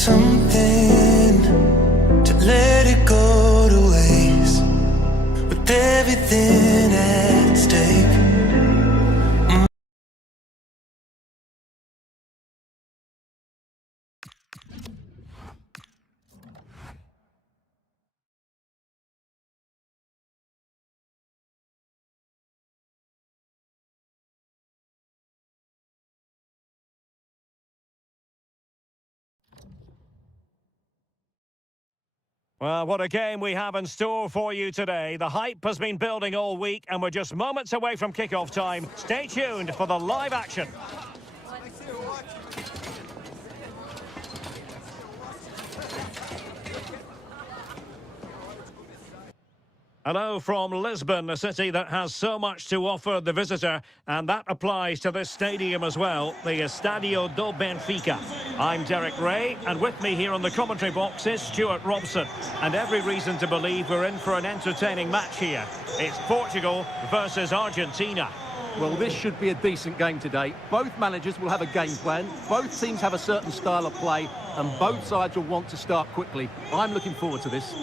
something to let it go to waste with everything at stake. Well, what a game we have in store for you today. The hype has been building all week and we're just moments away from kick-off time. Stay tuned for the live action. Hello from Lisbon, a city that has so much to offer the visitor, and that applies to this stadium as well, the Estadio do Benfica. I'm Derek Ray, and with me here on the commentary box is Stuart Robson. And every reason to believe we're in for an entertaining match here. It's Portugal versus Argentina. Well, this should be a decent game today. Both managers will have a game plan, both teams have a certain style of play, and both sides will want to start quickly. I'm looking forward to this.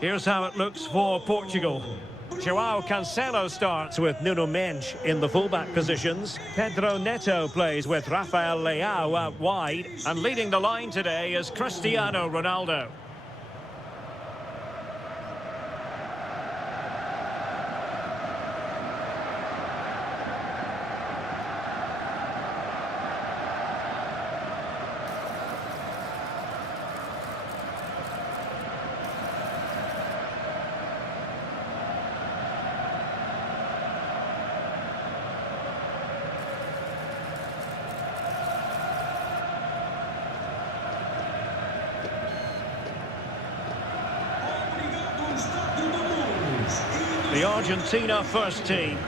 Here's how it looks for Portugal. João Cancelo starts with Nuno Mendes in the fullback positions. Pedro Neto plays with Rafael Leao out wide. And leading the line today is Cristiano Ronaldo. The Argentina first team.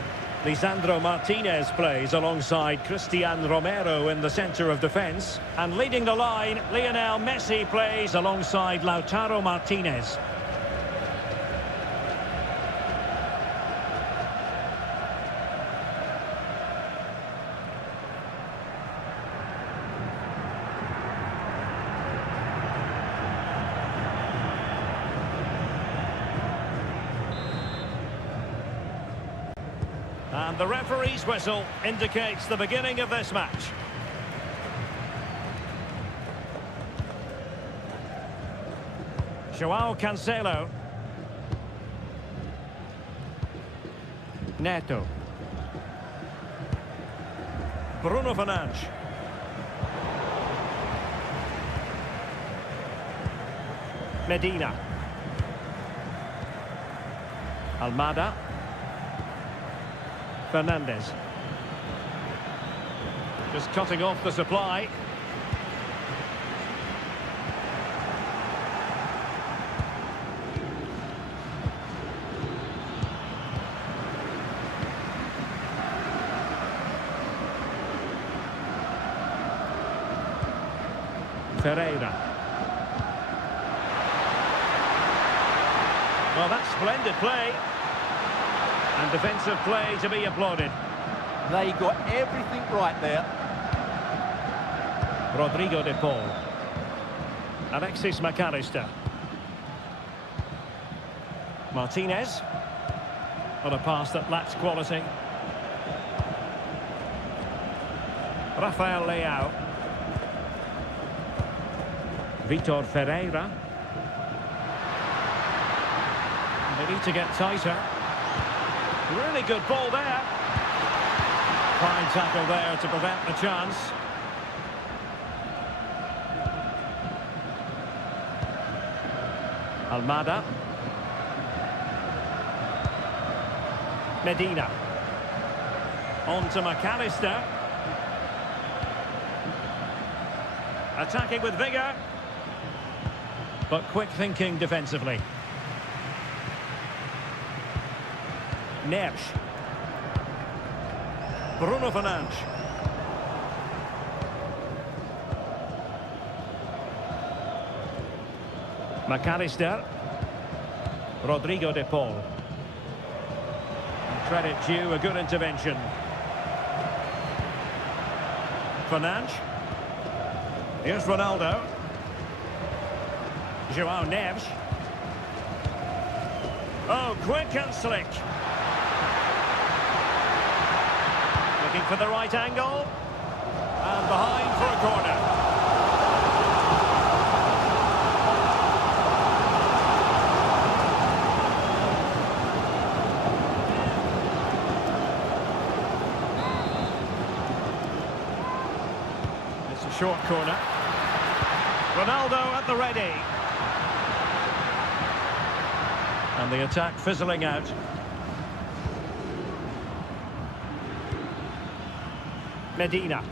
Lisandro Martinez plays alongside Cristian Romero in the centre of defence. And leading the line, Lionel Messi plays alongside Lautaro Martinez. And the referee's whistle indicates the beginning of this match. João Cancelo. Neto. Bruno Fernandes. Medina. Almada. Fernandes. Just cutting off the supply. Ferreira. Well, that's splendid play. And defensive play to be applauded. They got everything right there. Rodrigo de Paul. Alexis McAllister. Martinez. On a pass that lacks quality. Rafael Leao. Vitor Ferreira. They need to get tighter. Really good ball there. Fine tackle there to prevent the chance. Almada. Medina. On to McAllister. Attacking with vigour. But quick thinking defensively. Neves. Bruno Fernandes. McAllister. Rodrigo de Paul. Credit due, a good intervention. Fernandes. Here's Ronaldo. João Neves. Oh, quick and slick. Looking for the right angle. And behind for a corner. It's a short corner. Ronaldo at the ready. And the attack fizzling out. Medina.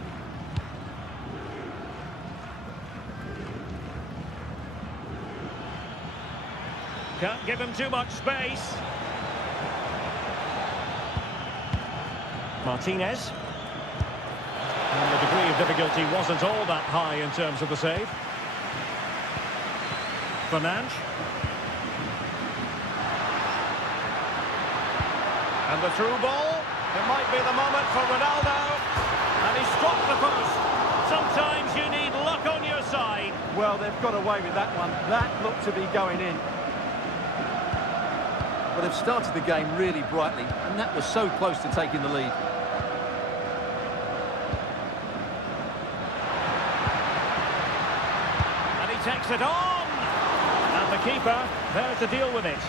Can't give him too much space. Martinez. And the degree of difficulty wasn't all that high in terms of the save. Fernandes. And the through ball. It might be the moment for Ronaldo. And he struck the post. Sometimes you need luck on your side. Well, they've got away with that one. That looked to be going in. But they've started the game really brightly, and that was so close to taking the lead. And he takes it on. And the keeper there to deal with it.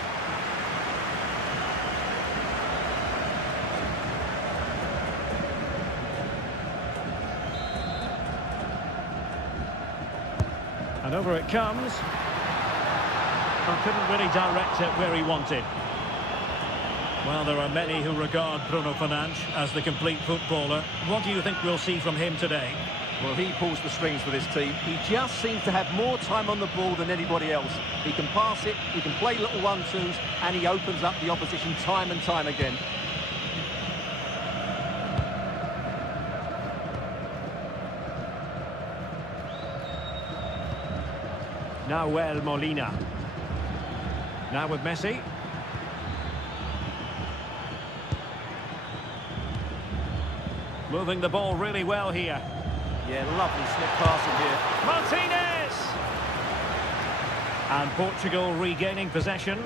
And over it comes. Well, couldn't really direct it where he wanted. Well, there are many who regard Bruno Fernandes as the complete footballer. What do you think we'll see from him today? Well, he pulls the strings with his team. He just seems to have more time on the ball than anybody else. He can pass it, he can play little one-twos, and he opens up the opposition time and time again. Nahuel Molina. Now with Messi. Moving the ball really well here. Yeah, lovely slip passing here. Martinez! And Portugal regaining possession.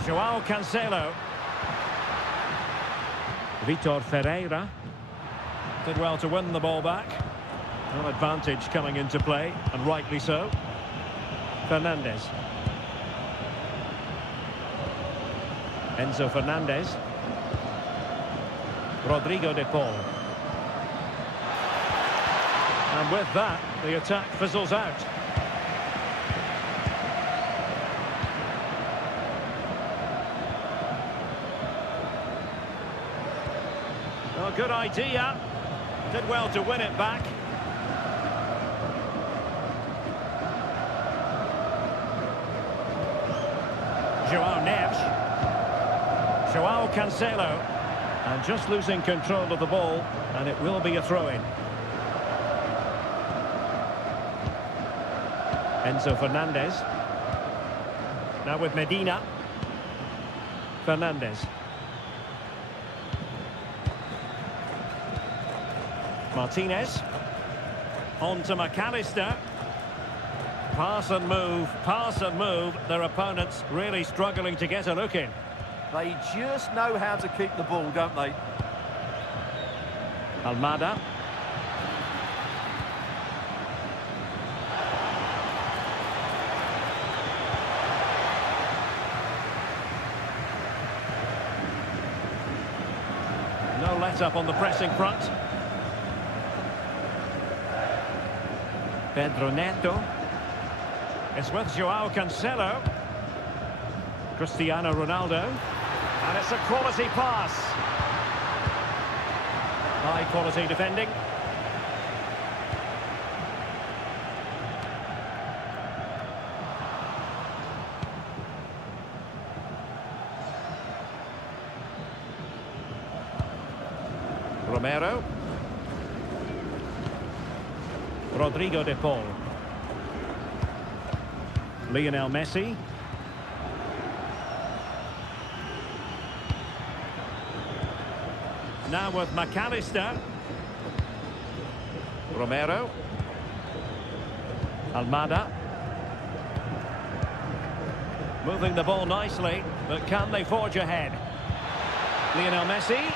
João Cancelo. Vitor Ferreira. Did well to win the ball back. No advantage coming into play, and rightly so. Fernandes. Enzo Fernandez. Rodrigo de Paul. And with that, the attack fizzles out. Oh, good idea. Did well to win it back. João Neves. João Cancelo. And just losing control of the ball, and it will be a throw-in. Enzo Fernandez. Now with Medina. Fernandez. Martinez. On to McAllister. Pass and move, pass and move. Their opponents really struggling to get a look in. They just know how to keep the ball, don't they? Almada. No let-up on the pressing front. Pedro Neto. It's with Joao Cancelo. Cristiano Ronaldo. And it's a quality pass. High quality defending. Romero. Rodrigo de Paul. Lionel Messi. Now with McAllister. Romero. Almada. Moving the ball nicely, but can they forge ahead? Lionel Messi.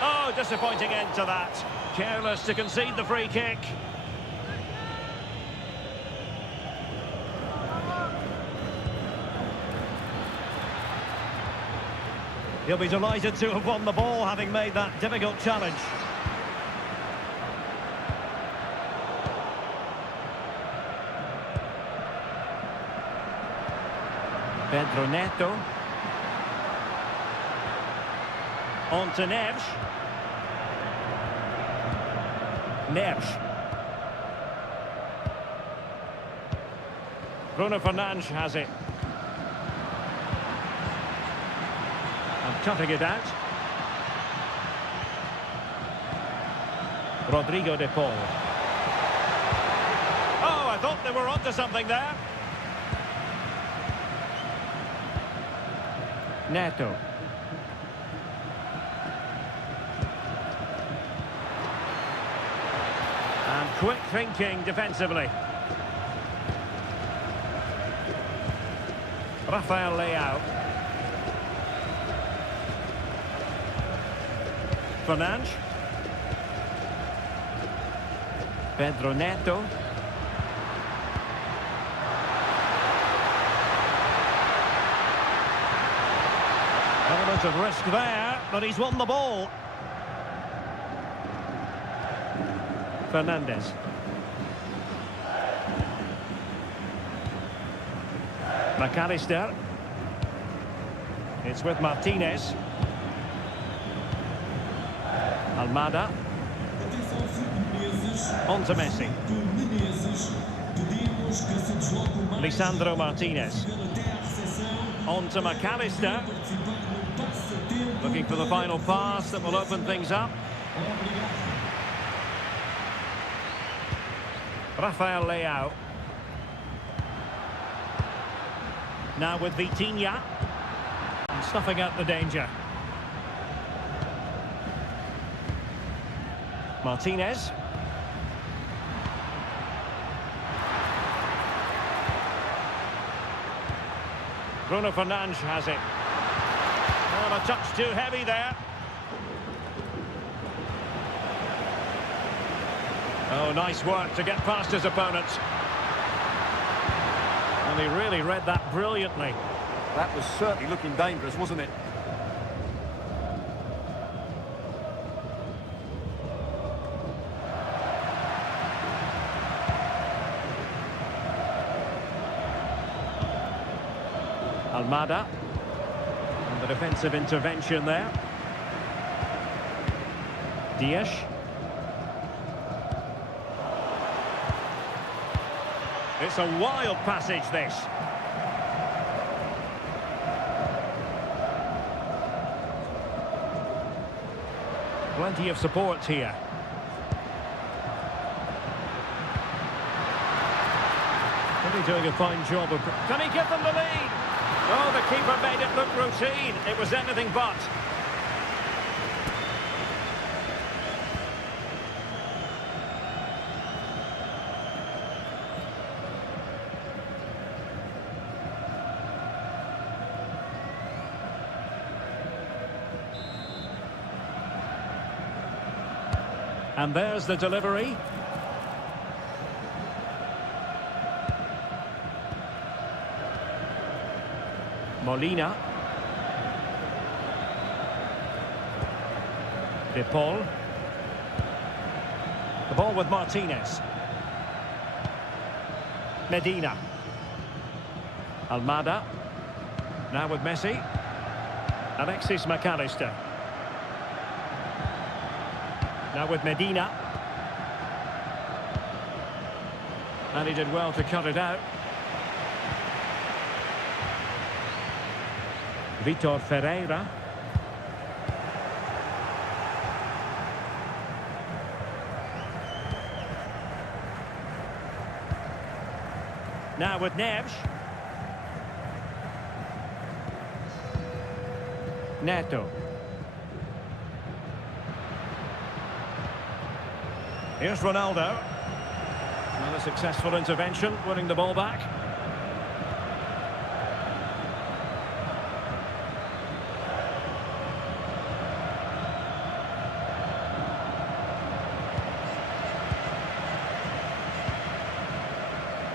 Oh, disappointing end to that. Careless to concede the free kick. He'll be delighted to have won the ball, having made that difficult challenge. Pedro Neto. On to Neves. Neves. Bruno Fernandes has it. And cutting it out. Rodrigo de Paul. Oh, I thought they were onto something there. Neto. And quick thinking defensively. Rafael Leao. Fernandes. Pedro Neto. Element of risk there, but he's won the ball. Fernandes. McAllister. It's with Martinez. Almada. On to Messi. Lisandro Martinez. On to McAllister. Looking for the final pass that will open things up. Rafael Leao. Now with Vitinha. And snuffing out the danger. Martinez. Bruno Fernandes has it. Oh, a touch too heavy there. Oh, nice work to get past his opponent. And he really read that brilliantly. That was certainly looking dangerous, wasn't it? Almada. And the defensive intervention there. Dias. It's a wild passage, this. Plenty of support here. Really doing a fine job of... Can he give them the lead? Oh, the keeper made it look routine. It was anything but. And there's the delivery. Molina. De Paul. The ball with Martinez. Medina. Almada. Now with Messi. Alexis McAllister. Now with Medina. And he did well to cut it out. Vitor Ferreira. Now with Neves. Neto. Here's Ronaldo. Another successful intervention, winning the ball back.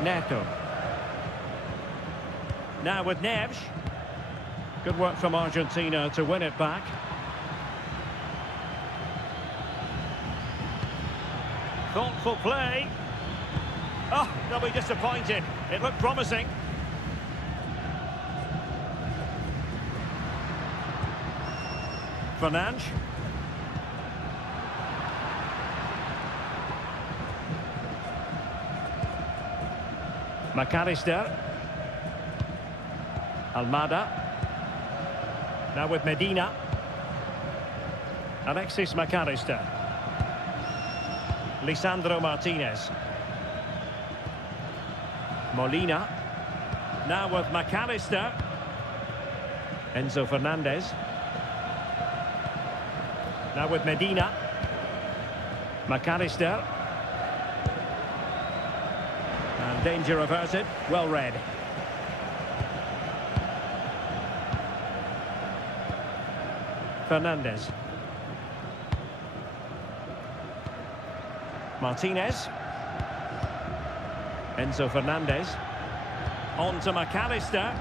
Neto. Now with Neves. Good work from Argentina to win it back. Thoughtful play. Oh, they'll be disappointed. It looked promising. Fernandes. McAllister. Almada. Now with Medina. Alexis McAllister. Lisandro Martinez. Molina. Now with McAllister. Enzo Fernandez. Now with Medina. McAllister. And danger averted. Well read. Fernandez. Martinez. Enzo Fernandez. On to McAllister.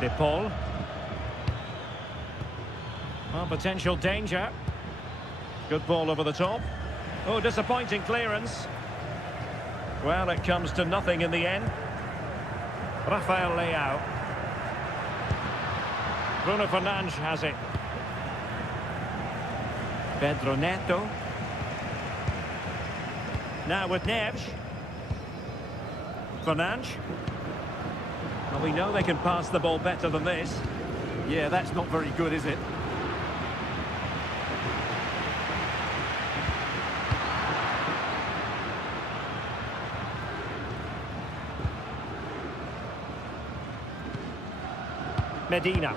De Paul. Oh, potential danger. Good ball over the top. Oh, disappointing clearance. Well, it comes to nothing in the end. Rafael Leao. Bruno Fernandes has it. Pedro Neto. Now with Neves. Fernandes. Well, we know they can pass the ball better than this. Yeah, that's not very good, is it? Medina.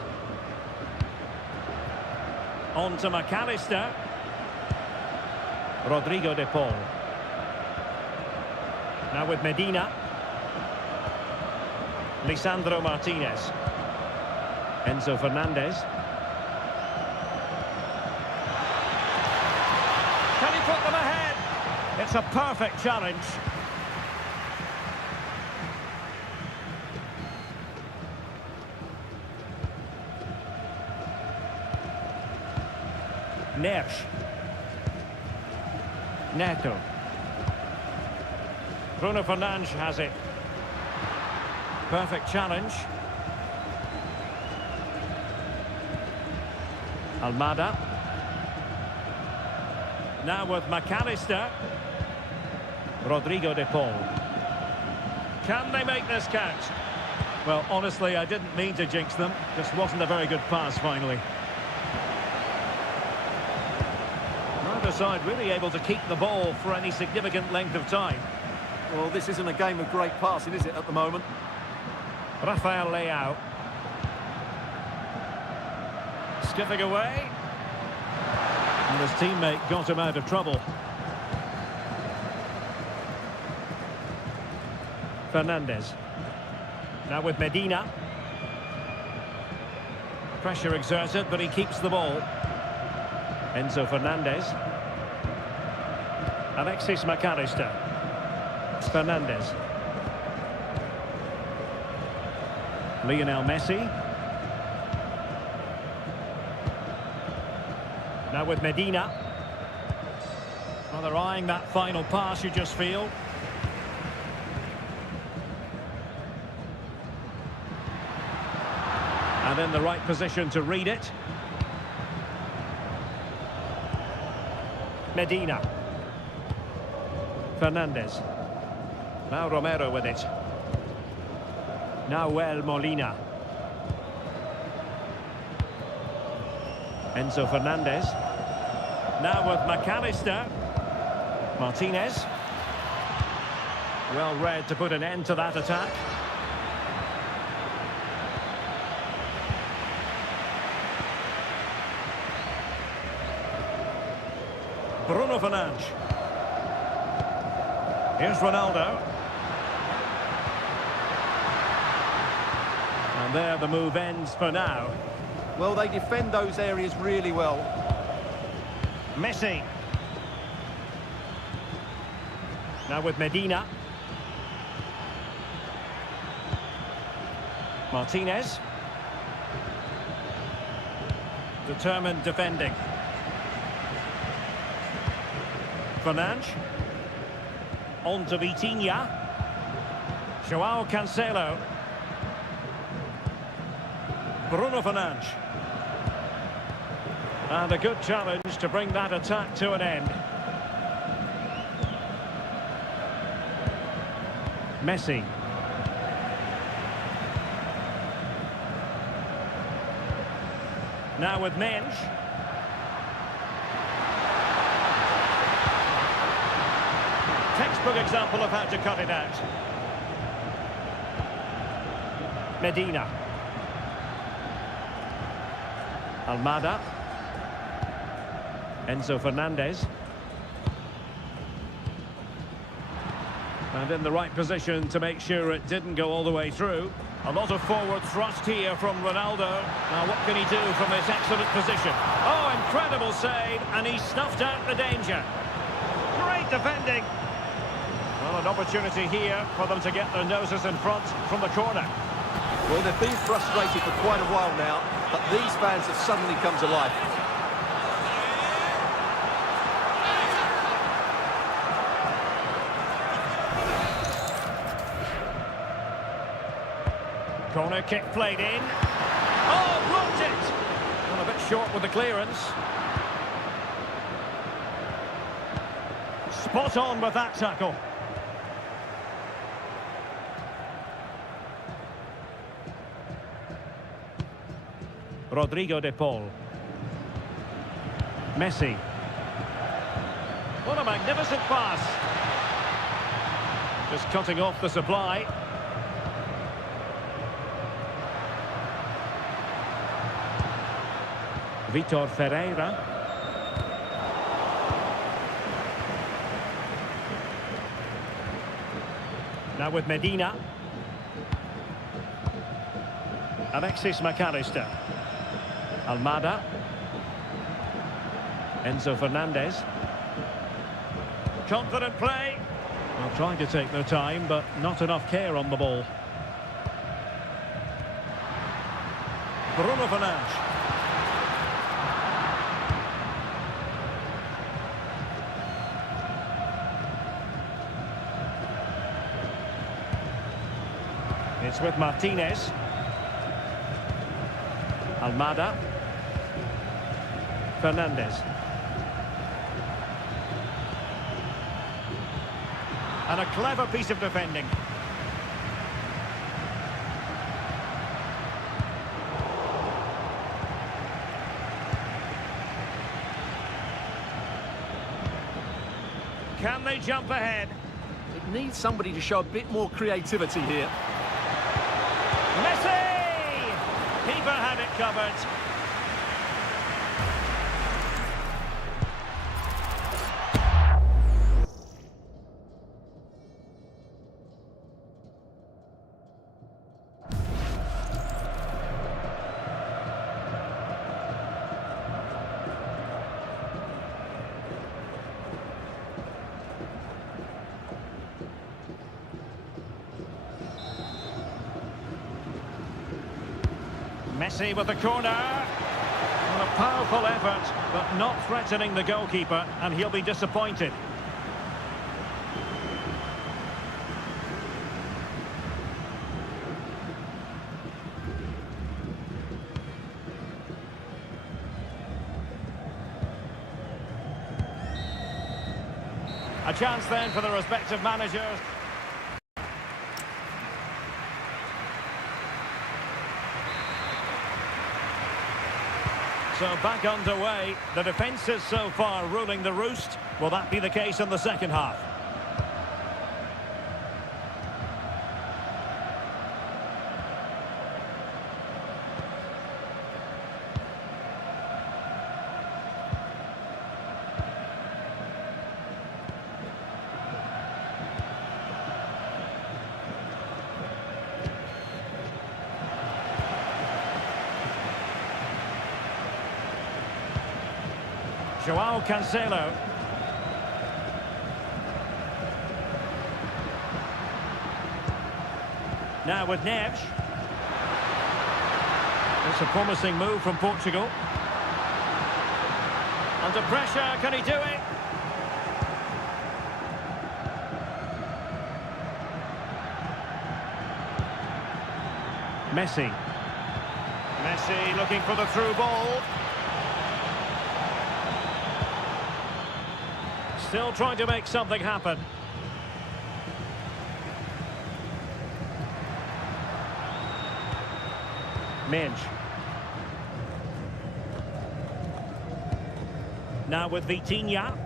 On to McAllister. Rodrigo de Paul. Now with Medina. Lisandro Martinez. Enzo Fernandez. Can he put them ahead? It's a perfect challenge. Neves. Neto. Bruno Fernandes has it. Perfect challenge. Almada. Now with McAllister. Rodrigo de Paul. Can they make this count? Well, honestly, I didn't mean to jinx them. Just wasn't a very good pass finally. Neither side really able to keep the ball for any significant length of time. Well, this isn't a game of great passing, is it, at the moment? Rafael Leao. Skipping away. And his teammate got him out of trouble. Fernandez. Now with Medina. Pressure exerted, but he keeps the ball. Enzo Fernandez. Alexis McAllister. Fernandez. Lionel Messi. Now with Medina. Well, they're eyeing that final pass, you just feel. And in the right position to read it. Medina. Fernandez. Now Romero with it. Now Molina. Enzo Fernandez. Now with McAllister. Martinez. Well read to put an end to that attack. Bruno Fernandes. Here's Ronaldo. And there the move ends for now. Well, they defend those areas really well. Messi. Now with Medina. Martinez. Determined defending. Fernandes. On to Vitinha. João Cancelo. Bruno Fernandes. And a good challenge to bring that attack to an end. Messi. Now with Mensch. Textbook example of how to cut it out. Medina. Almada. Enzo Fernandez. And in the right position to make sure it didn't go all the way through. A lot of forward thrust here from Ronaldo. Now what can he do from this excellent position? Oh, incredible save, and he snuffed out the danger. Great defending. Well, an opportunity here for them to get their noses in front from the corner. Well, they've been frustrated for quite a while now, but these fans have suddenly come to life. Corner kick played in. Oh, blocked it! Well, a bit short with the clearance. Spot on with that tackle. Rodrigo de Paul. Messi. What a magnificent pass. Just cutting off the supply. Vitor Ferreira. Now with Medina. Alexis McAllister. Almada. Enzo Fernandez. Confident play. Well, trying to take their time, but not enough care on the ball. Bruno Fernandes. It's with Martinez. Almada. Fernandez. And a clever piece of defending. Can they jump ahead? It needs somebody to show a bit more creativity here. Messi! Keeper had it covered. Messi with the corner. And a Powerful effort, but not threatening the goalkeeper, and he'll be disappointed. A chance then for the respective managers. So back underway. The defence is so far ruling the roost. Will that be the case in the second half? João Cancelo. Now with Neves. It's a promising move from Portugal. Under pressure, can he do it? Messi. Messi looking for the through ball. Still trying to make something happen. Minge. Now with Vitinha.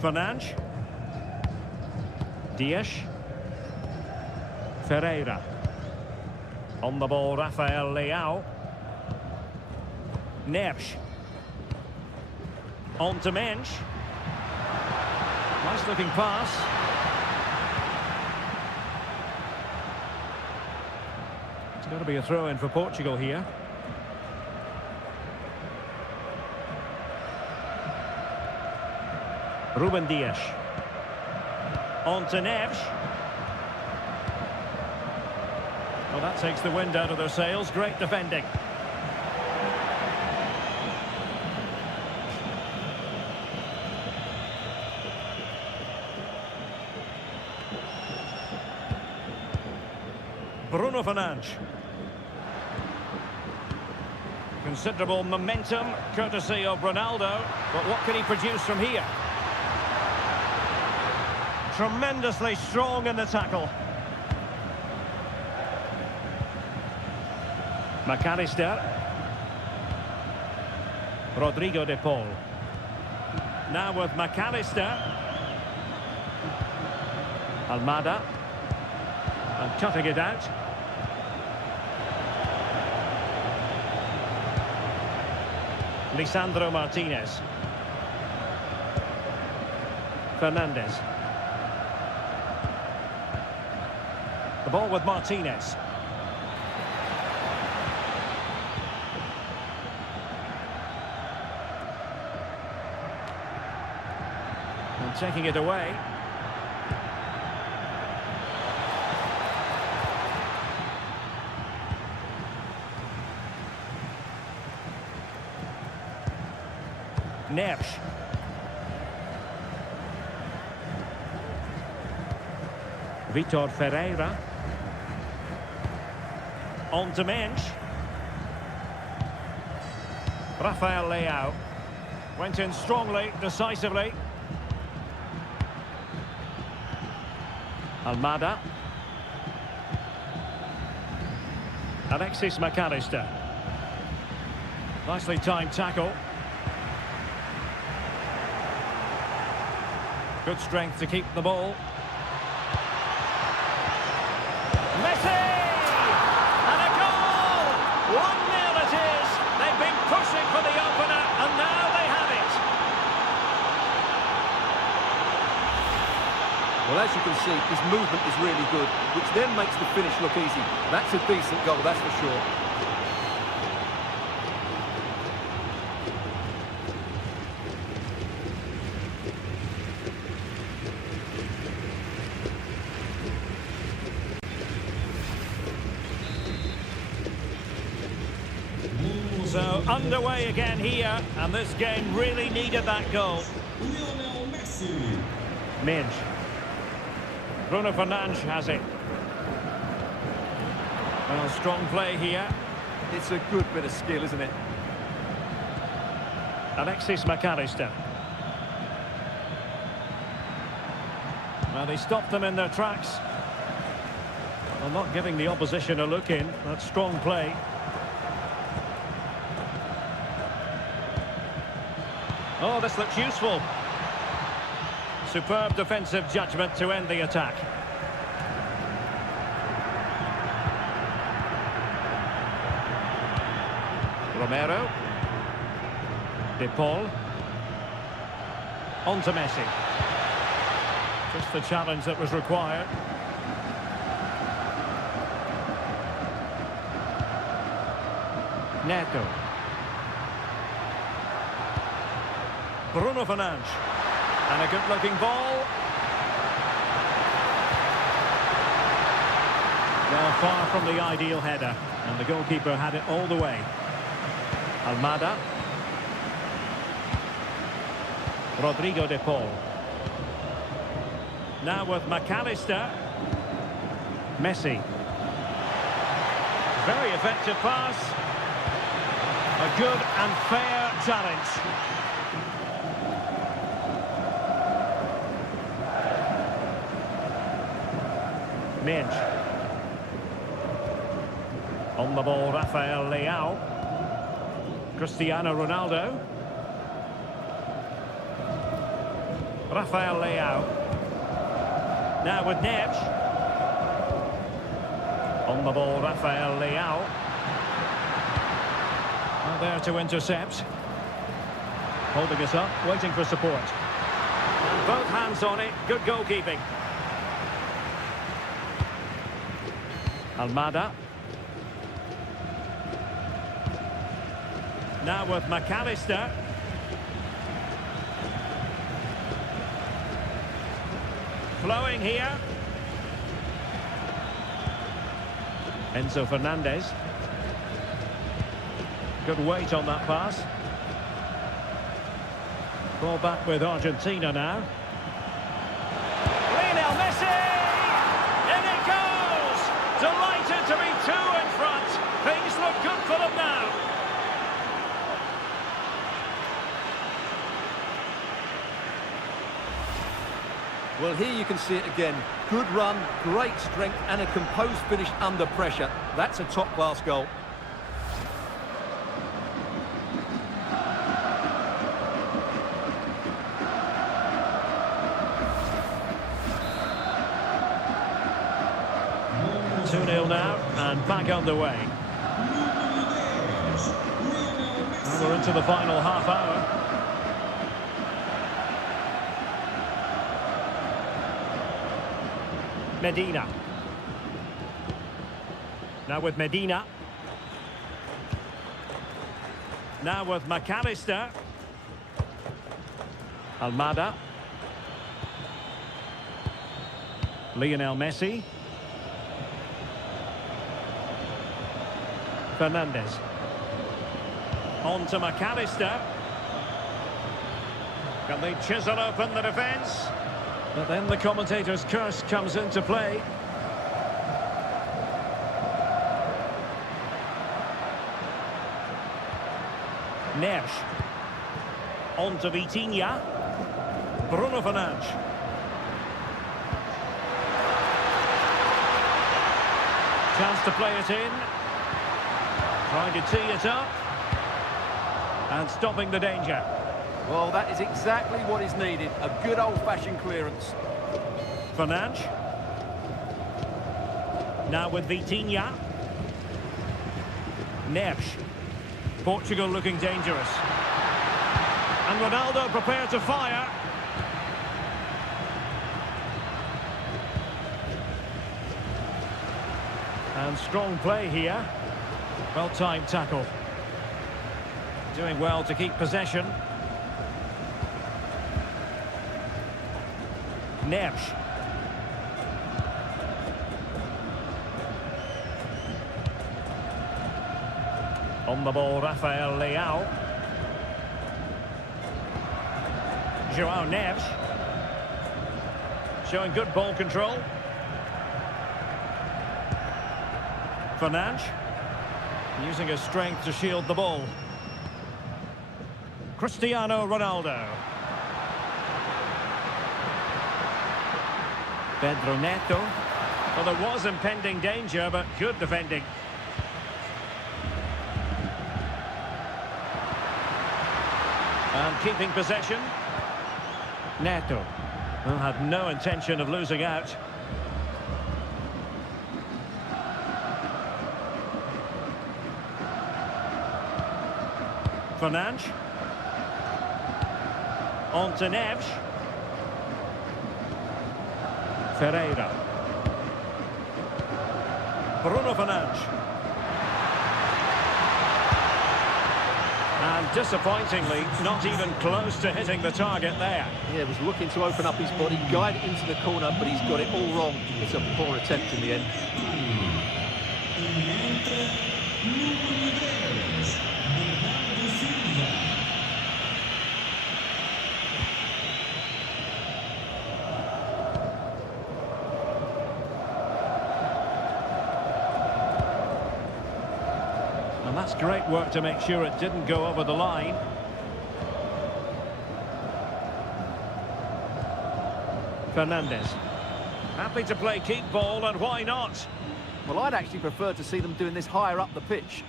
Fernandes. Dias. Ferreira. On the ball, Rafael Leao. Neves. On to Minge. Nice looking pass. It's going to be a throw-in for Portugal here. Ruben Dias. On to Neves. Well, that takes the wind out of their sails. Great defending. Bruno Fernandes. Considerable momentum, courtesy of Ronaldo. But what can he produce from here? Tremendously strong in the tackle. McAllister. Rodrigo de Paul. Now with McAllister. Almada. And cutting it out. Lisandro Martinez. Fernandes. The ball with Martinez. And taking it away. Neves. Vitor Ferreira. On to Minge. Rafael Leao. Went in strongly, decisively. Almada. Alexis McAllister. Nicely timed tackle. Good strength to keep the ball. Messi! And a goal! 1-0 it is. They've been pushing for the opener, and now they have it. Well, as you can see, his movement is really good, which then makes the finish look easy. That's a decent goal, that's for sure. So underway again here, and this game really needed that goal. Minge. Bruno Fernandes has it. Well, strong play here. It's a good bit of skill, isn't it? Alexis McAllister. Well, they stopped them in their tracks. Well, not giving the opposition a look in. That's strong play. Oh, this looks useful. Superb defensive judgment to end the attack. Romero. De Paul. On to Messi. Just the challenge that was required. Neto. Bruno Fernandes. And a good-looking ball. Well, far from the ideal header. And the goalkeeper had it all the way. Almada. Rodrigo de Paul. Now with McAllister. Messi. Very effective pass. A good and fair challenge. Minge. On the ball, Rafael Leao. Cristiano Ronaldo. Rafael Leao. Now with Neves. On the ball, Rafael Leao. Well, there to intercept. Holding us up, waiting for support. And both hands on it, good goalkeeping. Almada. Now with McAllister. Flowing here. Enzo Fernandez. Good weight on that pass. Ball back with Argentina now. Lionel Messi! In it goes! Delighted to be two in front. Things look good for them now. Well, here you can see it again. Good run, great strength, and a composed finish under pressure. That's a top-class goal. Two-nil now, and back underway. And we're into the final half hour. Medina. Now with Medina. Now with McAllister. Almada. Lionel Messi. Fernandez. On to McAllister. Can they chisel open the defence? But then the commentator's curse comes into play. Neves. On to Vitinha. Bruno Fernandes. Chance to play it in. Trying to tee it up. And stopping the danger. Well, that is exactly what is needed. A good old-fashioned clearance. Fernandes. Now with Vitinha. Neves. Portugal looking dangerous. And Ronaldo prepared to fire. And strong play here. Well-timed tackle. Doing well to keep possession. Neves. On the ball, Rafael Leao. João Neves. Showing good ball control. Fernandes. Using his strength to shield the ball. Cristiano Ronaldo. Pedro Neto. Well, there was impending danger, but good defending. And keeping possession. Neto. Well, had no intention of losing out. Fernandes. On to Neves. Ferreira. Bruno Fernandes. And disappointingly, not even close to hitting the target there. Yeah, was looking to open up his body, guide it into the corner, but he's got it all wrong. It's a poor attempt in the end. And that's great work to make sure it didn't go over the line. Fernandes. Happy to play keep ball, and why not? Well, I'd actually prefer to see them doing this higher up the pitch.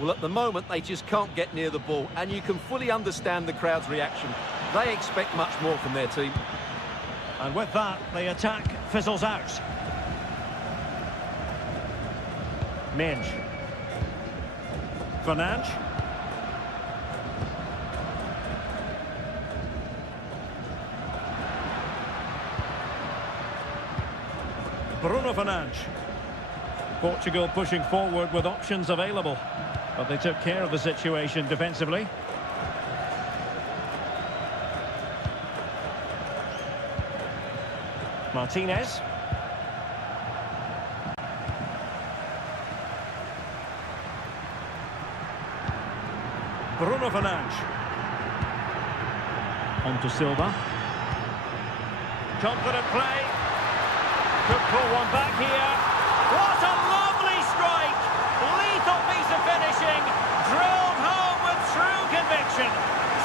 Well, at the moment, they just can't get near the ball, and you can fully understand the crowd's reaction. They expect much more from their team. And with that, the attack fizzles out. Minge. Fernandes. Bruno Fernandes. Portugal pushing forward with options available, but they took care of the situation defensively. Martinez. Bruno Fernandes. On to Silva. Confident play. Could pull one back here. What a lovely strike! Lethal piece of finishing. Drilled home with true conviction.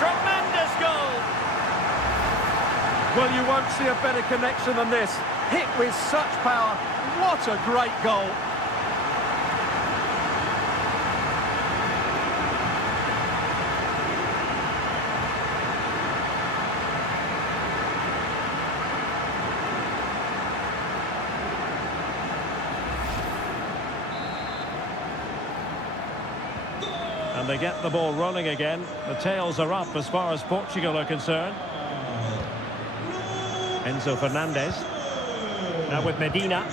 Tremendous goal. Well, you won't see a better connection than this. Hit with such power. What a great goal. And they get the ball running again. The tails are up as far as Portugal are concerned. Enzo Fernandez. Now with Medina.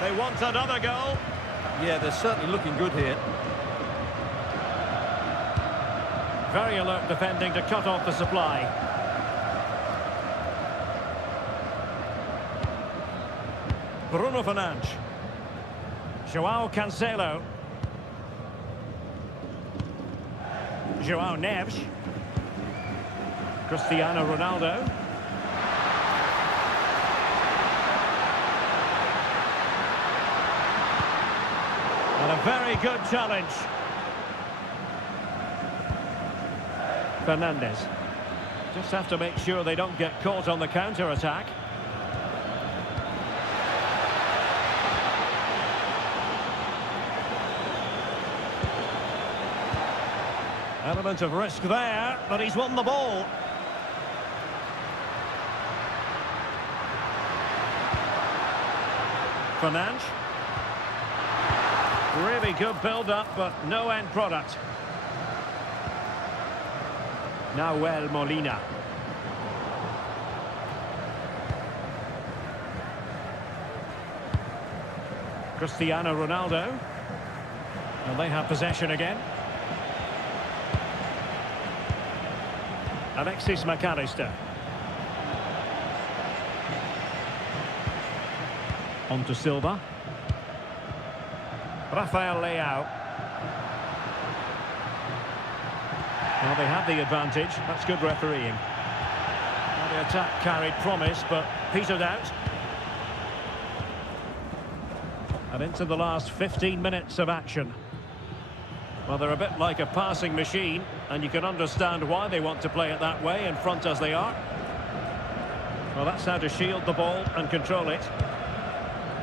They want another goal. Yeah, they're certainly looking good here. Very alert defending to cut off the supply. Bruno Fernandes. João Cancelo. João Neves. Cristiano Ronaldo. And a very good challenge. Fernandes. Just have to make sure they don't get caught on the counter-attack. Element of risk there, but he's won the ball. Fernandes. Really good build-up, but no end product. Nahuel Molina. Cristiano Ronaldo. And they have possession again. Alexis McAllister. On to Silva. Rafael Leao. Well, they had the advantage. That's good refereeing. Well, the attack carried promise, but petered out. And into the last 15 minutes of action. Well, they're a bit like a passing machine, and you can understand why they want to play it that way, in front as they are. Well, that's how to shield the ball and control it.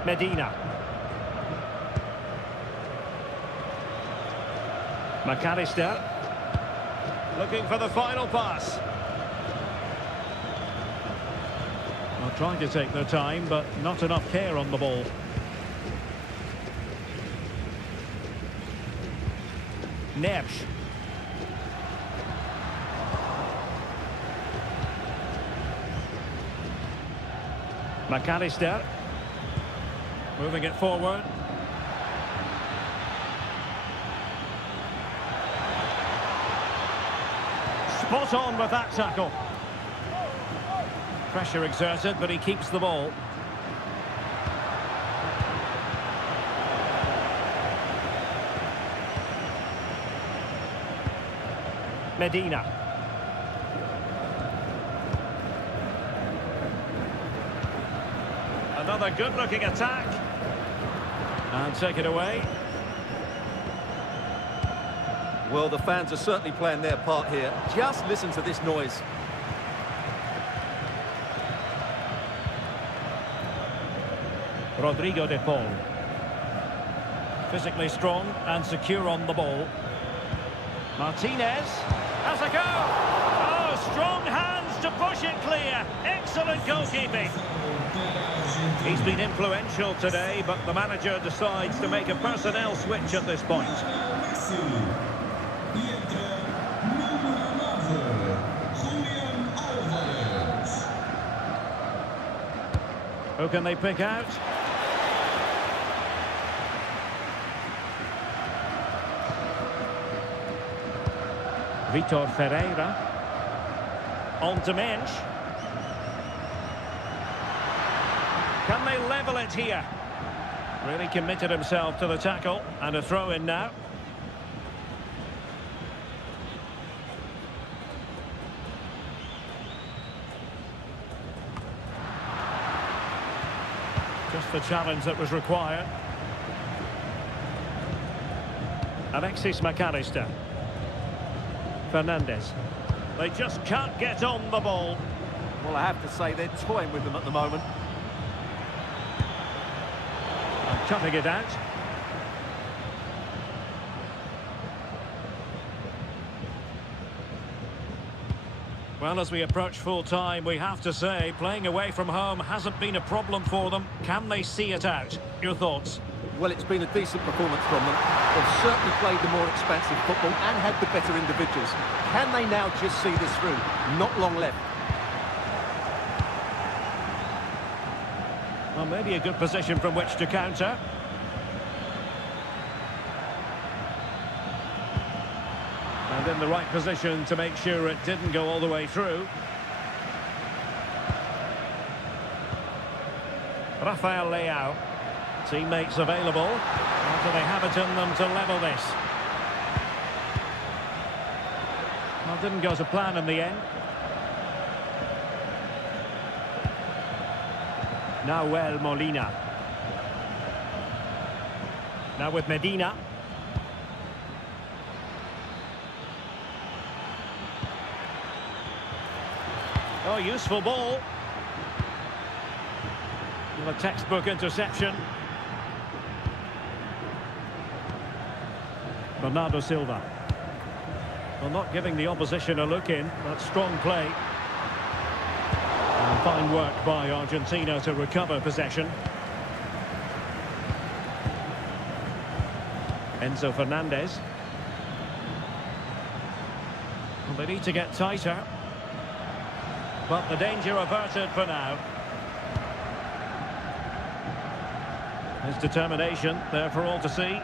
Medina. McAllister. Looking for the final pass. Well, trying to take their time, but not enough care on the ball. Neves. McAllister. Moving it forward. Spot on with that tackle. Pressure exerted, but he keeps the ball. Medina. Another good-looking attack. And take it away. Well, the fans are certainly playing their part here. Just listen to this noise. Rodrigo de Paul. Physically strong and secure on the ball. Martinez has a go. Oh, strong hands to push it clear. Excellent goalkeeping. He's been influential today, but the manager decides to make a personnel switch at this point. Who can they pick out? Vitor Ferreira. On to Mensch. Can they level it here? Really committed himself to the tackle, and a throw in now. Just the challenge that was required. Alexis McAllister. Fernandez. They just can't get on the ball. Well, I have to say they're toying with them at the moment. And cutting it out. Well, as we approach full time, we have to say playing away from home hasn't been a problem for them. Can they see it out? Your thoughts? Well, it's been a decent performance from them. They've certainly played the more expansive football and had the better individuals. Can they now just see this through? Not long left. Well, maybe a good position from which to counter. And in the right position to make sure it didn't go all the way through. Rafael Leao. Teammates available. Or do they have it in them to level this? Well, didn't go to plan in the end. Nahuel Molina. Now with Medina. Oh, useful ball. A textbook interception. Bernardo Silva. Well, not giving the opposition a look in, but strong play. And fine work by Argentina to recover possession. Enzo Fernandez. Well, they need to get tighter. But the danger averted for now. His determination there for all to see.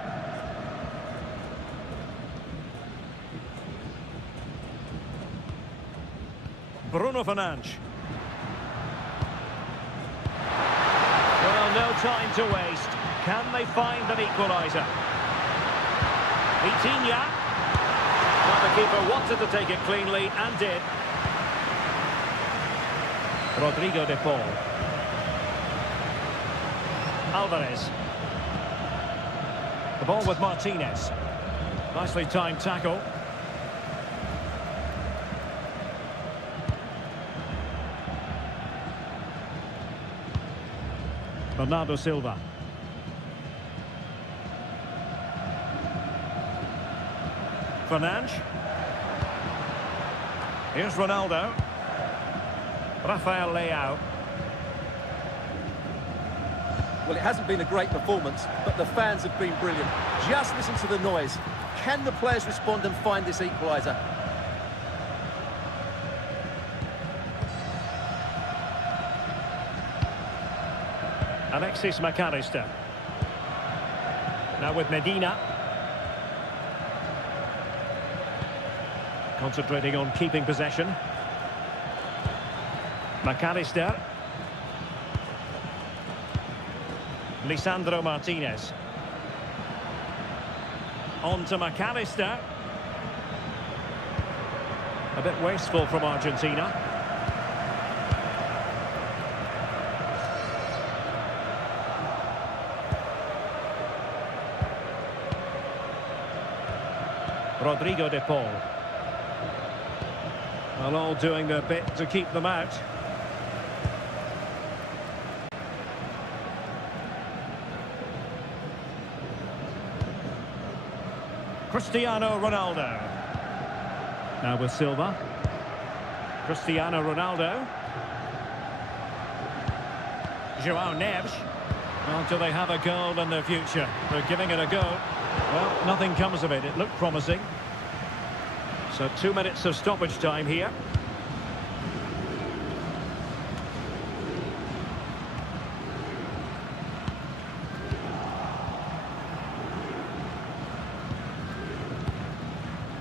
Bruno Fernandes. Well, no time to waste. Can they find an equaliser? Vitinha. Well, the keeper wanted to take it cleanly and did. Rodrigo de Paul. Alvarez. The ball with Martinez. Nicely timed tackle. Bernardo Silva. Fernandes. Here's Ronaldo. Rafael Leao. Well, it hasn't been a great performance, but the fans have been brilliant. Just listen to the noise. Can the players respond and find this equaliser? Alexis McAllister. Now with Medina. Concentrating on keeping possession. McAllister. Lisandro Martinez. On to McAllister. A bit wasteful from Argentina. Rodrigo de Paul. Well, all doing their bit to keep them out. Cristiano Ronaldo. Now with Silva. Cristiano Ronaldo. João Neves. Well, do they have a goal in their future? They're giving it a go. Well, nothing comes of it. It looked promising. So 2 minutes of stoppage time here.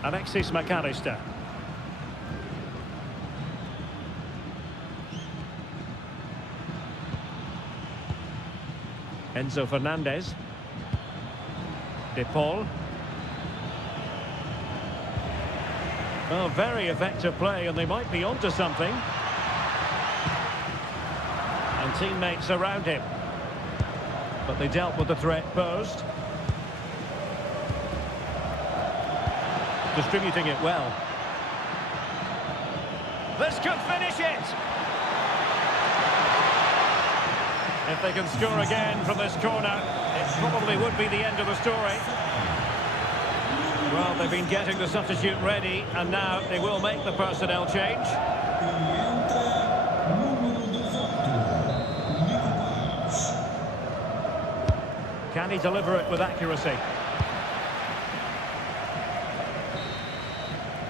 Alexis McAllister. Enzo Fernandez. De Paul. Oh, very effective play, and they might be onto something. And teammates around him. But they dealt with the threat posed. Distributing it well. This could finish it! If they can score again from this corner, it probably would be the end of the story. Well, they've been getting the substitute ready, and now they will make the personnel change. Can he deliver it with accuracy?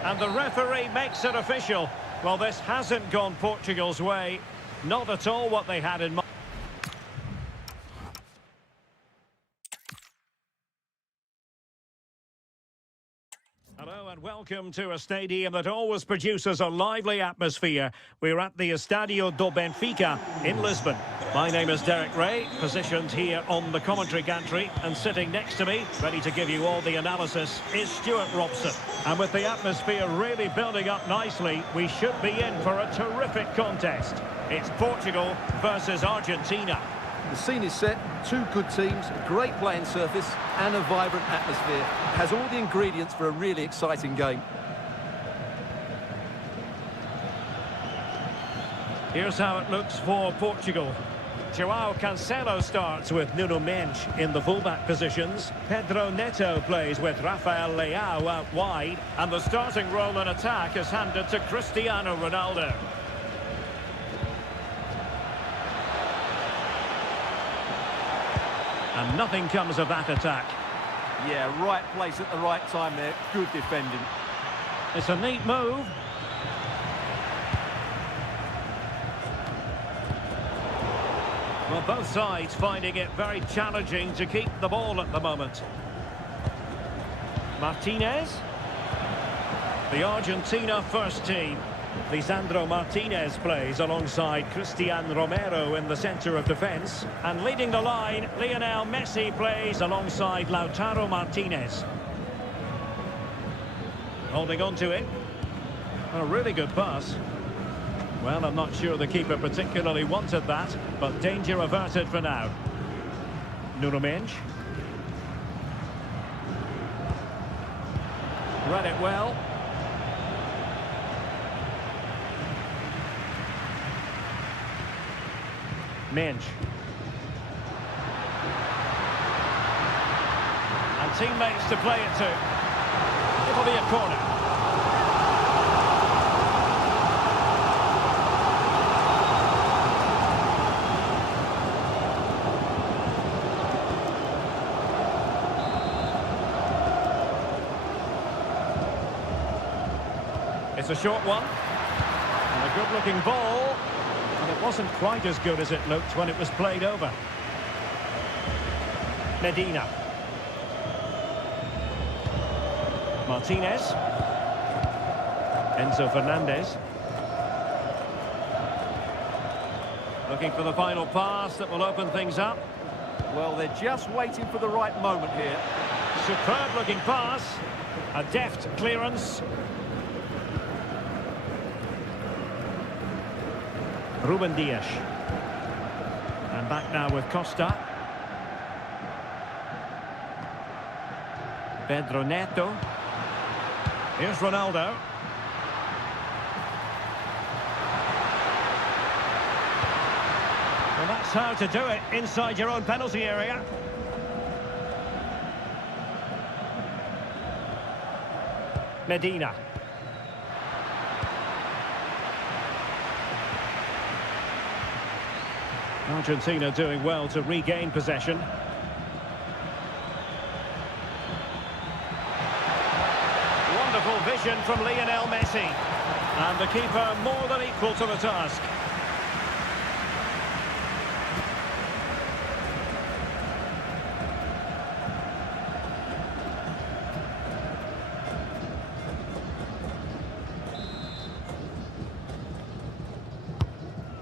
And the referee makes it official. Well, this hasn't gone Portugal's way. Not at all what they had in mind. Hello and welcome to a stadium that always produces a lively atmosphere. We're at the Estadio do Benfica in Lisbon. My name is Derek Ray, positioned here on the commentary gantry, and sitting next to me, ready to give you all the analysis, is Stuart Robson. And with the atmosphere really building up nicely, we should be in for a terrific contest. It's Portugal versus Argentina. The scene is set, two good teams, a great playing surface and a vibrant atmosphere. It has all the ingredients for a really exciting game. Here's how it looks for Portugal. João Cancelo starts with Nuno Mendes in the fullback positions. Pedro Neto plays with Rafael Leao out wide. And the starting role in attack is handed to Cristiano Ronaldo. And nothing comes of that attack. Yeah, right place at the right time there. Good defending. It's a neat move. Well, both sides finding it very challenging to keep the ball at the moment. Martinez. The Argentina first team. Lisandro Martinez plays alongside Christian Romero in the centre of defence. And leading the line, Lionel Messi plays alongside Lautaro Martinez. Holding on to it. A really good pass. Well, I'm not sure the keeper particularly wanted that, but danger averted for now. Nuno Mendes. Read it well. Mendes. And teammates to play it to. It'll be a corner. It's a short one. And a good-looking ball. And it wasn't quite as good as it looked when it was played over. Medina. Martinez. Enzo Fernandez. Looking for the final pass that will open things up. Well, they're just waiting for the right moment here. Superb-looking pass. A deft clearance. Ruben Dias. And back now with Costa. Pedro Neto. Here's Ronaldo. Well, that's how to do it inside your own penalty area. Medina. Argentina doing well to regain possession. Wonderful vision from Lionel Messi. And the keeper more than equal to the task.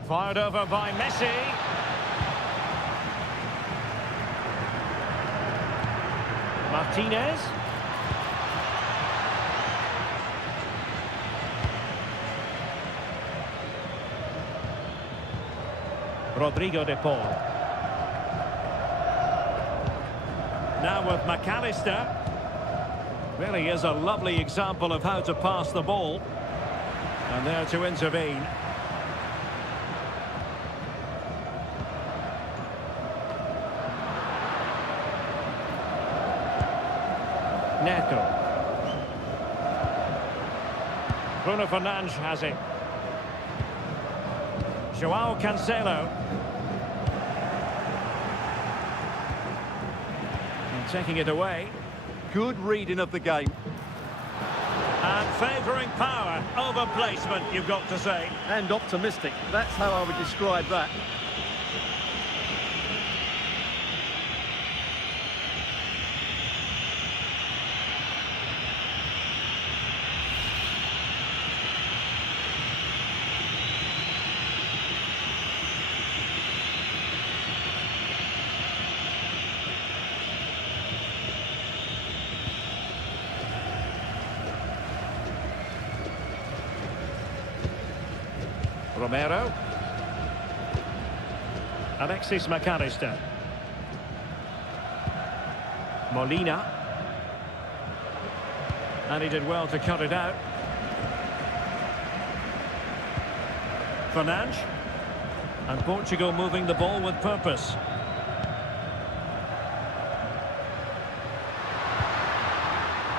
Fired over by Messi. Martinez. Rodrigo de Paul. Now with McAllister. Really is a lovely example of how to pass the ball. And there to intervene. Neto. Bruno Fernandes has it. Joao Cancelo. And taking it away. Good reading of the game. And favouring power over placement, you've got to say. And optimistic. That's how I would describe that. Romero. Alexis McAllister. Molina. And he did well to cut it out. Fernandes. And Portugal moving the ball with purpose.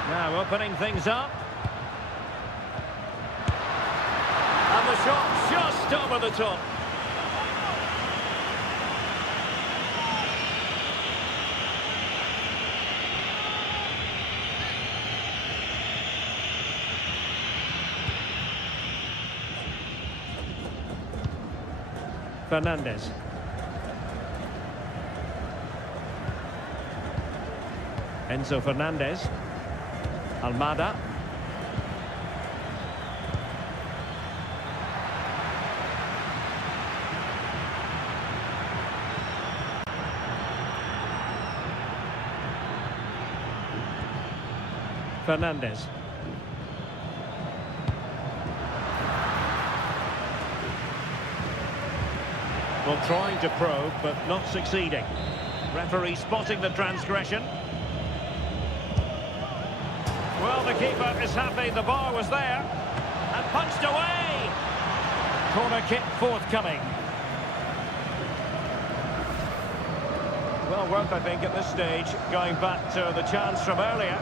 Now opening things up. And the shot just over the top. Fernandez. Enzo Fernandez. Almada. Fernandez. Well, trying to probe, but not succeeding. Referee spotting the transgression. Well, the keeper is happy the bar was there. And punched away! Corner kick forthcoming. Well worth, I think, at this stage, going back to the chance from earlier.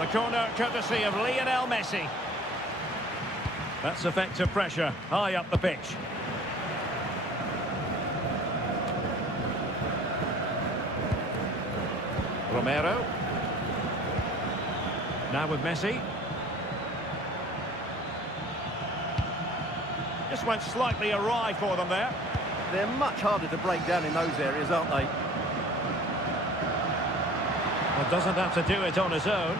The corner courtesy of Lionel Messi. That's effective pressure, high up the pitch. Romero. Now with Messi. Just went slightly awry for them there. They're much harder to break down in those areas, aren't they? Well, doesn't have to do it on his own.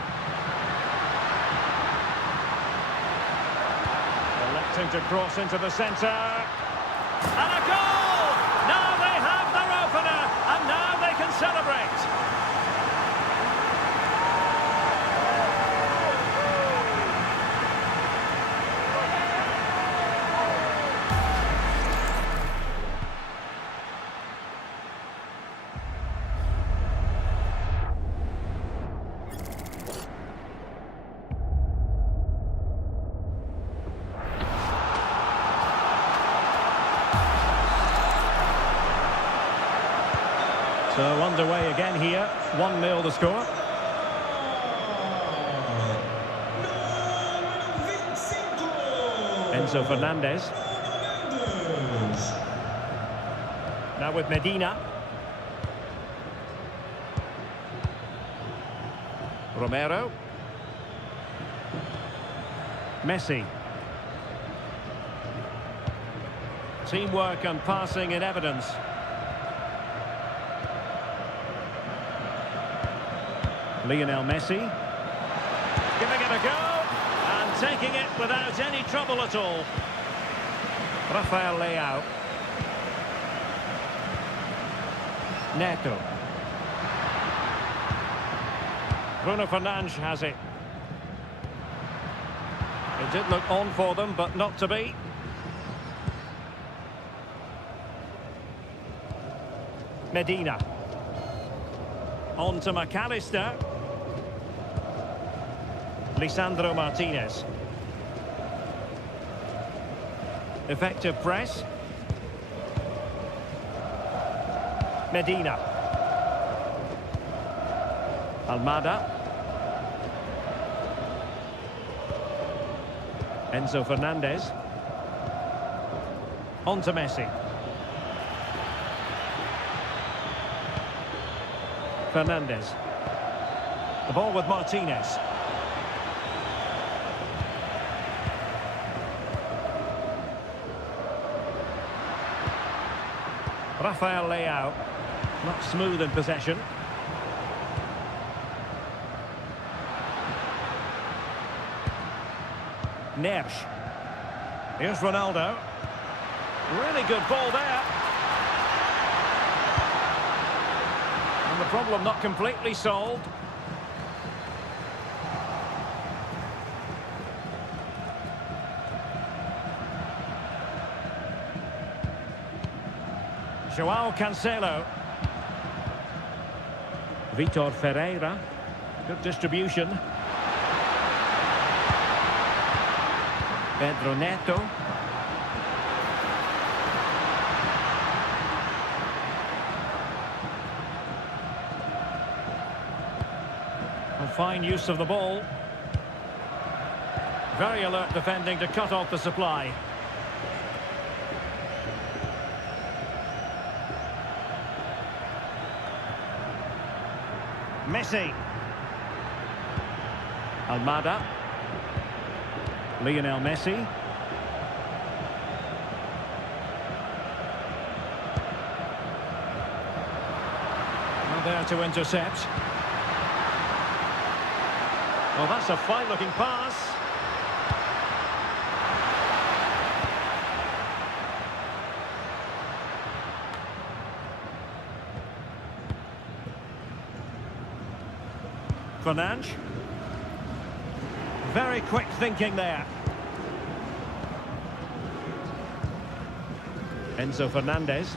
Electing to cross into the centre. And a goal! Now they have their opener, and now they can celebrate. So underway again here, 1-0 the score. Enzo Fernandez. Now with Medina. Romero. Messi. Teamwork and passing in evidence. Lionel Messi, giving it a go, and taking it without any trouble at all. Rafael Leao. Neto. Bruno Fernandes has it. It did look on for them, but not to be. Medina. On to McAllister. Lisandro Martinez. Effective press. Medina. Almada. Enzo Fernandez. On to Messi. Fernandez. The ball with Martinez. Rafael Leao. Not smooth in possession. Neves. Here's Ronaldo. Really good ball there. And the problem not completely solved. João Cancelo. Vitor Ferreira. Good distribution. Pedro Neto. And fine use of the ball. Very alert defending to cut off the supply. Messi. Almada. Lionel Messi. Well, there to intercept. Well, that's a fine-looking pass. Fernandes. Very quick thinking there. Enzo Fernandez.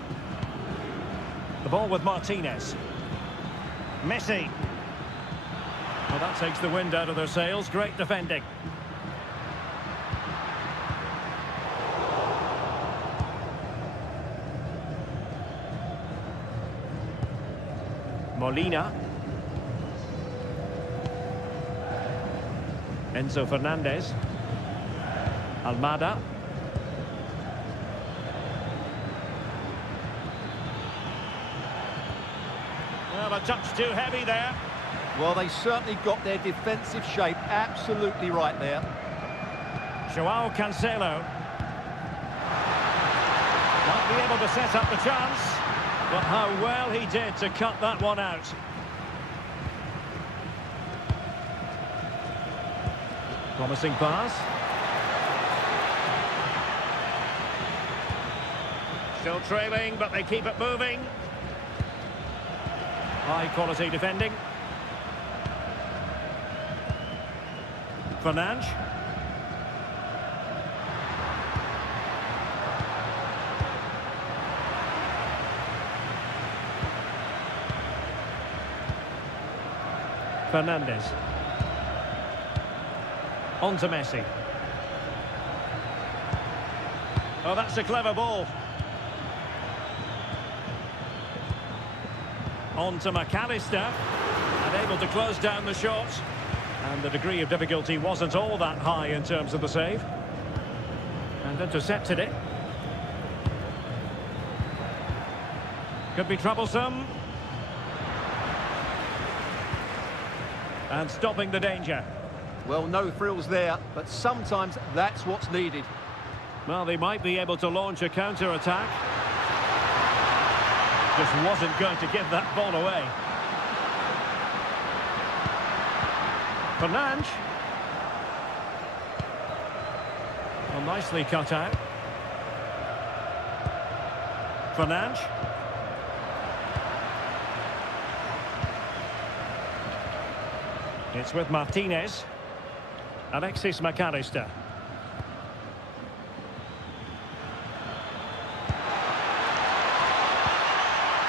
The ball with Martinez. Messi. Well, that takes the wind out of their sails. Great defending. Molina. Enzo Fernandez. Almada. Well, a touch too heavy there. Well, they certainly got their defensive shape absolutely right there. Joao Cancelo. Won't be able to set up the chance. But how well he did to cut that one out. Promising pass. Still trailing, but they keep it moving. High quality defending. Fernandes. Fernandes. On to Messi. Oh, that's a clever ball. On to McAllister. And able to close down the shot. And the degree of difficulty wasn't all that high in terms of the save. And intercepted it. Could be troublesome. And stopping the danger. Well, no thrills there, but sometimes that's what's needed. Well, they might be able to launch a counter-attack. Just wasn't going to give that ball away. Fernandes. Well, nicely cut out. Fernandes. It's with Martinez. Alexis McAllister.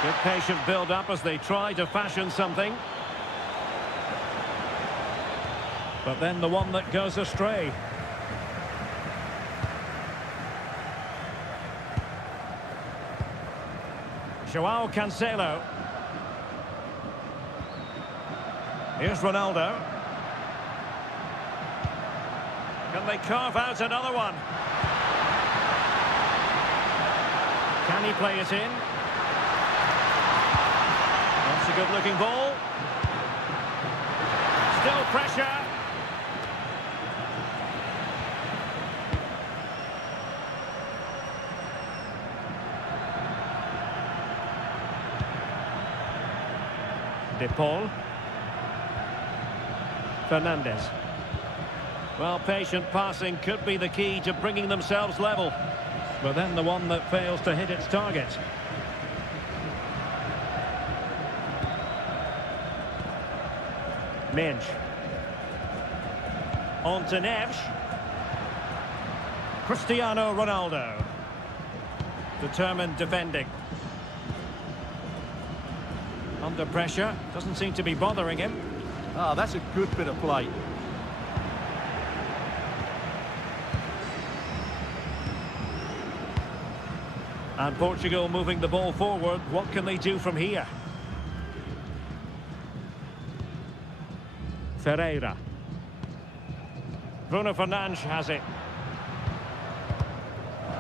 Good patient build-up as they try to fashion something. But then the one that goes astray. Joao Cancelo. Here's Ronaldo. Can they carve out another one? Can he play it in? That's a good-looking ball. Still pressure. De Paul. Fernandes. Well, patient passing could be the key to bringing themselves level. But then the one that fails to hit its target. Mensch. On to Neves. Cristiano Ronaldo. Determined defending. Under pressure. Doesn't seem to be bothering him. Ah, that's a good bit of play. And Portugal moving the ball forward. What can they do from here? Ferreira. Bruno Fernandes has it.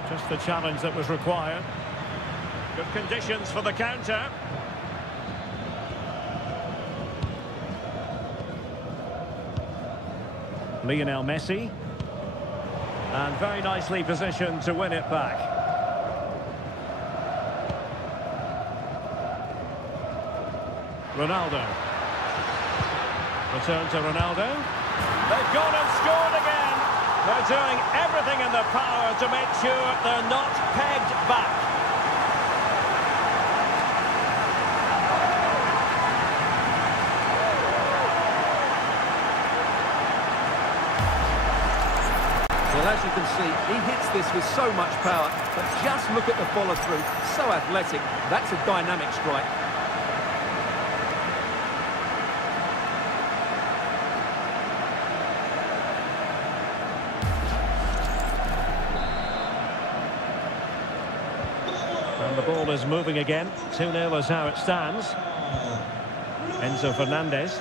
Just the challenge that was required. Good conditions for the counter. Lionel Messi. And very nicely positioned to win it back. Ronaldo. Return to Ronaldo. They've gone and scored again. They're doing everything in their power to make sure they're not pegged back. Well, as you can see, he hits this with so much power, but just look at the follow-through. So athletic. That's a dynamic strike. And the ball is moving again. 2-0 is how it stands. Enzo Fernandez.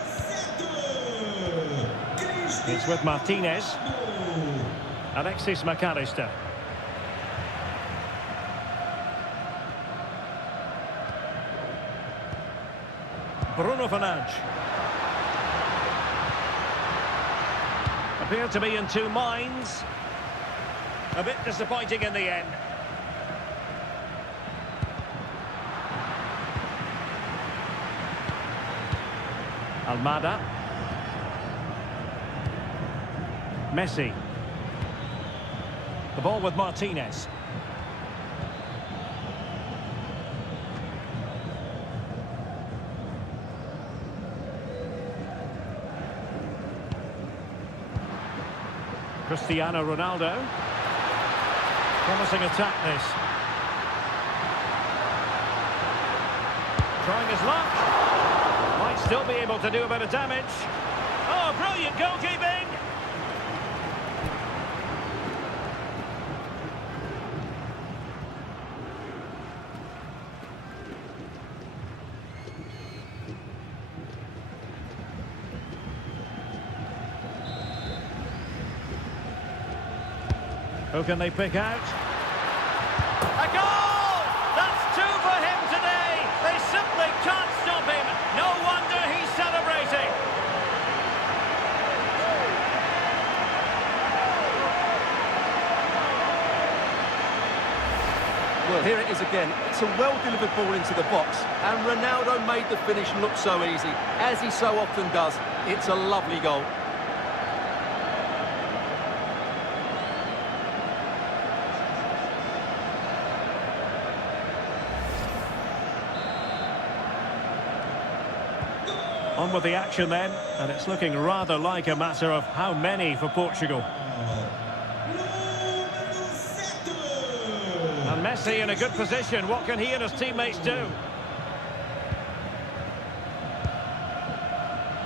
It's with Martinez. Alexis McAllister. Bruno Fernandes. Appear to be in two minds. A bit disappointing in the end. Almada. Messi. The ball with Martinez. Cristiano Ronaldo. Promising attack this. Trying his luck. Might still be able to do a bit of damage. Oh, brilliant goalkeeping! Who can they pick out? A goal! That's two for him today! They simply can't stop him! No wonder he's celebrating! Well, here it is again. It's a well-delivered ball into the box, and Ronaldo made the finish look so easy, as he so often does. It's a lovely goal. On with the action then, and it's looking rather like a matter of how many for Portugal. And Messi in a good position. What can he and his teammates do?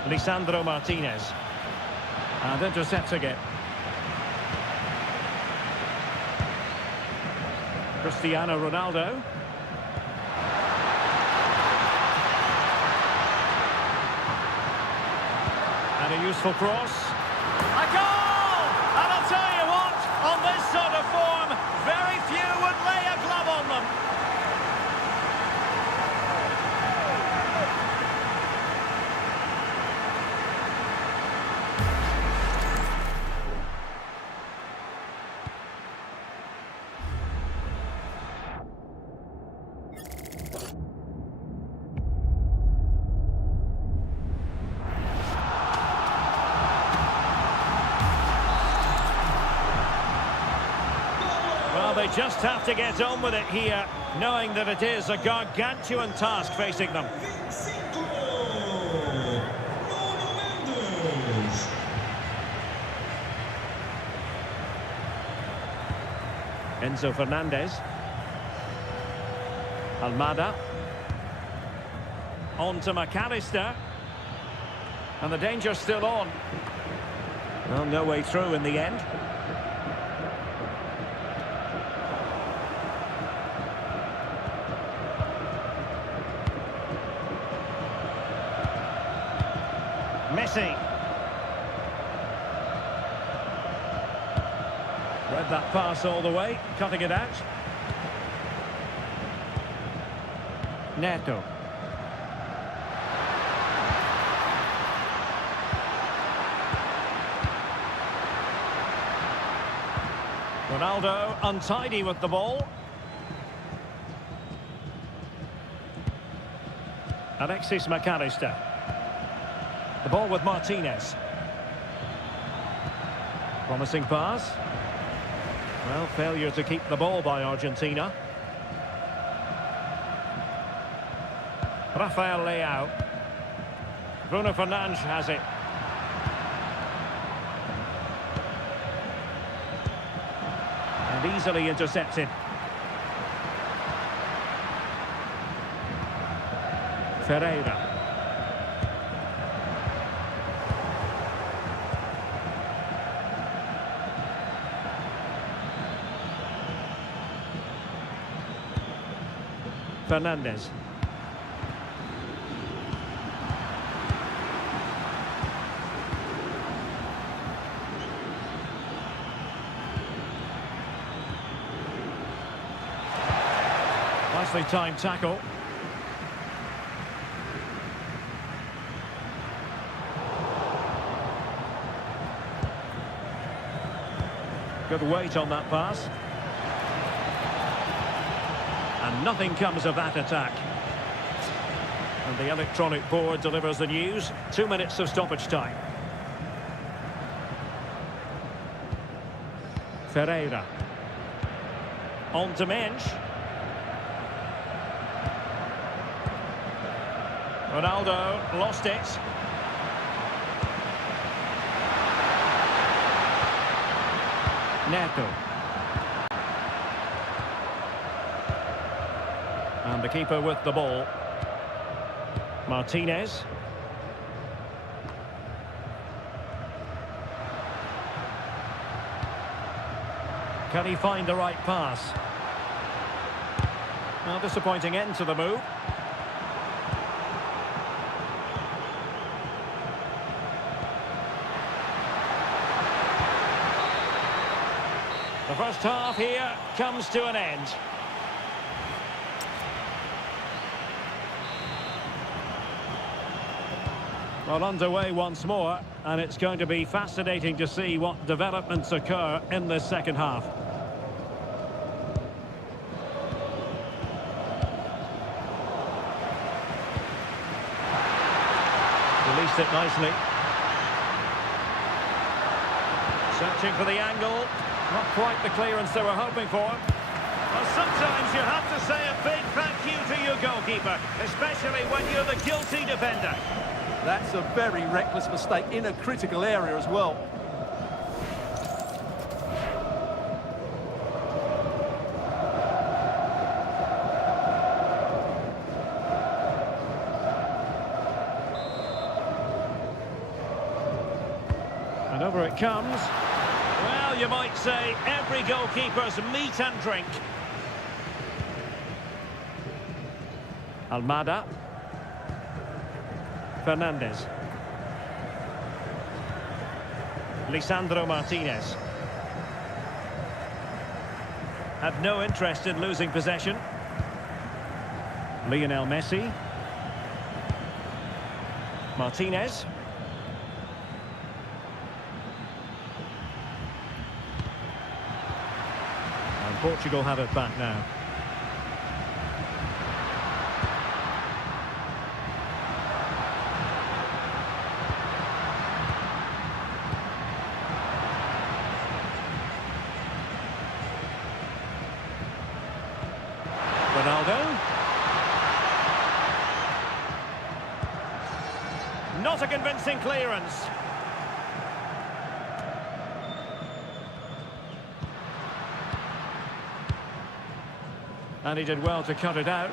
Lisandro Martinez. And intercepts again. Cristiano Ronaldo. And a useful cross. A goal! And I'll tell you what, on this sort of form, very few would lay a glove on them. Well, they just have to get on with it here, knowing that it is a gargantuan task facing them. Enzo Fernandez. Almada. On to McAllister. And the danger's still on. Well, no way through in the end. Messi. Read that pass all the way, cutting it out. Neto. Ronaldo untidy with the ball. Alexis McAllister. The ball with Martinez. Promising pass. Well, failure to keep the ball by Argentina. Rafael Leao. Bruno Fernandes has it. And easily intercepted. Ferreira. Fernandes. Nicely timed tackle. Good weight on that pass. And nothing comes of that attack. And the electronic board delivers the news. 2 minutes of stoppage time. Ferreira. On to Mensch. Ronaldo lost it. Neto. And the keeper with the ball. Martinez. Can he find the right pass? Well, disappointing end to the move. The first half here comes to an end. Well, underway once more, and it's going to be fascinating to see what developments occur in this second half. Released it nicely. Searching for the angle. Not quite the clearance they were hoping for. Well, sometimes you have to say a big thank you to your goalkeeper, especially when you're the guilty defender. That's a very reckless mistake in a critical area as well. And over it comes. Well, you might say every goalkeeper's meat and drink. Almada. Fernandes. Lisandro Martinez. Had no interest in losing possession. Lionel Messi. Martinez. And Portugal have it back now. Ronaldo. Not a convincing clearance. And he did well to cut it out.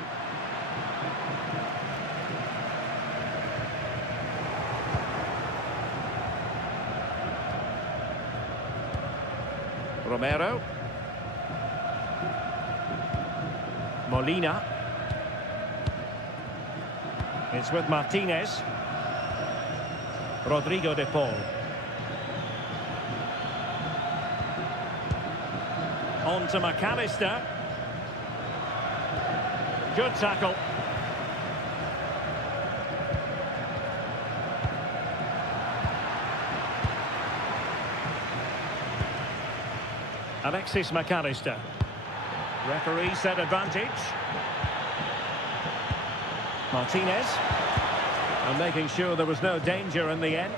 Romero. Molina. It's with Martinez. Rodrigo de Paul. On to McAllister. Good tackle. Alexis McAllister. Referee said advantage. Martinez. And making sure there was no danger in the end.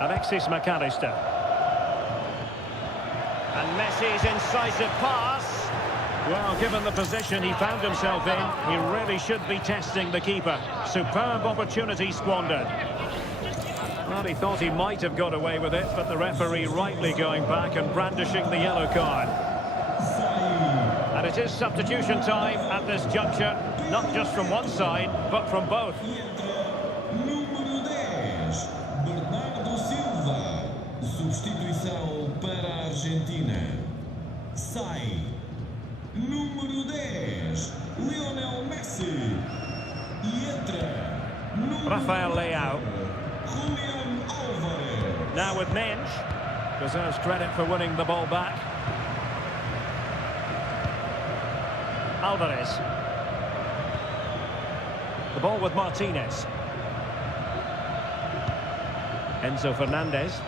Alexis McAllister. And Messi's incisive pass. Well, given the position he found himself in, he really should be testing the keeper. Superb opportunity squandered. Well, he thought he might have got away with it, but the referee rightly going back and brandishing the yellow card. And it is substitution time at this juncture, not just from one side, but from both. Número 10, Bernardo Silva. Substituição para a Argentina. Sai. Número 10, Lionel Messi. E entra. Rafael Leao. Julian Alvarez. Now with Mensch. Deserves credit for winning the ball back. Alvarez. The ball with Martinez. Enzo Fernandez.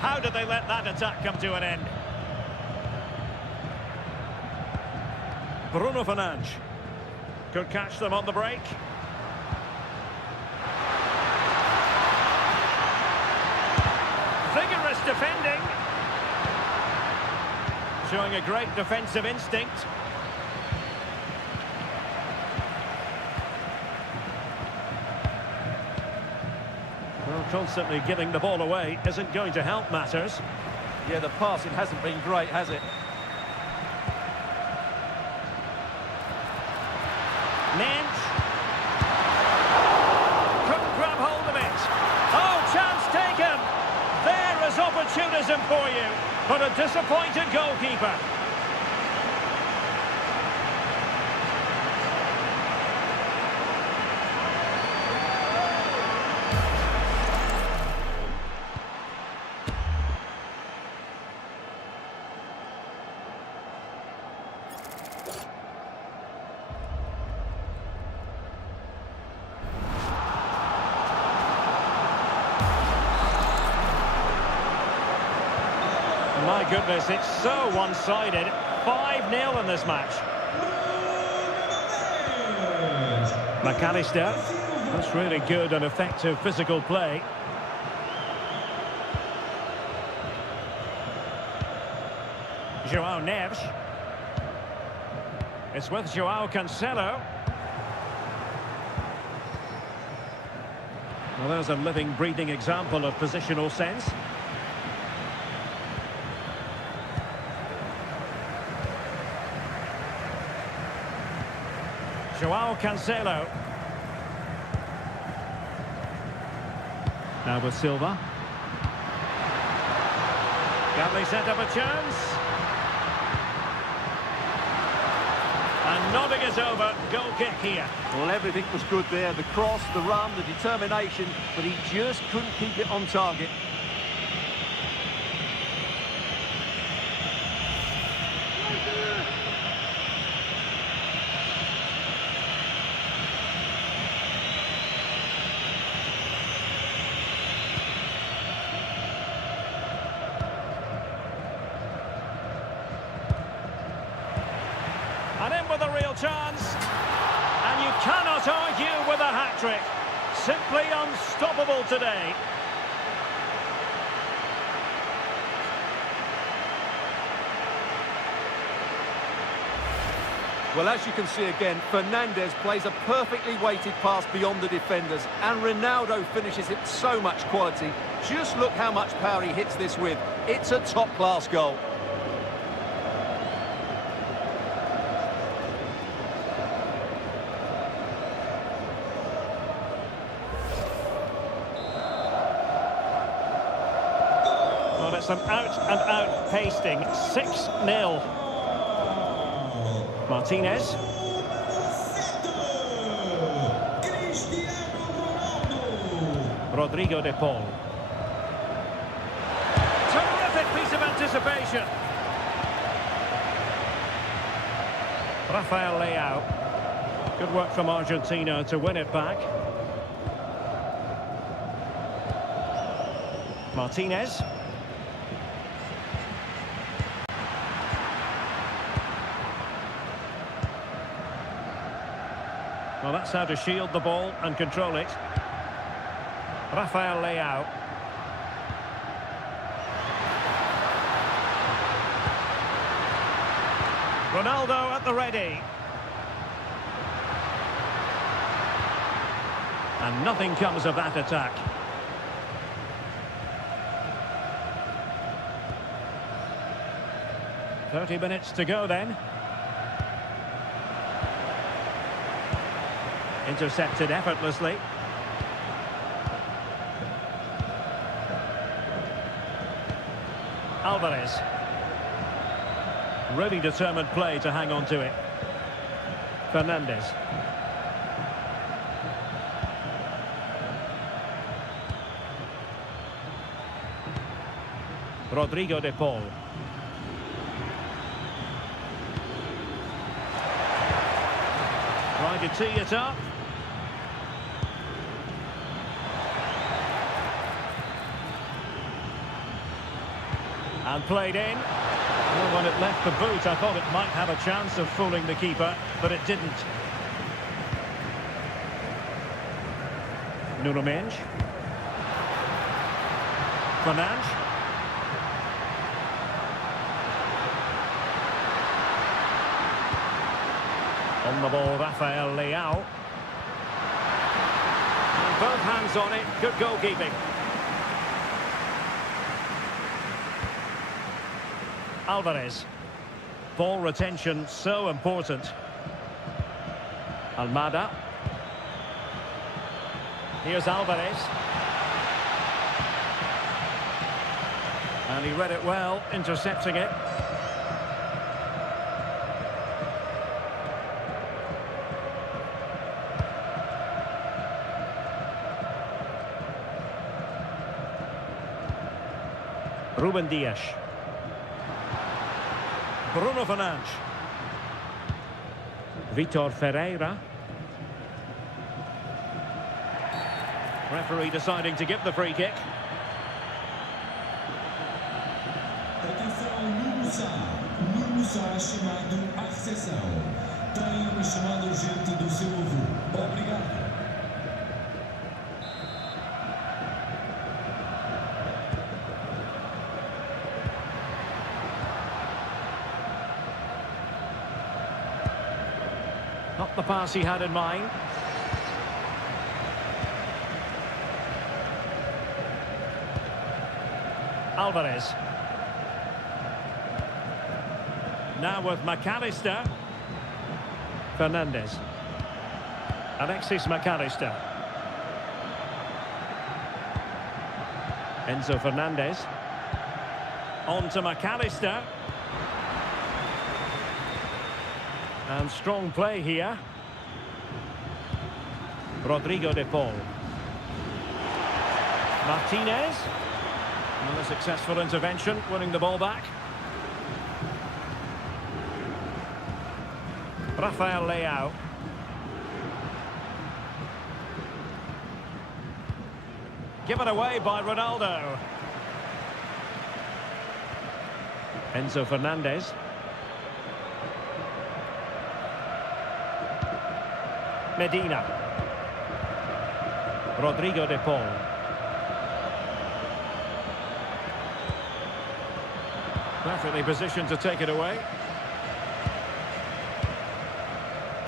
How did they let that attack come to an end? Bruno Fernandes. Could catch them on the break. Vigorous defending. Showing a great defensive instinct. Well, constantly giving the ball away isn't going to help matters. Yeah, the passing hasn't been great, has it? Mensch. Couldn't grab hold of it. Oh, chance taken. There is opportunism for you, but a disappointed goalkeeper. My goodness, it's so one-sided. 5-0 in this match. McAllister. That's really good and effective physical play. João Neves. It's with João Cancelo. Well, there's a living, breathing example of positional sense. João Cancelo. Now with Silva. Can they set up a chance? And nodding it over. Goal kick here. Well, everything was good there. The cross, the run, the determination, but he just couldn't keep it on target. And in with a real chance. And you cannot argue with a hat-trick. Simply unstoppable today. Well, as you can see again, Fernandez plays a perfectly weighted pass beyond the defenders, and Ronaldo finishes it with so much quality. Just look how much power he hits this with. It's a top-class goal. Well, it's an out-and-out pasting. 6-0. Martinez. Rodrigo de Paul. Terrific piece of anticipation. Rafael Leao. Good work from Argentina to win it back. Martinez. Well, that's how to shield the ball and control it. Rafael Leao. Ronaldo at the ready. And nothing comes of that attack. "30 minutes to go then. Intercepted effortlessly. Alvarez. Really determined play to hang on to it. Fernandes. Rodrigo de Paul. Trying to tee it up. And played in. Well, when it left the boot, I thought it might have a chance of fooling the keeper, but it didn't. Nuno Mendes. Fernandes. On the ball, Rafael Leao. And both hands on it. Good goalkeeping. Alvarez. Ball retention so important. Almada. Here's Alvarez. And he read it well, intercepting it. Ruben Dias. Bruno Fernandes. Vitor Ferreira. Referee deciding to give the free kick. Atenção, Nuno Sá chamado à recepção. Tem uma chamada urgente do seu avô. Obrigado. Not the pass he had in mind. Alvarez. Now with McAllister. Fernandes. Alexis McAllister. Enzo Fernandez. On to McAllister. And strong play here. Rodrigo de Paul. Martinez. And a successful intervention, winning the ball back. Rafael Leao. Given away by Ronaldo. Enzo Fernandez. Medina. Rodrigo de Paul. Perfectly positioned to take it away.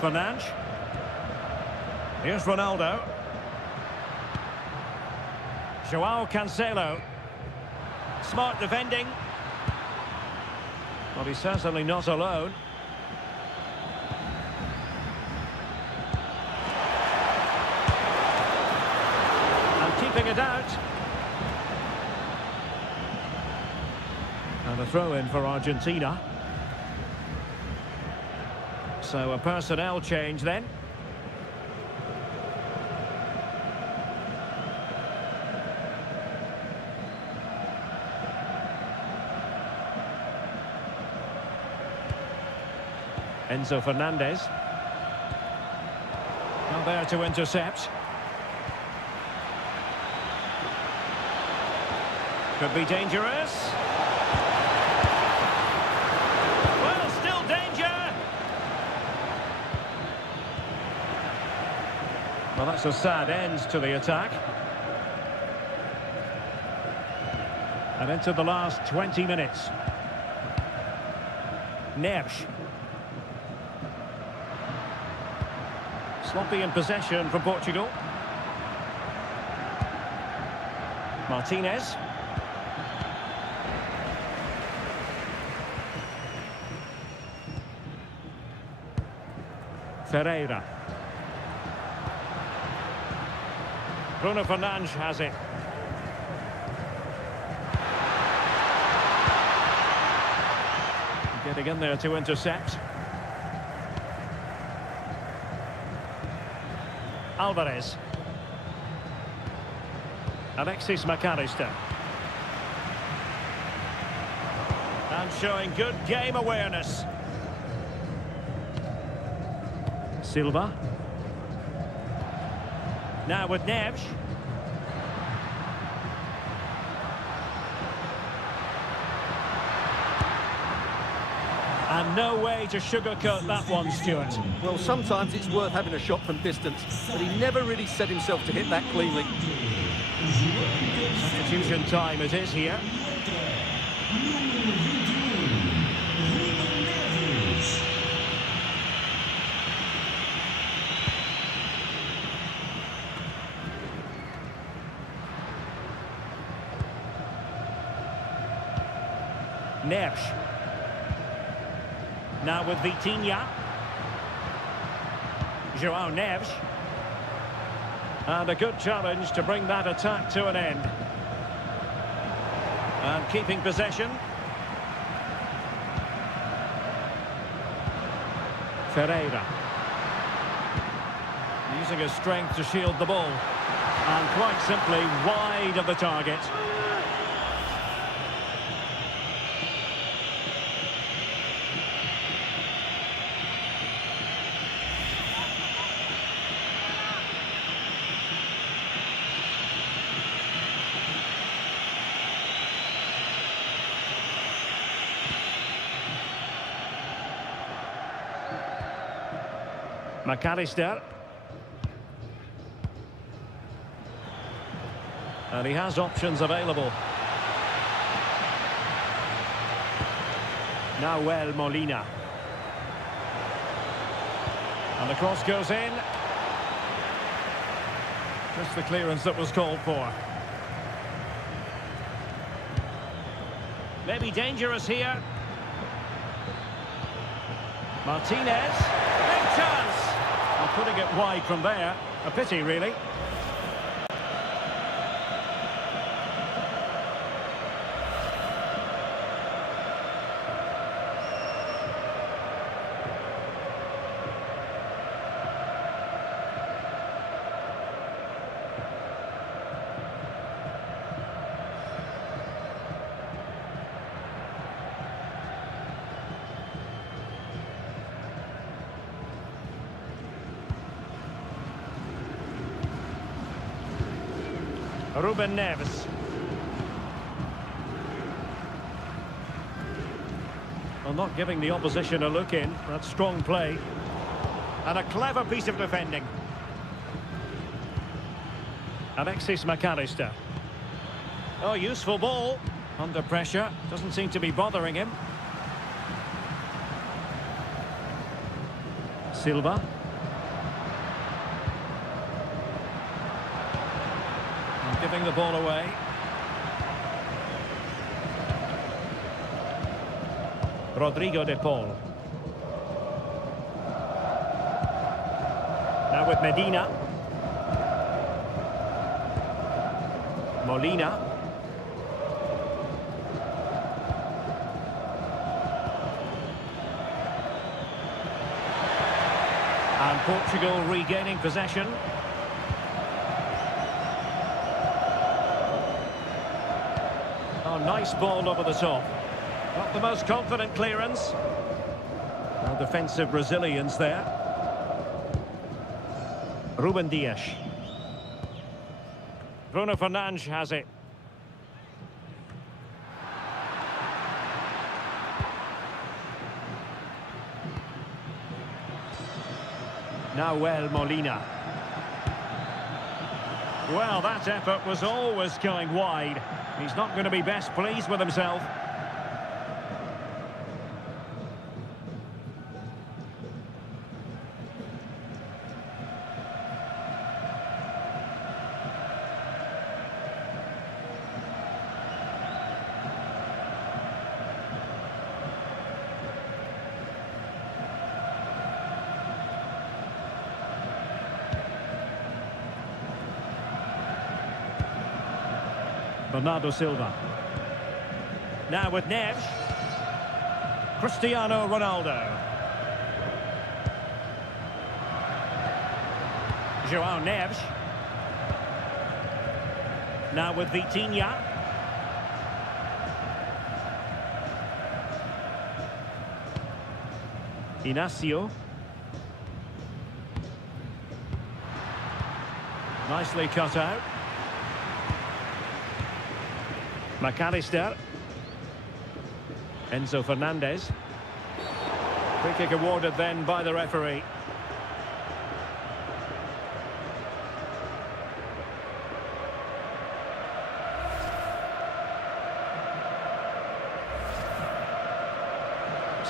Fernandes. Here's Ronaldo. Joao Cancelo. Smart defending. Well, he's certainly not alone. Keeping it out. And a throw-in for Argentina. So a personnel change then. Enzo Fernandez. Not there to intercept. Could be dangerous. Well, still danger. Well, that's a sad end to the attack. And into the last 20 minutes. Neves. Sloppy in possession for Portugal. Martinez. Ferreira. Bruno Fernandes has it. Getting in there to intercept. Alvarez. Alexis McAllister. And showing good game awareness. Silva. Now with Neves. And no way to sugarcoat that one, Stuart. Well, sometimes it's worth having a shot from distance, but he never really set himself to hit that cleanly. Substitution time it is here. Neves. Now with Vitinha. João Neves. And a good challenge to bring that attack to an end. And keeping possession. Ferreira. Using his strength to shield the ball. And quite simply wide of the target. McAllister. And he has options available. Nahuel Molina. And the cross goes in. Just the clearance that was called for. Maybe dangerous here. Martinez. Big chance. And putting it wide from there. A pity, really. Ruben Neves. Well, not giving the opposition a look in. That's strong play. And a clever piece of defending. Alexis McAllister. Oh, useful ball. Under pressure. Doesn't seem to be bothering him. Silva. Giving the ball away. Rodrigo de Paul. Now with Medina. Molina. And Portugal regaining possession. Nice ball over the top. Not the most confident clearance. Well, defensive resilience there. Ruben Dias. Bruno Fernandes has it. Nahuel Molina. Well, that effort was always going wide. He's not going to be best pleased with himself. Bernardo Silva. Now with Neves. Cristiano Ronaldo. João Neves. Now with Vitinha. Inacio. Nicely cut out. McAllister. Enzo Fernandez. Free kick awarded then by the referee.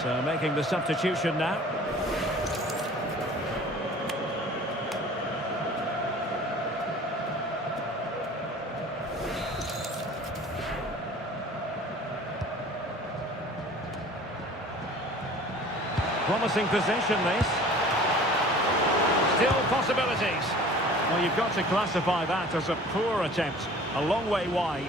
So making the substitution now. Promising possession, this. Still possibilities. Well, you've got to classify that as a poor attempt. A long way wide.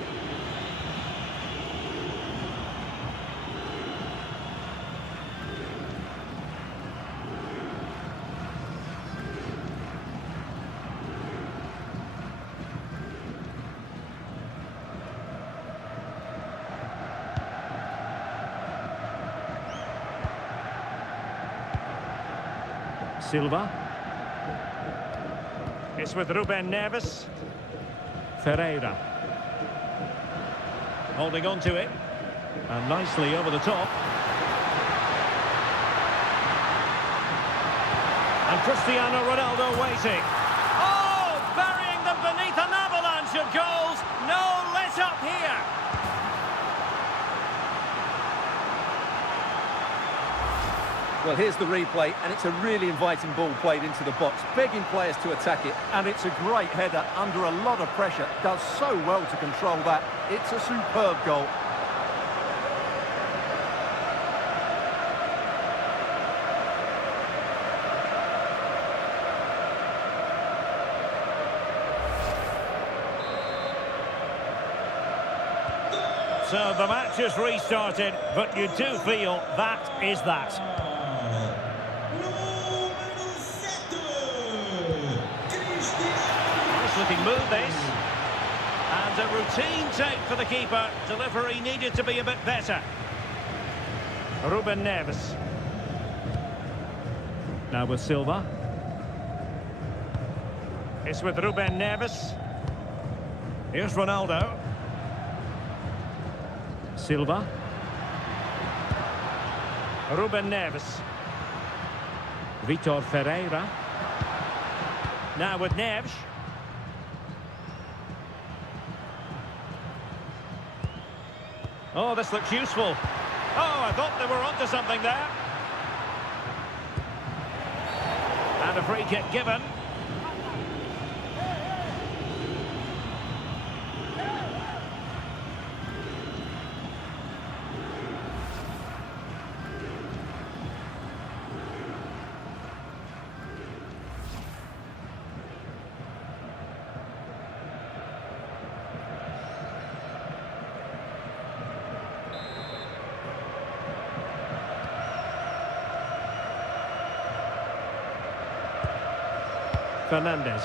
Silva. It's with Ruben Neves. Ferreira. Holding on to it. And nicely over the top. And Cristiano Ronaldo waiting. Oh, burying them beneath an avalanche of goals. No let up here. Well, here's the replay, and it's a really inviting ball played into the box, begging players to attack it, and it's a great header under a lot of pressure. Does so well to control that. It's a superb goal. So the match has restarted, but you do feel that is that. Looking move this, and a routine take for the keeper. Delivery needed to be a bit better. Ruben Neves. Now with Silva. It's with Ruben Neves. Here's Ronaldo. Silva. Ruben Neves. Vitor Ferreira. Now with Neves. Oh, this looks useful. Oh, I thought they were onto something there. And a free kick given. Fernandez.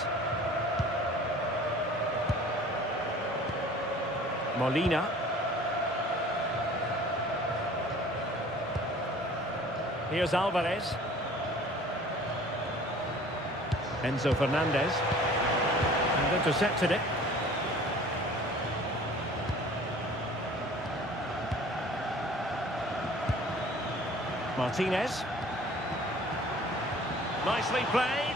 Molina. Here's Alvarez. Enzo Fernandez. And intercepted it. Martinez. Nicely played.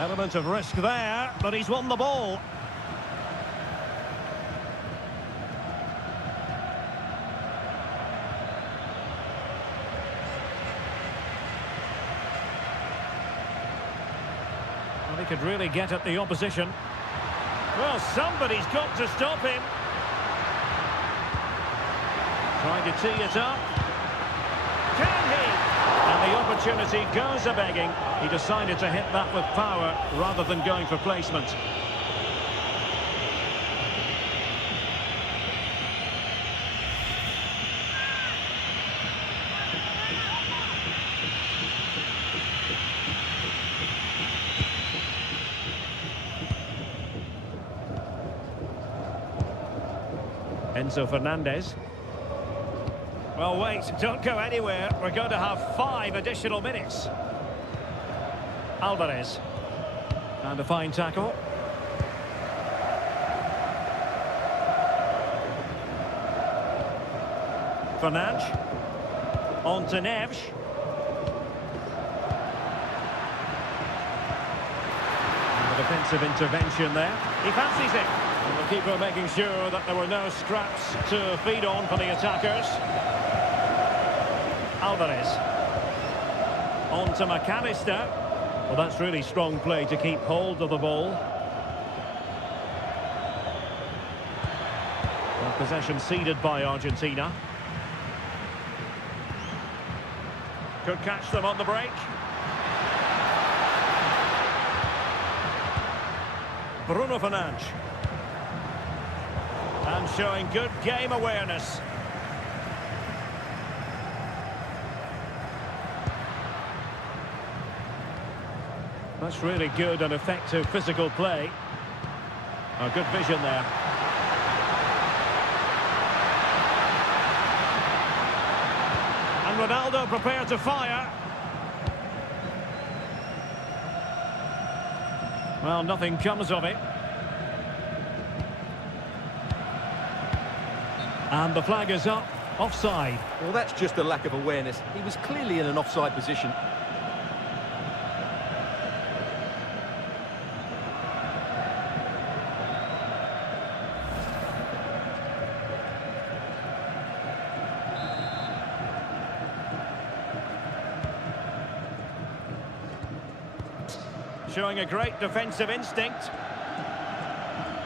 Element of risk there, but he's won the ball. Well, he could really get at the opposition. Well, somebody's got to stop him. Trying to tee it up. Can he? And the opportunity goes a-begging. He decided to hit that with power rather than going for placement. Enzo Fernandez. Well, wait, don't go anywhere. We're going to have 5 additional minutes. Alvarez. And a fine tackle. Fernandes. On to Neves. And the defensive intervention there. He fancies it. And the keeper making sure that there were no scraps to feed on for the attackers. Alvarez. On to McAllister. Well, that's really strong play to keep hold of the ball. Well, possession ceded by Argentina. Could catch them on the break. Bruno Fernandes. And showing good game awareness. That's really good and effective physical play. Oh, good vision there. And Ronaldo prepared to fire. Well, nothing comes of it. And the flag is up. Offside. Well, that's just a lack of awareness. He was clearly in an offside position. Showing a great defensive instinct.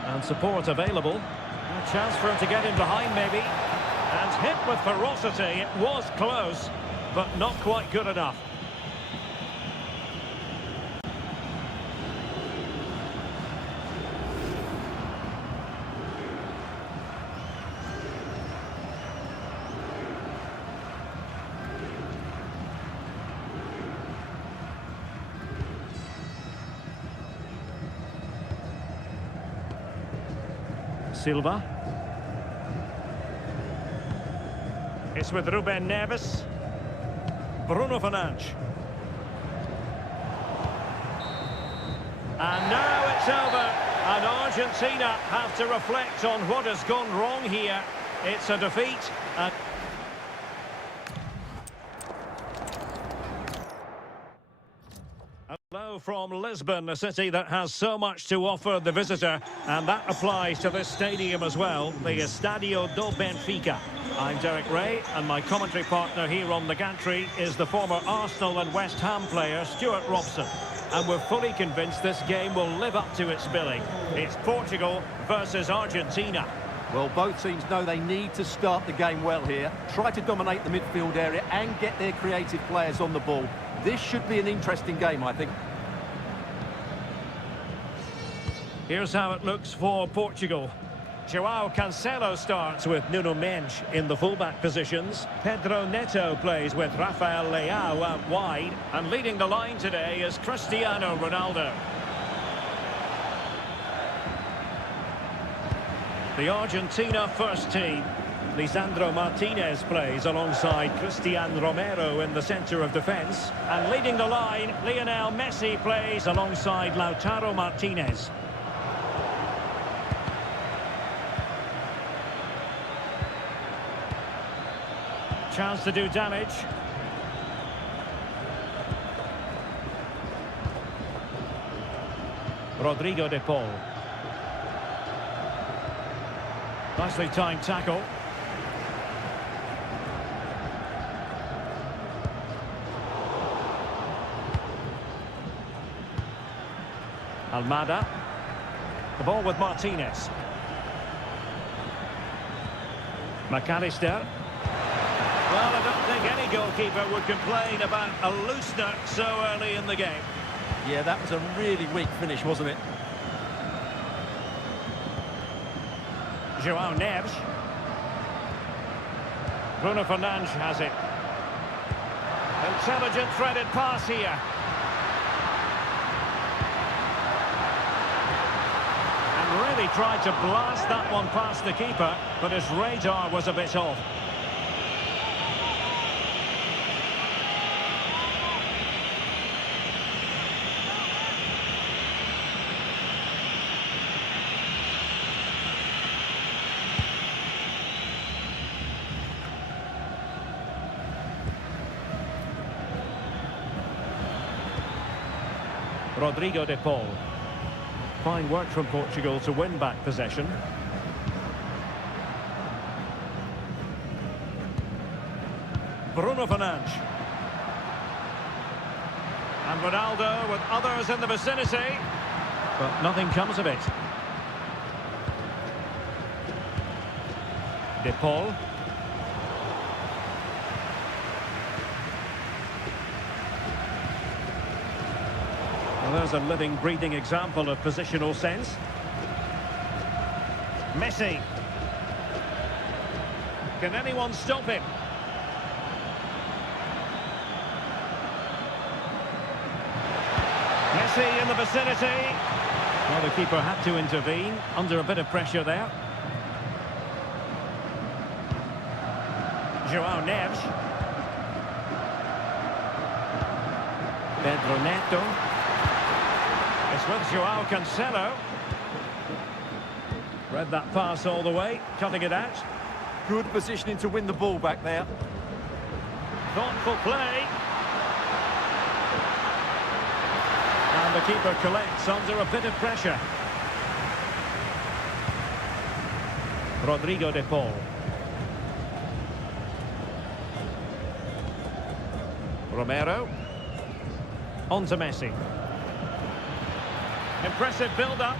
And support available. A chance for him to get in behind maybe. And hit with ferocity. It was close, but not quite good enough. Silva. It's with Ruben Neves. Bruno Fernandes. And now it's over. And Argentina have to reflect on what has gone wrong here. It's a defeat. Hello from Lisbon, a city that has so much to offer the visitor, and that applies to this stadium as well, the Estadio do Benfica. I'm Derek Ray, and my commentary partner here on the gantry is the former Arsenal and West Ham player Stuart Robson. And we're fully convinced this game will live up to its billing. It's Portugal versus Argentina. Well, both teams know they need to start the game well here. Try to dominate the midfield area and get their creative players on the ball. This should be an interesting game, I think. Here's how it looks for Portugal. João Cancelo starts with Nuno Mendes in the fullback positions. Pedro Neto plays with Rafael Leao out wide. And leading the line today is Cristiano Ronaldo. The Argentina first team. Lisandro Martinez plays alongside Cristian Romero in the centre of defence. And leading the line, Lionel Messi plays alongside Lautaro Martinez. Chance to do damage. Rodrigo de Paul. Nicely timed tackle. Almada. The ball with Martinez. McAllister. Well, I don't think any goalkeeper would complain about a loosener so early in the game. Yeah, that was a really weak finish, wasn't it? João Neves. Bruno Fernandes has it. Intelligent threaded pass here. And really tried to blast that one past the keeper, but his radar was a bit off. Rodrigo de Paul. Fine work from Portugal to win back possession. Bruno Fernandes. And Ronaldo with others in the vicinity. But nothing comes of it. De Paul. Well, there's a living, breathing example of positional sense. Messi. Can anyone stop him? Messi in the vicinity. Well, the keeper had to intervene under a bit of pressure there. João Neves. Pedro Neto. It's with João Cancelo. Read that pass all the way, cutting it out. Good positioning to win the ball back there. Thoughtful play. And the keeper collects under a bit of pressure. Rodrigo de Paul. Romero. On to Messi. Impressive build-up.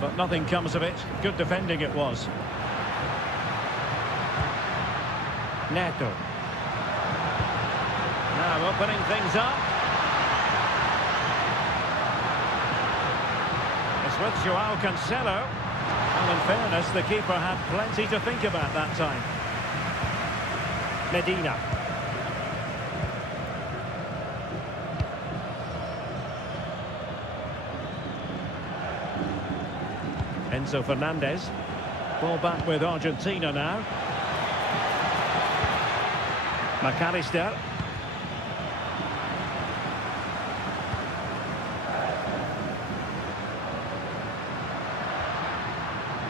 But nothing comes of it. Good defending it was. Neto. Now opening things up. It's with João Cancelo. And in fairness, the keeper had plenty to think about that time. Medina. Enzo Fernandez. Ball back with Argentina now. McAllister.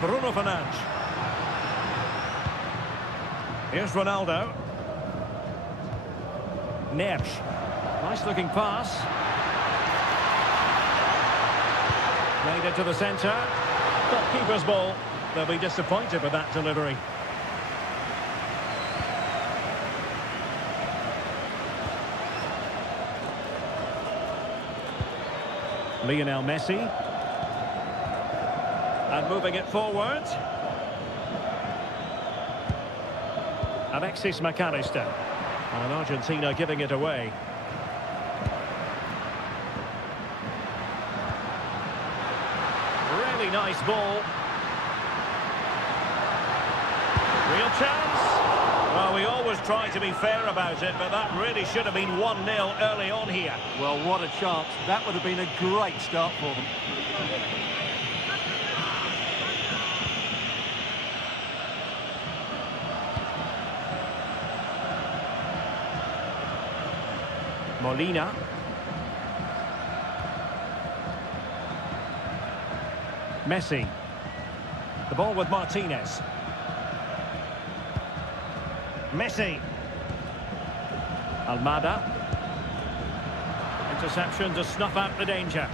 Bruno Fernandes. Here's Ronaldo. Neves. Nice looking pass. Played it to the centre. But keeper's ball. They'll be disappointed with that delivery. Lionel Messi. And moving it forward. Alexis McAllister. And Argentina giving it away. Really nice ball. Real chance. Well, we always try to be fair about it, but that really should have been 1-0 early on here. Well, what a chance. That would have been a great start for them. Molina. Messi. The ball with Martinez. Messi. Almada. Interception to snuff out the danger.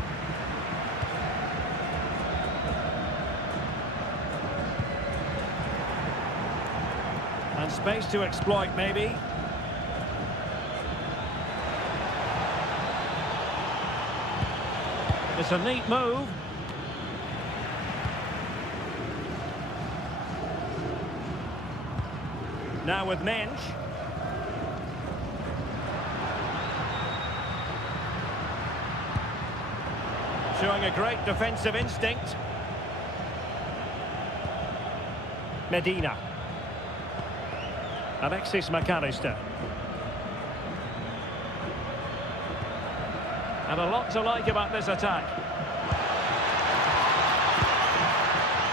And space to exploit, maybe. It's a neat move. Now with Mensch. Showing a great defensive instinct. Medina. Alexis McAllister. And a lot to like about this attack.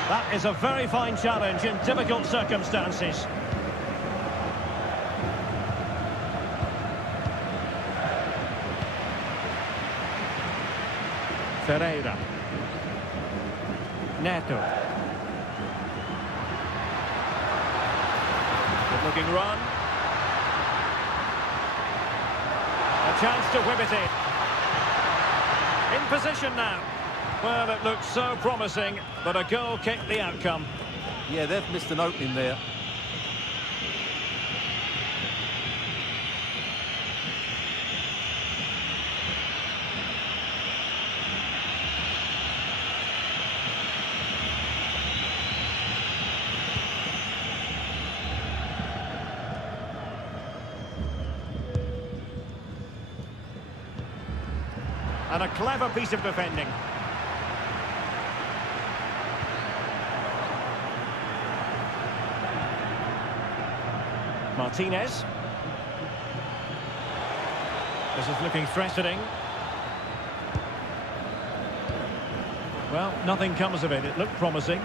That is a very fine challenge in difficult circumstances. Ferreira. Neto. Good looking run. A chance to whip it in. In position now. Well, it looked so promising, but a goal kicked the outcome. Yeah, they've missed an opening there. And a clever piece of defending. Martinez. This is looking threatening. Well, nothing comes of it. It looked promising.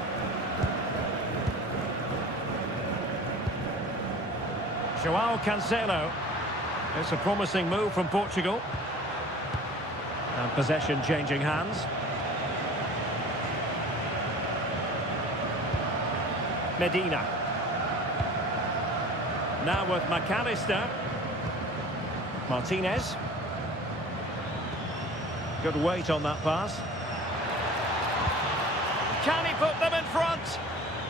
João Cancelo. It's a promising move from Portugal. And possession changing hands. Medina. Now with McAllister. Martinez. Good weight on that pass. Can he put them in front?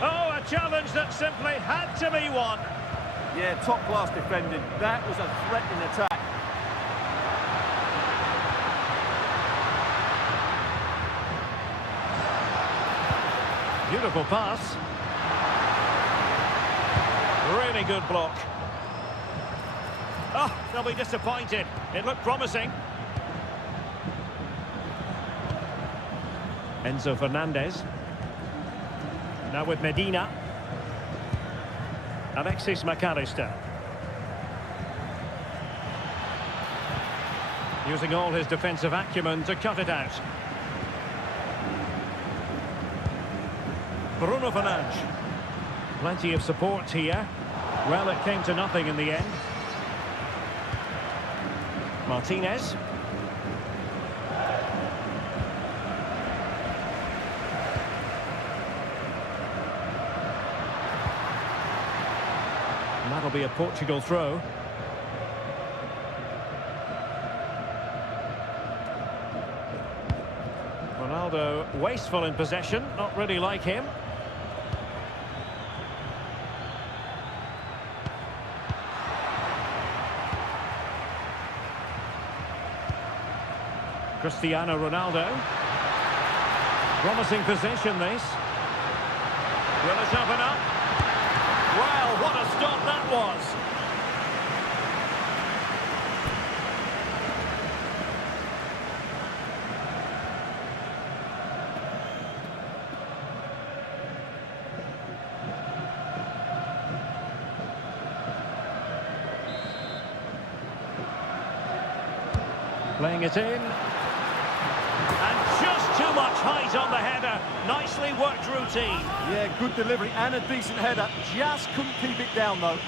Oh, a challenge that simply had to be won. Yeah, top-class defending. That was a threatening attack. Beautiful pass. Really good block. Oh, they'll be disappointed. It looked promising. Enzo Fernandez. Now with Medina. Alexis McAllister. Using all his defensive acumen to cut it out. Bruno Fernandes. Plenty of support here. Well, it came to nothing in the end. Martinez. And that'll be a Portugal throw. Ronaldo wasteful in possession, not really like him. Cristiano Ronaldo. Promising position, this. Will it open up? Well, what a stop that was. Playing it in. Too much height on the header. Nicely worked routine. Yeah, good delivery and a decent header. Just couldn't keep it down, though.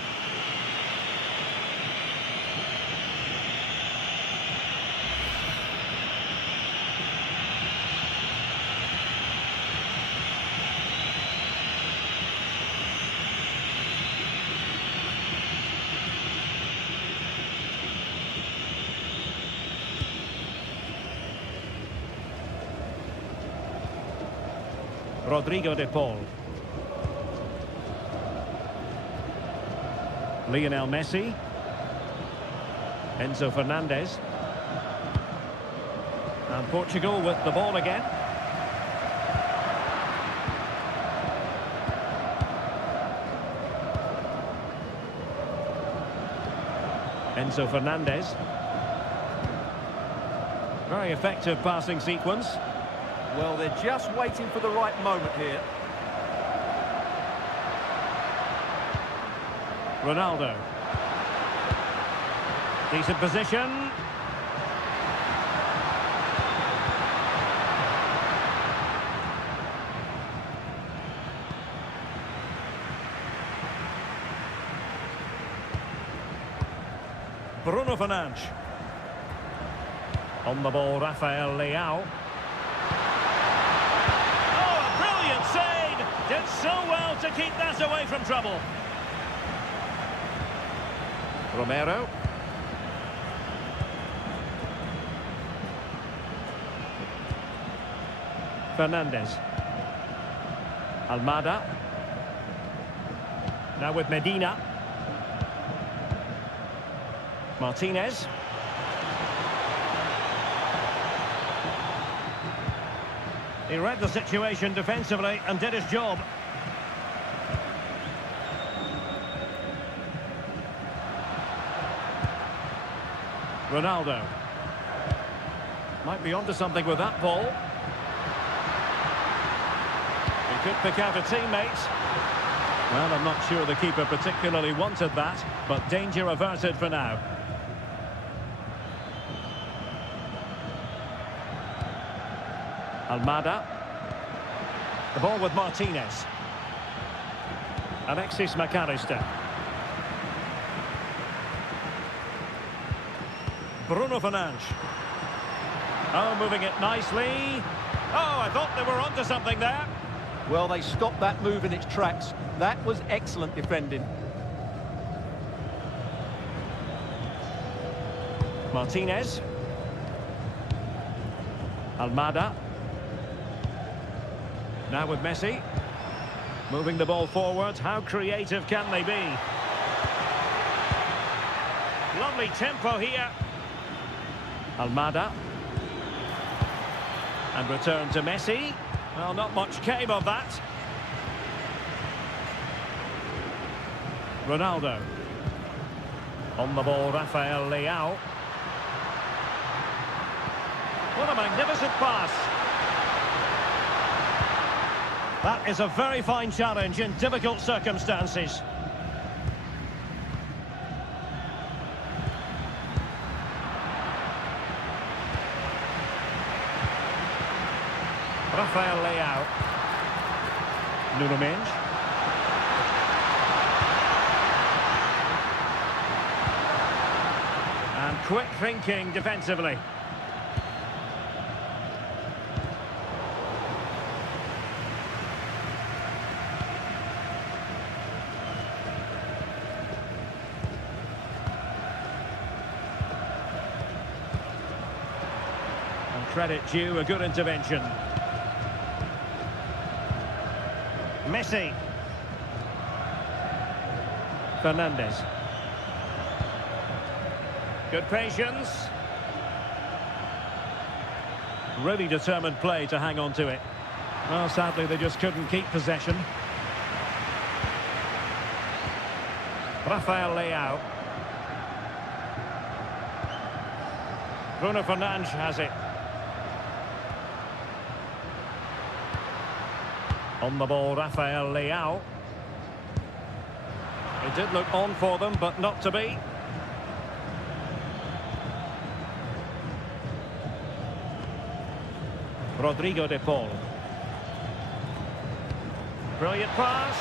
Rodrigo de Paul. Lionel Messi. Enzo Fernandez. And Portugal with the ball again. Enzo Fernandez. Very effective passing sequence. Well, they're just waiting for the right moment here. Ronaldo. Decent position. Bruno Fernandes. On the ball, Rafael Leao. Oh, a brilliant save! Did so well to keep that away from trouble. Romero. Fernandez. Almada. Now with Medina. Martinez. He read the situation defensively and did his job. Ronaldo. Might be onto something with that ball. He could pick out a teammate. Well, I'm not sure the keeper particularly wanted that, but danger averted for now. Almada. The ball with Martinez. Alexis McAllister. Bruno Fernandes. Oh, moving it nicely. Oh, I thought they were onto something there. Well, they stopped that move in its tracks. That was excellent defending. Martinez. Almada. Now with Messi. Moving the ball forward. How creative can they be? Lovely tempo here. Almada. And return to Messi. Well, not much came of that. Ronaldo. On the ball, Rafael Leao. What a magnificent pass. That is a very fine challenge in difficult circumstances. Rafael Leao. Nuno Mendes. And quick thinking defensively. And credit due, a good intervention. Messi. Fernandez. Good patience. Really determined play to hang on to it. Well, sadly, they just couldn't keep possession. Rafael Leao. Bruno Fernandes has it. On the ball, Rafael Leao. It did look on for them, but not to be. Rodrigo de Paul. Brilliant pass.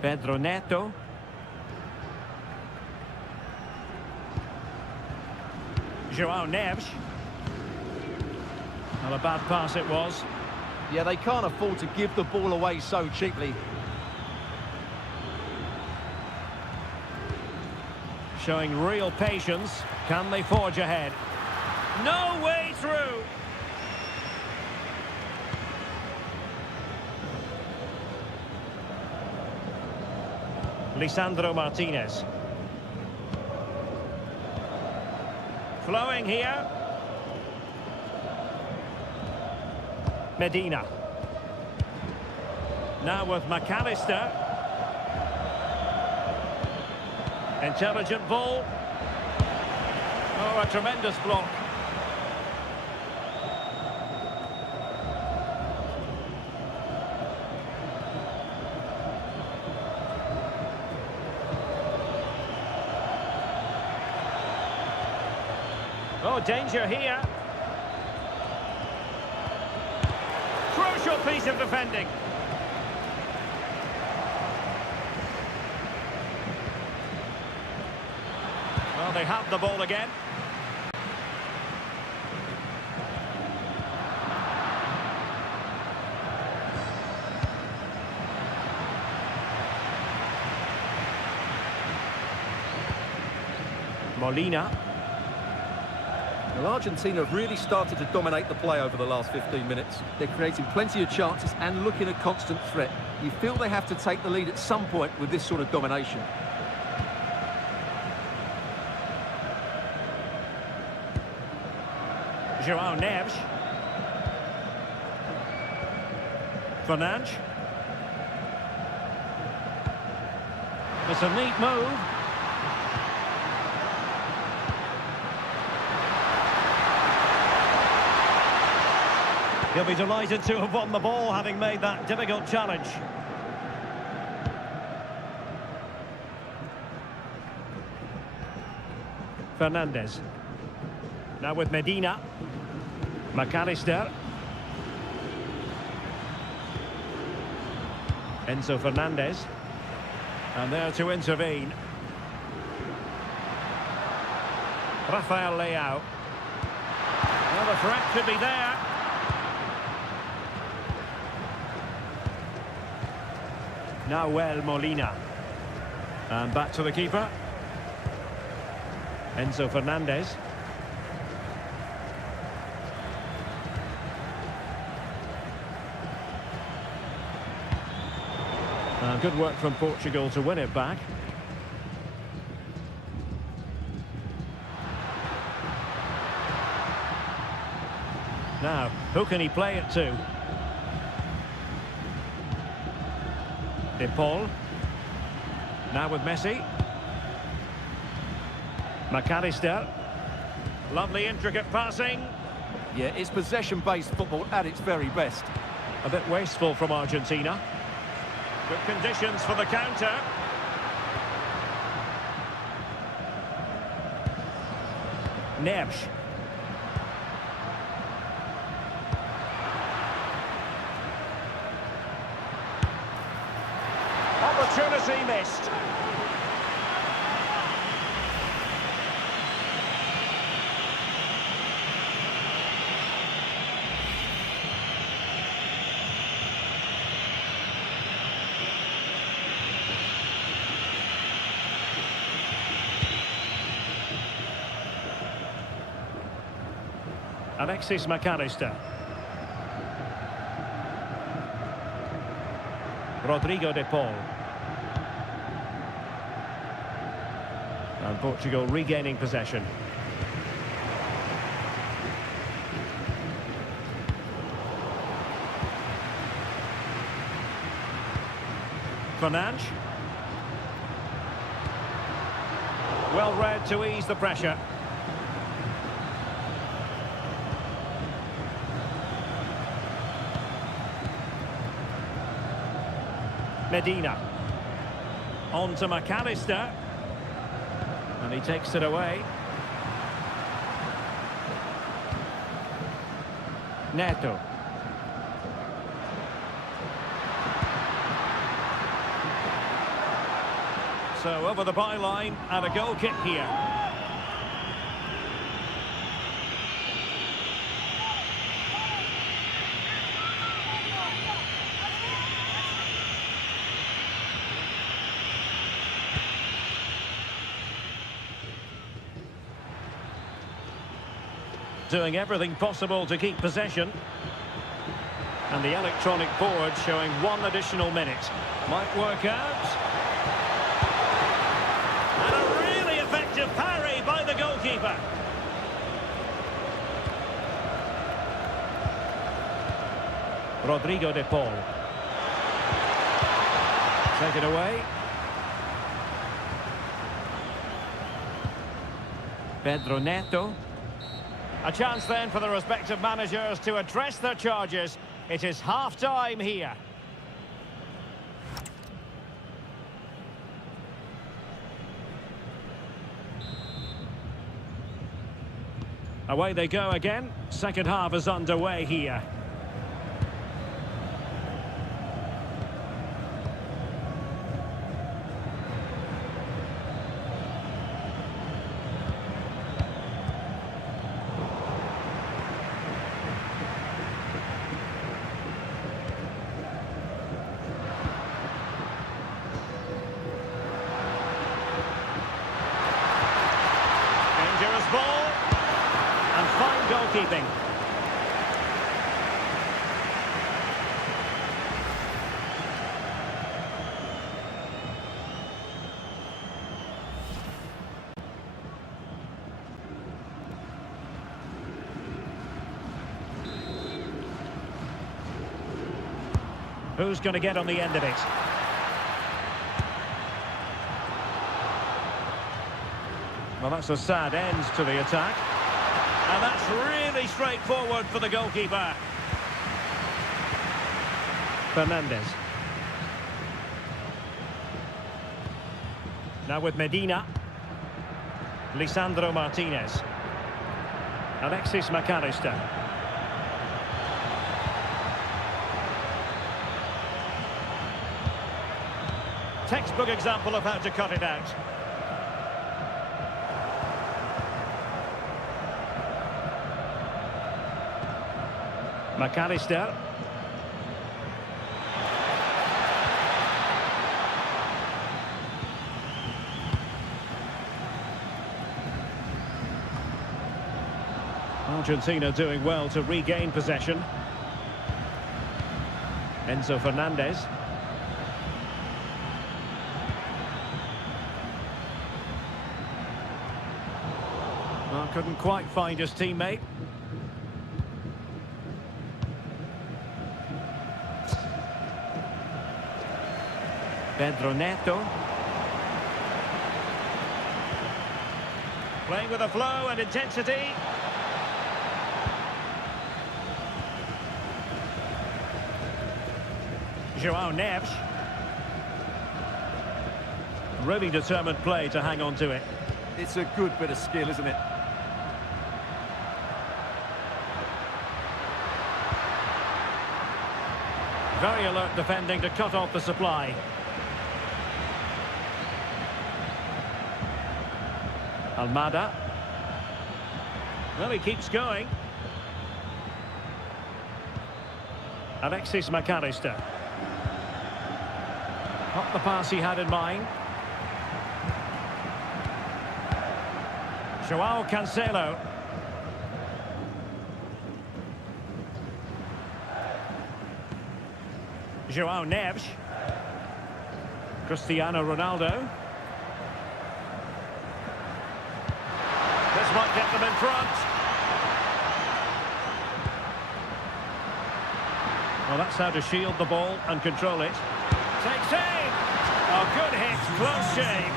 Pedro Neto. João Neves. Well, a bad pass it was. Yeah, they can't afford to give the ball away so cheaply. Showing real patience. Can they forge ahead? No way through. Lisandro Martinez. Flowing here. Medina. Now with McAllister. Intelligent ball. Oh, a tremendous block. Oh, danger here. Crucial piece of defending. Well, they have the ball again. Molina. Well, Argentina have really started to dominate the play over the last 15 minutes. They're creating plenty of chances and looking a constant threat. You feel they have to take the lead at some point with this sort of domination. João Neves. Fernandes. It's a neat move. He'll be delighted to have won the ball, having made that difficult challenge. Fernandes. Now with Medina. McAllister. Enzo Fernandez. And there to intervene. Rafael Leao. Well, the threat could be there. Nahuel Molina. And back to the keeper. Enzo Fernandez. Good work from Portugal to win it back. Now, who can he play it to? De Paul. Now with Messi. McAllister. Lovely intricate passing. Yeah, it's possession-based football at its very best. A bit wasteful from Argentina. Good conditions for the counter. Neves. Opportunity missed. Alexis McAllister. Rodrigo de Paul. And Portugal regaining possession. Fernandes. Well read to ease the pressure. Medina. On to McAllister. And he takes it away. Neto. So over the byline and a goal kick here. doing everything possible to keep possession. And the electronic board showing 1 additional minute. Might work out. And a really effective parry by the goalkeeper. Rodrigo de Paul. Take it away. Pedro Neto. A chance then for the respective managers to address their charges. It is half-time here. Away they go again. Second half is underway here. Dangerous ball. And fine goalkeeping. Who's going to get on the end of it? Well, that's a sad end to the attack. And that's really straightforward for the goalkeeper. Fernandez. Now with Medina. Lisandro Martinez. Alexis McAllister. Textbook example of how to cut it out. McAllister. Argentina doing well to regain possession. Enzo Fernandez. Well, couldn't quite find his teammate. Pedro Neto. Playing with a flow and intensity. João Neves. Really determined play to hang on to it. It's a good bit of skill, isn't it? Very alert defending to cut off the supply. Almada. Well, he keeps going. Alexis McAllister. Not the pass he had in mind. João Cancelo. João Neves. Cristiano Ronaldo. This might get them in front. Well, that's how to shield the ball and control it. Takes aim. Oh, good hit. Close shave.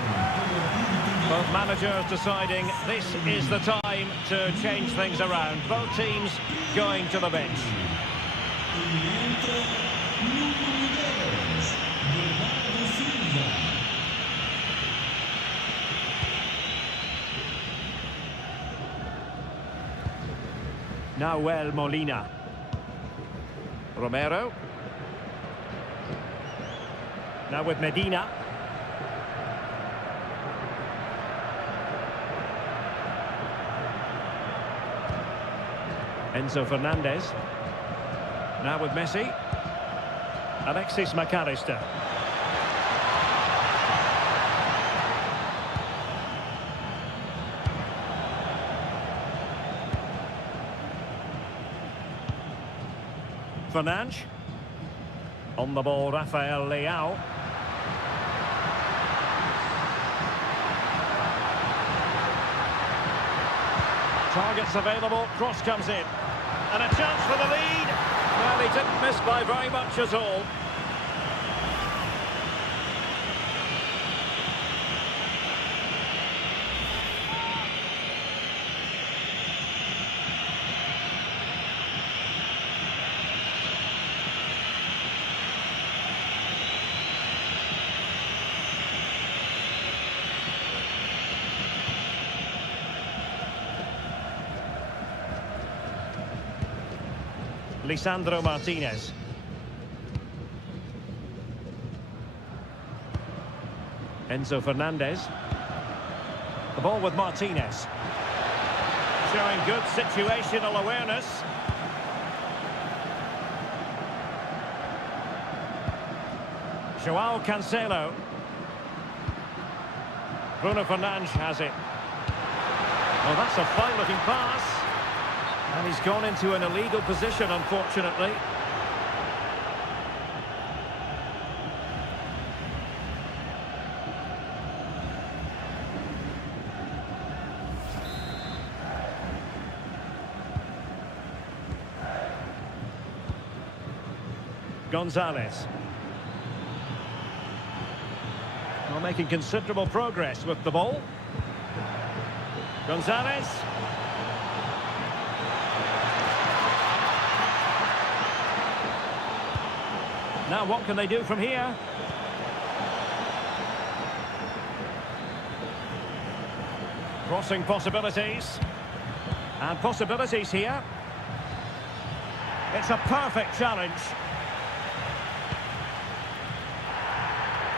Both managers deciding this is the time to change things around. Both teams going to the bench. Nahuel Molina. Romero. Now with Medina. Enzo Fernandez. Now with Messi. Alexis McAllister. Fernandes. On the ball, Rafael Leao. Targets available, cross comes in. And a chance for the lead. Well, he didn't miss by very much at all. Lisandro Martinez. Enzo Fernandez. The ball with Martinez. Showing good situational awareness. Joao Cancelo. Bruno Fernandes has it. Well, that's a fine-looking pass. And he's gone into an illegal position, unfortunately. Gonzalez. Well, making considerable progress with the ball. Gonzalez. Now what can they do from here? Crossing possibilities. And possibilities here. It's a perfect challenge.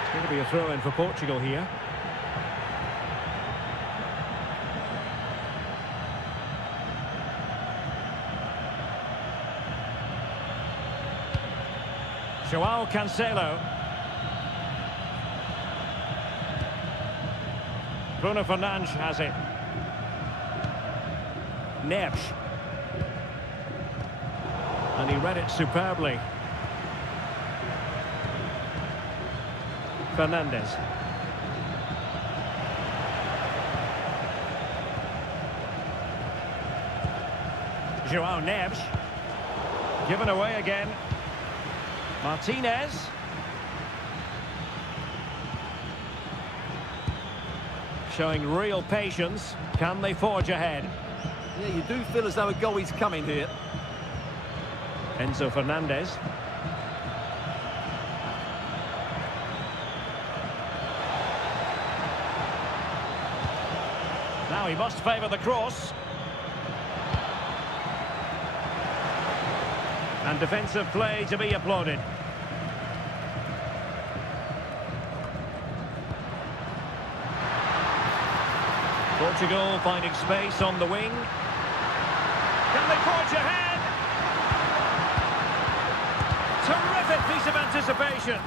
It's going to be a throw-in for Portugal here. Joao Cancelo. Bruno Fernandes has it. Neves. And he read it superbly. Fernandes. Joao Neves. Given away again. Martinez. Showing real patience. Can they forge ahead? Yeah, you do feel as though a goal is coming here. Enzo Fernandez. Now he must favour the cross. And defensive play to be applauded. Portugal finding space on the wing. Can they forge ahead? Terrific piece of anticipation.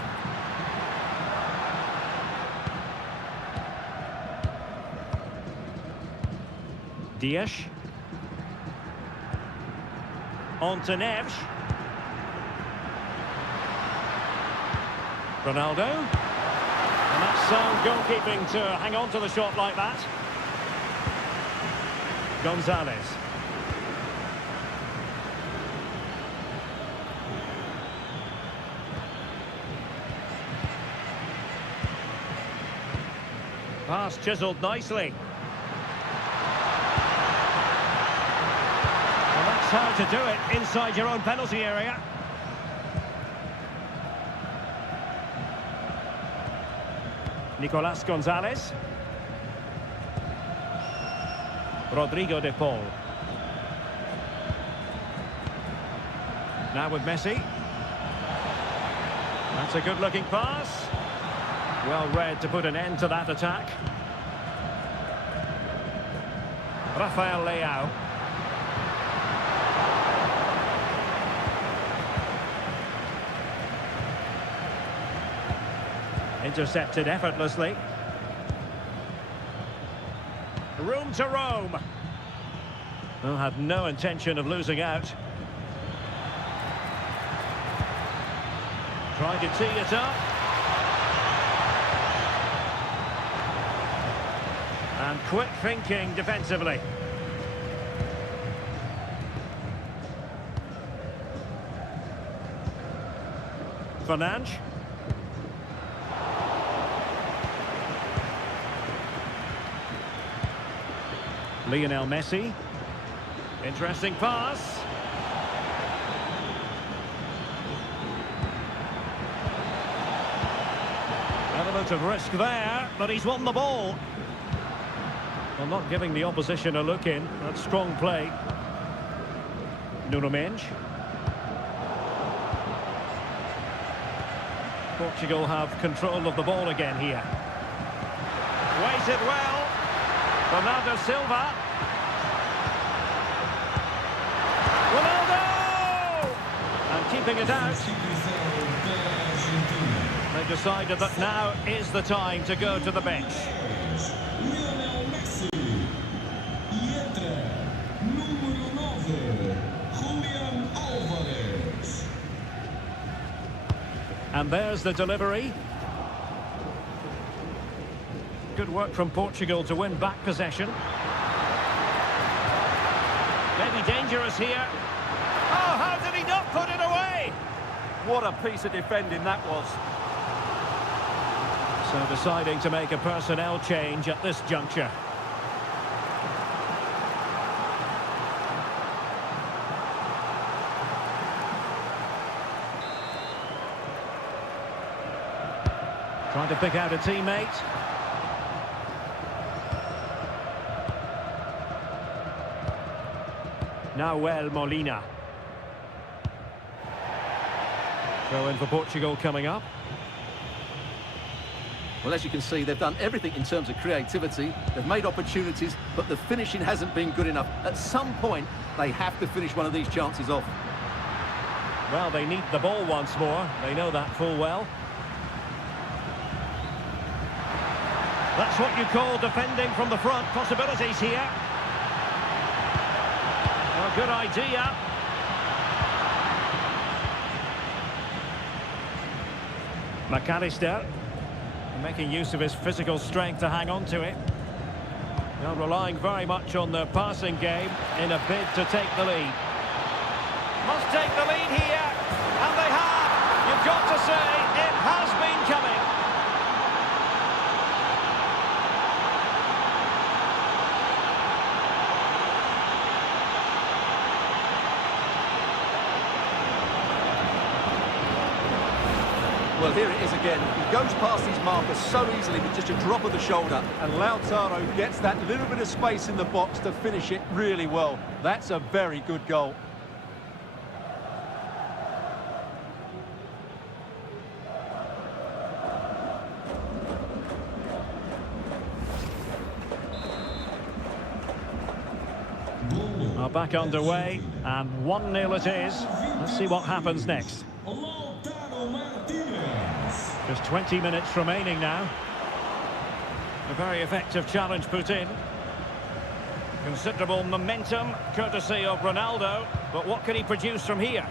Dias. On to Neves. Ronaldo. And that's sound goalkeeping to hang on to the shot like that. Gonzalez. Pass chiselled nicely. Well, that's how to do it inside your own penalty area. Nicolas Gonzalez. Rodrigo de Paul. Now with Messi. That's a good-looking pass. Well read to put an end to that attack. Rafael Leao. Intercepted effortlessly. Room to roam. Well, had no intention of losing out. Trying to tee it up. And quick thinking defensively. Fernandes. Lionel Messi. Interesting pass. Element of risk there, but he's won the ball. Well, not giving the opposition a look in. That's strong play. Nuno Mendes. Portugal have control of the ball again here. Waited well. Bernardo Silva. Ronaldo! And keeping it out. They decided that now is the time to go to the bench. Lionel Messi. E entra número 9, Julian Álvarez. And there's the delivery. Good work from Portugal to win back possession. Maybe dangerous here. Oh, how did he not put it away? What a piece of defending that was. So deciding to make a personnel change at this juncture. Trying to pick out a teammate. Nahuel Molina. Throw in for Portugal coming up. Well, as you can see, they've done everything in terms of creativity. They've made opportunities, but the finishing hasn't been good enough. At some point, they have to finish one of these chances off. Well, they need the ball once more. They know that full well. That's what you call defending from the front. Possibilities here. Well, good idea. McAllister. Making use of his physical strength to hang on to it. Now relying very much on their passing game in a bid to take the lead. Must take the lead here. And they have. You've got to say, it has been coming. Well, here it is again. He goes past his marker so easily with just a drop of the shoulder. And Lautaro gets that little bit of space in the box to finish it really well. That's a very good goal. Are back underway, and 1-0 it is. Let's see what happens next. Just 20 minutes remaining now. A very effective challenge put in. Considerable momentum, courtesy of Ronaldo. But what can he produce from here?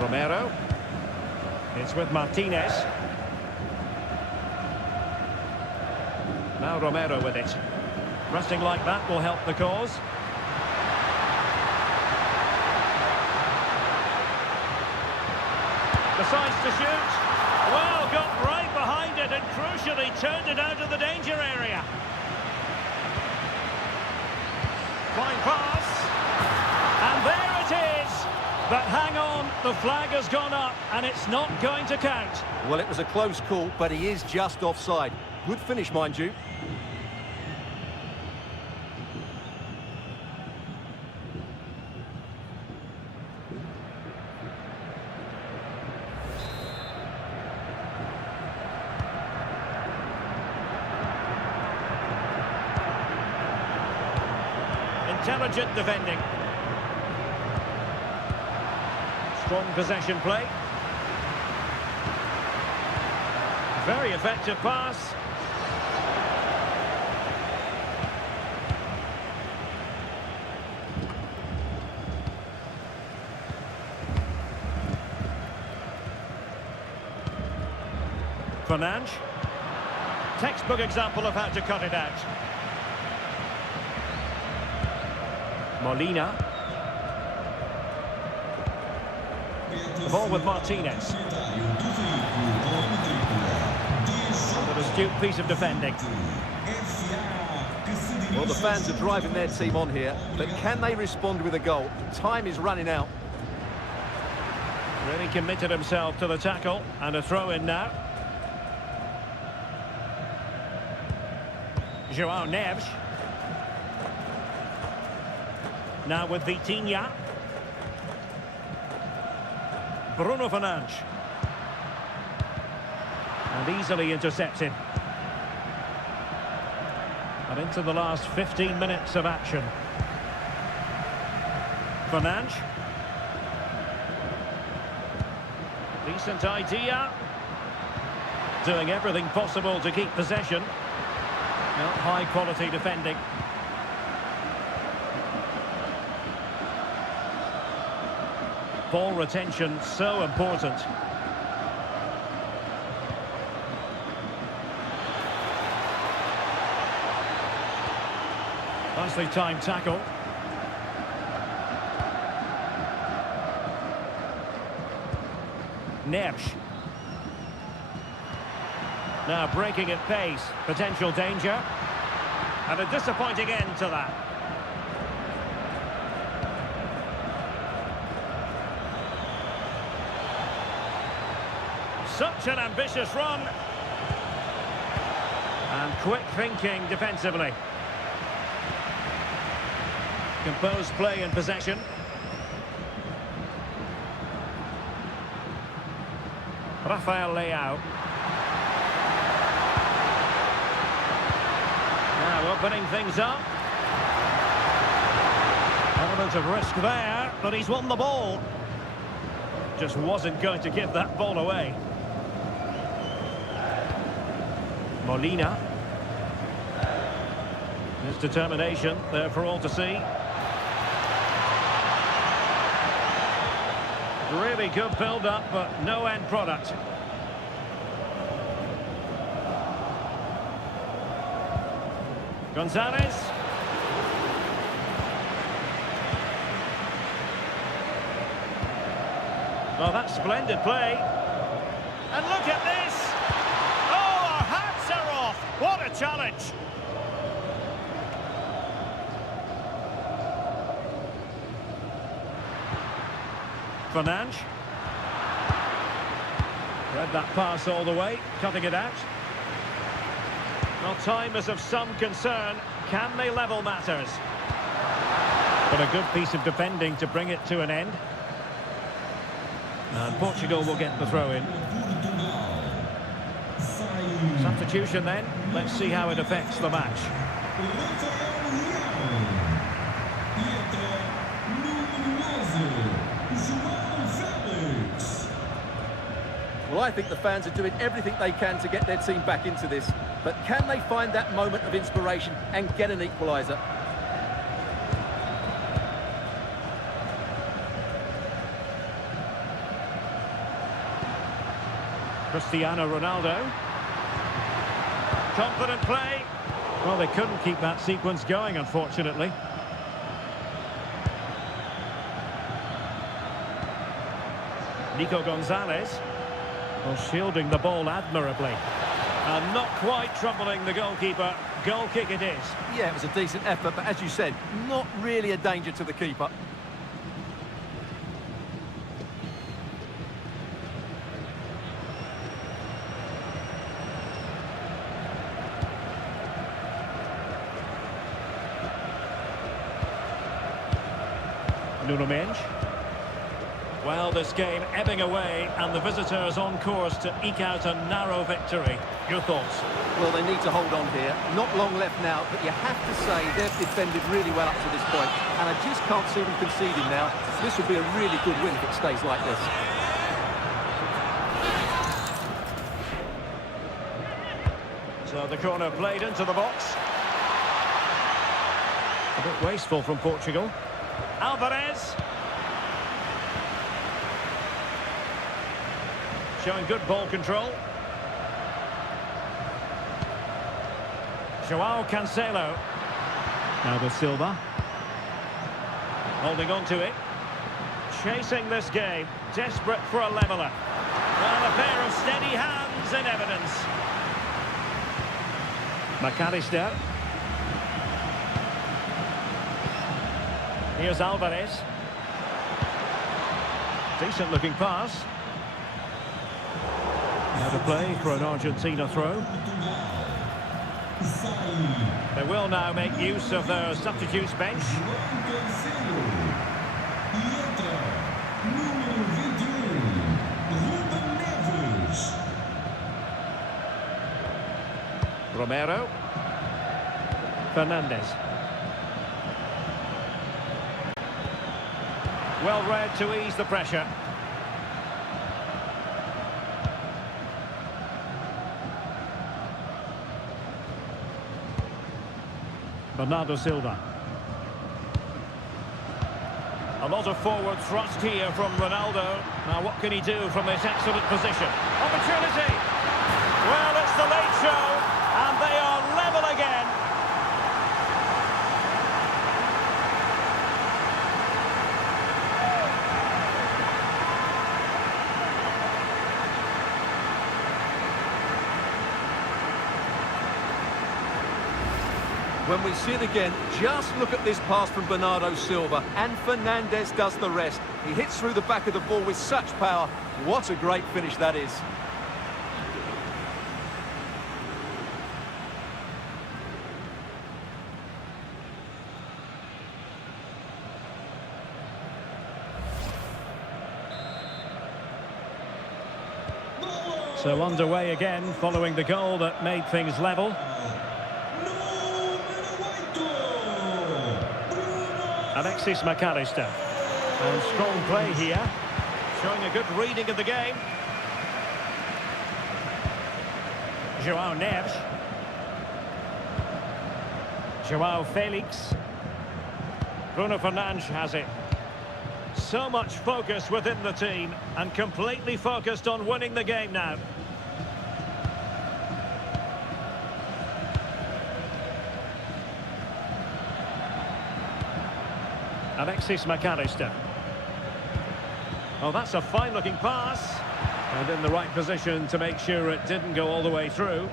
Romero. It's with Martinez. Now Romero with it. Resting like that will help the cause. Decides to shoot. Well, got right behind it and crucially turned it out of the danger area. Fine pass. And there it is. But hang on, the flag has gone up and it's not going to count. Well, it was a close call, but he is just offside. Good finish, mind you. Intelligent defending. Strong possession play. Very effective pass. Fernandes. Textbook example of how to cut it out. Molina. The ball with Martinez. An astute piece of defending. Well, the fans are driving their team on here, but can they respond with a goal? Time is running out. Really committed himself to the tackle, and a throw in now. João Neves. Now with Vitinha. Bruno Fernandes. And easily intercepted. And into the last 15 minutes of action. Fernandes. Decent idea. Doing everything possible to keep possession. Not high quality defending. Ball retention so important. Nicely timed tackle. Neves. Now breaking at pace. Potential danger. And a disappointing end to that. Such an ambitious run. And quick thinking defensively. Composed play in possession. Rafael Leao. Now opening things up. Element of risk there, but he's won the ball. Just wasn't going to give that ball away. Molina. His determination there for all to see. Really good build-up, but no end product. Gonzalez. Well, that's splendid play. And look at this! Oh, our hats are off! What a challenge! Fernandes. Read that pass all the way, cutting it out. Well, time is of some concern. Can they level matters? But a good piece of defending to bring it to an end. And Portugal will get the throw in. Substitution then. Let's see how it affects the match. Well, I think the fans are doing everything they can to get their team back into this. But can they find that moment of inspiration and get an equaliser? Cristiano Ronaldo. Confident play. Well, they couldn't keep that sequence going, unfortunately. Nico Gonzalez. Well, shielding the ball admirably. And not quite troubling the goalkeeper. Goal kick it is. Yeah, it was a decent effort, but as you said, not really a danger to the keeper. Nuno Mendes. Well, this game ebbing away, and the visitors on course to eke out a narrow victory. Your thoughts? Well, they need to hold on here. Not long left now, but you have to say they've defended really well up to this point, and I just can't see them conceding now. This will be a really good win if it stays like this. So the corner played into the box. A bit wasteful from Portugal. Alvarez. Showing good ball control. Joao Cancelo. Now the Silva. Holding on to it. Chasing this game. Desperate for a leveller. Well, a pair of steady hands in evidence. McAllister. Here's Alvarez. Decent looking pass. Now to play for an Argentina throw. They will now make use of their substitutes bench. Romero. Fernandez. Well read to ease the pressure. Bernardo Silva. A lot of forward thrust here from Ronaldo. Now what can he do from this excellent position? Opportunity! Well, it's the late show, and they are level again. When we see it again, just look at this pass from Bernardo Silva, and Fernandez does the rest. He hits through the back of the ball with such power. What a great finish that is. So underway again, following the goal that made things level. Alexis McAllister. And strong play here. Showing a good reading of the game. Joao Neves. Joao Felix. Bruno Fernandes has it. So much focus within the team and completely focused on winning the game now. Alexis McAllister. Oh, that's a fine-looking pass. And in the right position to make sure it didn't go all the way through.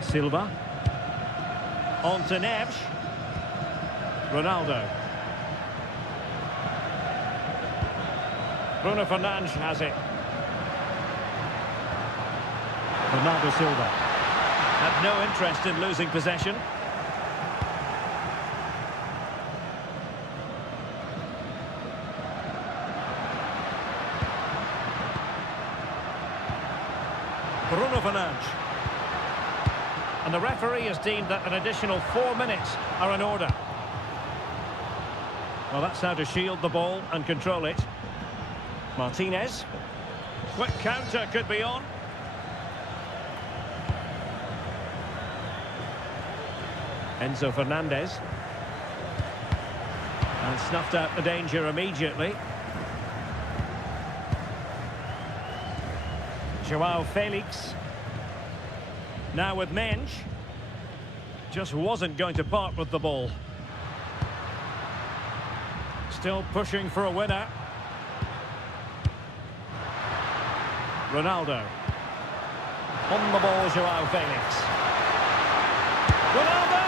Silva. On to Neves. Ronaldo. Bruno Fernandes has it. Bernardo Silva. Had no interest in losing possession. Bruno Fernandes. And the referee has deemed that an additional 4 minutes are in order. Well, that's how to shield the ball and control it. Martinez. Quick counter could be on. Enzo Fernandez. And snuffed out the danger immediately. Joao Felix. Now with Mensch. Just wasn't going to part with the ball. Still pushing for a winner. Ronaldo. On the ball, Joao Felix. Ronaldo!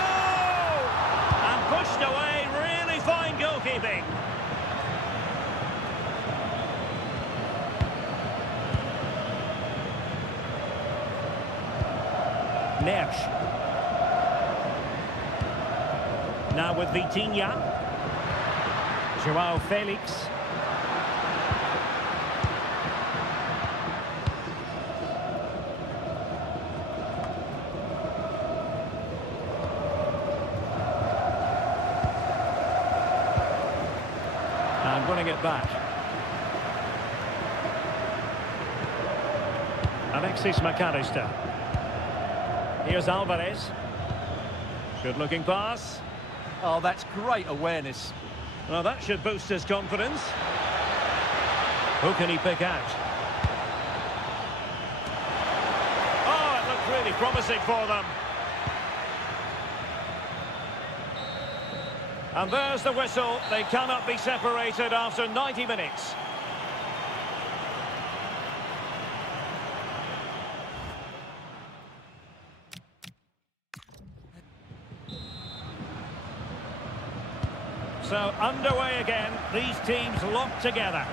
And pushed away, really fine goalkeeping. Neves. Now with Vitinha. Joao Felix. And running it back. Alexis McAllister. Here's Alvarez. Good looking pass. Oh, that's great awareness. Well, that should boost his confidence. Who can he pick out? really promising for them. And there's the whistle. They cannot be separated after 90 minutes. So underway again, these teams locked together.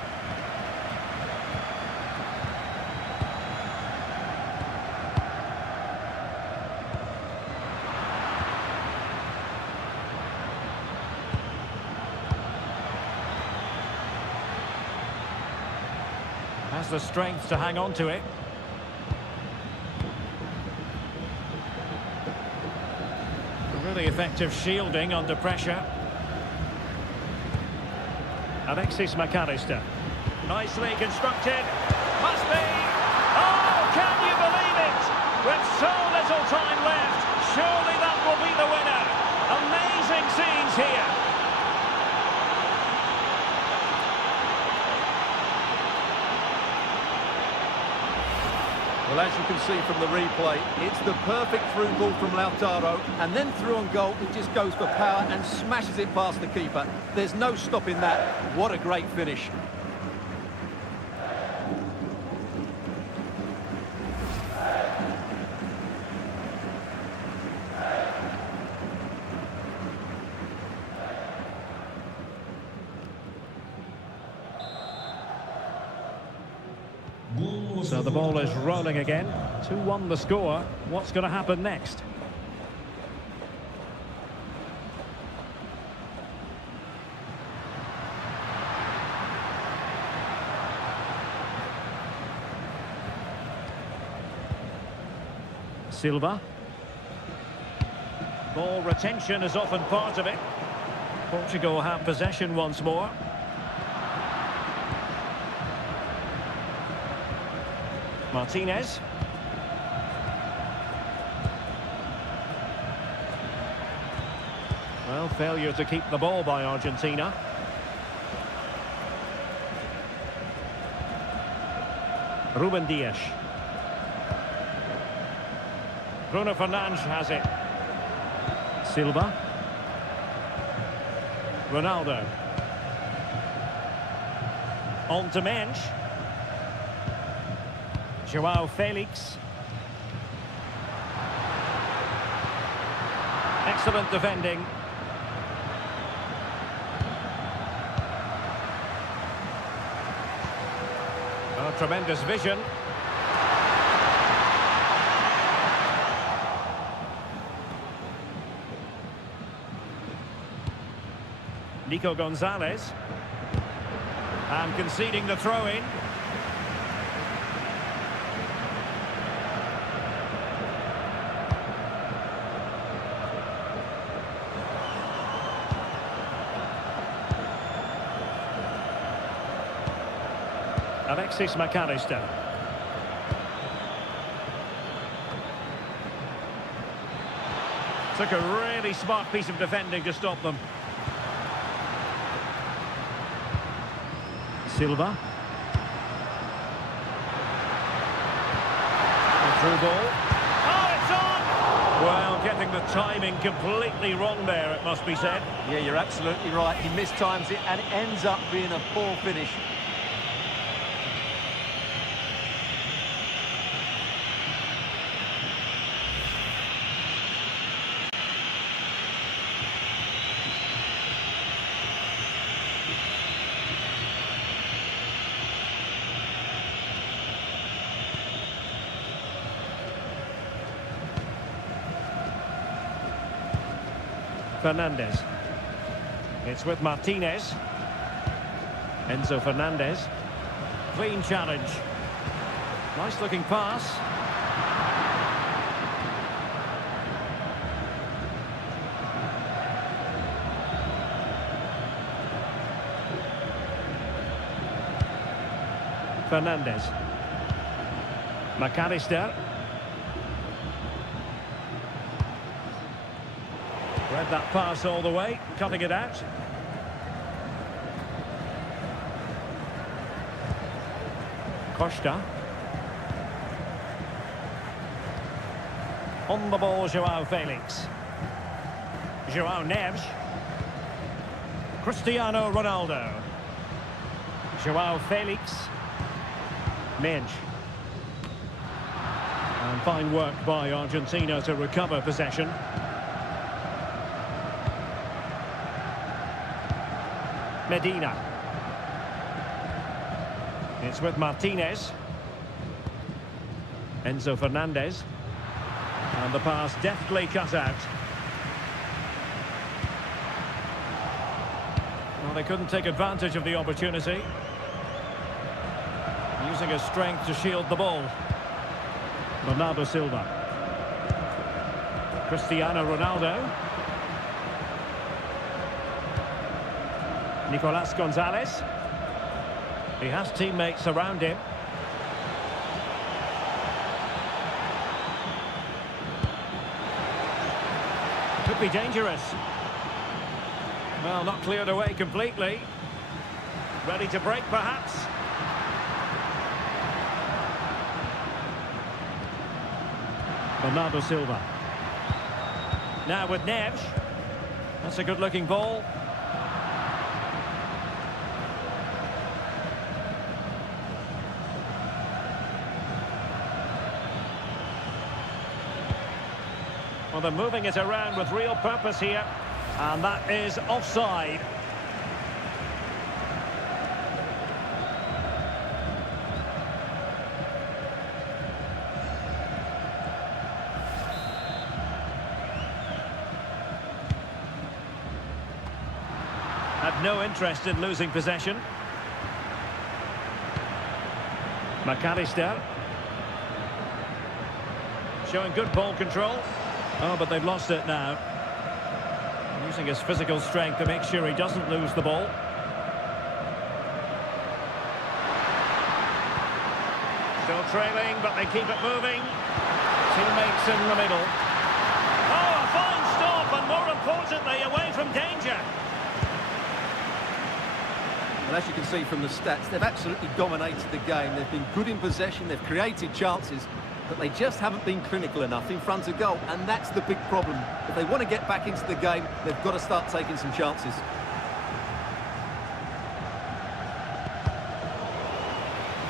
Has the strength to hang on to it. Really effective shielding under pressure. Alexis McAllister. Nicely constructed. Must be. Oh, can you believe it? With so little time left, surely that will be the winner. Amazing scenes here. Well, as you can see from the replay, it's the perfect through ball from Lautaro, and then through on goal, he just goes for power and smashes it past the keeper. There's no stopping that. What a great finish. So the ball is rolling again. 2-1 the score. What's going to happen next? Silva. Ball retention is often part of it. Portugal have possession once more. Martinez. Well, failure to keep the ball by Argentina. Ruben Dias. Bruno Fernandes has it. Silva. Ronaldo. On to Mensch. Joao Felix. Excellent defending. Oh, tremendous vision. Nico Gonzalez. And conceding the throw-in. Alexis McAllister. Took a really smart piece of defending to stop them. Silva. A through ball. Oh, it's on! Well, getting the timing completely wrong there, it must be said. Yeah, you're absolutely right. He mistimes it and it ends up being a poor finish. Fernandes. It's with Martinez. Enzo Fernandez. Clean challenge. Nice looking pass. Fernandes. McAllister. Read that pass all the way, cutting it out. Costa. On the ball, João Felix. João Neves. Cristiano Ronaldo. João Felix. Mensch. And fine work by Argentina to recover possession. Medina. It's with Martinez. Enzo Fernandez. And the pass deftly cut out. Well, they couldn't take advantage of the opportunity. Using his strength to shield the ball. Bernardo Silva. Cristiano Ronaldo. Nicolas Gonzalez. He has teammates around him. Could be dangerous. Well, not cleared away completely. Ready to break, perhaps. Bernardo Silva. Now with Neves. That's a good-looking ball. Well, they're moving it around with real purpose here. And that is offside. Had no interest in losing possession. McAllister. Showing good ball control. Oh, but they've lost it now. Using his physical strength to make sure he doesn't lose the ball. Still trailing, but they keep it moving. Teammates in the middle. Oh, a fine stop, and more importantly, away from danger. And as you can see from the stats, they've absolutely dominated the game. They've been good in possession, they've created chances, but they just haven't been clinical enough in front of goal, and that's the big problem. If they want to get back into the game, they've got to start taking some chances.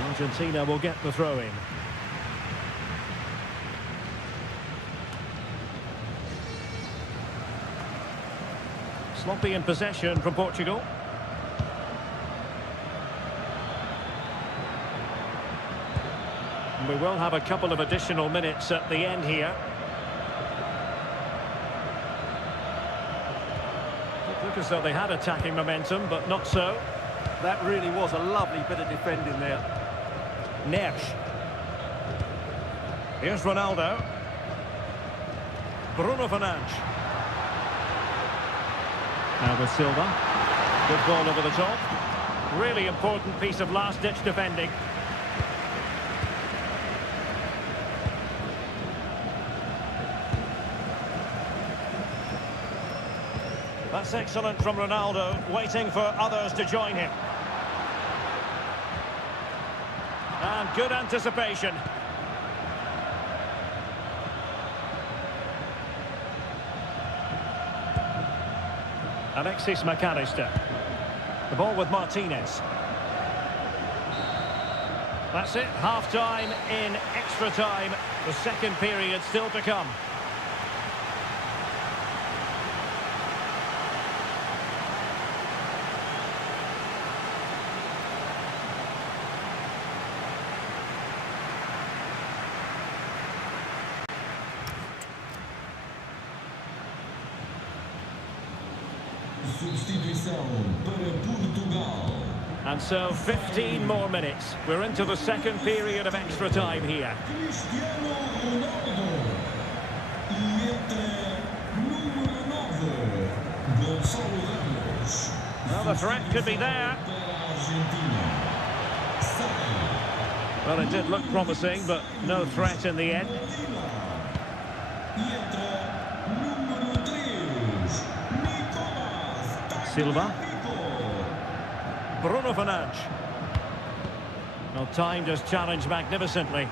Argentina will get the throw-in. Sloppy in possession from Portugal. We will have a couple of additional minutes at the end here. It looked as though they had attacking momentum, but not so. That really was a lovely bit of defending there. Neves. Here's Ronaldo. Bruno Fernandes. Now with Silva. Good ball over the top. Really important piece of last-ditch defending. That's excellent from Ronaldo, waiting for others to join him. And good anticipation. Alexis McAllister. The ball with Martinez. That's it, half-time in extra time. The second period still to come. Substituição para Portugal. And so 15 more minutes. We're into the second period of extra time here. Cristiano Ronaldo. E entra número 9, Gonçalo Ramos. Well, the threat could be there. Para Argentina. Sai. Well, it did look promising, but no threat in the end. E entra número 3, Nicolas Silva. Bruno Fernandes. Well, timed his challenge magnificently.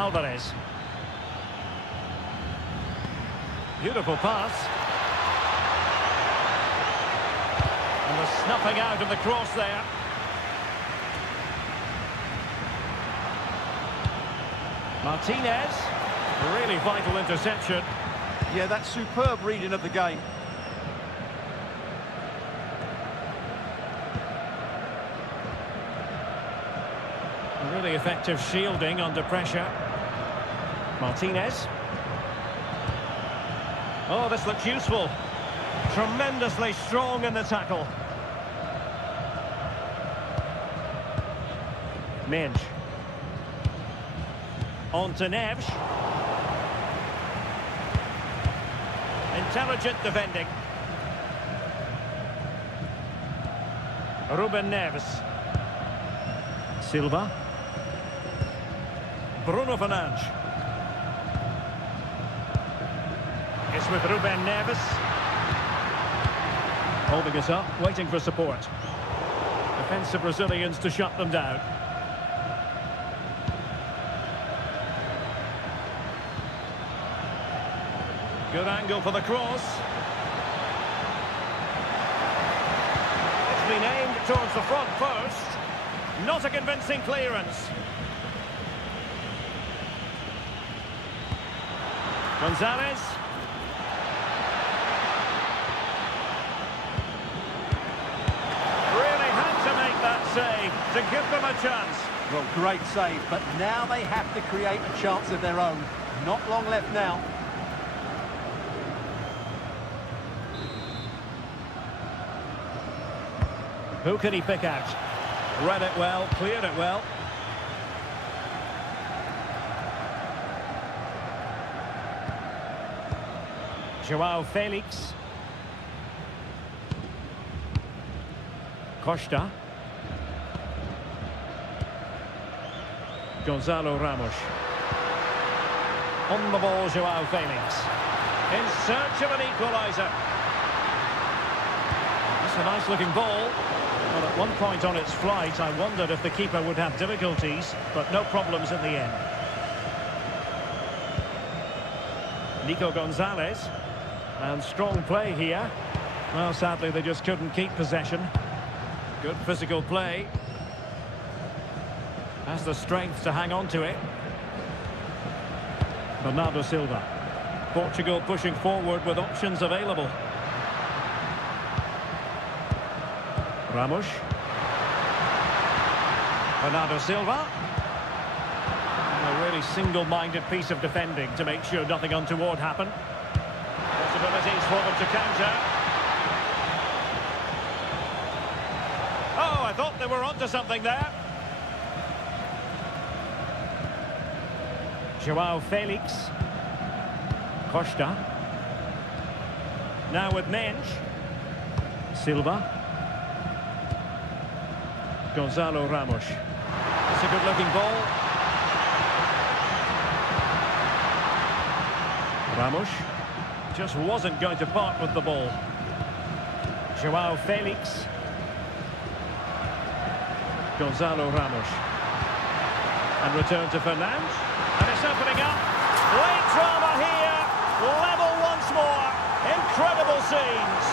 Alvarez. Beautiful pass. And the snuffing out of the cross there. Martinez. A really vital interception. Yeah, that's superb reading of the game. A really effective shielding under pressure. Martinez. Oh, this looks useful. Tremendously strong in the tackle. Minge. On to Neves. Intelligent defending. Ruben Neves. Silva. Bruno Fernandes. It's with Ruben Neves. Holding us up, waiting for support. Defensive Brazilians to shut them down. Good angle for the cross. It's been aimed towards the front post. Not a convincing clearance. Gonzalez. Really had to make that save to give them a chance. Well, great save, but now they have to create a chance of their own. Not long left now. Who can he pick out? Read it well, cleared it well. João Felix. Costa. Gonzalo Ramos. On the ball, João Felix. In search of an equaliser. That's a nice looking ball. Well, at one point on its flight, I wondered if the keeper would have difficulties, but no problems in the end. Nico Gonzalez. And strong play here. Well, sadly, they just couldn't keep possession. Good physical play. Has the strength to hang on to it. Bernardo Silva. Portugal pushing forward with options available. Ramos. Bernardo Silva. A really single-minded piece of defending to make sure nothing untoward happened. Possibilities for them to counter. Oh, I thought they were onto something there. João Felix. Costa. Now with Minge. Silva. Gonzalo Ramos. It's a good-looking ball. Ramos just wasn't going to part with the ball. João Felix. Gonzalo Ramos. And return to Fernandes. And it's opening up. Late drama here. Level once more. Incredible scenes.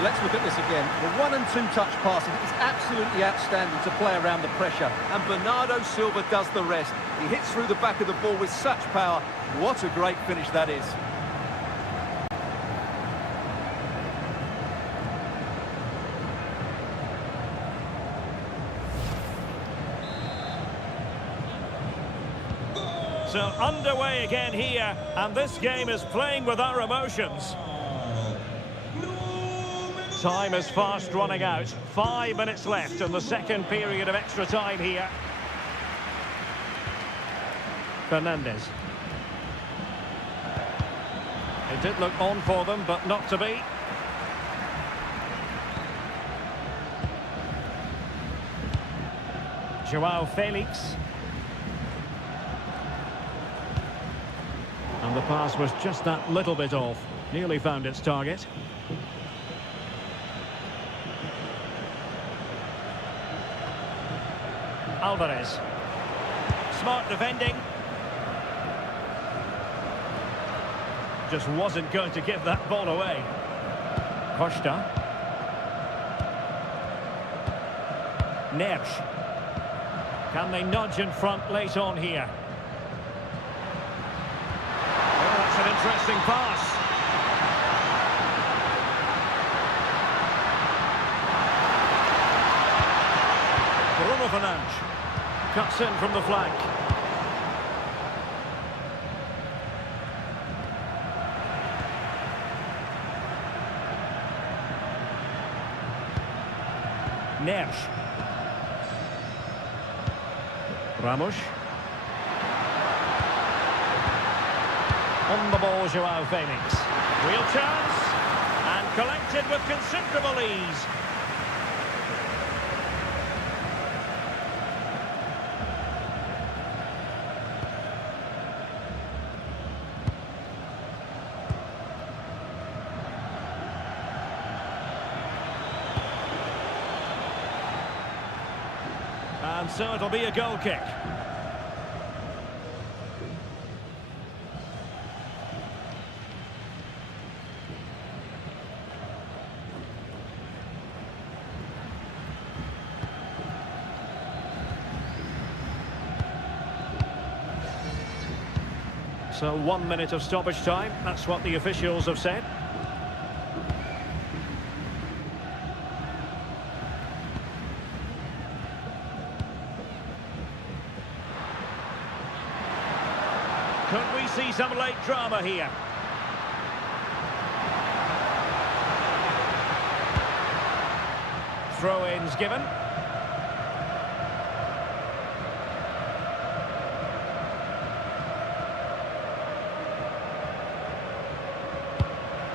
Let's look at this again. The 1- and 2-touch passing is absolutely outstanding to play around the pressure. And Bernardo Silva does the rest. He hits through the back of the ball with such power. What a great finish that is. So underway again here, and this game is playing with our emotions. Time is fast running out. 5 minutes left in the second period of extra time here. Fernandes. It did look on for them, but not to be. João Felix. And the pass was just that little bit off. Nearly found its target. Alvarez. Smart defending. Just wasn't going to give that ball away. Costa. Nersch. Can they nudge in front late on here? Oh, that's an interesting pass. Bruno Fernandes cuts in from the flank. Nersch. Ramos. On the ball, Joao Felix. Real chance. And collected with considerable ease. And so it'll be a goal kick. So 1 minute of stoppage time, that's what the officials have said. Could we see some late drama here? Throw-ins given.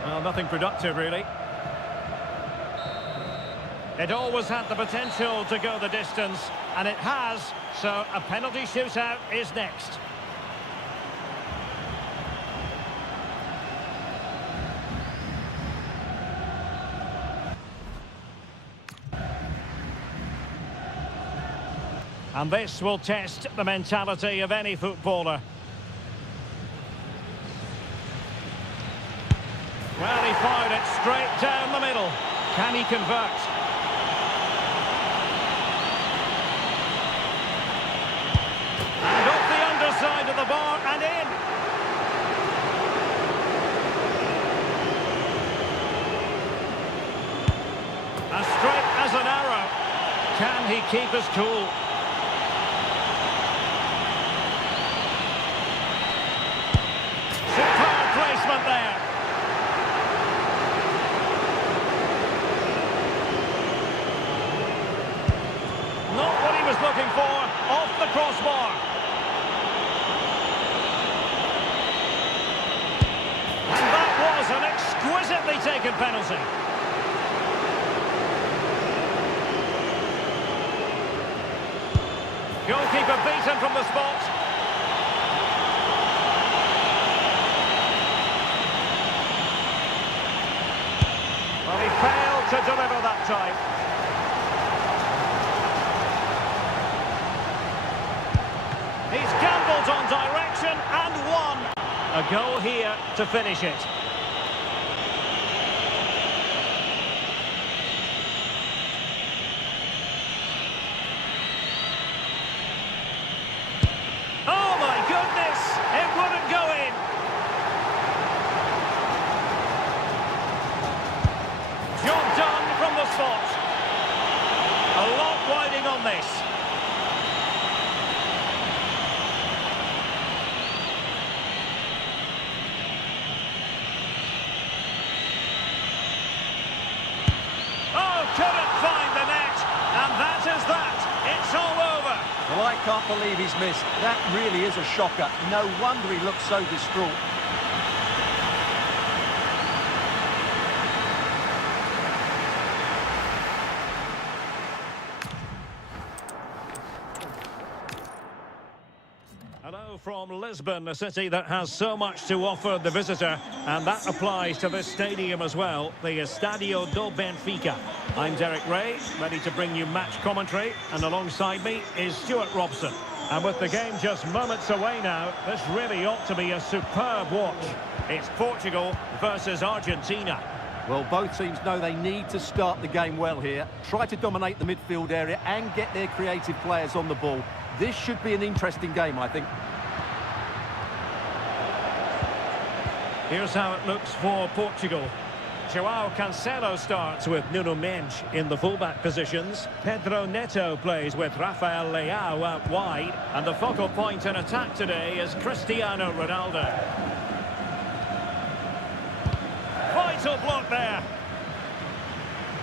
Well, nothing productive, really. It always had the potential to go the distance, and it has, so a penalty shootout is next. And this will test the mentality of any footballer. Well, he fired it straight down the middle. Can he convert? And off the underside of the bar and in. As straight as an arrow. Can he keep his cool? Placement there. Not what he was looking for. Off the crossbar. And that was an exquisitely taken penalty. Goalkeeper beaten from the spot. He failed to deliver that time. He's gambled on direction and won. A goal here to finish it. Oh my goodness! It wouldn't go in. Job done from the spot. A lot riding on this. Oh, couldn't find the net. And that is that. It's all over. Well, I can't believe he's missed. That really is a shocker. No wonder he looks so distraught. Hello from Lisbon, a city that has so much to offer the visitor, and that applies to this stadium as well, the Estádio do Benfica. I'm Derek Ray, ready to bring you match commentary, and alongside me is Stuart Robson. And with the game just moments away now, this really ought to be a superb watch. It's Portugal versus Argentina. Well, both teams know they need to start the game well here, try to dominate the midfield area and get their creative players on the ball. This should be an interesting game, I think. Here's how it looks for Portugal. João Cancelo starts with Nuno Mendes in the fullback positions. Pedro Neto plays with Rafael Leao out wide. And the focal point in attack today is Cristiano Ronaldo. Vital block there.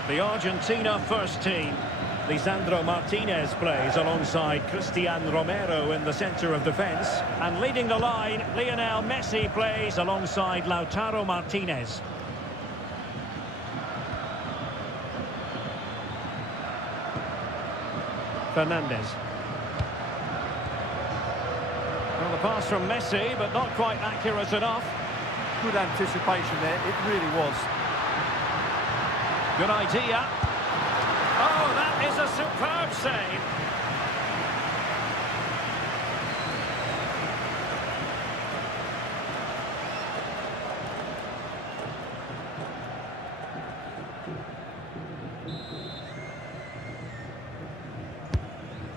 The Argentina first team. Lisandro Martinez plays alongside Cristian Romero in the centre of defence. And leading the line, Lionel Messi plays alongside Lautaro Martinez. Fernandes. Well, the pass from Messi, but not quite accurate enough. Good anticipation there, it really was. Good idea. Oh, that is a superb save.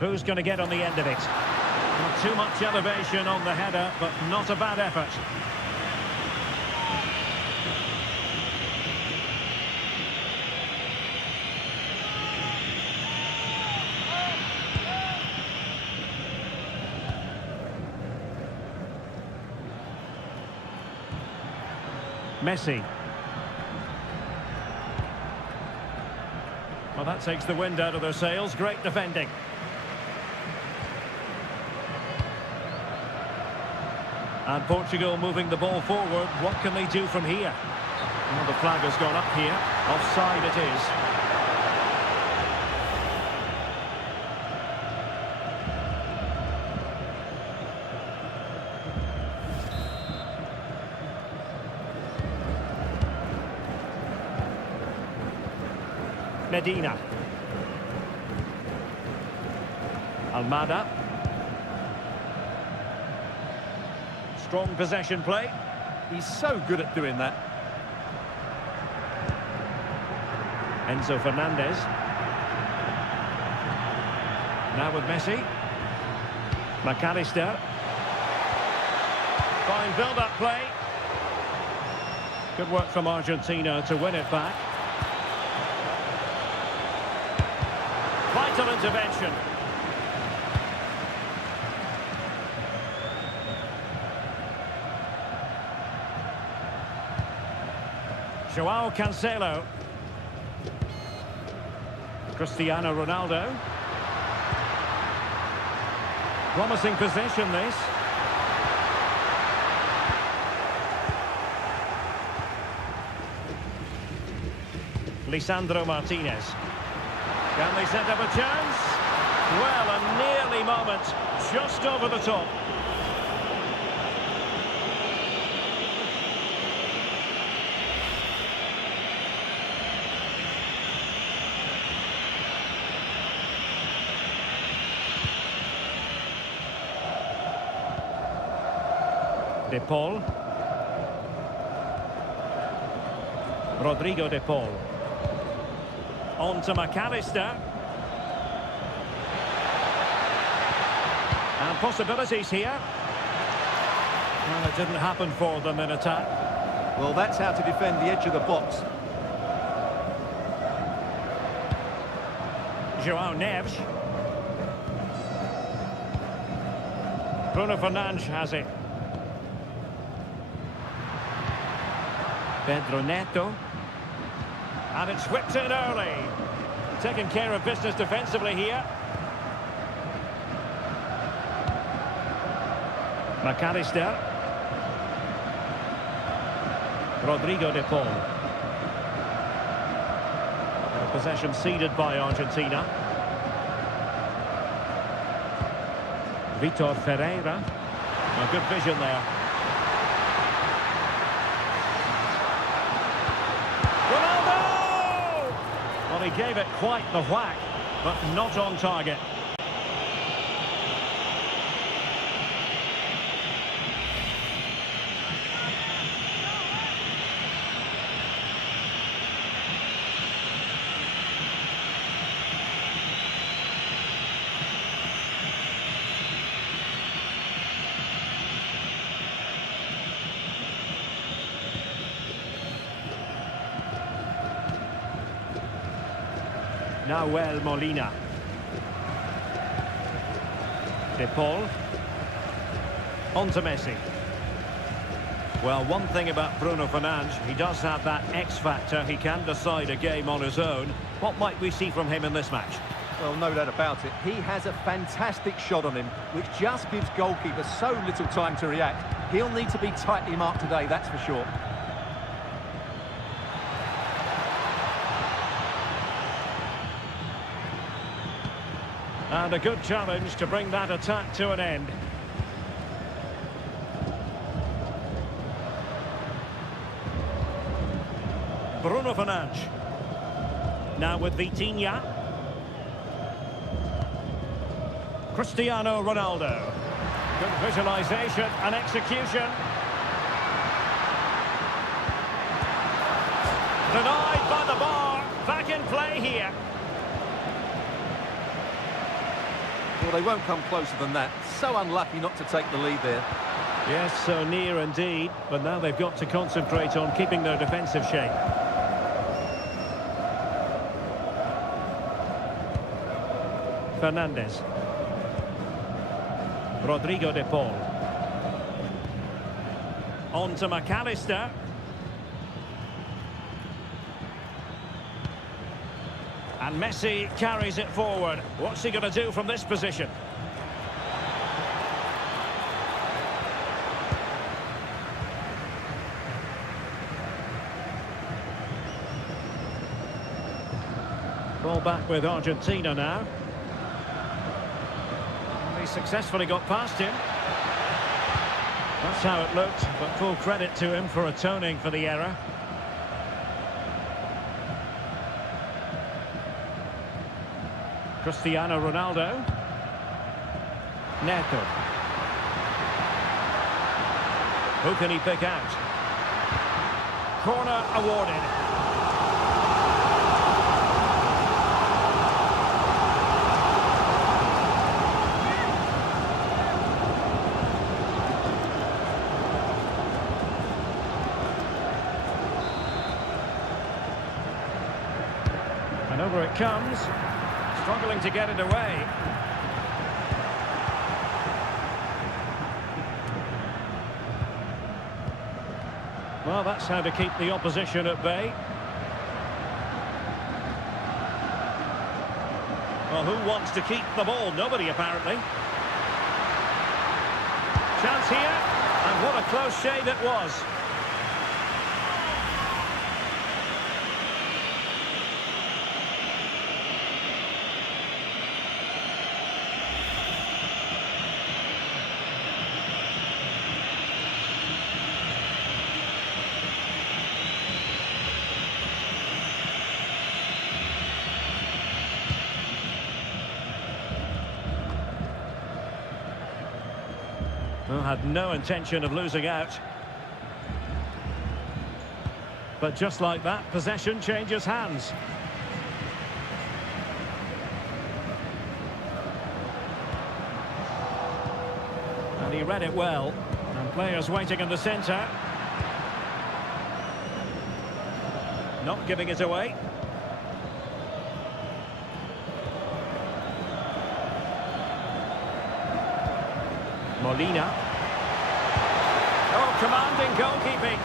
Who's going to get on the end of it? Not too much elevation on the header, but not a bad effort. Messi. Well, that takes the wind out of their sails. Great defending. And Portugal moving the ball forward. What can they do from here? Well, the flag has gone up here. Offside it is. Medina. Almada. Strong possession play. He's so good at doing that. Enzo Fernandez. Now with Messi. McAllister. Fine build-up play. Good work from Argentina to win it back. Vital intervention. João Cancelo. Cristiano Ronaldo. Promising possession this. Lisandro Martinez. Can they set up a chance? Well, a nearly moment, just over the top. De Paul. Rodrigo De Paul. On to McAllister. And possibilities here. Well, it didn't happen for them in attack. Well, that's how to defend the edge of the box. João Neves. Bruno Fernandes has it. Pedro Neto. And it's whipped in early. Taking care of business defensively here. McAllister. Rodrigo De Paul. Possession ceded by Argentina. Vitor Ferreira. A good vision there. Ronaldo! Well, he gave it quite the whack, but not on target. Nahuel Molina. De Paul. On to Messi. Well, one thing about Bruno Fernandes, he does have that X factor. He can decide a game on his own. What might we see from him in this match? Well, no doubt about it. He has a fantastic shot on him, which just gives goalkeepers so little time to react. He'll need to be tightly marked today, that's for sure. And a good challenge to bring that attack to an end. Bruno Fernandes. Now with Vitinha. Cristiano Ronaldo. Good visualisation and execution. Denied by the bar. Back in play here. Well, they won't come closer than that. So unlucky not to take the lead there. Yes, so near indeed. But now they've got to concentrate on keeping their defensive shape. Fernandes. Rodrigo de Paul. On to McAllister. And Messi carries it forward. What's he going to do from this position? Ball back with Argentina now. He successfully got past him. That's how it looked, but full credit to him for atoning for the error. Cristiano Ronaldo. Neto. Who can he pick out? Corner awarded. And over it comes. Struggling to get it away. Well, that's how to keep the opposition at bay. Well, who wants to keep the ball? Nobody, apparently. Chance here. And what a close shave it was. Well, had no intention of losing out. But just like that, possession changes hands. And he read it well. And players waiting in the centre. Not giving it away. Molina. Oh, commanding goalkeeping.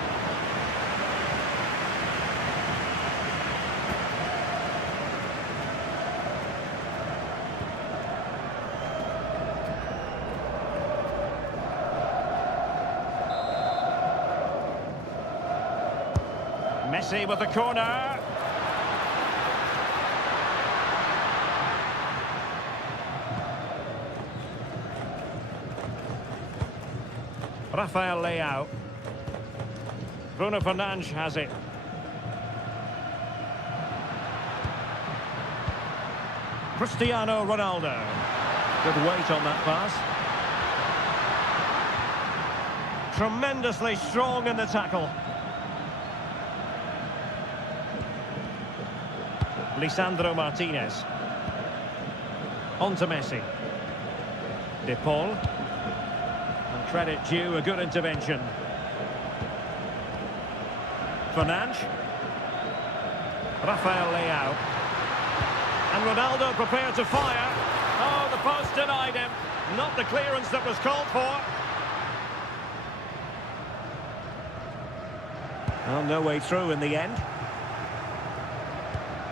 Messi with the corner. Rafael Leao. Bruno Fernandes has it. Cristiano Ronaldo. Good weight on that pass. Tremendously strong in the tackle. Lisandro Martinez. On to Messi. De Paul. And credit due, a good intervention. Fernandes. Rafael Leao. And Ronaldo prepared to fire. Oh, the post denied him. Not the clearance that was called for. Well, no way through in the end.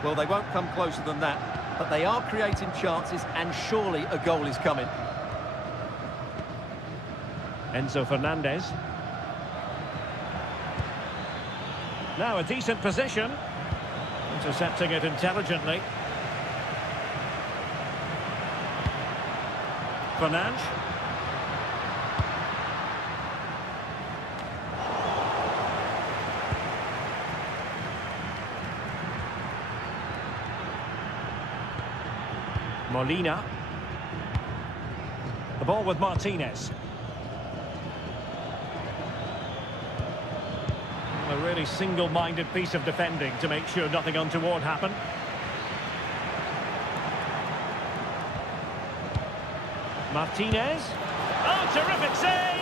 Well, they won't come closer than that, but they are creating chances, and surely a goal is coming. Enzo Fernandez. Now a decent position. Intercepting it intelligently. Fernandes. Molina. The ball with Martinez. A really single-minded piece of defending to make sure nothing untoward happened. Martinez. Oh, terrific save!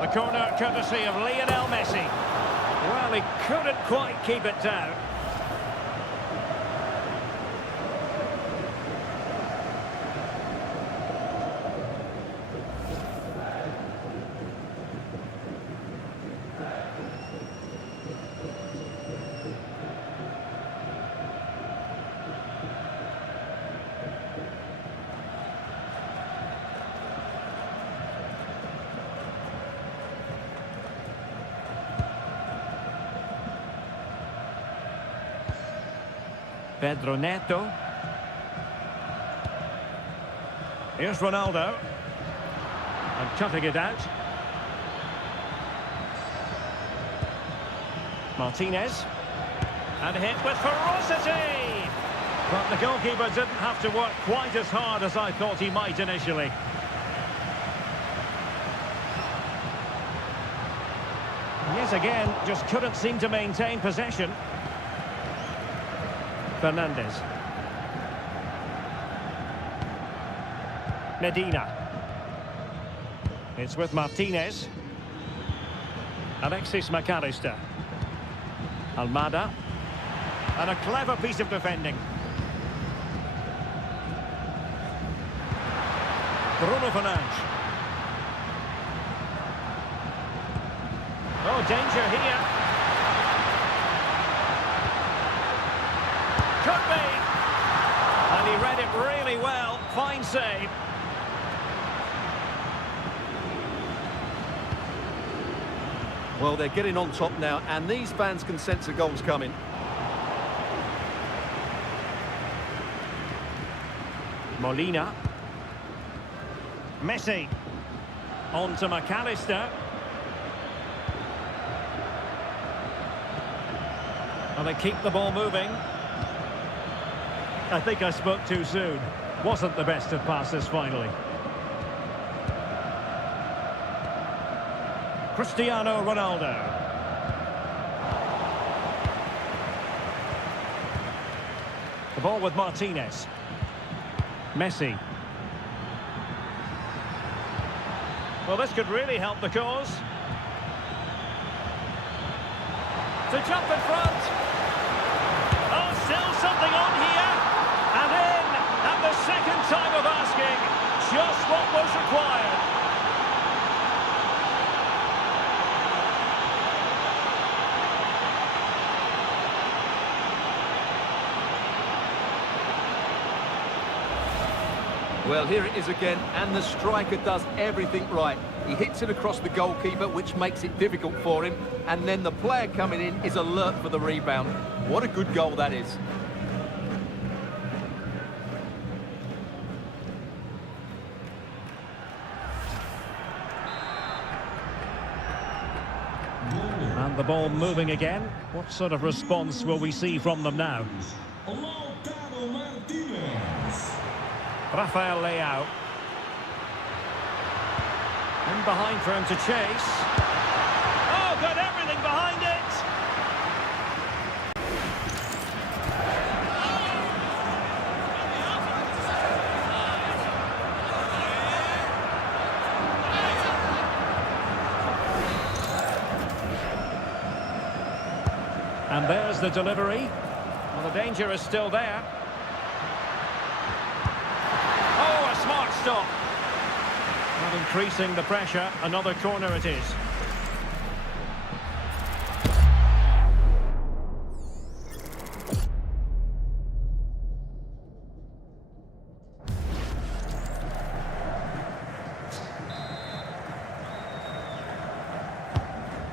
The corner courtesy of Lionel Messi. Well, he couldn't quite keep it down. Pedro Neto. Here's Ronaldo. And cutting it out. Martinez. And hit with ferocity! But the goalkeeper didn't have to work quite as hard as I thought he might initially. Yes, again, just couldn't seem to maintain possession. Fernandez. Medina. It's with Martinez. Alexis McAllister. Almada. And a clever piece of defending. Bruno Fernandes. Oh, danger here. Could be. And he read it really well. Fine save. Well, they're getting on top now, and these fans can sense the goals coming. Molina. Messi. On to McAllister. And they keep the ball moving. I think I spoke too soon. Wasn't the best of passes finally. Cristiano Ronaldo. The ball with Martinez. Messi. Well, this could really help the cause. To jump in front. Oh, still something on here. And in at the second time of asking. Just what was required. Well, here it is again, and the striker does everything right. He hits it across the goalkeeper, which makes it difficult for him, and then the player coming in is alert for the rebound. What a good goal that is. And the ball moving again. What sort of response will we see from them now? Lautaro Martinez. Rafael Leao. In behind for him to chase. Oh, got everything behind it! And there's the delivery. Well, the danger is still there. Oh, a smart stop. Not increasing the pressure. Another corner it is.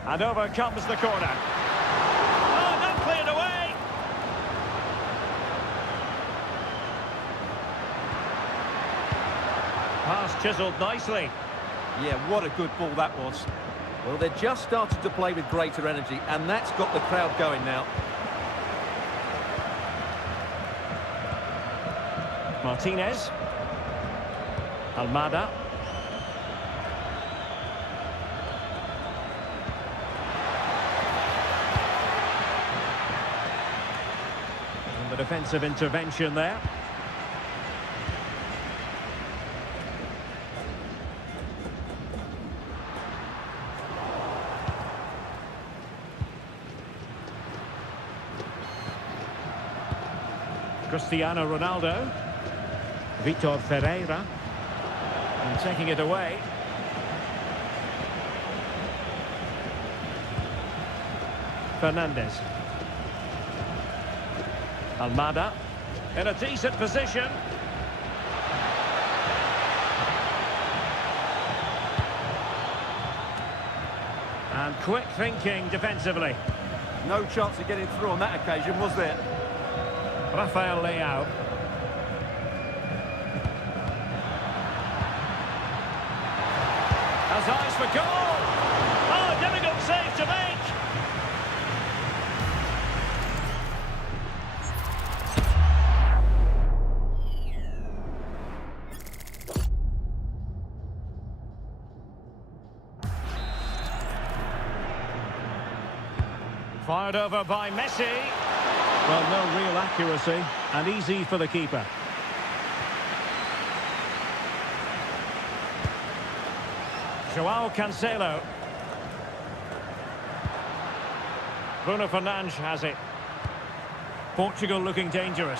And over comes the corner. Oh, not cleared away. Pass chiselled nicely. Yeah, what a good ball that was. Well, they're just started to play with greater energy, and that's got the crowd going now. Martinez. Almada. And the defensive intervention there. Cristiano Ronaldo. Vitor Ferreira. And taking it away. Fernandes. Almada. In a decent position. And quick thinking defensively. No chance of getting through on that occasion, was there? Rafael Leao. Has eyes for goal. Oh, difficult save to make. Fired over by Messi. Well, no real accuracy, and easy for the keeper. Joao Cancelo. Bruno Fernandes has it. Portugal looking dangerous.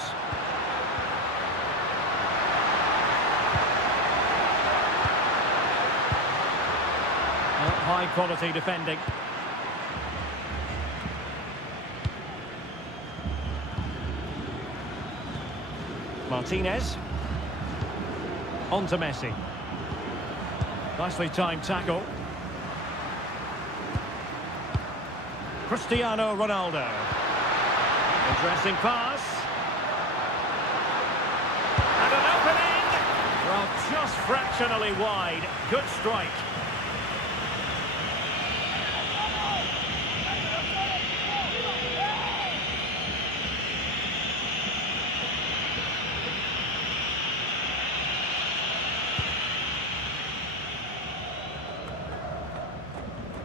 High quality defending. Martinez. On to Messi. Nicely timed tackle. Cristiano Ronaldo. Interesting pass. And an opening. Well, just fractionally wide. Good strike.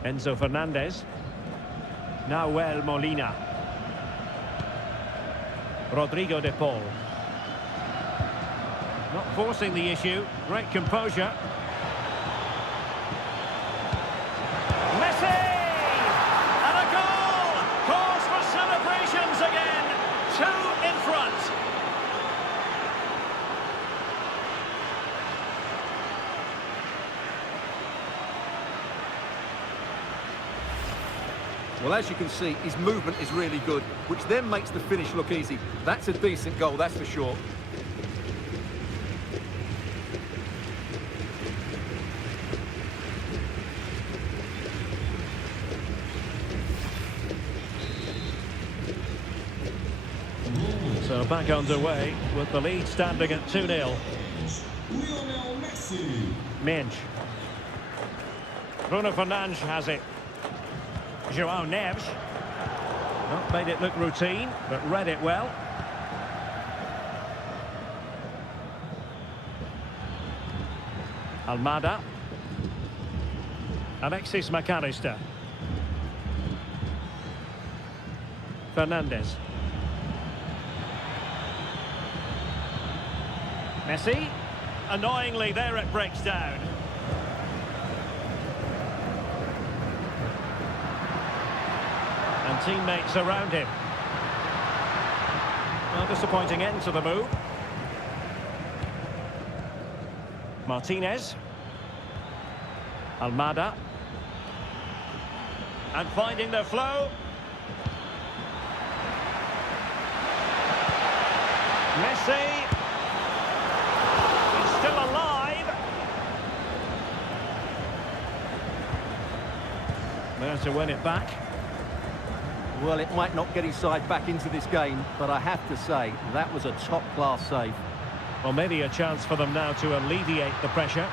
Enzo Fernandez. Nahuel Molina. Rodrigo de Paul. Not forcing the issue. Great composure. Messi! And a goal! Cause for celebrations again. 2 in front. Well, as you can see, his movement is really good, which then makes the finish look easy. That's a decent goal, that's for sure. back underway with the lead standing at 2-0. Lionel Messi. Minge. Bruno Fernandes has it. João Neves. Not made it look routine, but read it well. Almada. Alexis McAllister. Fernandes. Messi. Annoyingly, there it breaks down. And teammates around him. Well, disappointing end to the move. Martinez. Almada. And finding the flow. Messi. He's still alive. There to win it back. Well, it might not get his side back into this game, but I have to say, that was a top-class save. Well, maybe a chance for them now to alleviate the pressure.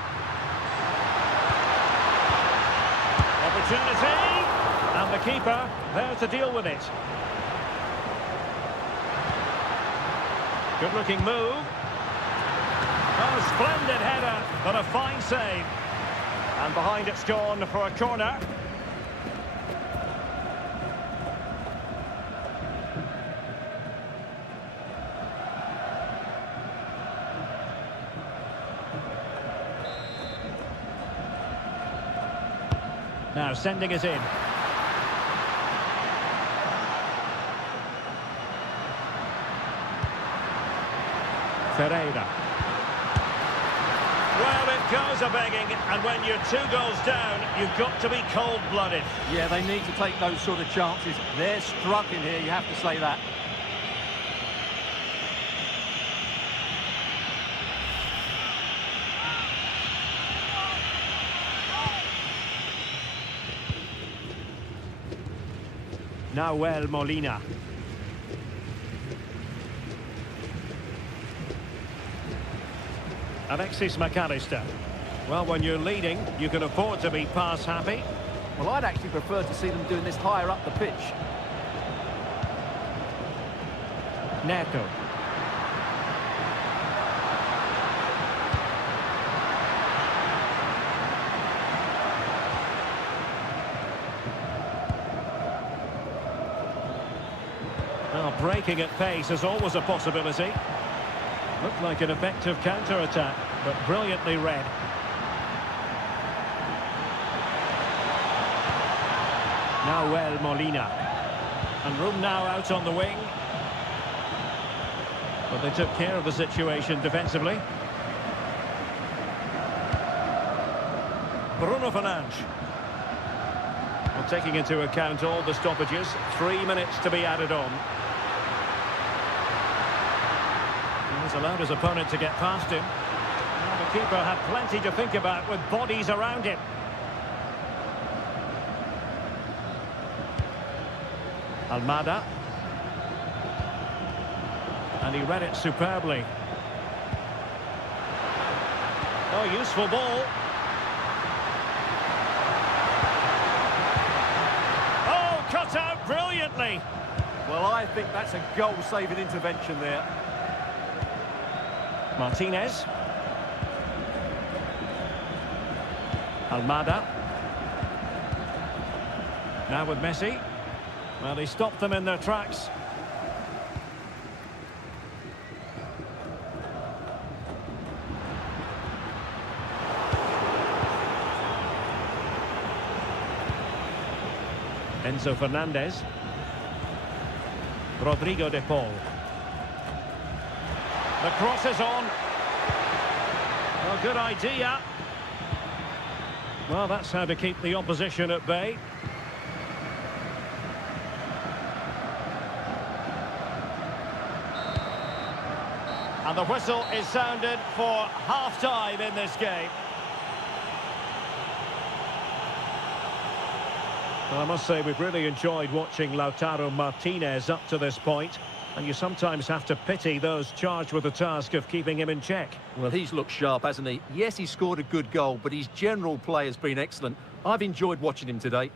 Opportunity! And the keeper there to deal with it. Good-looking move. Oh, splendid header, but a fine save. And behind it's gone for a corner. Now sending it in. Ferreira. Well, it goes a-begging, and when you're 2 goals down, you've got to be cold-blooded. Yeah, they need to take those sort of chances. They're struggling here, you have to say that. Nahuel Molina. Alexis McAllister. Well, when you're leading, you can afford to be pass happy. Well, I'd actually prefer to see them doing this higher up the pitch. Neto. Well, breaking at pace is always a possibility. Looked like an effective counter-attack, but brilliantly read. Nahuel Molina. And room now out on the wing. But they took care of the situation defensively. Bruno Fernandes. Well, taking into account all the stoppages, 3 minutes to be added on. He's allowed his opponent to get past him. Well, the keeper had plenty to think about with bodies around him. Almada. And he read it superbly. Oh, useful ball. Oh, cut out brilliantly. Well, I think that's a goal-saving intervention there. Martinez. Almada. Now with Messi. Well, he stopped them in their tracks. Enzo Fernandez. Rodrigo de Paul. The cross is on. Well, good idea. Well, that's how to keep the opposition at bay. And the whistle is sounded for half-time in this game. Well, I must say we've really enjoyed watching Lautaro Martinez up to this point. And you sometimes have to pity those charged with the task of keeping him in check. Well, he's looked sharp, hasn't he? Yes, he scored a good goal, but his general play has been excellent. I've enjoyed watching him today.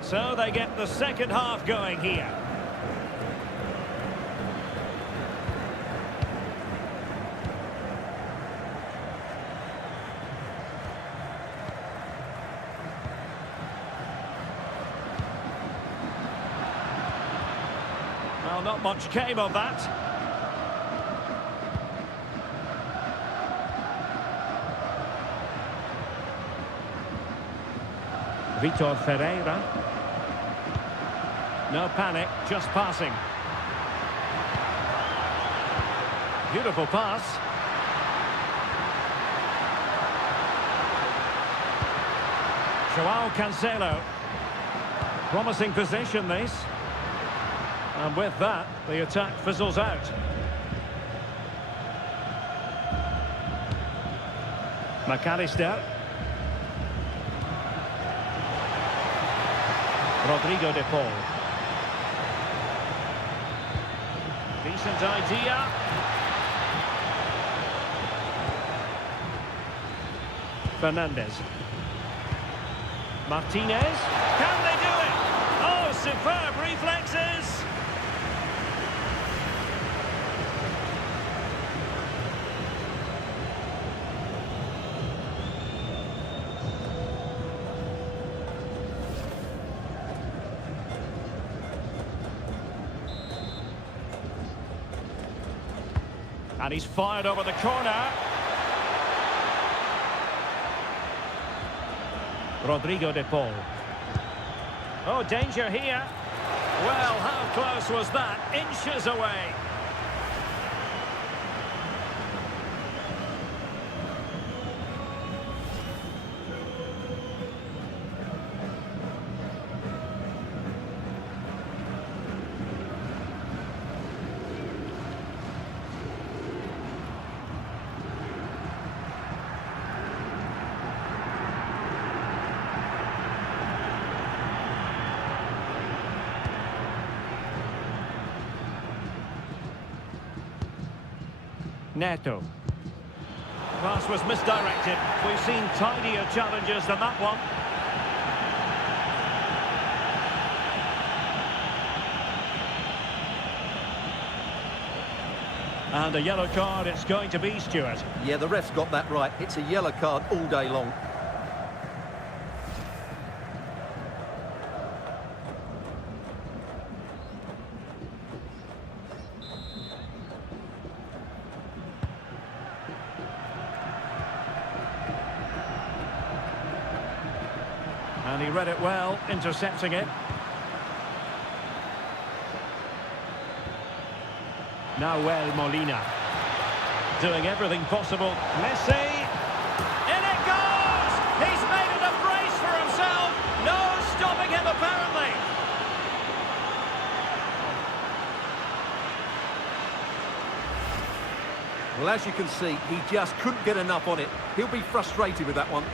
So they get the second half going here. Well, not much came of that. Vitor Ferreira. No panic, just passing. Beautiful pass. João Cancelo. Promising position, this. And with that, the attack fizzles out. McAllister. Rodrigo de Paul. Decent idea. Fernandez. Martinez. Can they do it? Oh, superb reflexes. And he's fired over the corner. Rodrigo de Paul. Oh, danger here. Well, how close was that? Inches away. Neto. Pass was misdirected. We've seen tidier challenges than that one. And a yellow card it's going to be, Stuart. Yeah, the ref's got that right. It's a yellow card all day long. And he read it well, intercepting it. Nahuel Molina. Doing everything possible. Messi. In it goes! He's made it a brace for himself. No stopping him, apparently. Well, as you can see, he just couldn't get enough on it. He'll be frustrated with that one.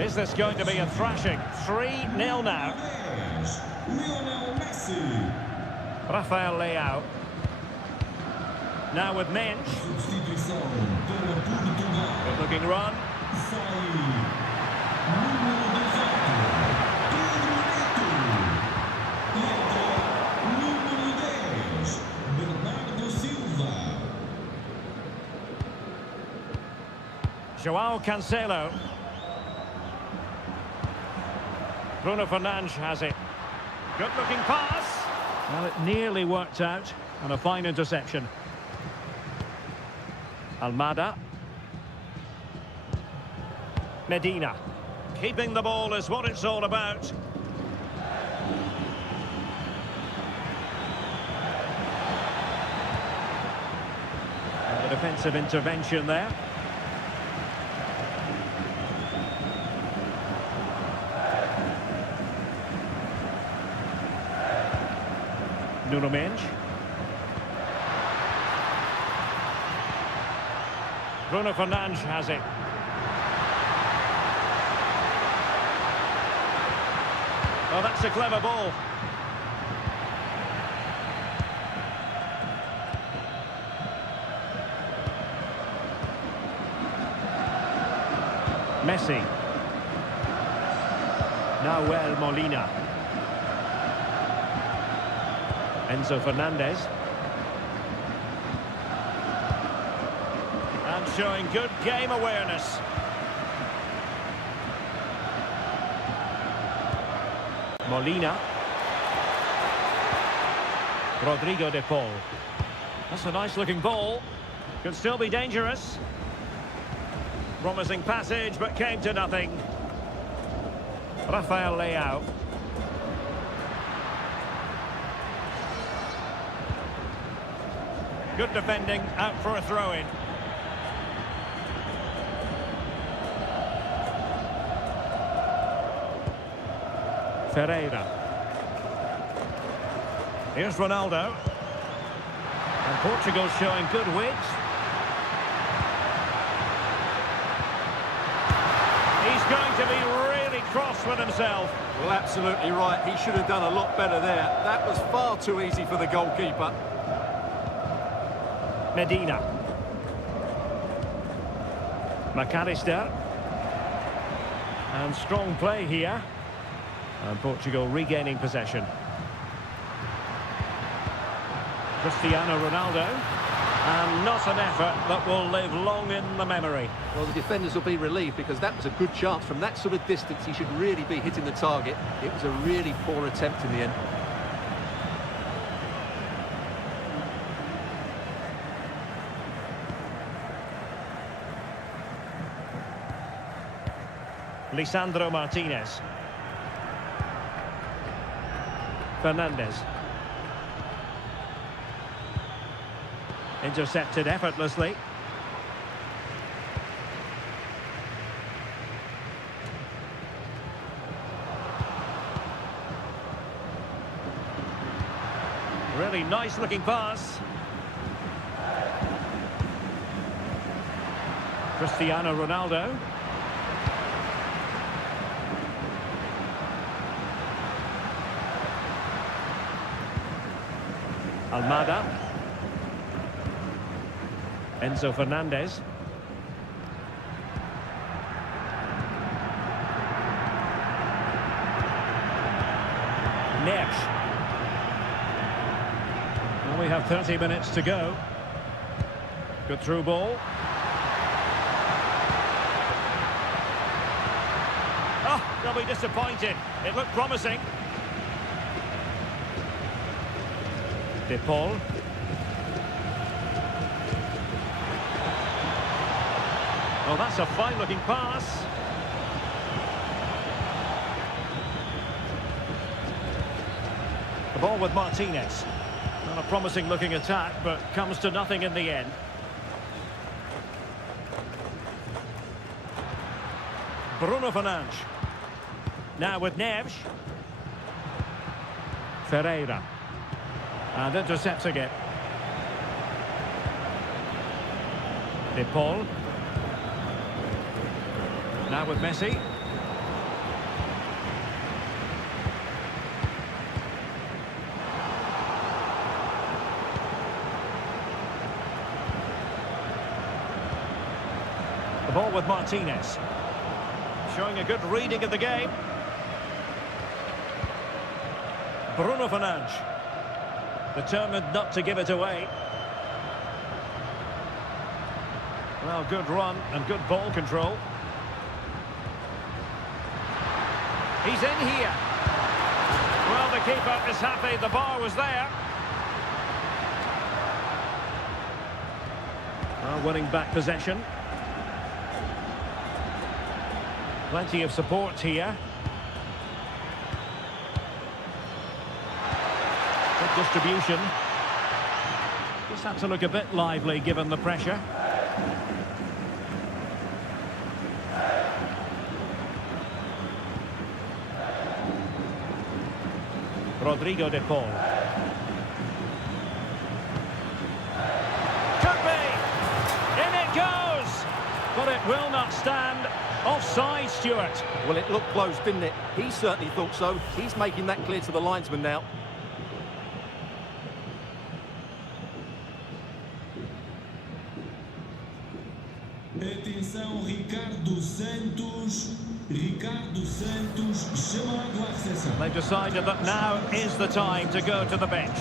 Is this going to be a thrashing? 3-0 now. Lionel Messi. Rafael Leao. Now with Mensch. Substituição para Portugal. Good looking run. Sai. Número 18. Pedro Neto. E entra número 10. Bernardo Silva. João Cancelo. Bruno Fernandes has it. Good looking pass. Well, it nearly worked out. And a fine interception. Almada. Medina. Keeping the ball is what it's all about. And a defensive intervention there. Nuno Mendes. Bruno Fernandes has it. Oh, that's a clever ball. Messi. Nahuel Molina. Enzo Fernandez. And showing good game awareness. Molina. Rodrigo de Paul. That's a nice looking ball. Could still be dangerous. Promising passage, but came to nothing. Rafael Leao. Good defending, out for a throw-in. Ferreira. Here's Ronaldo. And Portugal showing good wit. He's going to be really cross with himself. Well, absolutely right. He should have done a lot better there. That was far too easy for the goalkeeper. Medina. McAllister. And strong play here. And Portugal regaining possession. Cristiano Ronaldo. And not an effort that will live long in the memory. Well, the defenders will be relieved because that was a good chance. From that sort of distance, he should really be hitting the target. It was a really poor attempt in the end. Lisandro Martinez. Fernandez. Intercepted effortlessly. Really nice looking pass. Cristiano Ronaldo. Almada. Enzo Fernandez. Neves. Well, we have 30 minutes to go. Good through ball. Oh, they'll be disappointed. It looked promising. De Paul. Oh, that's a fine-looking pass. The ball with Martinez. Not a promising-looking attack, but comes to nothing in the end. Bruno Fernandes. Now with Neves. Ferreira. And intercepting it. De Paul. Now with Messi. The ball with Martinez. Showing a good reading of the game. Bruno Fernandes. Determined not to give it away. Well, good run and good ball control. He's in here. Well, the keeper is happy. The bar was there. Winning back possession. Plenty of support here. Good distribution. Just had to look a bit lively given the pressure. Rodrigo de Paul. Could be! In it goes! But it will not stand. Offside, Stuart. Well, it looked close, didn't it? He certainly thought so. He's making that clear to the linesman now. Atenção, Ricardo Santos. Ricardo Santos chamado à recepção. They've decided that now is the time to go to the bench.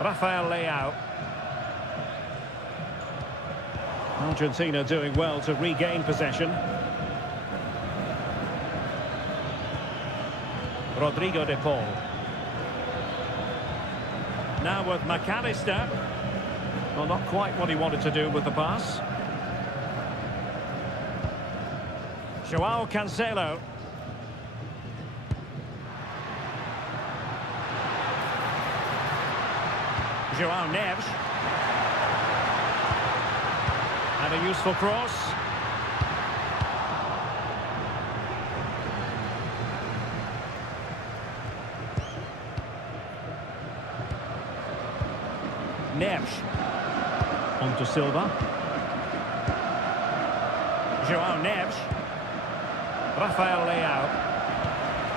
Rafael Leao. Argentina doing well to regain possession. Rodrigo de Paul. Now with McAllister. Well, not quite what he wanted to do with the pass. Joao Cancelo. Joao Neves. And a useful cross. Neves. On to Silva. Joao Neves. Rafael Leao.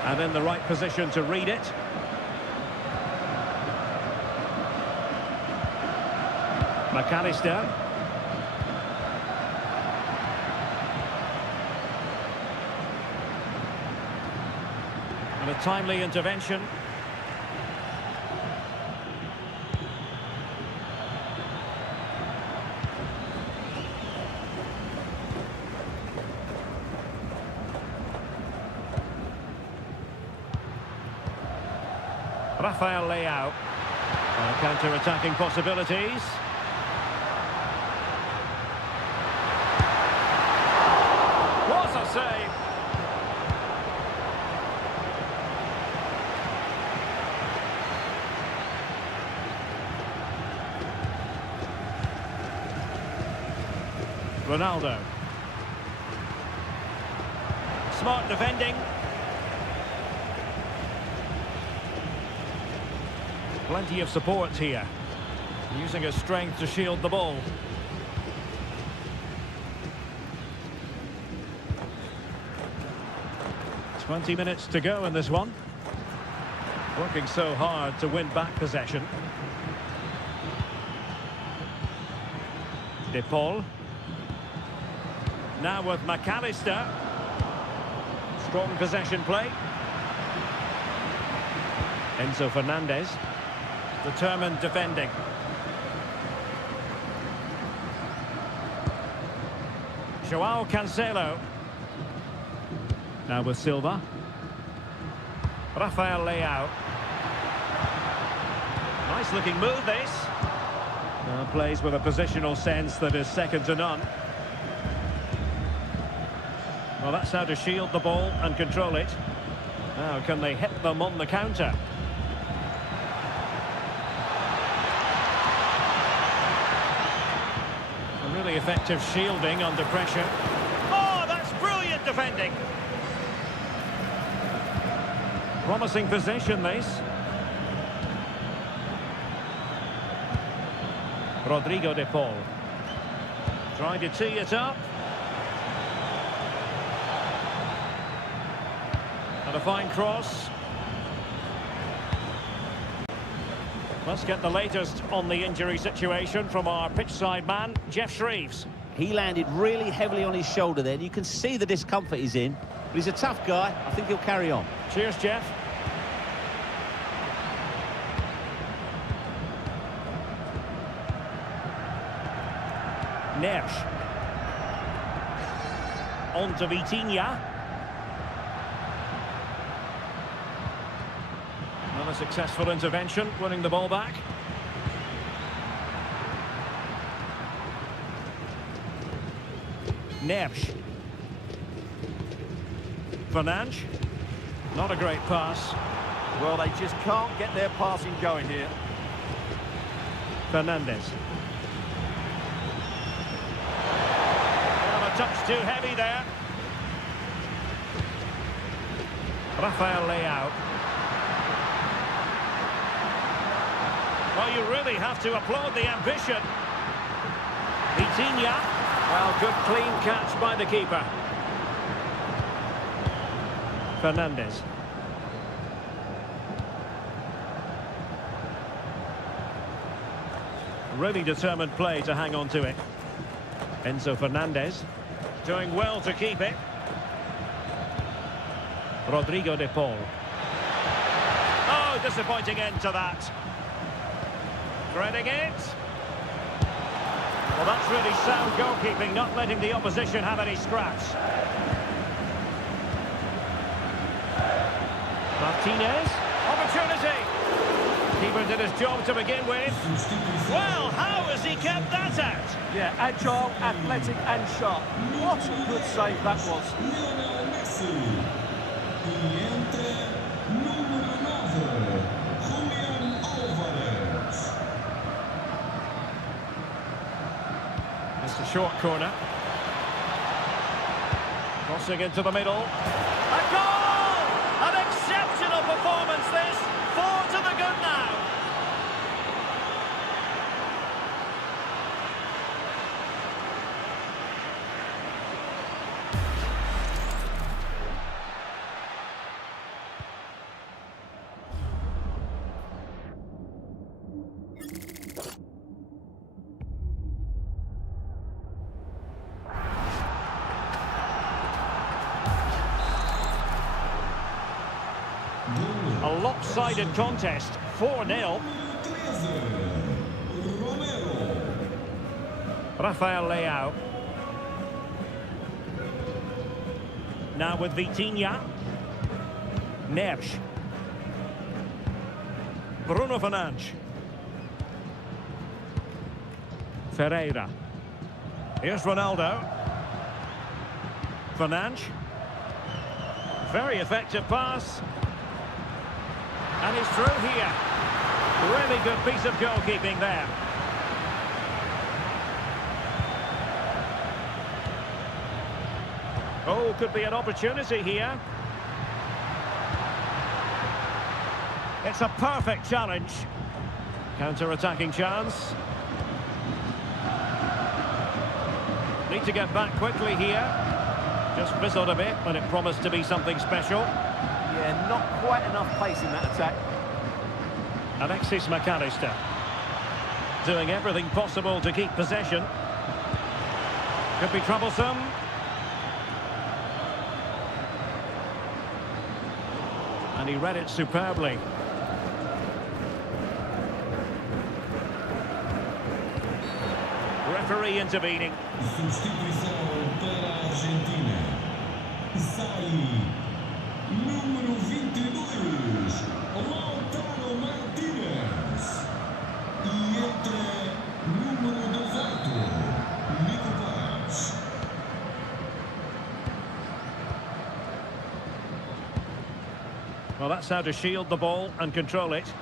And in the right position to read it. McAllister. And a timely intervention. Rafael Leao. Counter-attacking possibilities. What a save! Ronaldo. Smart defending. Plenty of support here. Using his strength to shield the ball. "20 minutes to go in this one. Working so hard to win back possession. De Paul. Now with McAllister. Strong possession play. Enzo Fernandez. Determined defending. Joao Cancelo. Now with Silva. Rafael Leao. Nice looking move this. Plays with a positional sense that is second to none. Well, that's how to shield the ball and control it. Now can they hit them on the counter? A really effective shielding under pressure. Oh, that's brilliant defending. Promising possession, this. Rodrigo de Paul. Trying to tee it up. And a fine cross. Let's get the latest on the injury situation from our pitchside man, Jeff Shreeves. He landed really heavily on his shoulder then. You can see the discomfort he's in. But he's a tough guy. I think he'll carry on. Cheers, Jeff. Nersch. On to Vitinha. Not a successful intervention, winning the ball back. Nersch. Fernandes. Not a great pass. Well, they just can't get their passing going here. Fernandes. Well, a touch too heavy there. Rafael Leao. Well, you really have to applaud the ambition. Vitinha. Well, good clean catch by the keeper. Fernandes. Really determined play to hang on to it. Enzo Fernandez doing well to keep it. Rodrigo de Paul. Oh, disappointing end to that. Threading it. Well, that's really sound goalkeeping, not letting the opposition have any scraps. Martinez. Opportunity. Keeper did his job to begin with. Well, how has he kept that out? Yeah, agile, athletic and sharp. What a good save that was. Lionel Messi. E entra número 9, Julian Alvarez. It's a short corner. Crossing into the middle. A goal! An exceptional performance this. 4 to the good now. A lopsided contest, 4-0. Rafael Leao. Now with Vitinha. Nersch. Bruno Fernandes. Ferreira. Here's Ronaldo. Fernandes. Very effective pass. And he's through here. Really good piece of goalkeeping there. Oh, could be an opportunity here. It's a perfect challenge. Counter-attacking chance. Need to get back quickly here. Just fizzled a bit when it promised to be something special. Yeah, not quite enough pace in that attack. Alexis McAllister doing everything possible to keep possession. Could be troublesome. And he read it superbly. Referee intervening. Substituição para a Argentina. Sai número 22, Lautaro Martínez. E entra número 18, Nicolás. Well, that's how to shield the ball and control it.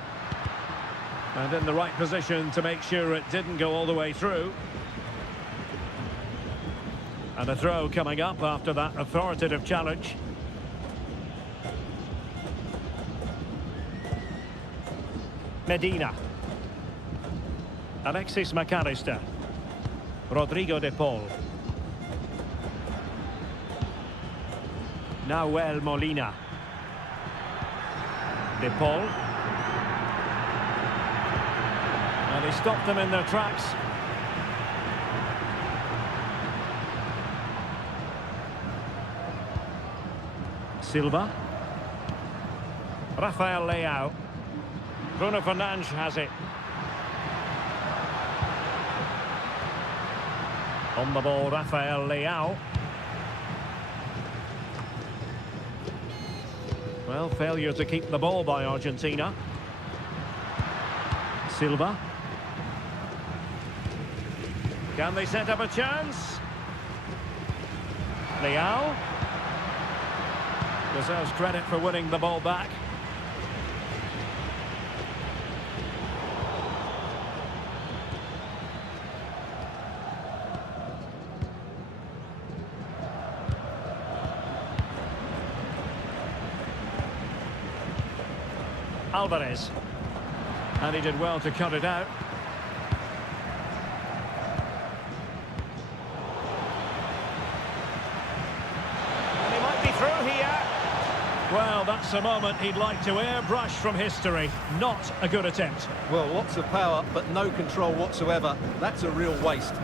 And in the right position to make sure it didn't go all the way through. And a throw coming up after that authoritative challenge. Medina. Alexis McAllister. Rodrigo de Paul. Nahuel Molina. De Paul. And he stopped them in their tracks. Silva. Rafael Leao. Bruno Fernandes has it. On the ball, Rafael Leao. Well, failure to keep the ball by Argentina. Silva. Can they set up a chance? Leao. Deserves credit for winning the ball back. Alvarez. And he did well to cut it out. And he might be through here. Well, that's a moment he'd like to airbrush from history. Not a good attempt. Well, lots of power, but no control whatsoever. That's a real waste.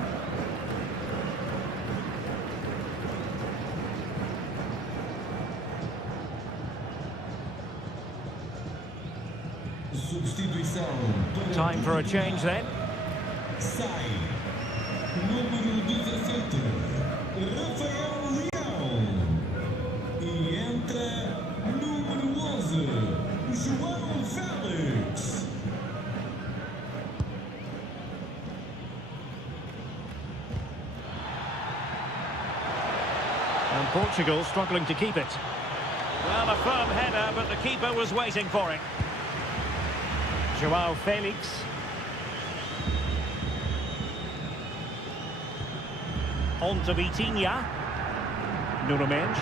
Substituição. Time for a change then. Sai. Número 17. Rafael Leao. E entra número 11. João Félix. And Portugal struggling to keep it. Well, a firm header, but the keeper was waiting for it. João Felix. On to Vitinha. Nuno Mendes.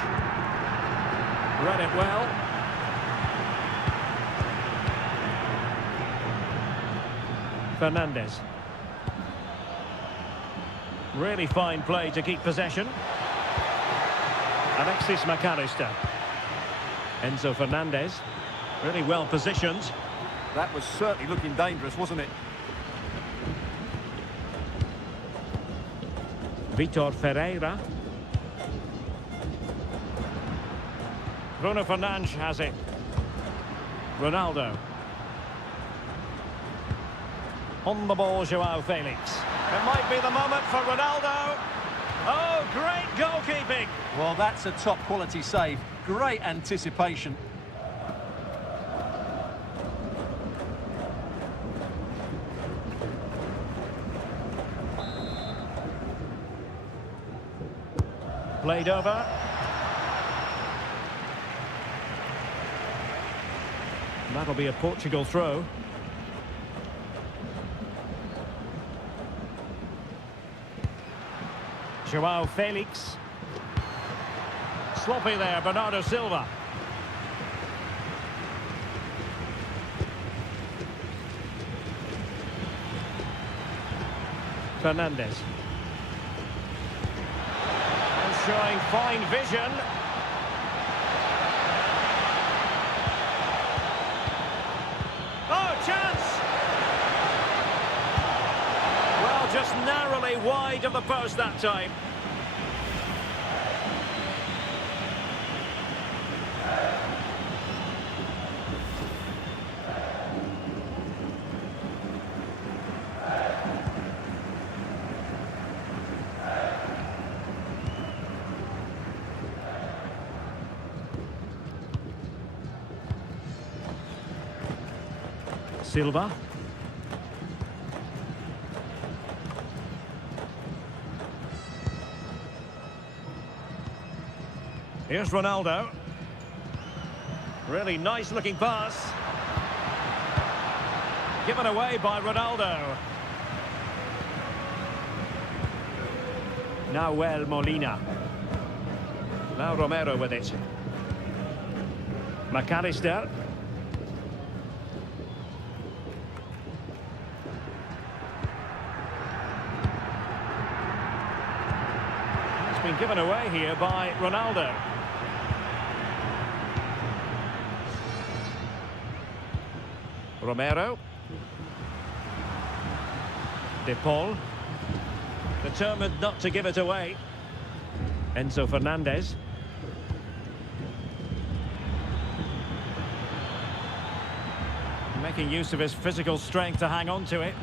Read it well. Fernandes. Really fine play to keep possession. Alexis McAllister. Enzo Fernandez. Really well positioned. That was certainly looking dangerous, wasn't it? Vitor Ferreira. Bruno Fernandes has it. Ronaldo. On the ball, João Felix. It might be the moment for Ronaldo. Oh, great goalkeeping. Well, that's a top-quality save. Great anticipation. Played over. That'll be a Portugal throw. João Felix. Sloppy there, Bernardo Silva. Fernandes. Showing fine vision. Oh, chance! Well, just narrowly wide of the post that time. Silva. Here's Ronaldo. Really nice looking pass. Given away by Ronaldo. Nahuel Molina. Now Romero with it. McAllister. Been given away here by Ronaldo. Romero. De Paul. Determined not to give it away. Enzo Fernandez. Making use of his physical strength to hang on to it.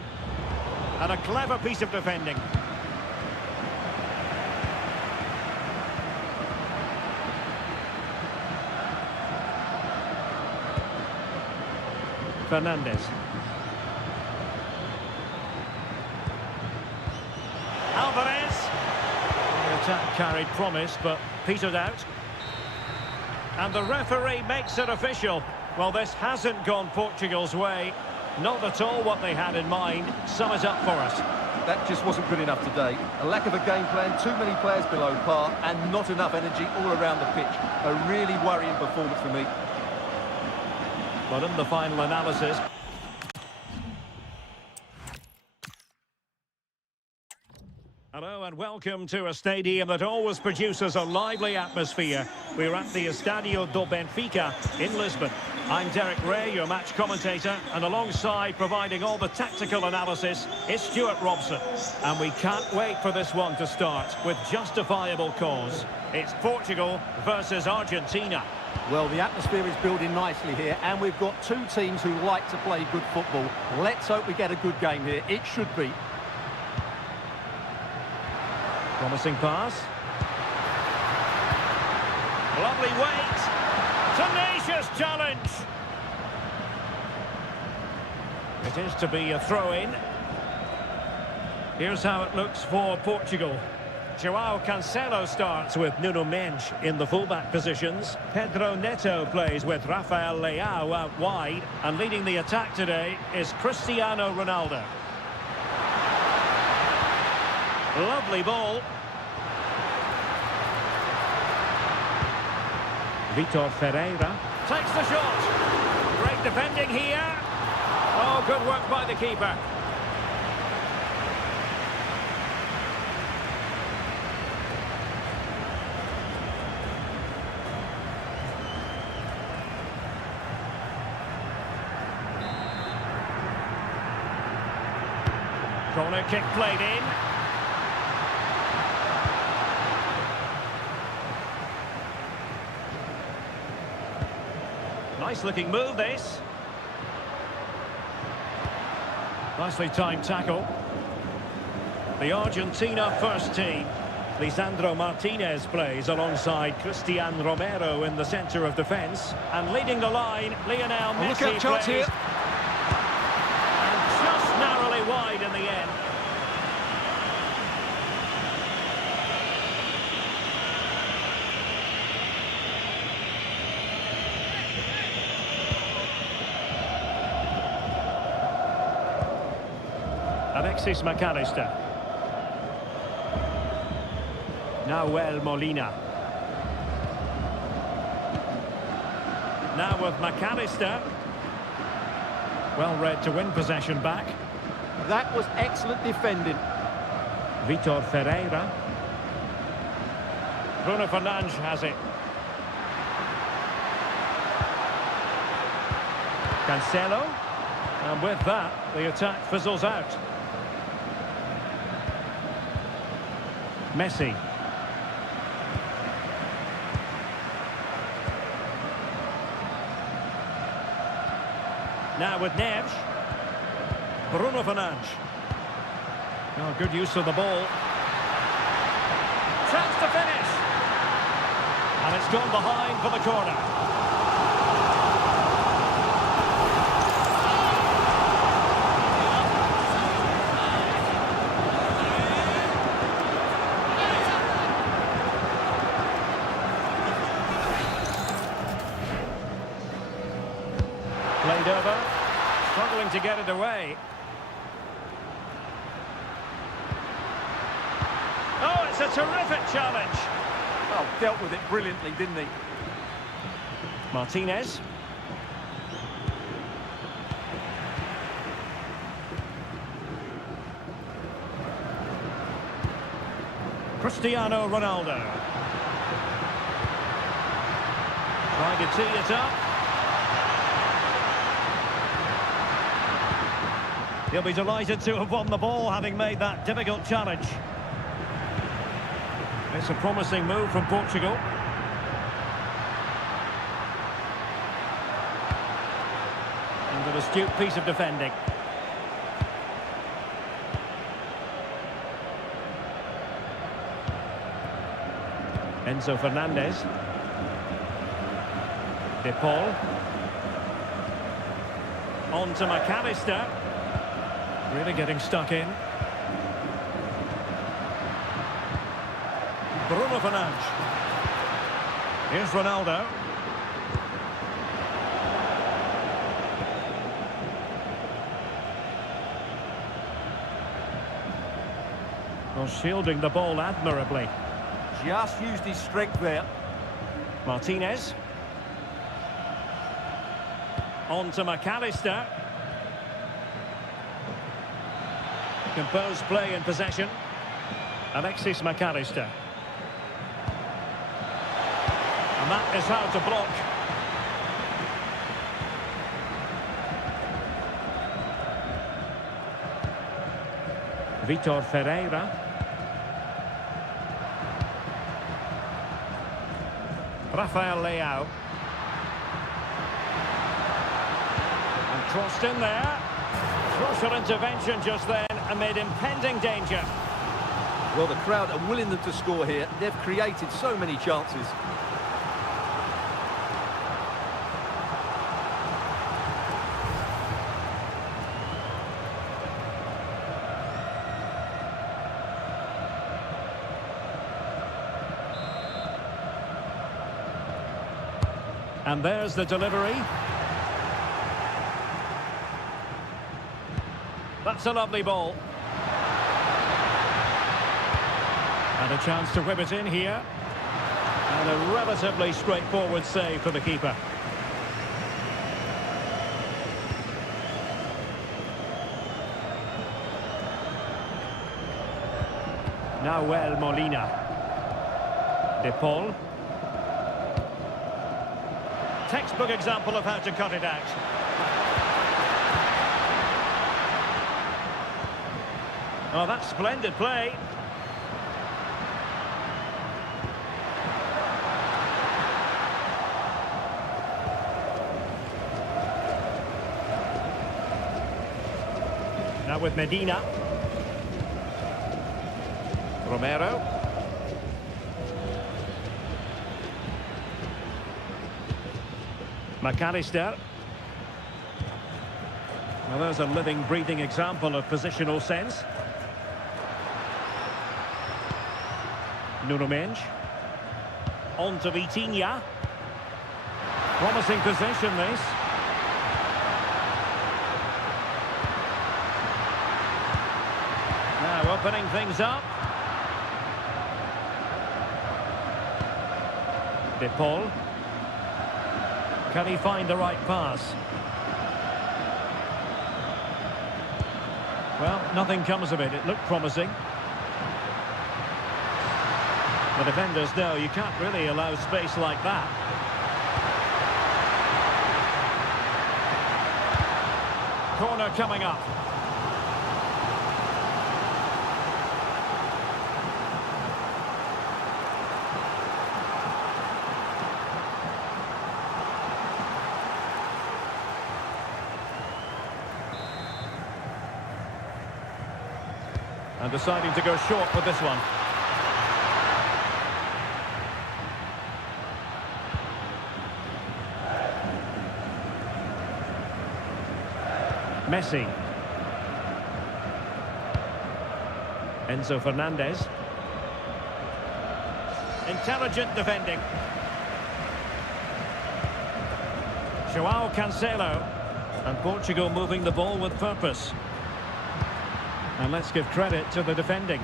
And a clever piece of defending. Fernandes. Alvarez. The attack carried promise, but petered out. And the referee makes it official. Well, this hasn't gone Portugal's way. Not at all what they had in mind. Sum it up for us. That just wasn't good enough today. A lack of a game plan, too many players below par, and not enough energy all around the pitch. A really worrying performance for me. But in the final analysis... Hello and welcome to a stadium that always produces a lively atmosphere. We're at the Estadio do Benfica in Lisbon. I'm Derek Ray, your match commentator, and alongside providing all the tactical analysis is Stuart Robson. And we can't wait for this one to start with justifiable cause. It's Portugal versus Argentina. Well, the atmosphere is building nicely here, and we've got two teams who like to play good football. Let's hope we get a good game here. It should be. Promising pass. Lovely weight. Tenacious challenge. It is to be a throw-in. Here's how it looks for Portugal. João Cancelo starts with Nuno Mendes in the fullback positions. Pedro Neto plays with Rafael Leao out wide. And leading the attack today is Cristiano Ronaldo. Lovely ball. Vitor Ferreira takes the shot. Great defending here. Oh, good work by the keeper. Corner kick played in. Nice looking move, this. Nicely timed tackle. The Argentina first team. Lisandro Martinez plays alongside Christian Romero in the centre of defence. And leading the line, Lionel Messi Look out, chance plays. here. And just narrowly wide in the end. Alexis McAllister. Nahuel Molina. Now with McAllister. Well read to win possession back. That was excellent defending. Vitor Ferreira. Bruno Fernandes has it. Cancelo. And with that, the attack fizzles out. Messi. Now with Neves. Bruno Fernandes. Oh, good use of the ball. Chance to finish. And it's gone behind for the corner. Played over, struggling to get it away. Oh, it's a terrific challenge. Oh, dealt with it brilliantly, didn't he? Martinez. Cristiano Ronaldo. Trying to tee it up. He'll be delighted to have won the ball, having made that difficult challenge. It's a promising move from Portugal. And an astute piece of defending. Enzo Fernandez. De Paul. On to McAllister. Really getting stuck in. Bruno Fernandes. Here's Ronaldo. Well, shielding the ball admirably. Just used his strength there. Martinez. On to McAllister. Composed play in possession. Alexis McAllister. And that is how to block. Vitor Ferreira. Rafael Leao. And crossed in there. Crucial intervention just then amid impending danger. Well, the crowd are willing them to score here. They've created so many chances. And there's the delivery. That's a lovely ball. And a chance to whip it in here. And a relatively straightforward save for the keeper. Nahuel Molina. De Paul. Textbook example of how to cut it out. Oh, that's splendid play. Now with Medina. Romero. McAllister. Well, there's a living, breathing example of positional sense. Nuno Mendes. On to Vitinha. Promising possession, this. Now opening things up. De Paul. Can he find the right pass? Well, nothing comes of it. It looked promising. The defenders know you can't really allow space like that. Corner coming up. And deciding to go short with this one. Messi. Enzo Fernandez. Intelligent defending. João Cancelo. And Portugal moving the ball with purpose. And let's give credit to the defending.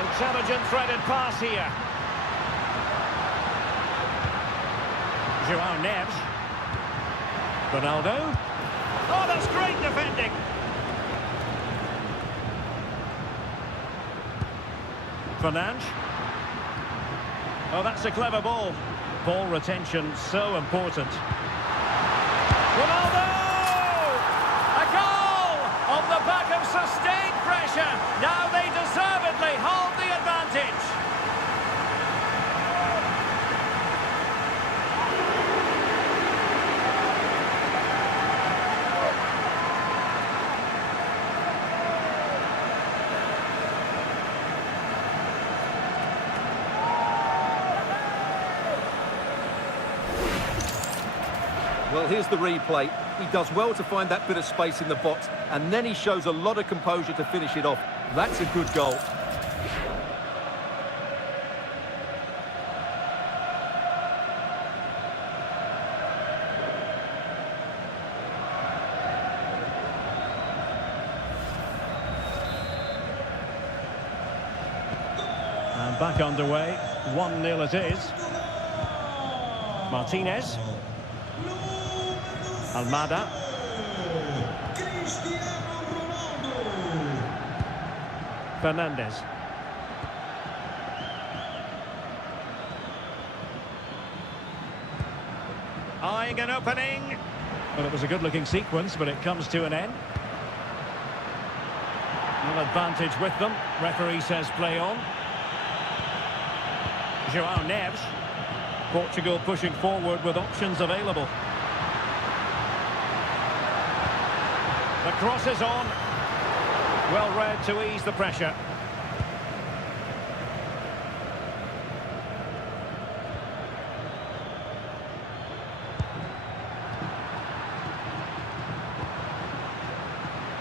Intelligent threaded pass here. João Neves. Ronaldo. Oh, that's great defending. Fernandes. Oh, that's a clever ball. Ball retention so important. Ronaldo! A goal! On the back of sustained pressure. Now they deservedly hold the advantage. Well, here's the replay. He does well to find that bit of space in the box, and then he shows a lot of composure to finish it off. That's a good goal. And back underway. 1-0 it is. Martinez. Almada. Fernandez. Eyeing an opening. Well, it was a good-looking sequence, but it comes to an end. No advantage with them. Referee says play on. João Neves. Portugal pushing forward with options available. The cross is on. Well read to ease the pressure.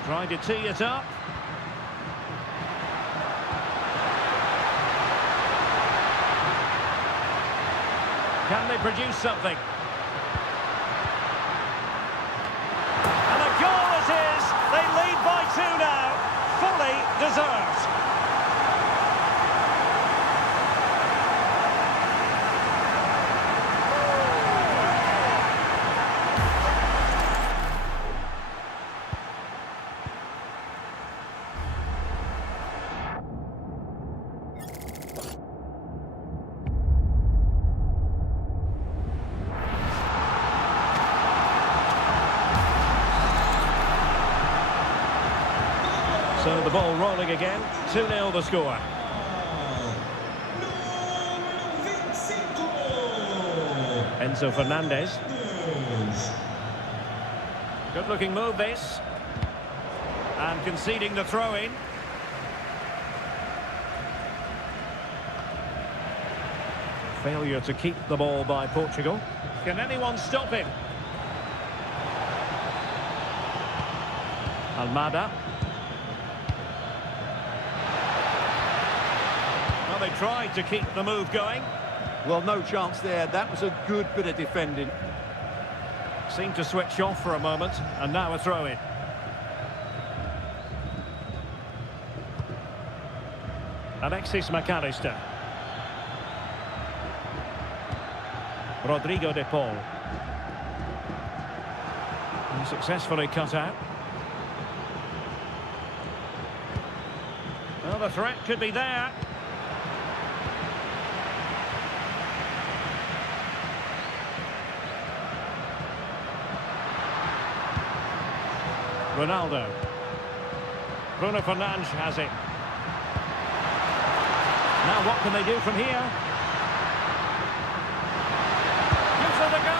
Trying to tee it up. Can they produce something? And a goal it is! They lead by 2 now. Fully deserved. So the ball rolling again. 2-0 the score. Enzo Fernandez. Good looking move this. And conceding the throw-in. Failure to keep the ball by Portugal. Can anyone stop him? Almada. Well, they tried to keep the move going. Well, no chance there. That was a good bit of defending. Seemed to switch off for a moment, and now a throw-in. Alexis McAllister. Rodrigo de Paul. He successfully cut out. Well, the threat could be there. Ronaldo. Bruno Fernandes has it. Now what can they do from here? Gives it a go!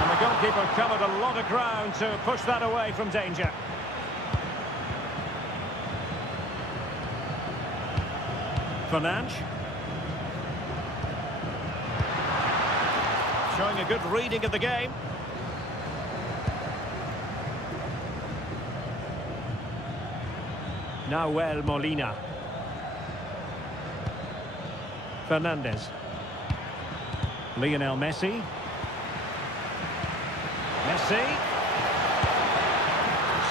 And the goalkeeper covered a lot of ground to push that away from danger. Fernandes. Showing a good reading of the game. Nahuel Molina. Fernandez. Lionel Messi. Messi.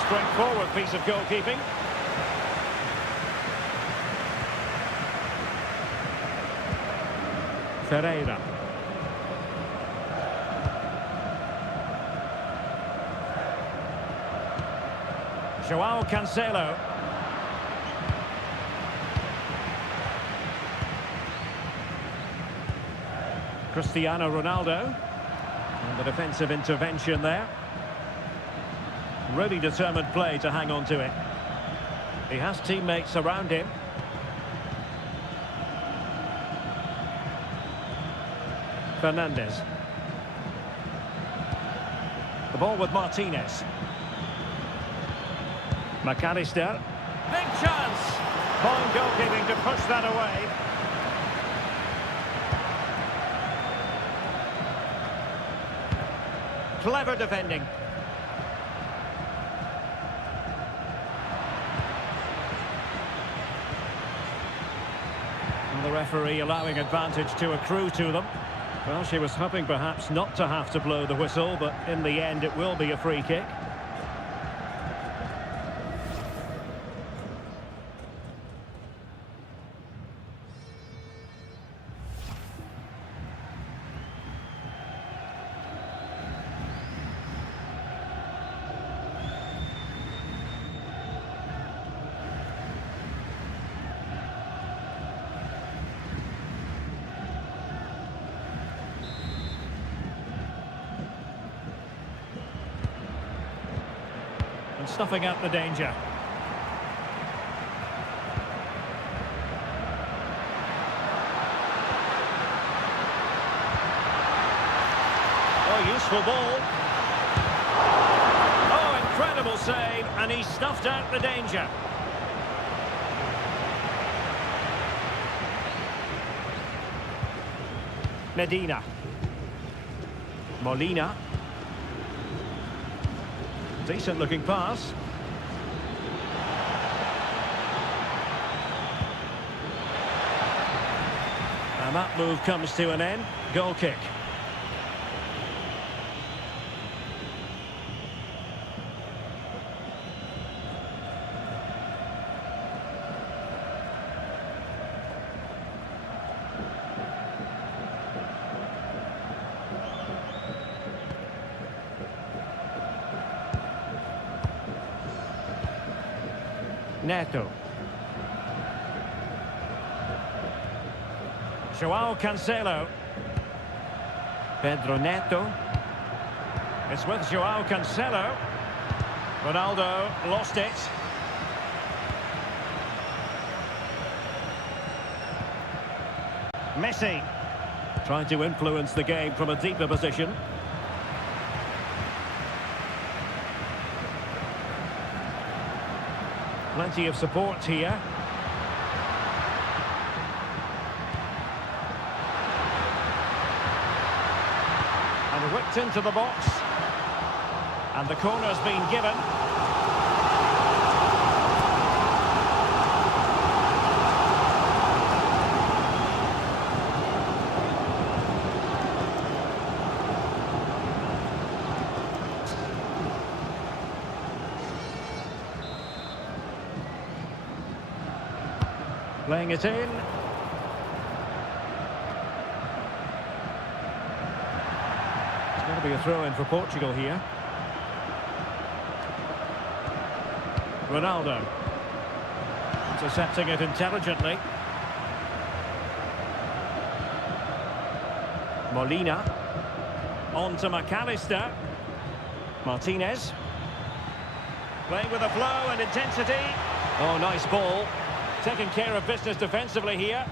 Straightforward piece of goalkeeping. Ferreira. João Cancelo. Cristiano Ronaldo. And the defensive intervention there. Really determined play to hang on to it. He has teammates around him. Fernandez. The ball with Martinez. McAllister. Big chance! Fine goalkeeping to push that away. Clever defending. And the referee allowing advantage to accrue to them. Well, she was hoping perhaps not to have to blow the whistle, but in the end it will be a free kick. And snuffing out the danger. Oh, useful ball. Oh, incredible save, and he snuffed out the danger. Medina. Molina. Decent looking pass. And that move comes to an end. Goal kick. Neto. Joao Cancelo. Pedro Neto. It's with Joao Cancelo. Ronaldo lost it. Messi. Trying to influence the game from a deeper position. Plenty of support here. And whipped into the box. And the corner's been given. Playing it in. It's going to be a throw-in for Portugal here. Ronaldo. Intercepting it intelligently. Molina. On to McAllister. Martinez. Playing with a flow and intensity. Oh, nice ball. Taking care of business defensively here.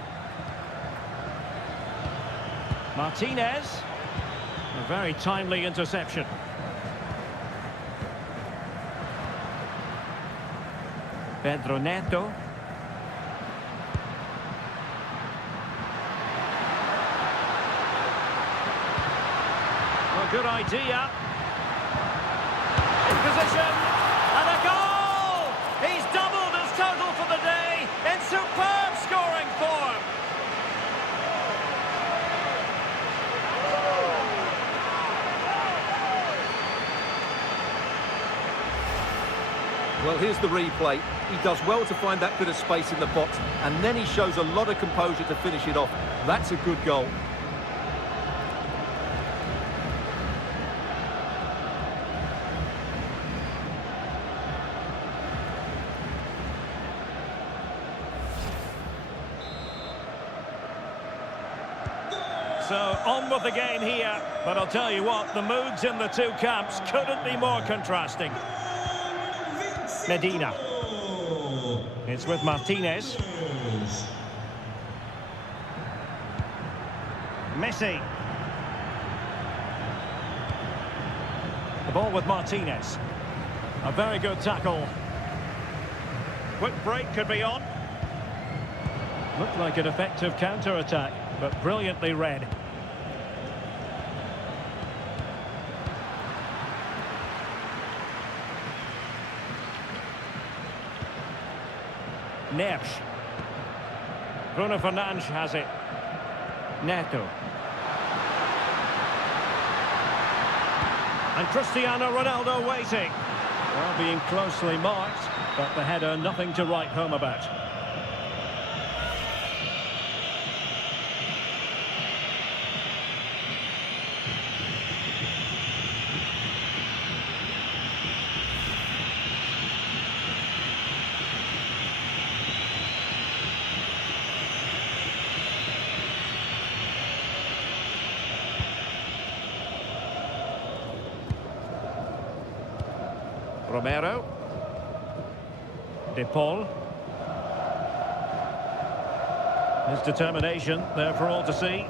Martinez. A very timely interception. Pedro Neto. A good idea. In position. And a goal! He's doubled his total for the day in superb scoring form. Well, here's the replay. He does well to find that bit of space in the box, and then he shows a lot of composure to finish it off. That's a good goal. So, on with the game here, but I'll tell you what, the moods in the two camps couldn't be more contrasting. Medina. It's with Martinez. Messi. The ball with Martinez. A very good tackle. Quick break could be on. Looked like an effective counter-attack, but brilliantly read. Neves. Bruno Fernandes has it. Neto. And Cristiano Ronaldo waiting. Well, being closely marked, but the header nothing to write home about. Romero. De Paul. His determination there for all to see.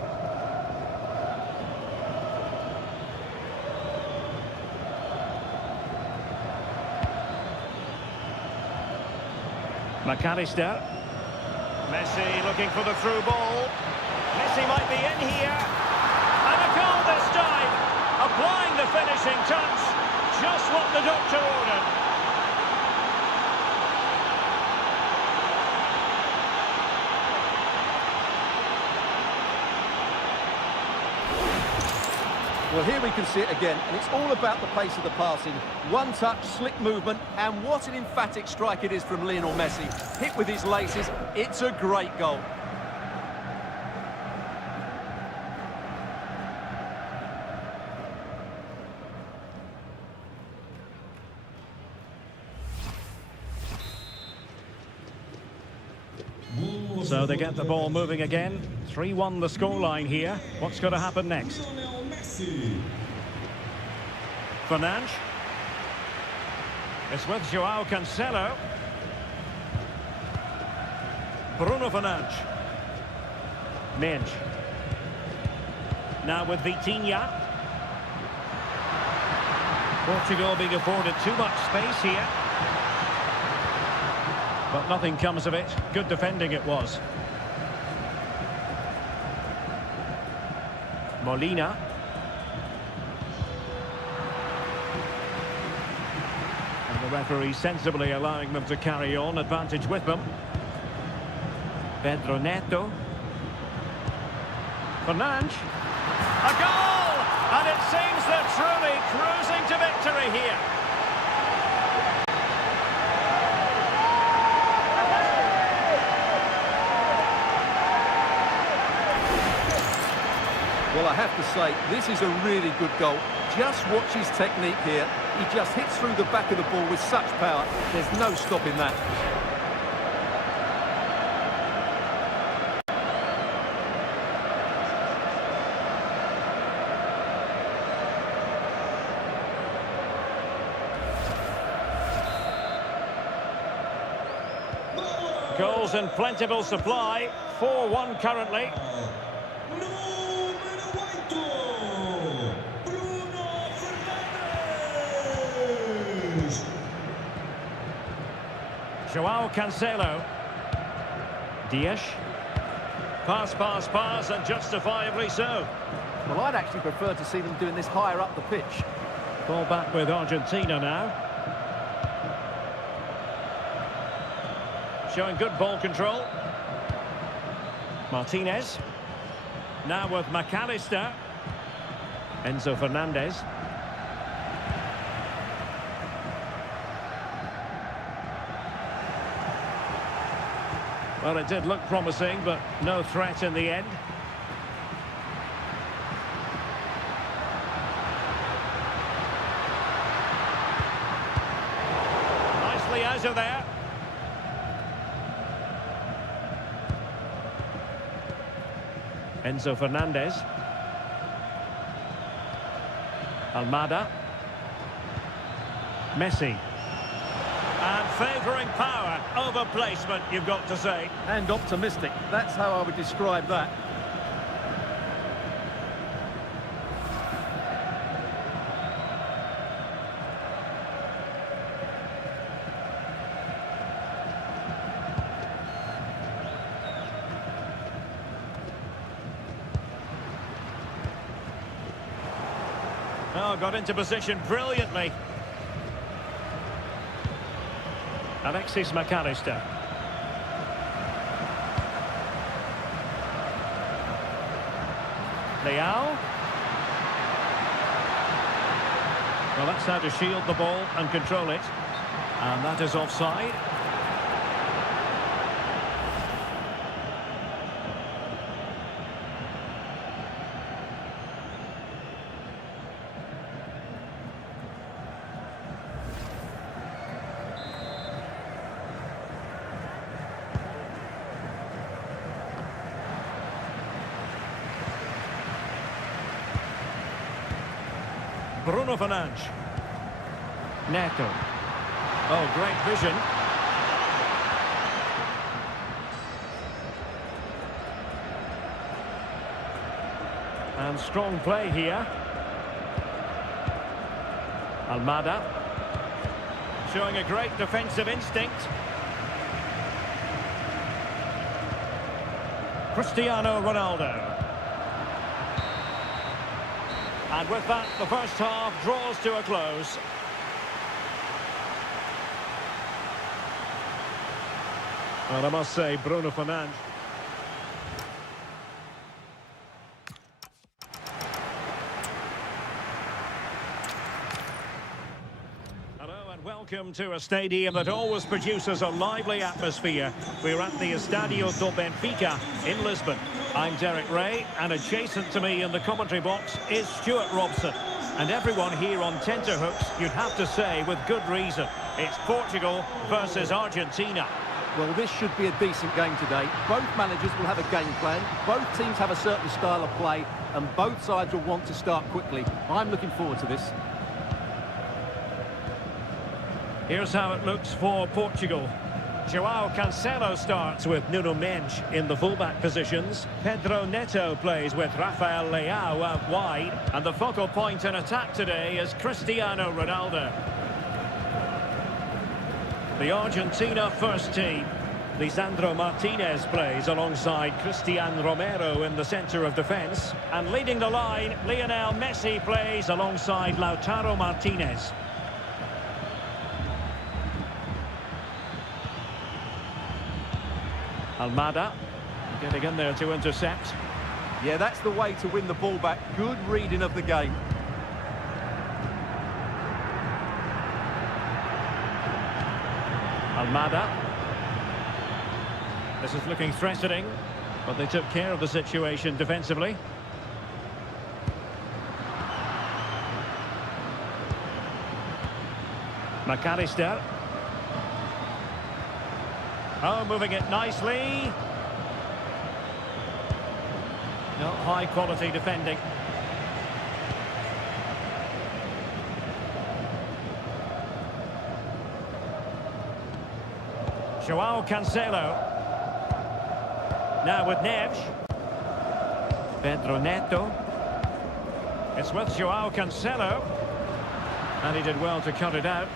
McAllister. Messi looking for the through ball. Messi might be in here. And a goal this time. Applying the finishing touch. Just what the doctor ordered. Well, here we can see it again, and it's all about the pace of the passing. One touch, slick movement, and what an emphatic strike it is from Lionel Messi. Hit with his laces, it's a great goal. So they get the ball moving again. 3-1 the scoreline here. What's going to happen next? Fernandes. It's with Joao Cancelo. Bruno Fernandes. Minge. Now with Vitinha. Portugal being afforded too much space here. But nothing comes of it. Good defending it was. Molina. And the referee sensibly allowing them to carry on. Advantage with them. Pedro Neto. Fernandes. A goal! And it seems they're truly cruising to victory here. Well, I have to say, this is a really good goal. Just watch his technique here. He just hits through the back of the ball with such power. There's no stopping that. Goals in plentiful supply. 4-1 currently. Joao Cancelo. Dias. Pass, pass, pass, and justifiably so. Well, I'd actually prefer to see them doing this higher up the pitch. Ball back with Argentina now. Showing good ball control. Martinez. Now with McAllister. Enzo Fernandez. Well, it did look promising, but no threat in the end. Nicely out of there. Enzo Fernandez. Almada. Messi. And favouring power over placement, you've got to say. And optimistic. That's how I would describe that. Oh, got into position brilliantly. Alexis McAllister. Leao. Well, that's how to shield the ball and control it. And that is offside. Bruno Fernandes. Neto. Oh, great vision. And strong play here. Almada. Showing a great defensive instinct. Cristiano Ronaldo. And with that, the first half draws to a close. Well, I must say, Bruno Fernandes. Hello and welcome to a stadium that always produces a lively atmosphere. We're at the Estadio do Benfica in Lisbon. I'm Derek Ray, and adjacent to me in the commentary box is Stuart Robson. And everyone here on tenterhooks, you'd have to say, with good reason. It's Portugal versus Argentina. Well, this should be a decent game today. Both managers will have a game plan. Both teams have a certain style of play, and both sides will want to start quickly. I'm looking forward to this. Here's how it looks for Portugal. João Cancelo starts with Nuno Mendes in the fullback positions. Pedro Neto plays with Rafael Leao out wide. And the focal point in attack today is Cristiano Ronaldo. The Argentina first team. Lisandro Martinez plays alongside Cristian Romero in the centre of defence. And leading the line, Lionel Messi plays alongside Lautaro Martinez. Almada getting in there to intercept. Yeah, that's the way to win the ball back. Good reading of the game. Almada. This is looking threatening, but they took care of the situation defensively. McAllister. Oh, moving it nicely. No, high quality defending. João Cancelo. Now with Neves. Pedro Neto. It's with João Cancelo. And he did well to cut it out.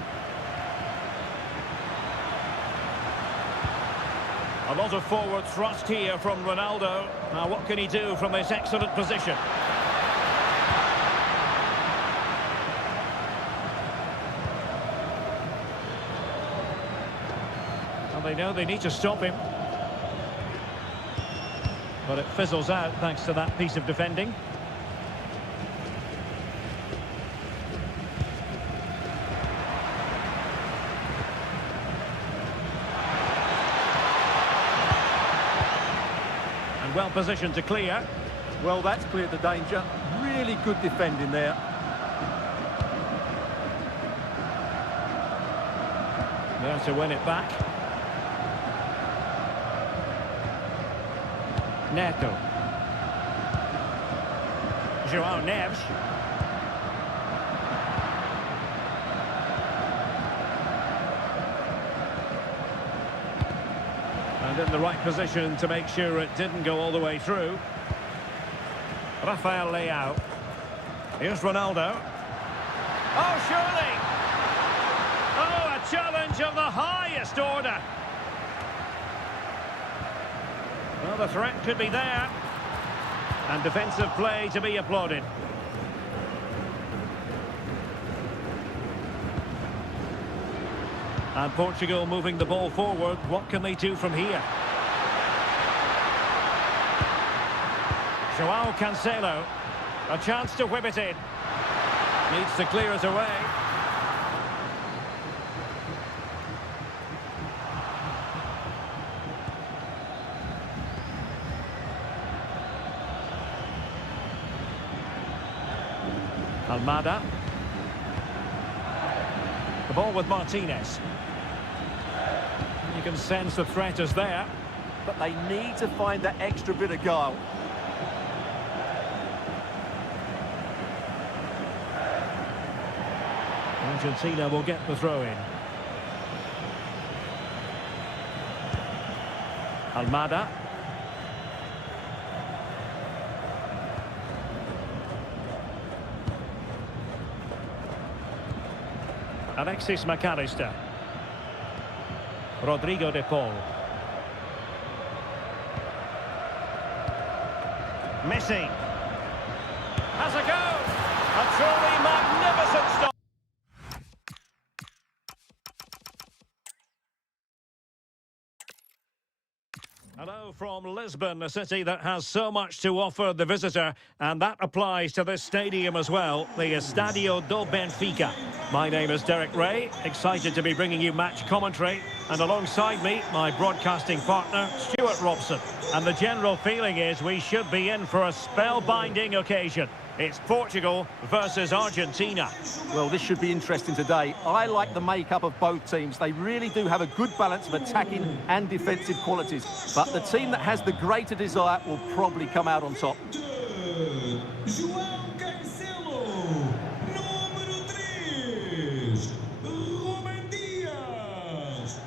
A lot of forward thrust here from Ronaldo. Now what can he do from this excellent position? Well, they know they need to stop him. But it fizzles out thanks to that piece of defending. Well positioned to clear. Well, that's cleared the danger. Really good defending there. There to win it back. Neto. João Neves. And in the right position to make sure it didn't go all the way through. Rafael Leao. Here's Ronaldo. Oh, surely! Oh, a challenge of the highest order. Well, the threat could be there. And defensive play to be applauded. And Portugal moving the ball forward. What can they do from here? Joao Cancelo. A chance to whip it in. Needs to clear it away. Almada. The ball with Martinez. You can sense the threat is there. But they need to find that extra bit of guile. Argentina will get the throw in. Almada. Alexis McAllister. Rodrigo de Paul. Messi. Has a go. A truly magnificent stop. Hello from Lisbon, a city that has so much to offer the visitor, and that applies to this stadium as well, the Estádio do Benfica. My name is Derek Ray, excited to be bringing you match commentary, and alongside me, my broadcasting partner, Stuart Robson. And the general feeling is we should be in for a spellbinding occasion. It's Portugal versus Argentina. Well, this should be interesting today. I like the makeup of both teams. They really do have a good balance of attacking and defensive qualities. But the team that has the greater desire will probably come out on top. João Cancelo, número 3, Rúben Dias.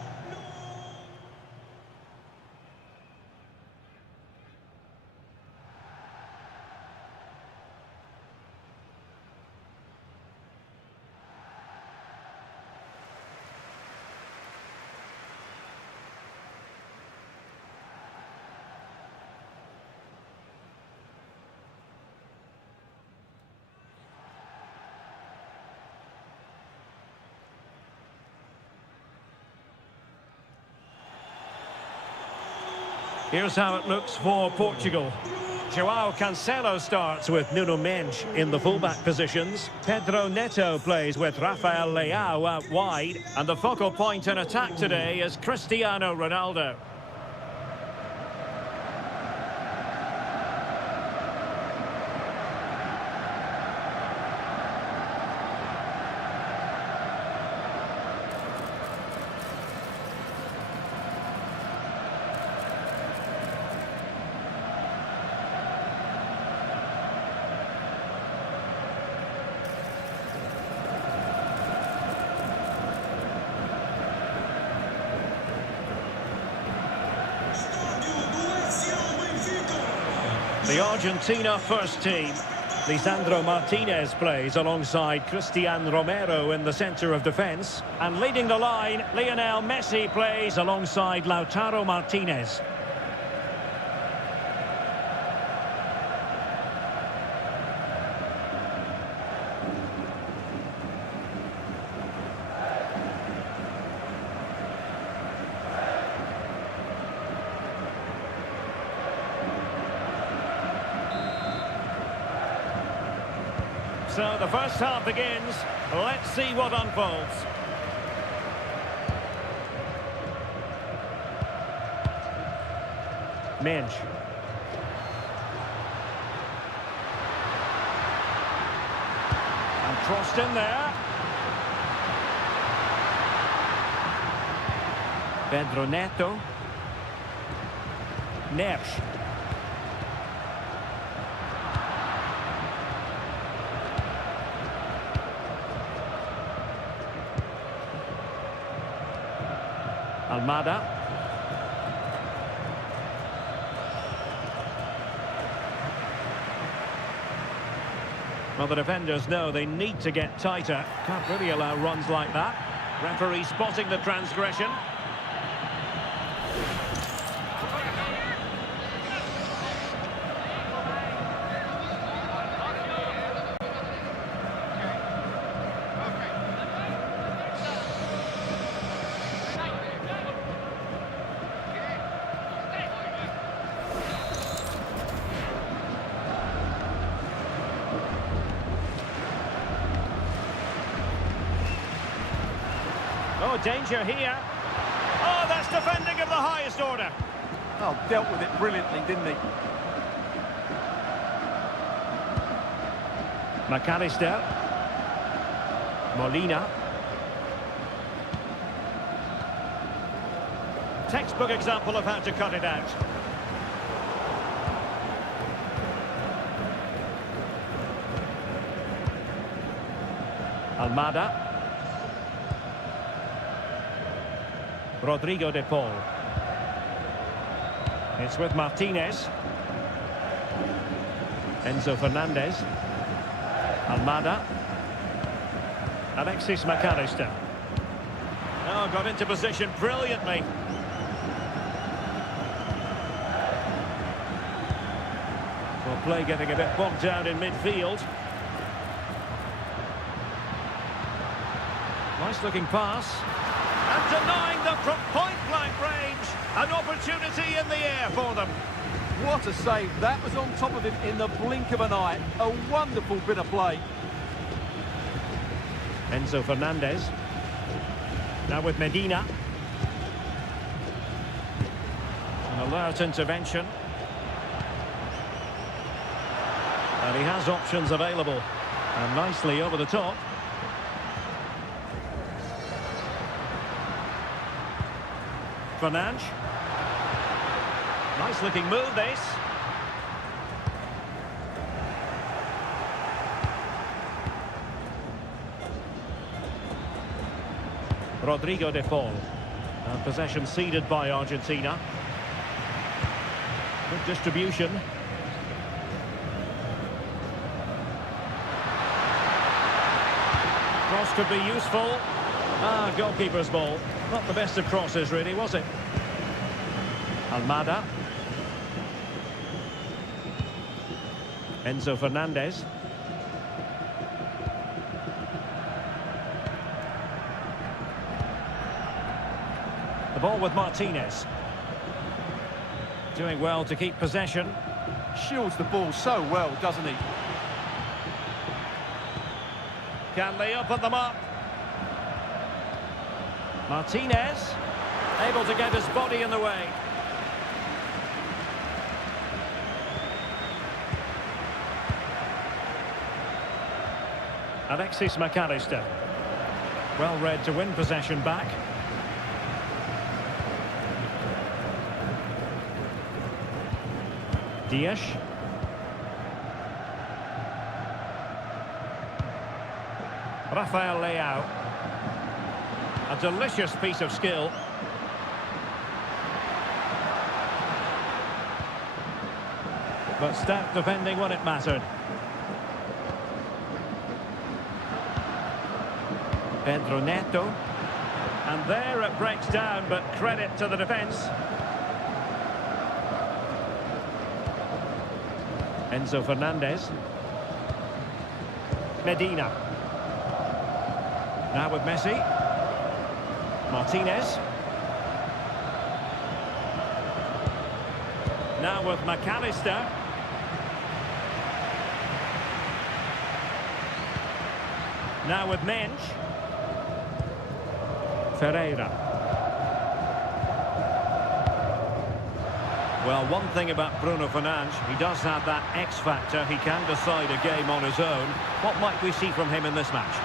Here's how it looks for Portugal. Joao Cancelo starts with Nuno Mendes in the fullback positions. Pedro Neto plays with Rafael Leao out wide. And the focal point in attack today is Cristiano Ronaldo. The Argentina first team. Lisandro Martinez plays alongside Christian Romero in the centre of defence. And leading the line, Lionel Messi plays alongside Lautaro Martinez. So the first half begins. Let's see what unfolds. Mendes. And crossed in there. Pedro Neto. Neves. Almada. Well, the defenders know they need to get tighter. Can't really allow runs like that. Referee spotting the transgression. Oh, danger here. Oh, that's defending of the highest order. Oh, dealt with it brilliantly, didn't he? McAllister. Molina. Textbook example of how to cut it out. Almada. Rodrigo de Paul. It's with Martinez. Enzo Fernandez. Almada. Alexis McAllister. Oh, got into position brilliantly. Well, play getting a bit bogged down in midfield. Nice looking pass. And denying them from point-blank range. An opportunity in the air for them. What a save. That was on top of him in the blink of an eye. A wonderful bit of play. Enzo Fernandez. Now with Medina. An alert intervention. And he has options available. And nicely over the top. Fernandes. Nice looking move, this. Rodrigo de Paul. And possession ceded by Argentina. Good distribution. Cross could be useful. Ah, goalkeeper's ball. Not the best of crosses, really, was it? Almada. Enzo Fernandez. The ball with Martinez. Doing well to keep possession. Shields the ball so well, doesn't he? Can they open them up? Martinez, able to get his body in the way. Alexis McAllister. Well read to win possession back. Dias. Rafael Leao. A delicious piece of skill. But stout defending when it mattered. Pedro Neto. And there it breaks down, but credit to the defence. Enzo Fernandez. Medina. Now with Messi. Martinez. Now with McAllister. Now with Mensch. Ferreira. Well, one thing about Bruno Fernandes, he does have that X factor. He can decide a game on his own. What might we see from him in this match?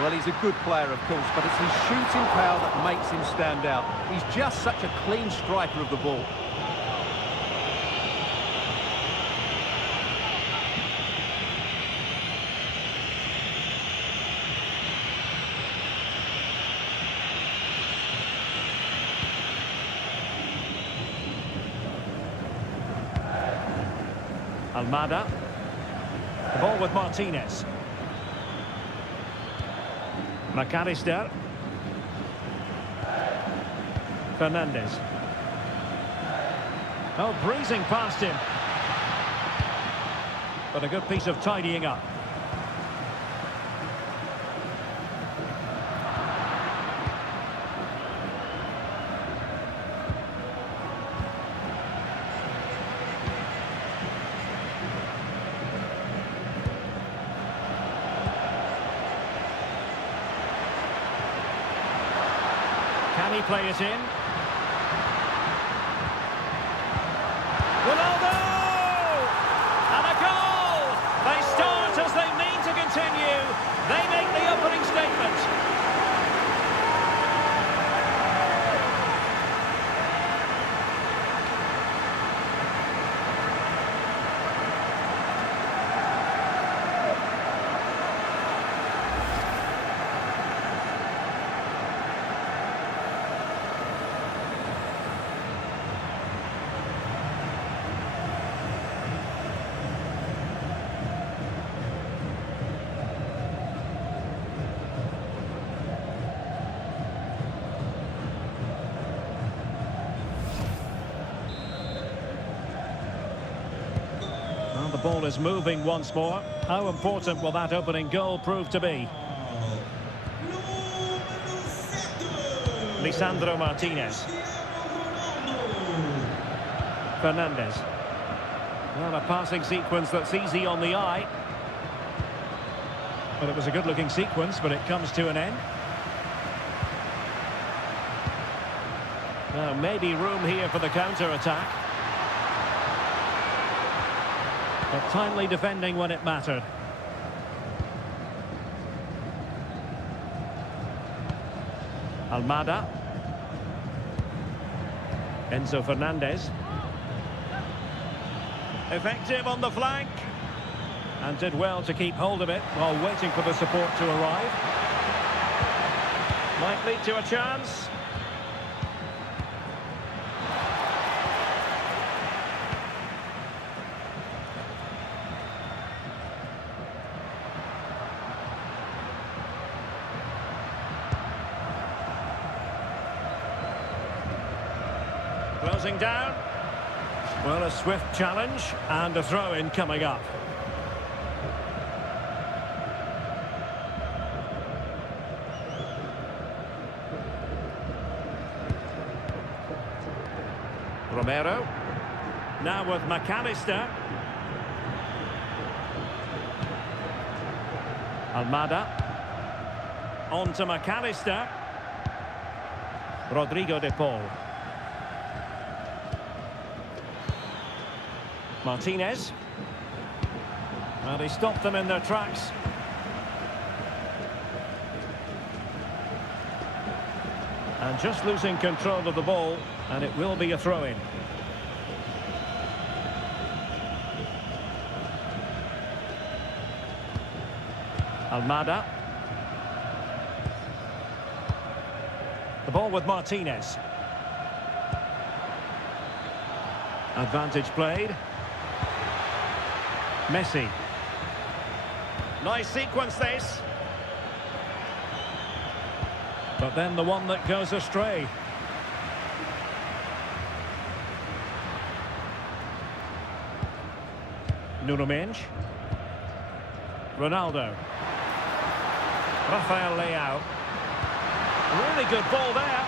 Well, he's a good player, of course, but it's his shooting power that makes him stand out. He's just such a clean striker of the ball. Almada. The ball with Martinez. McAllister. Fernandez. Oh, breezing past him. But a good piece of tidying up. he play it in? Ronaldo! And a goal! They start as they mean to continue. They make the opening statement. Well, the ball is moving once more. How important will that opening goal prove to be? Lisandro Martinez. Fernandez. Well, a passing sequence that's easy on the eye. But it was a good-looking sequence, but it comes to an end. Now, maybe room here for the counter-attack. But timely defending when it mattered. Almada. Enzo Fernandez. Effective on the flank. And did well to keep hold of it while waiting for the support to arrive. Might lead to a chance. Closing down. Well, a swift challenge and a throw-in coming up. Romero. Now with McAllister. Almada. On to McAllister. Rodrigo de Paul. Martinez. Well, he stopped them in their tracks. And just losing control of the ball, and it will be a throw-in. Almada. The ball with Martinez. Advantage played. Messi. Nice sequence this. But then the one that goes astray. Nuno Mendes. Ronaldo. Rafael Leao. Really good ball there.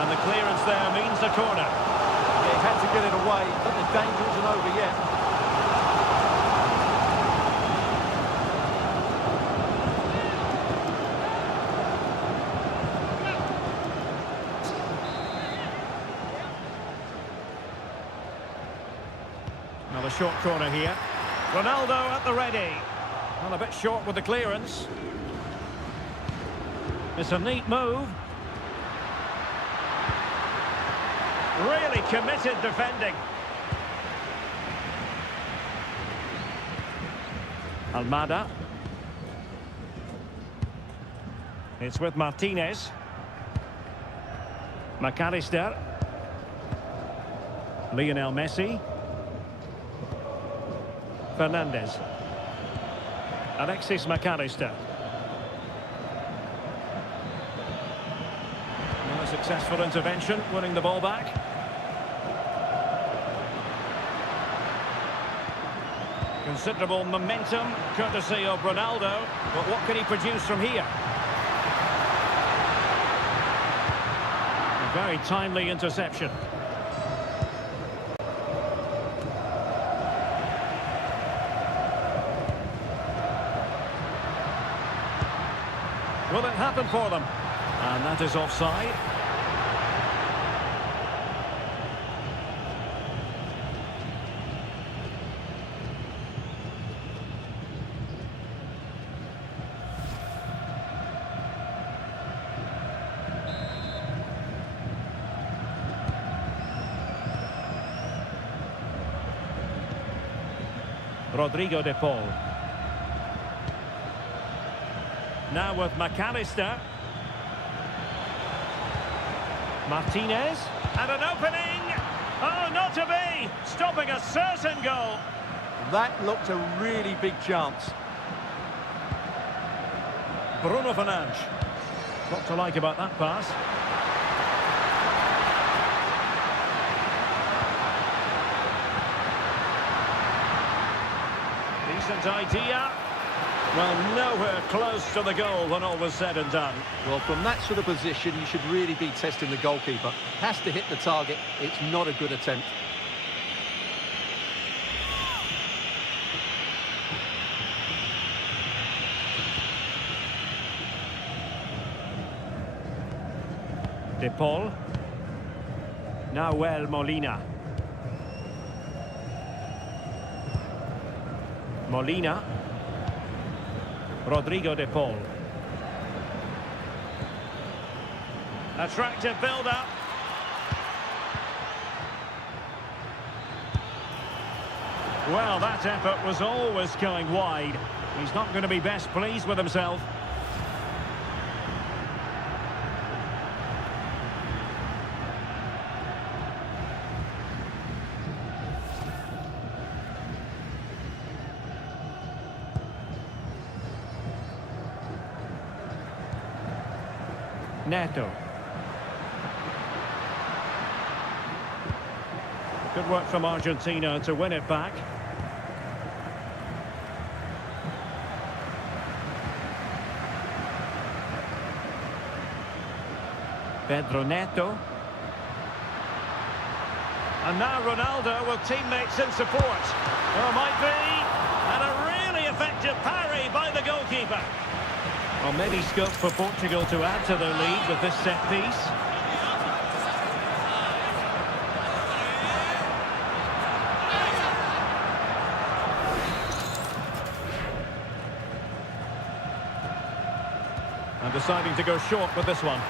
And the clearance there means a corner. He had to get it away, but the danger isn't over yet. Another short corner here. Ronaldo at the ready. Well, a bit short with the clearance. It's a neat move. Really committed defending. Almada. It's with Martinez. McAllister. Lionel Messi. Fernandez. Alexis McAllister. Well, a successful intervention, winning the ball back. Considerable momentum, courtesy of Ronaldo. But what can he produce from here? A very timely interception. Will it happen for them? And that is offside. Rodrigo de Paul. Now with McAllister. Martinez. And an opening. Oh, not to be. Stopping a certain goal. That looked a really big chance. Bruno Fernandes. What to like about that pass? Decent idea. Well, nowhere close to the goal when all was said and done. Well, from that sort of position, you should really be testing the goalkeeper. Has to hit the target. It's not a good attempt. De Paul. Nahuel Molina. Molina. Rodrigo de Paul. Attractive build-up. Well, that effort was always going wide. He's not going to be best pleased with himself. Neto. Good work from Argentina to win it back. Pedro Neto. And now Ronaldo with teammates in support. Well, might be. And a really effective parry by the goalkeeper. Well, maybe scope for Portugal to add to their lead with this set piece. And deciding to go short with this one.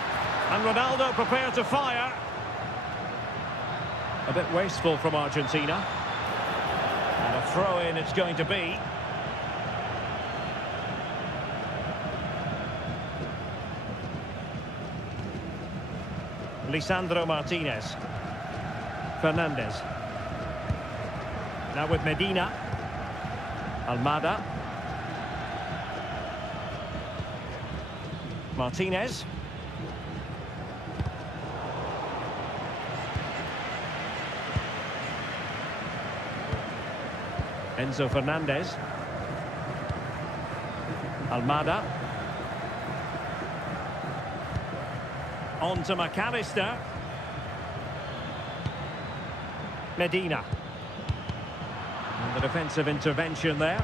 And Ronaldo prepared to fire. A bit wasteful from Argentina. And a throw-in it's going to be. Lisandro Martinez. Fernandes. Now with Medina. Almada. Martinez. Enzo Fernandez. Almada. On to McAllister. Medina. And the defensive intervention there.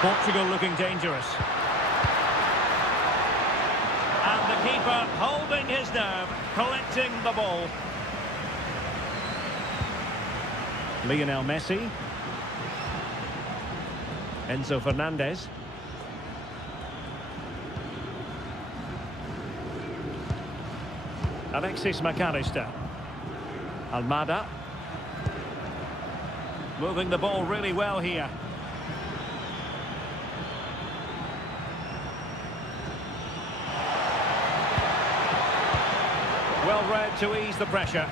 Portugal looking dangerous. And the keeper holding his nerve, collecting the ball. Lionel Messi. Enzo Fernandez. Alexis McAllister. Almada. Moving the ball really well here. Well read to ease the pressure.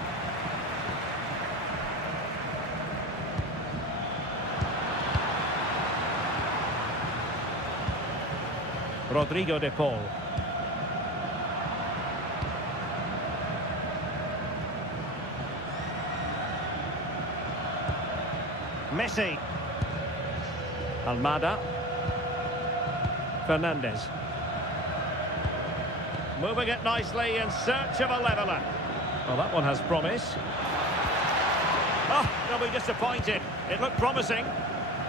Rodrigo de Paul. Messi. Almada. Fernandes. Moving it nicely in search of a leveller. Well, that one has promise. Oh, they'll be disappointed. It looked promising.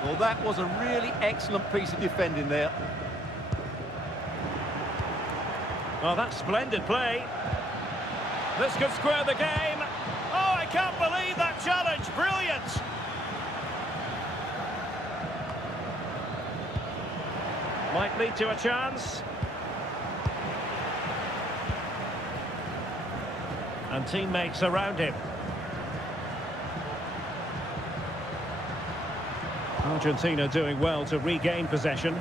Well, that was a really excellent piece of defending there. Well, that's splendid play. This could square the game. Oh, I can't believe that challenge. Brilliant. Might lead to a chance. And teammates around him. Argentina doing well to regain possession.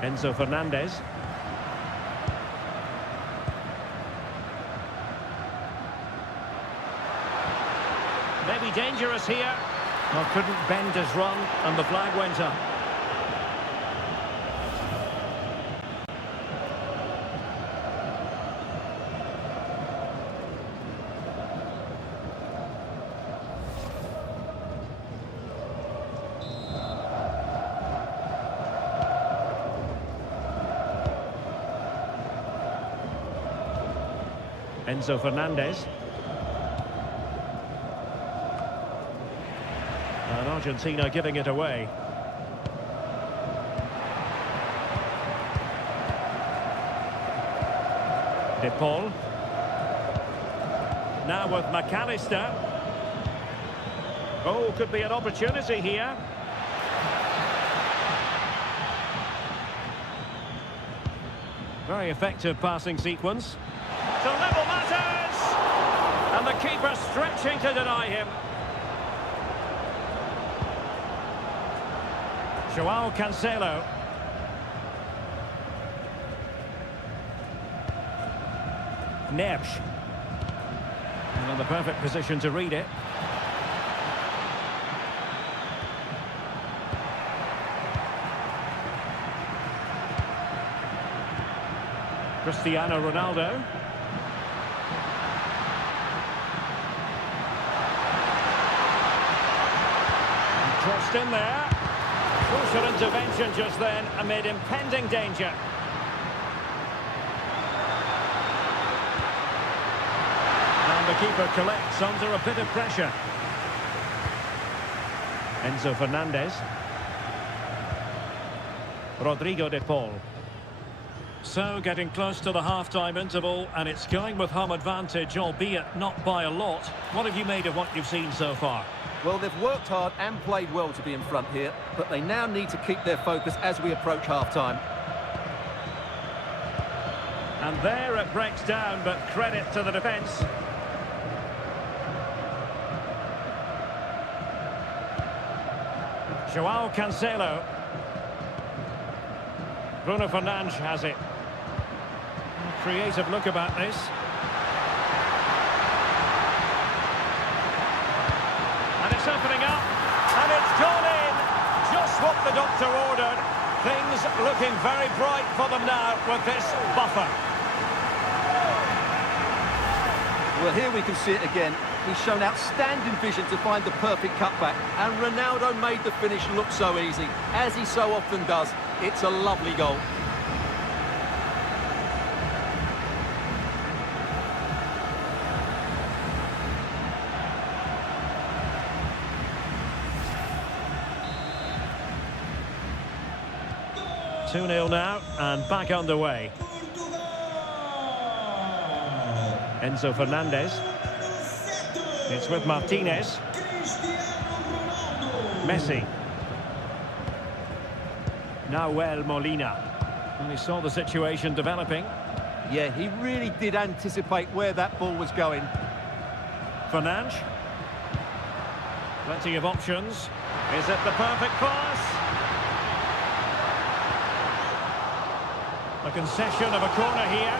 Enzo Fernandez. Maybe dangerous here. Well, couldn't bend his run, and the flag went up. Enzo Fernandez. And Argentina giving it away. De Paul. Now with McAllister. Oh, could be an opportunity here. Very effective passing sequence. To level matters! And the keeper stretching to deny him. Joao Cancelo. Neves. And in the perfect position to read it. Cristiano Ronaldo. Crossed in there. Crucial intervention just then amid impending danger. And the keeper collects under a bit of pressure. Enzo Fernandez. Rodrigo de Paul. So getting close to the half-time interval, and it's going with home advantage, albeit not by a lot. What have you made of what you've seen so far? Well, they've worked hard and played well to be in front here, but they now need to keep their focus as we approach half-time. And there it breaks down, but credit to the defence. Joao Cancelo. Bruno Fernandes has it. Creative look about this. And it's opening up. And it's gone in. Just what the doctor ordered. Things looking very bright for them now with this buffer. Well, here we can see it again. He's shown outstanding vision to find the perfect cutback. And Ronaldo made the finish look so easy, as he so often does. It's a lovely goal. Portugal. 2-0 now, and back underway. Enzo Fernandez. It's with Martinez. Messi. Nahuel Molina. And he saw the situation developing. Yeah, he really did anticipate where that ball was going. Fernandes. Plenty of options. Is it the perfect pass? A concession of a corner here.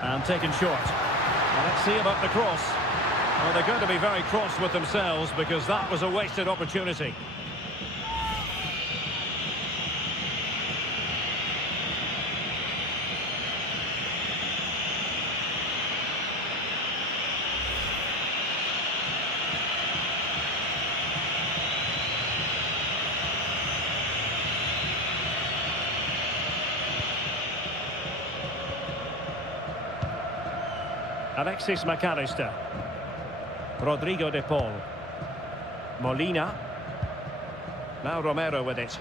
And taken short. Well, let's see about the cross. Well, they're going to be very cross with themselves because that was a wasted opportunity. Alexis McAllister. Rodrigo de Paul. Molina. Now Romero with it.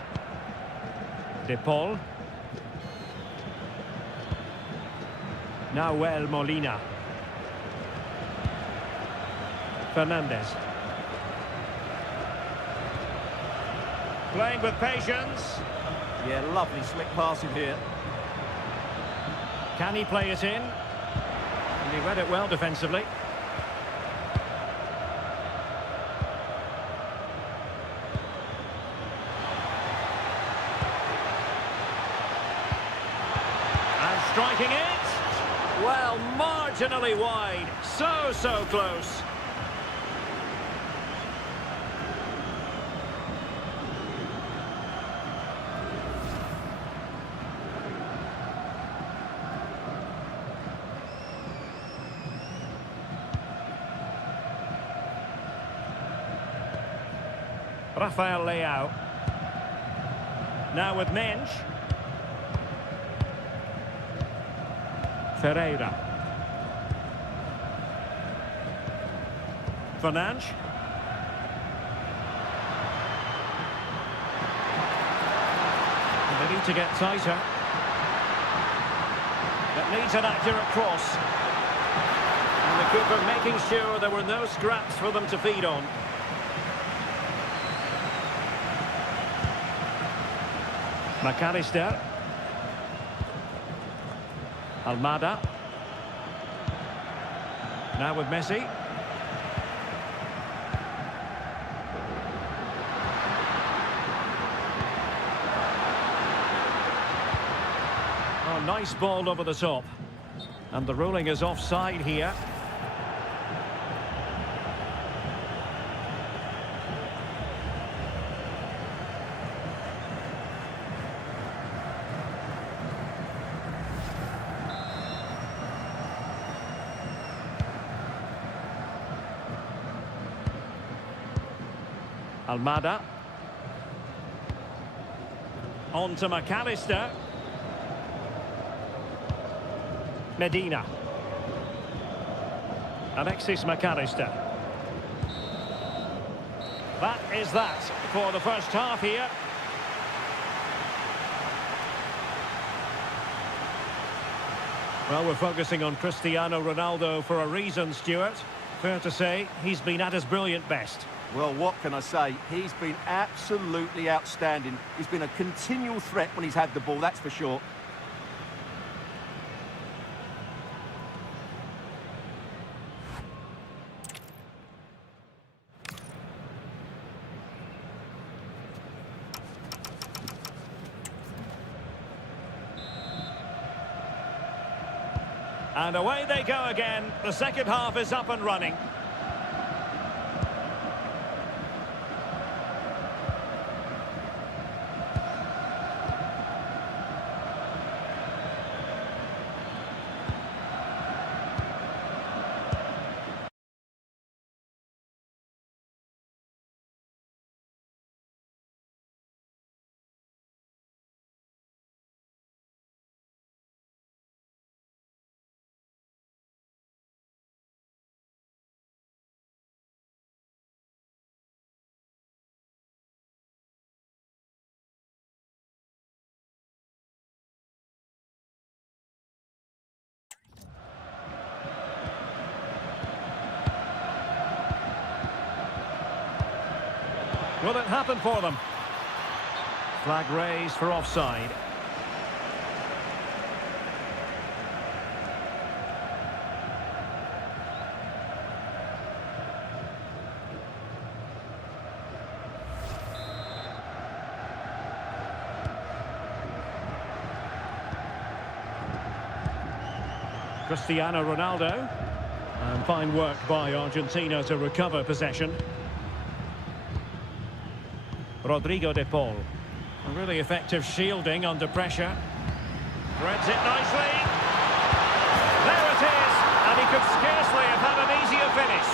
De Paul. Nahuel Molina. Fernandez. Playing with patience. Yeah, lovely slick passing here. Can he play it in? And he read it well defensively. And striking it. Well, marginally wide. So close. Rafael Leao. Now with Mensch. Ferreira. Fernandes. They need to get tighter. It needs an accurate cross. And the keeper making sure there were no scraps for them to feed on. McAllister. Almada. Now with Messi. Oh, nice ball over the top. And the ruling is offside here. Almada. On to McAllister. Medina. Alexis McAllister. That is that for the first half here. Well, we're focusing on Cristiano Ronaldo for a reason, Stuart. Fair to say, he's been at his brilliant best. Well, what can I say? He's been absolutely outstanding. He's been a continual threat when he's had the ball, that's for sure. And away they go again. The second half is up and running. Will it happen for them? Flag raised for offside. Cristiano Ronaldo. And fine work by Argentina to recover possession. Rodrigo de Paul. A really effective shielding under pressure. Threads it nicely. There it is. And he could scarcely have had an easier finish.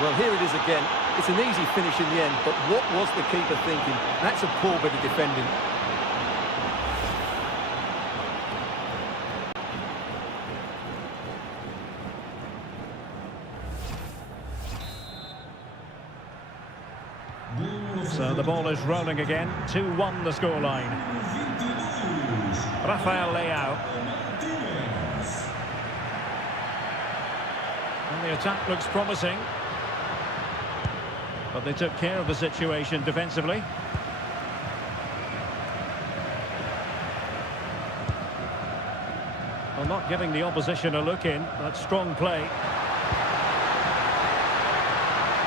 Well, here it is again. It's an easy finish in the end, but what was the keeper thinking? That's a poor bit of defending. So the ball is rolling again. 2-1 the scoreline. Rafael Leao. And the attack looks promising. But they took care of the situation defensively. Well, not giving the opposition a look in. That's strong play.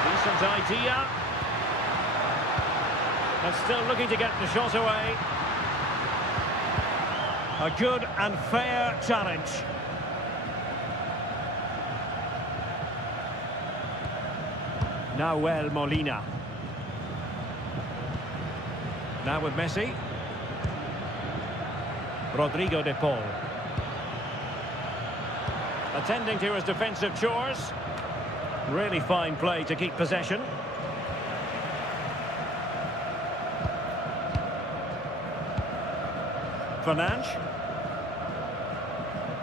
Decent idea. And still looking to get the shot away. A good and fair challenge. Nahuel Molina. Now with Messi. Rodrigo de Paul. Attending to his defensive chores. Really fine play to keep possession. Fernandes.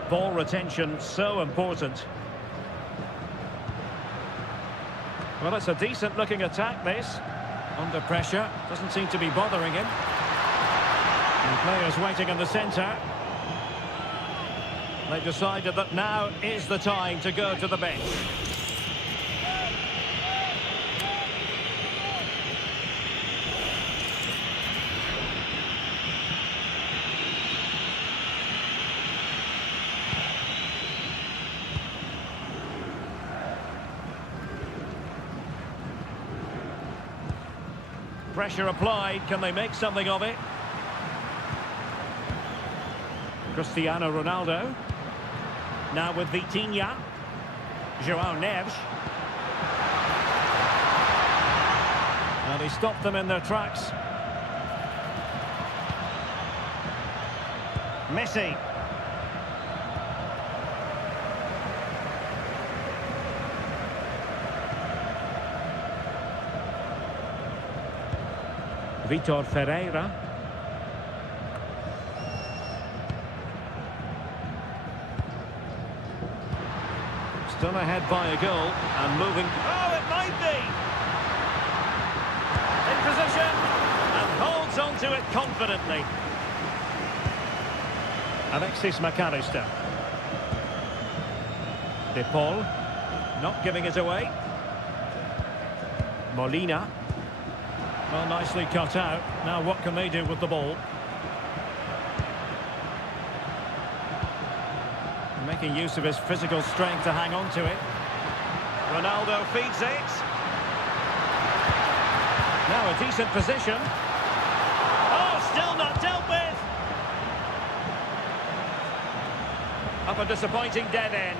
Ball retention so important. Well, it's a decent looking attack, this. Under pressure, doesn't seem to be bothering him. And players waiting in the centre. They decided that now is the time to go to the bench. Pressure applied. Can they make something of it? Cristiano Ronaldo. Now with Vitinha. João Neves. And he stopped them in their tracks. Messi. Vitor Ferreira. Still ahead by a goal and moving. Oh, it might be! In position and holds on to it confidently. Alexis McAllister. De Paul. Not giving it away. Molina. Well, nicely cut out. Now what can they do with the ball? Making use of his physical strength to hang on to it. Ronaldo feeds it. Now a decent position. Oh, still not dealt with. Up a disappointing dead end.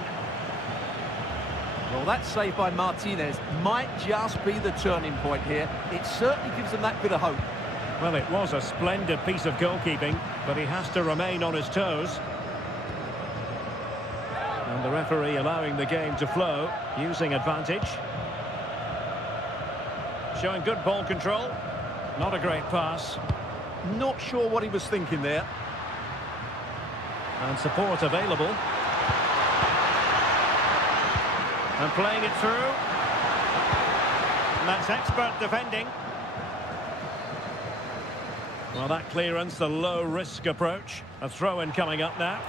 Well, that save by Martinez might just be the turning point here. It certainly gives them that bit of hope. Well, it was a splendid piece of goalkeeping, but he has to remain on his toes. And the referee allowing the game to flow, using advantage. Showing good ball control. Not a great pass. Not sure what he was thinking there. And support available. And playing it through. And that's expert defending. Well, that clearance, the low-risk approach. A throw-in coming up now.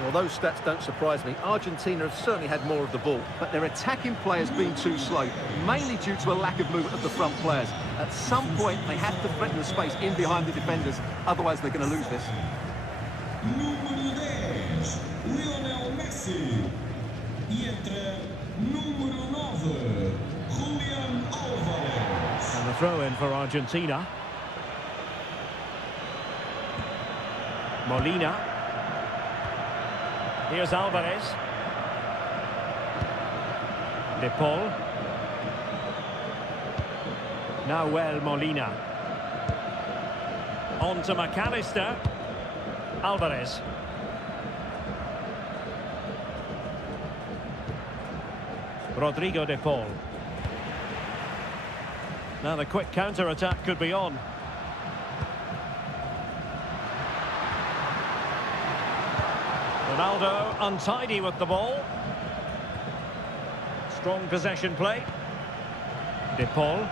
Well, those stats don't surprise me. Argentina have certainly had more of the ball, but their attacking players been too slow, mainly due to a lack of movement of the front players. At some point, they have to threaten the space in behind the defenders, otherwise they're going to lose this. Número 10, Lionel Messi. E entra número 9, Julian Alvarez. And the throw-in for Argentina. Molina. Here's Alvarez. De Paul. Nahuel Molina. On to McAllister. Alvarez. Rodrigo de Paul. Now the quick counter-attack could be on. Ronaldo untidy with the ball. Strong possession play. De Paul.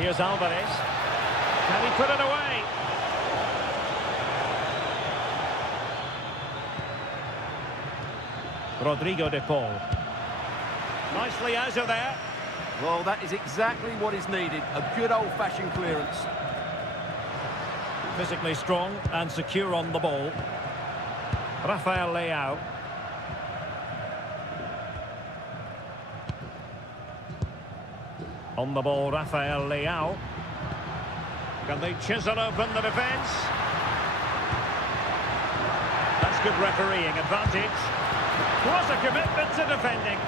Here's Alvarez. Can he put it away? Rodrigo de Paul. Nicely out of there. Well, that is exactly what is needed. A good old-fashioned clearance. Physically strong and secure on the ball. Rafael Leao. On the ball, Rafael Leao. Can they chisel open the defence? That's good refereeing advantage. Was a commitment to defending.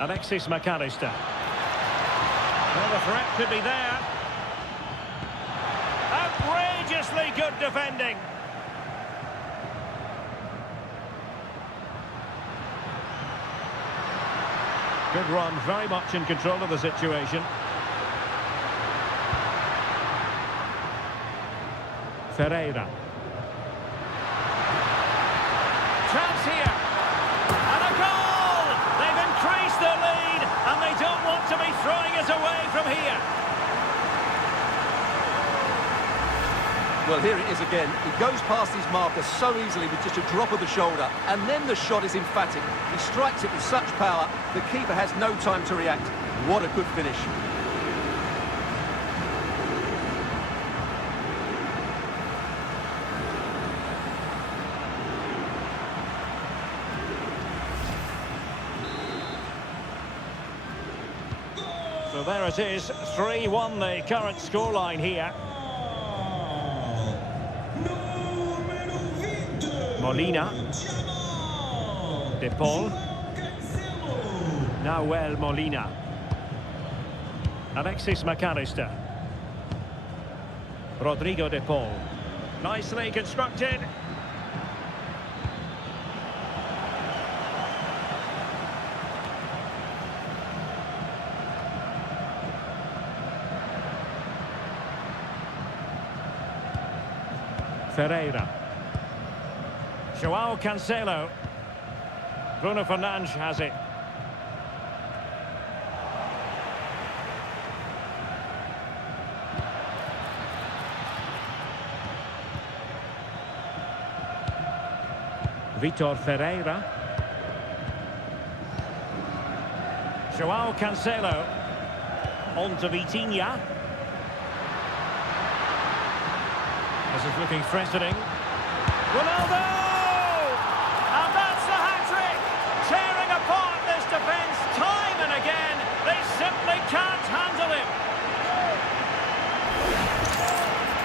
Alexis McAllister. Well, the threat could be there. Outrageously good defending. Good run, very much in control of the situation. Ferreira. Chance here. And a goal! They've increased their lead, and they don't want to be throwing it away from here. Well, here it is again. He goes past his marker so easily with just a drop of the shoulder, and then the shot is emphatic. He strikes it with such power, the keeper has no time to react. What a good finish. So there it is, 3-1 the current scoreline here. Molina. De Paul. Nahuel Molina. Alexis McAllister. Rodrigo de Paul. Nicely constructed. Ferreira. João Cancelo. Bruno Fernandes has it. Vitor Ferreira. João Cancelo. On to Vitinha. This is looking threatening. Ronaldo! And that's the hat-trick! Tearing apart this defence time and again. They simply can't handle him.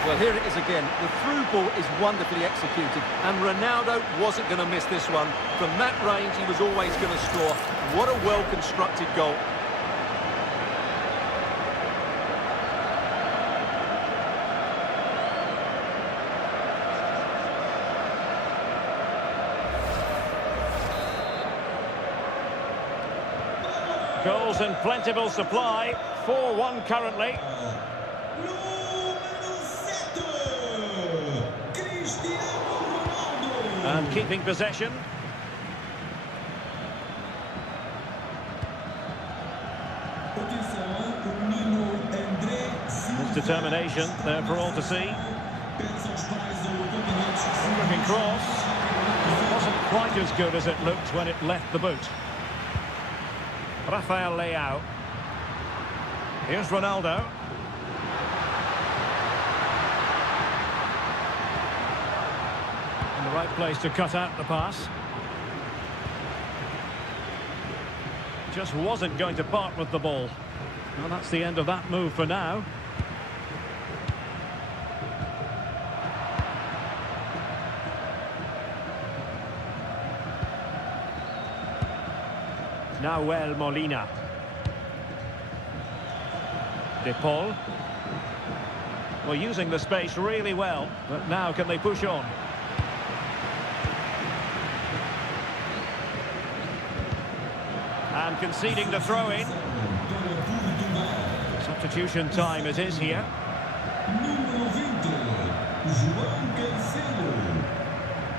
Well, here it is again. The through ball is wonderfully executed, and Ronaldo wasn't going to miss this one. From that range, he was always going to score. What a well-constructed goal. Goals in plentiful supply. 4-1 currently. And keeping possession. His determination there for all to see. Looking cross. Wasn't quite as good as it looked when it left the boot. Rafael Leao. Here's Ronaldo. In the right place to cut out the pass. Just wasn't going to part with the ball. Well, that's the end of that move for now. Nahuel Molina. De Paul. Well, using the space really well, but now can they push on? And conceding the throw-in. Substitution time it is here. Número 20, João Cancelo.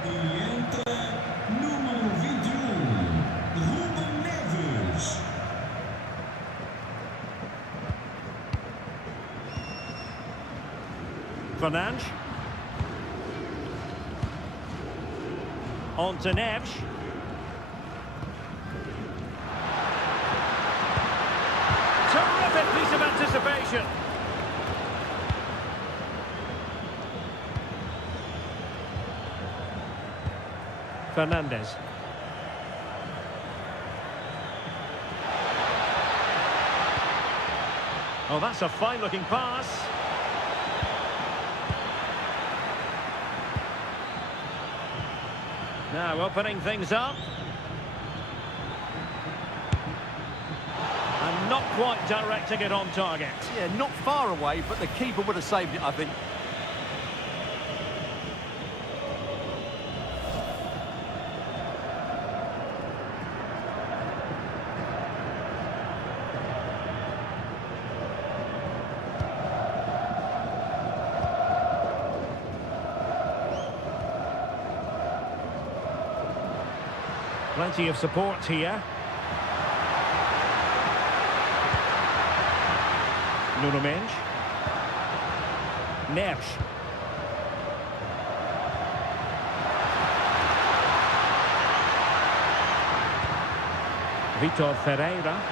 E entra Fernandes. On to Neves. Terrific piece of anticipation. Fernandes. Oh, that's a fine-looking pass. Now opening things up. And not quite directing it on target. Yeah, not far away, but the keeper would have saved it, I think. Plenty of support here. Nuno Mendes. Neves. Vitor Ferreira.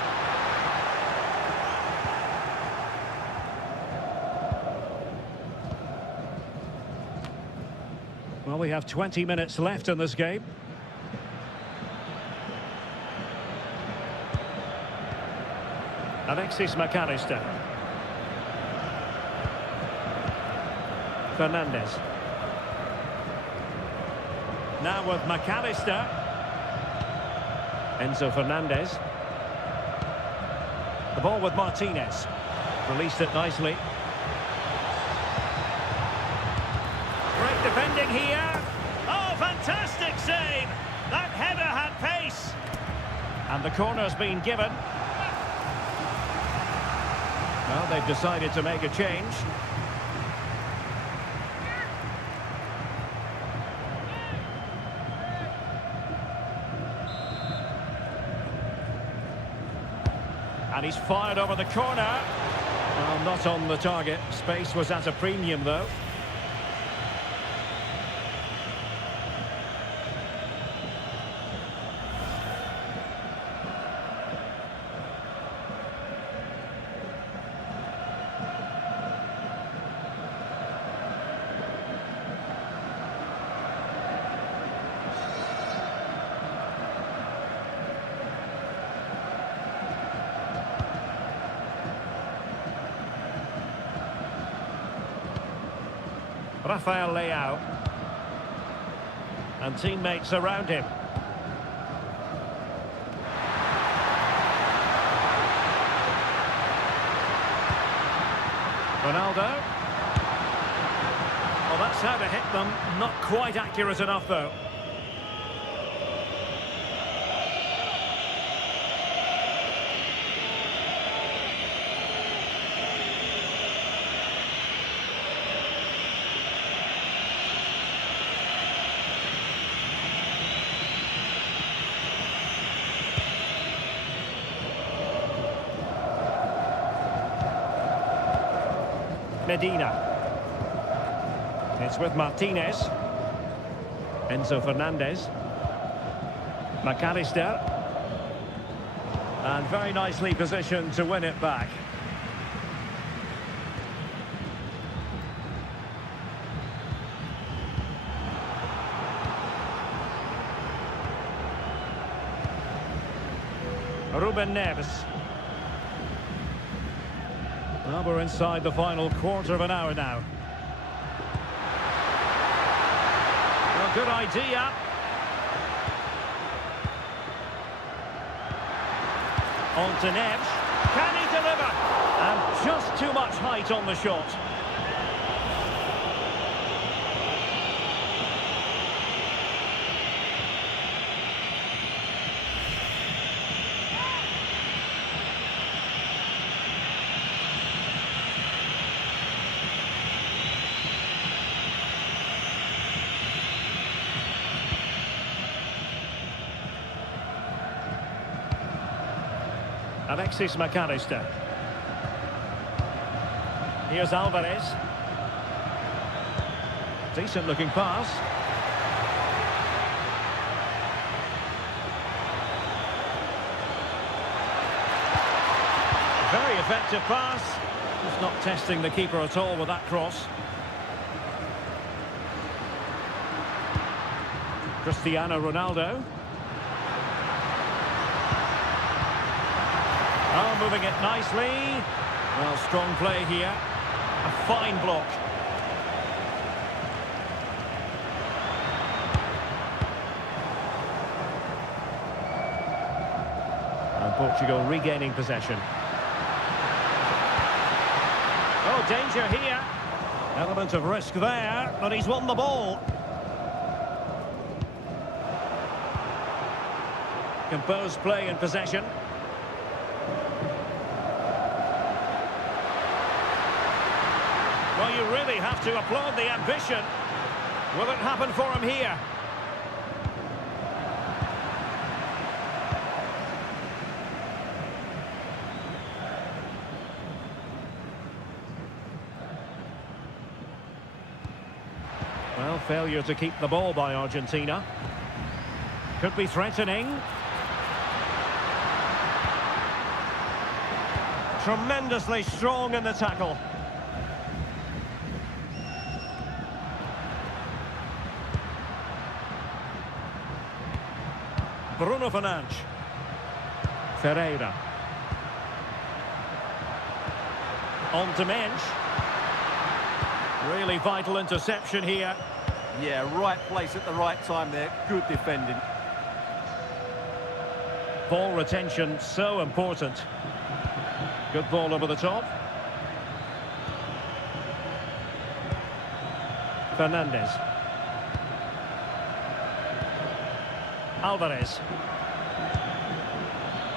Well, we have 20 minutes left in this game. Alexis McAllister. Fernandes. Now with McAllister. Enzo Fernandez. The ball with Martinez. Released it nicely. Great defending here. Oh, fantastic save. That header had pace. And the corner's been given. Well, they've decided to make a change. And he's fired over the corner. Well, not on the target. Space was at a premium, though. Rafael Leao. And teammates around him. Ronaldo. Well, that's how to hit them. Not quite accurate enough, though. Medina. It's with Martinez. Enzo Fernandez. McAllister. And very nicely positioned to win it back. Ruben Neves. Well, we're inside the final quarter of an hour now. Well, good idea. On to Neves. Can he deliver? And just too much height on the shot. Alexis McAllister. Here's Alvarez. Decent looking pass. Very effective pass. Just not testing the keeper at all with that cross. Cristiano Ronaldo. Oh, moving it nicely. Well, strong play here. A fine block. And Portugal regaining possession. Oh, danger here. Element of risk there, but he's won the ball. Composed play in possession. Well, you really have to applaud the ambition. Will it happen for him here? Well, failure to keep the ball by Argentina. Could be threatening. Tremendously strong in the tackle. Bruno Fernandes. Ferreira. On to Mensch. Really vital interception here. Yeah, right place at the right time there. Good defending. Ball retention, so important. Good ball over the top. Fernandes. Alvarez.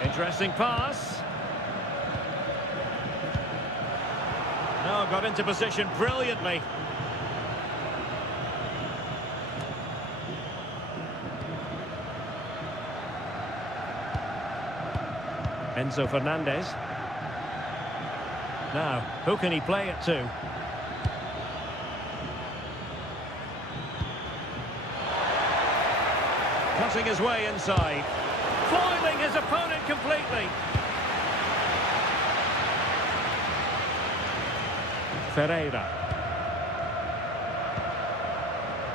Interesting pass. No, got into position brilliantly. Enzo Fernandez. Now, who can he play it to? Cutting his way inside. Foiling his opponent completely. Ferreira.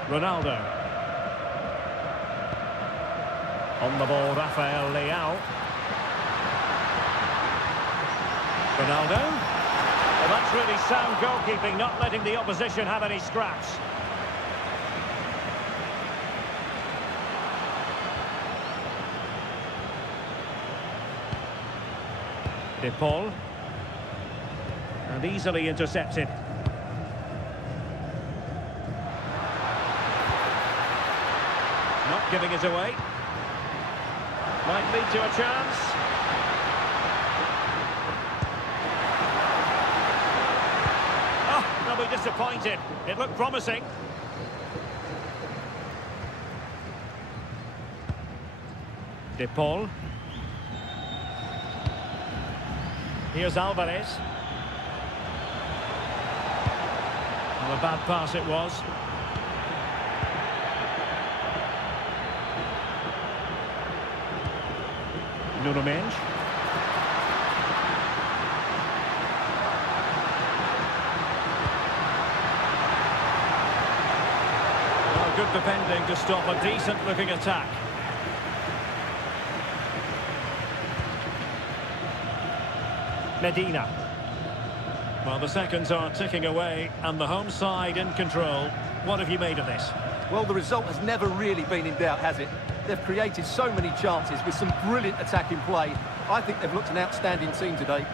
Ronaldo. On the ball, Rafael Leao. Ronaldo. Well, that's really sound goalkeeping, not letting the opposition have any scraps. De Paul. And easily intercepted. Not giving it away. Might lead to a chance. Oh, they'll be disappointed. It looked promising. De Paul. Here's Alvarez. Well, a bad pass it was. Nuno Mensch. Well, good defending to stop a decent-looking attack. Medina. Well, the seconds are ticking away and the home side in control. What have you made of this? Well, the result has never really been in doubt, has it? They've created so many chances with some brilliant attacking play. I think they've looked an outstanding team today.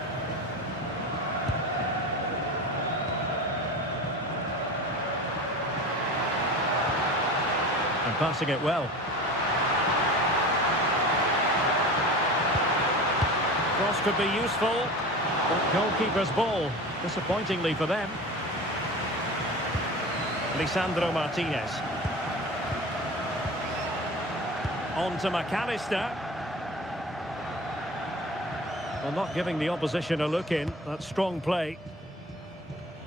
And passing it well. Cross could be useful. But goalkeeper's ball, disappointingly for them. Lisandro Martinez. On to McAllister. Well, not giving the opposition a look in. That's strong play.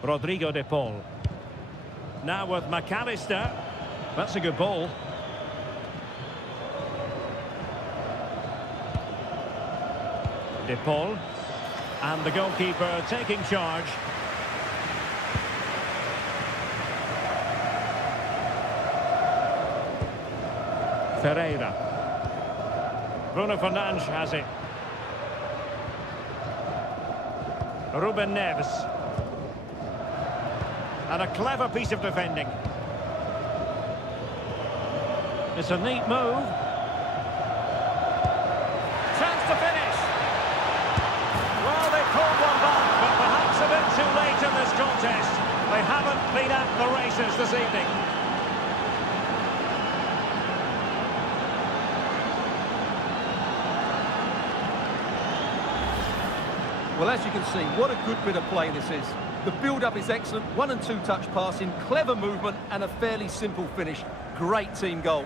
Rodrigo de Paul. Now with McAllister. That's a good ball. De Paul. And the goalkeeper taking charge. Ferreira. Bruno Fernandes has it. Ruben Neves. And a clever piece of defending. It's a neat move. Chance to finish. Well, they called one back, but perhaps a bit too late in this contest. They haven't been at the races this evening. Well, as you can see, what a good bit of play this is. The build-up is excellent, 1- and 2-touch passing, clever movement and a fairly simple finish. Great team goal.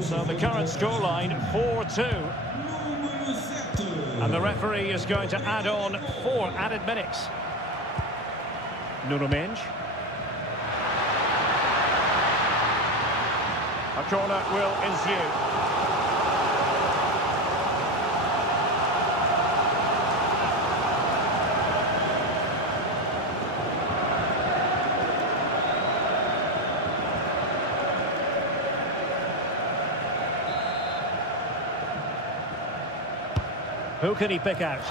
So the current scoreline, 4-2. And the referee is going to add on 4 added minutes. Nuno Mendes. A corner will ensue. Who can he pick out?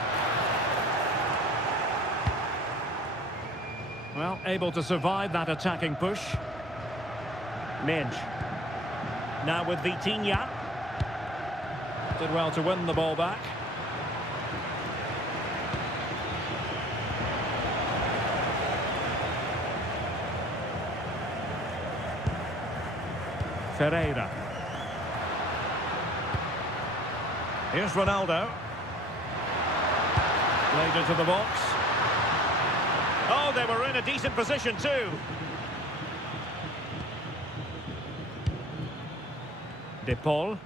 Well, able to survive that attacking push. Mendes. Now with Vitinha. Did well to win the ball back. Ferreira. Here's Ronaldo. Played into the box. Oh, they were in a decent position too. De Paul.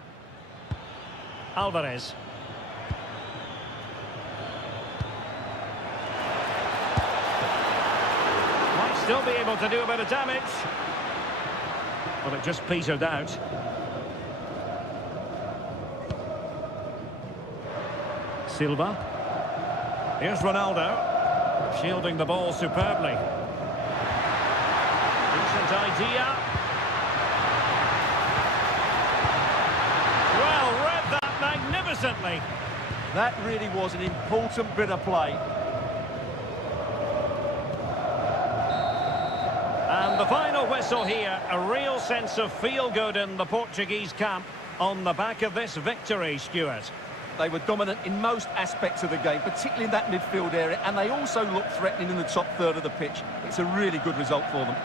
Alvarez. Might still be able to do a bit of damage. But it just petered out. Silva. Here's Ronaldo, shielding the ball superbly. Decent idea. Well, read that magnificently. That really was an important bit of play. And the final whistle here, a real sense of feel-good in the Portuguese camp on the back of this victory, Stuart. They were dominant in most aspects of the game, particularly in that midfield area, and they also looked threatening in the top third of the pitch. It's a really good result for them.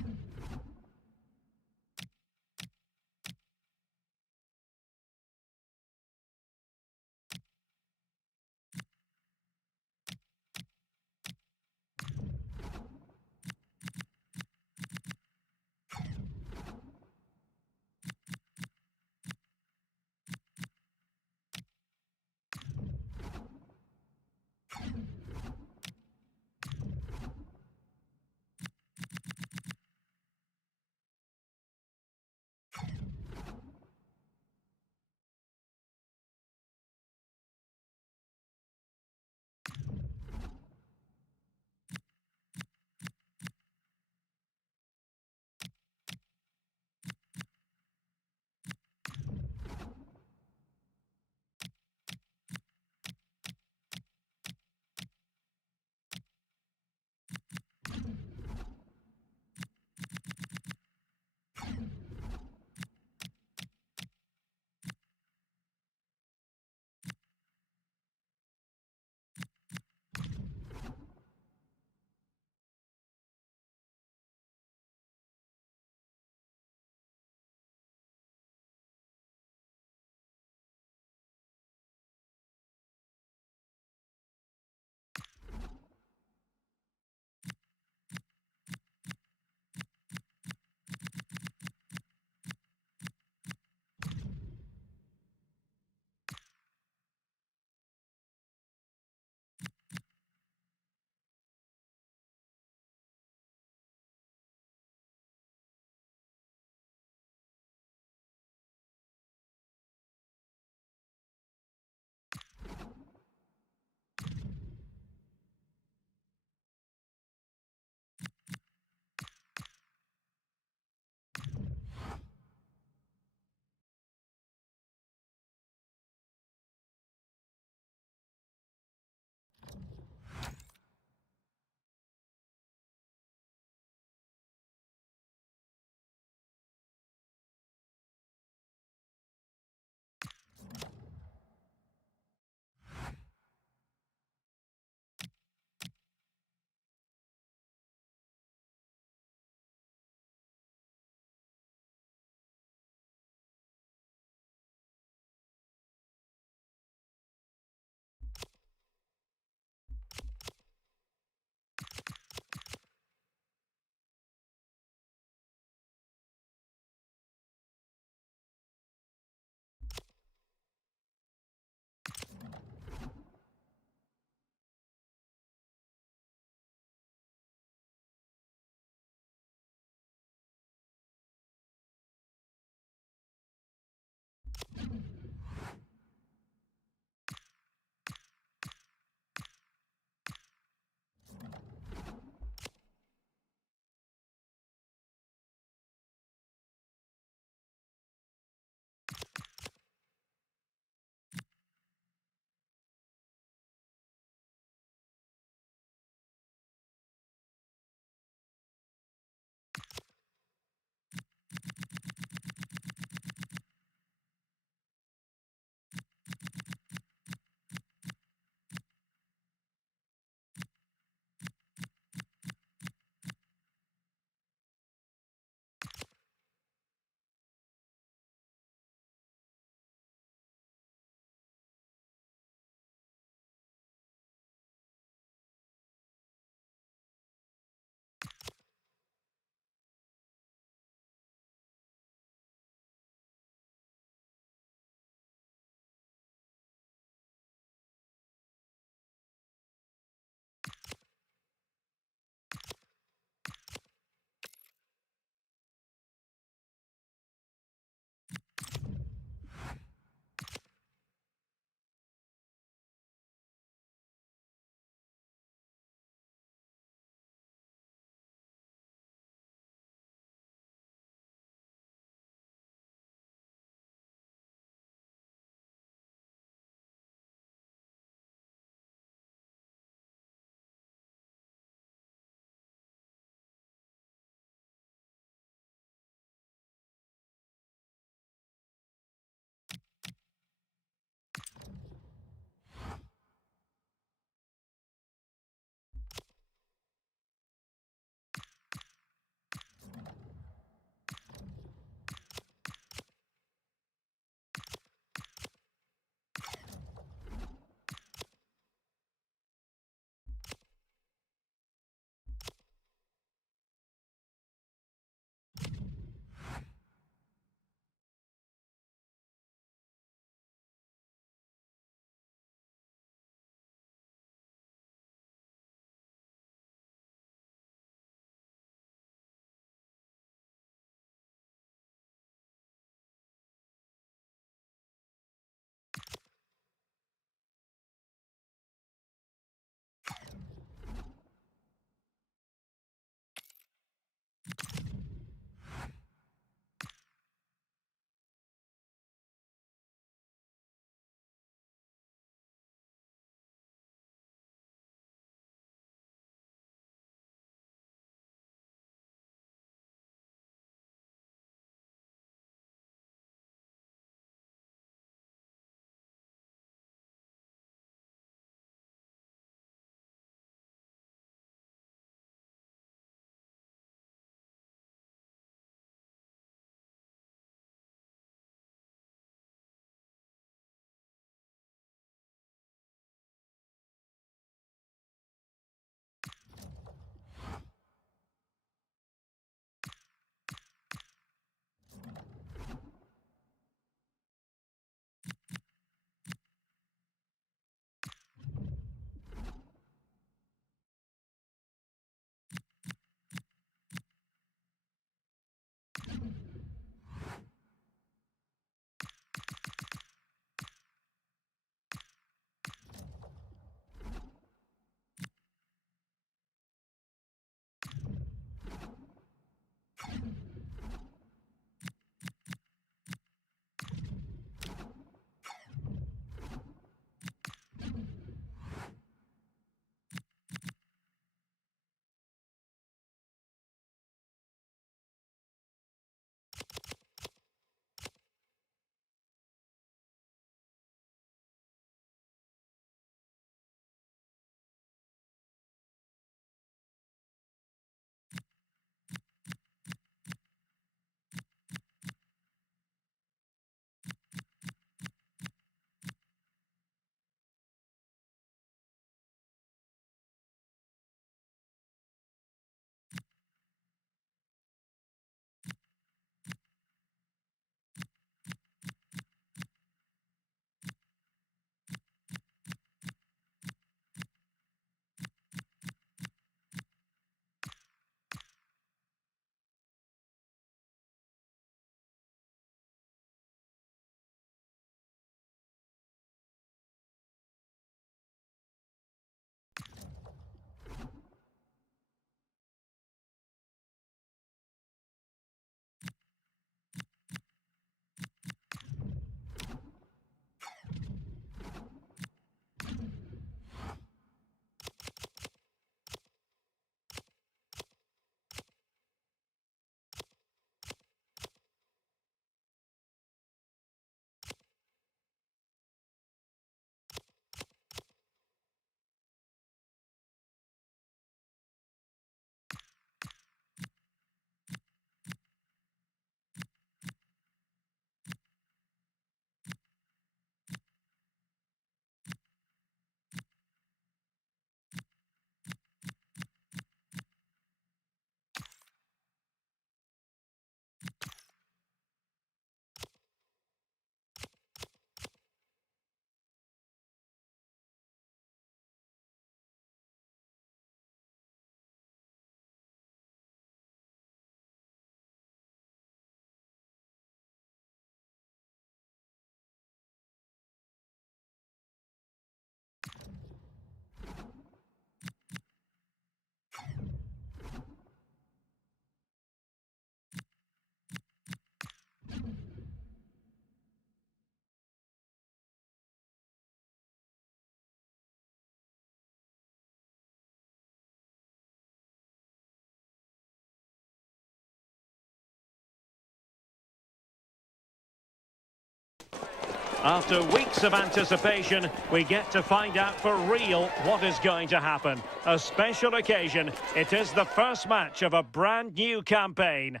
After weeks of anticipation, we get to find out for real what is going to happen. A special occasion. It is the first match of a brand new campaign.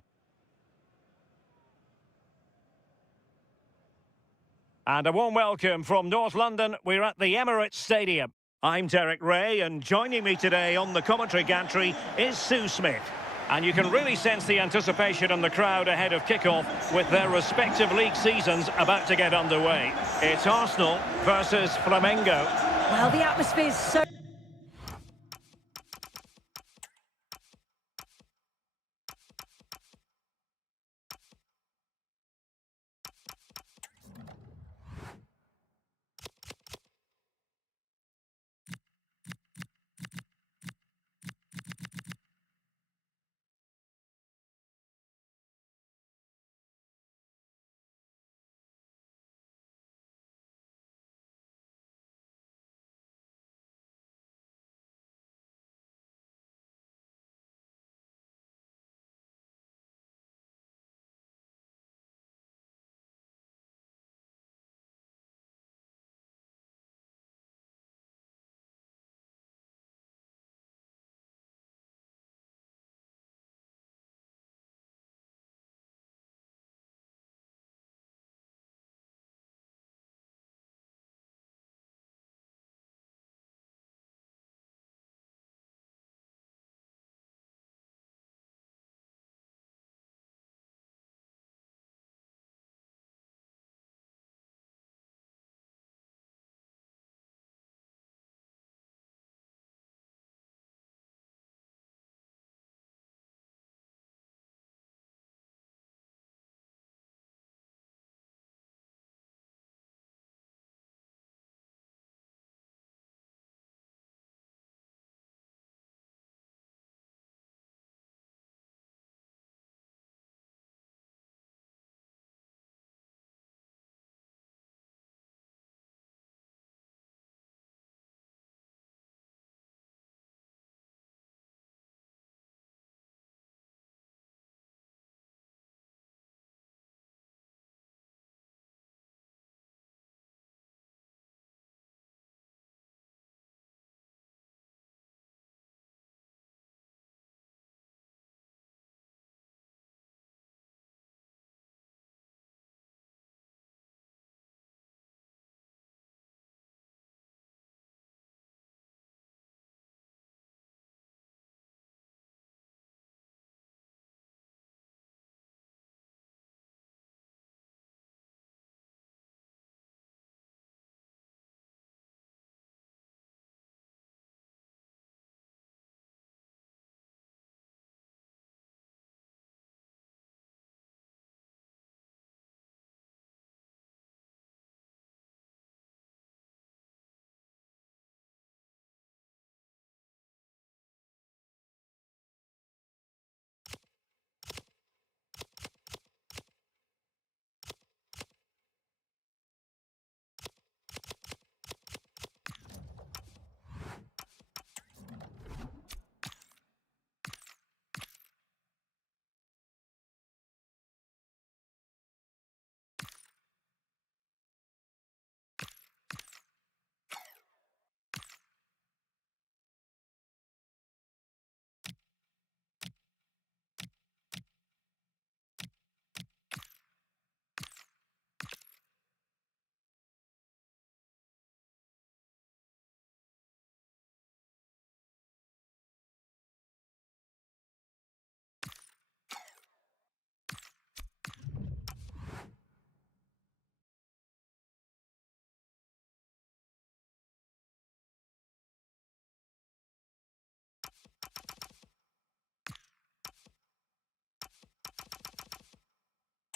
And a warm welcome from North London. We're at the Emirates Stadium. I'm Derek Ray, and joining me today on the commentary gantry is Sue Smith. And you can really sense the anticipation in the crowd ahead of kickoff with their respective league seasons about to get underway. It's Arsenal versus Flamengo. Well, the atmosphere is so...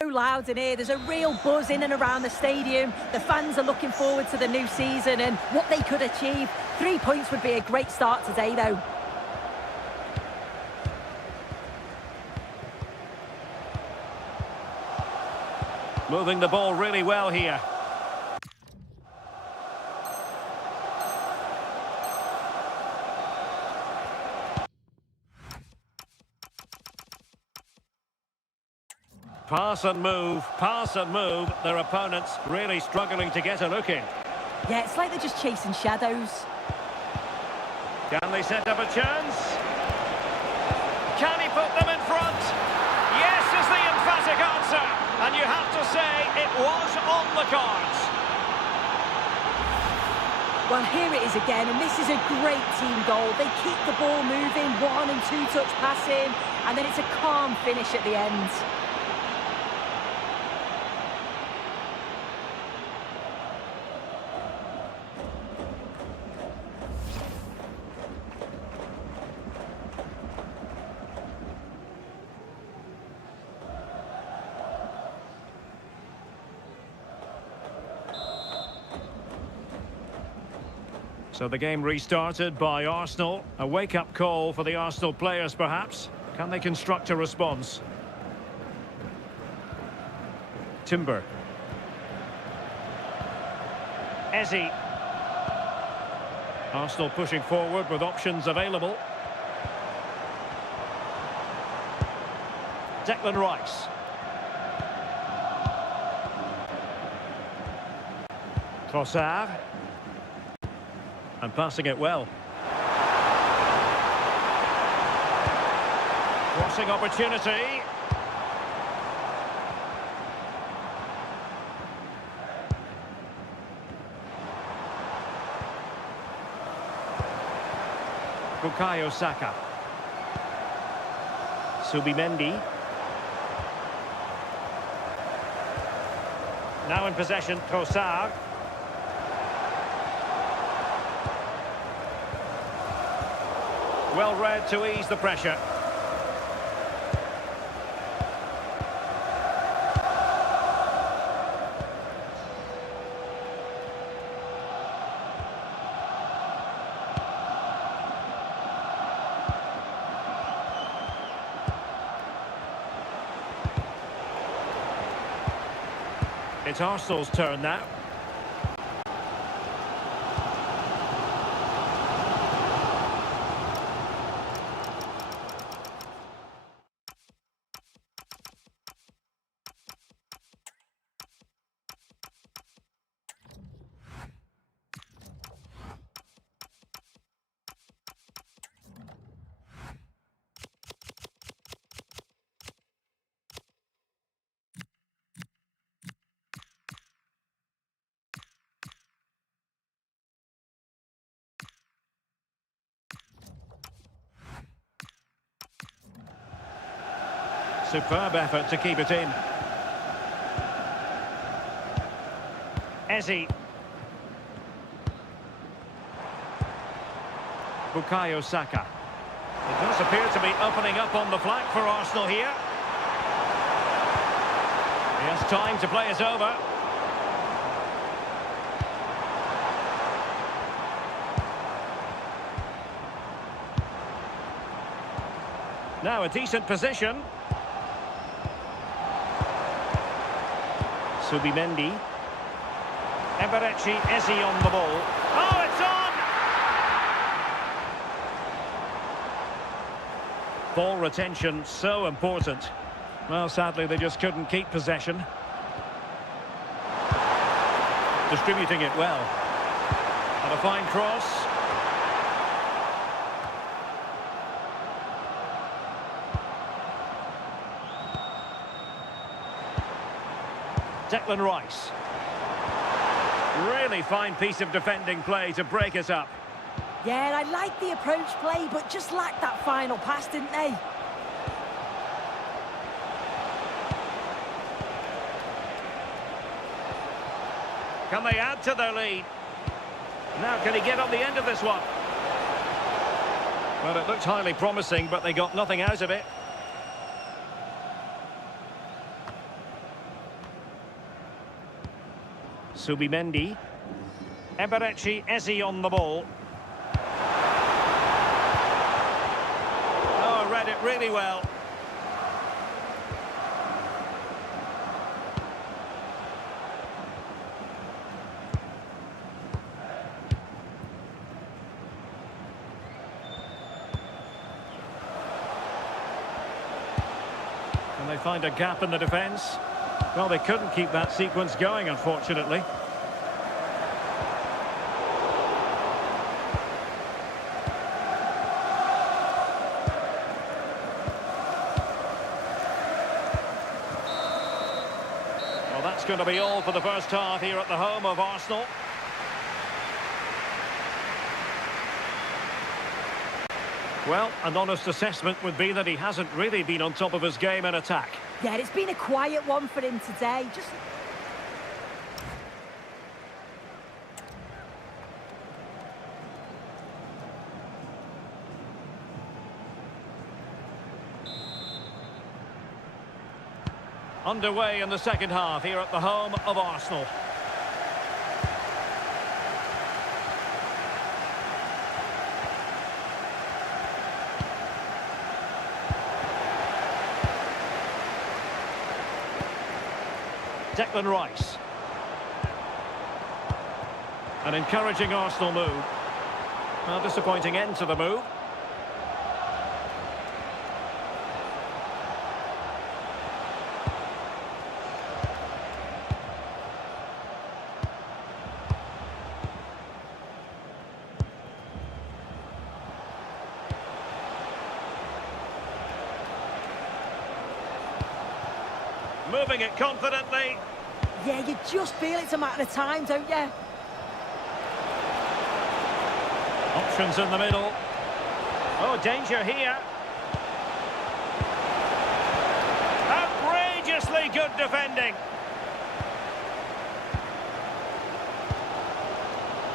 so loud in here. There's a real buzz in and around the stadium. The fans are looking forward to the new season and what they could achieve. 3 points would be a great start today, though. Moving the ball really well here. Pass and move, pass and move. Their opponents really struggling to get a look in. Yeah, it's like they're just chasing shadows. Can they set up a chance? Can he put them in front? Yes is the emphatic answer. And you have to say it was on the cards. Well, here it is again, and this is a great team goal. They keep the ball moving, 1- and 2-touch passing, and then it's a calm finish at the end. So the game restarted by Arsenal. A wake-up call for the Arsenal players, perhaps. Can they construct a response? Timber. Eze. Arsenal pushing forward with options available. Declan Rice. Trossard. And passing it well. Crossing opportunity. Bukayo Saka. Subimendi. Now in possession, Trossard. Well read to ease the pressure. It's Arsenal's turn now. Superb effort to keep it in. Eze. Bukayo Saka. It does appear to be opening up on the flank for Arsenal here. He has time to play it over. Now a decent position. Subimendi. Eberechi Eze on the ball. Oh, it's on! Ball retention, so important. Well, sadly, they just couldn't keep possession. Distributing it well. And a fine cross. Declan Rice. Really fine piece of defending play to break it up. Yeah, I like the approach play, but just lacked that final pass, didn't they? Can they add to their lead? Now, can he get on the end of this one? Well, it looked highly promising, but they got nothing out of it. Subimendi. Eberechi Eze on the ball. Oh, read it really well. Can they find a gap in the defence. Well, they couldn't keep that sequence going, unfortunately. Well, that's going to be all for the first half here at the home of Arsenal. Well, an honest assessment would be that he hasn't really been on top of his game in attack. Yeah, it's been a quiet one for him today. Underway in the second half here at the home of Arsenal. Declan Rice. An encouraging Arsenal move. A disappointing end to the move. Moving it confidently. Yeah, you just feel it's a matter of time, don't you? Options in the middle. Oh, danger here. Outrageously good defending.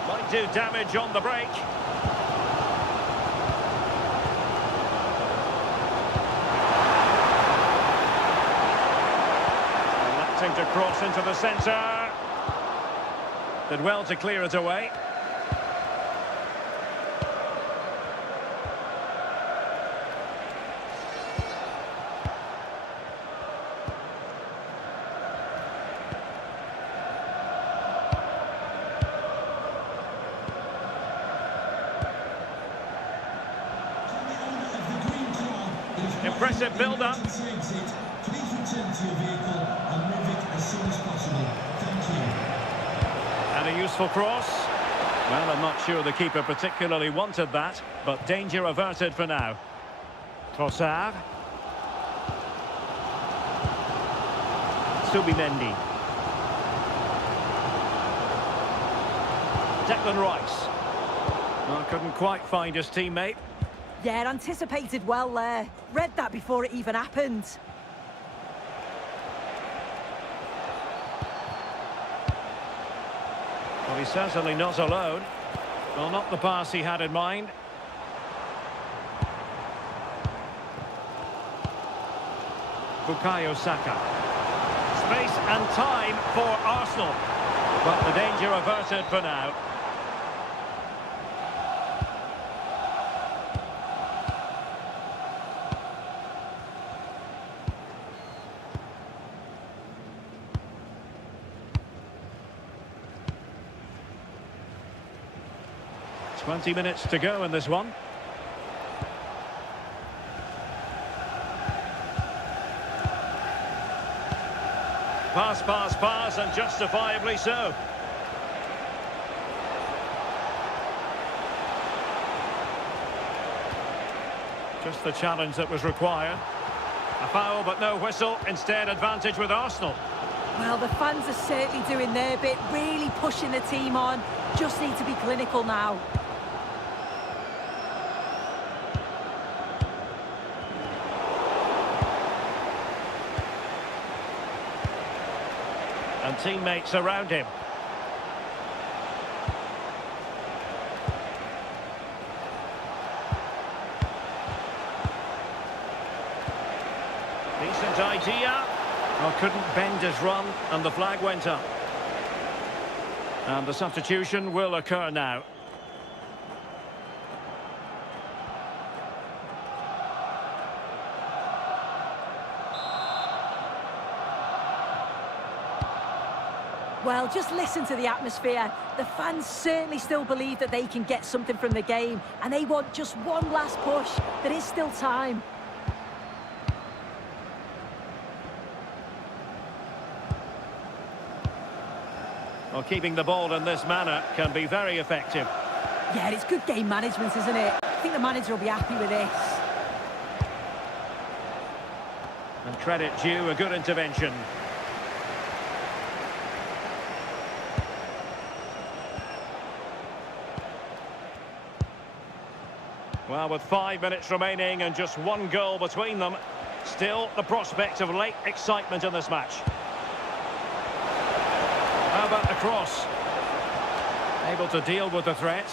Might do damage on the break. To cross into the centre. Did well to clear it away. Impressive build-up. Please return to your vehicle and move it as soon as possible. Thank you. And a useful cross. Well, I'm not sure the keeper particularly wanted that, but danger averted for now. Trossard. Subimendi. Declan Rice. Well, couldn't quite find his teammate. Yeah, anticipated well there. Read that before it even happened. Well, he's certainly not alone. Well, not the pass he had in mind. Bukayo Saka. Space and time for Arsenal. But the danger averted for now. Twenty minutes to go in this one. Pass, pass, pass, and justifiably so. Just the challenge that was required. A foul, but no whistle. Instead, advantage with Arsenal. Well, the fans are certainly doing their bit, really pushing the team on. Just need to be clinical now. And teammates around him. Decent idea. Well, couldn't bend his run, and the flag went up. And the substitution will occur now. Well, just listen to the atmosphere. The fans certainly still believe that they can get something from the game, and they want just one last push. There is still time. Well, keeping the ball in this manner can be very effective. Yeah, it's good game management, isn't it? I think the manager will be happy with this. And credit due, a good intervention. Well, with 5 minutes remaining and just one goal between them, still the prospect of late excitement in this match. How about the cross? Able to deal with the threat.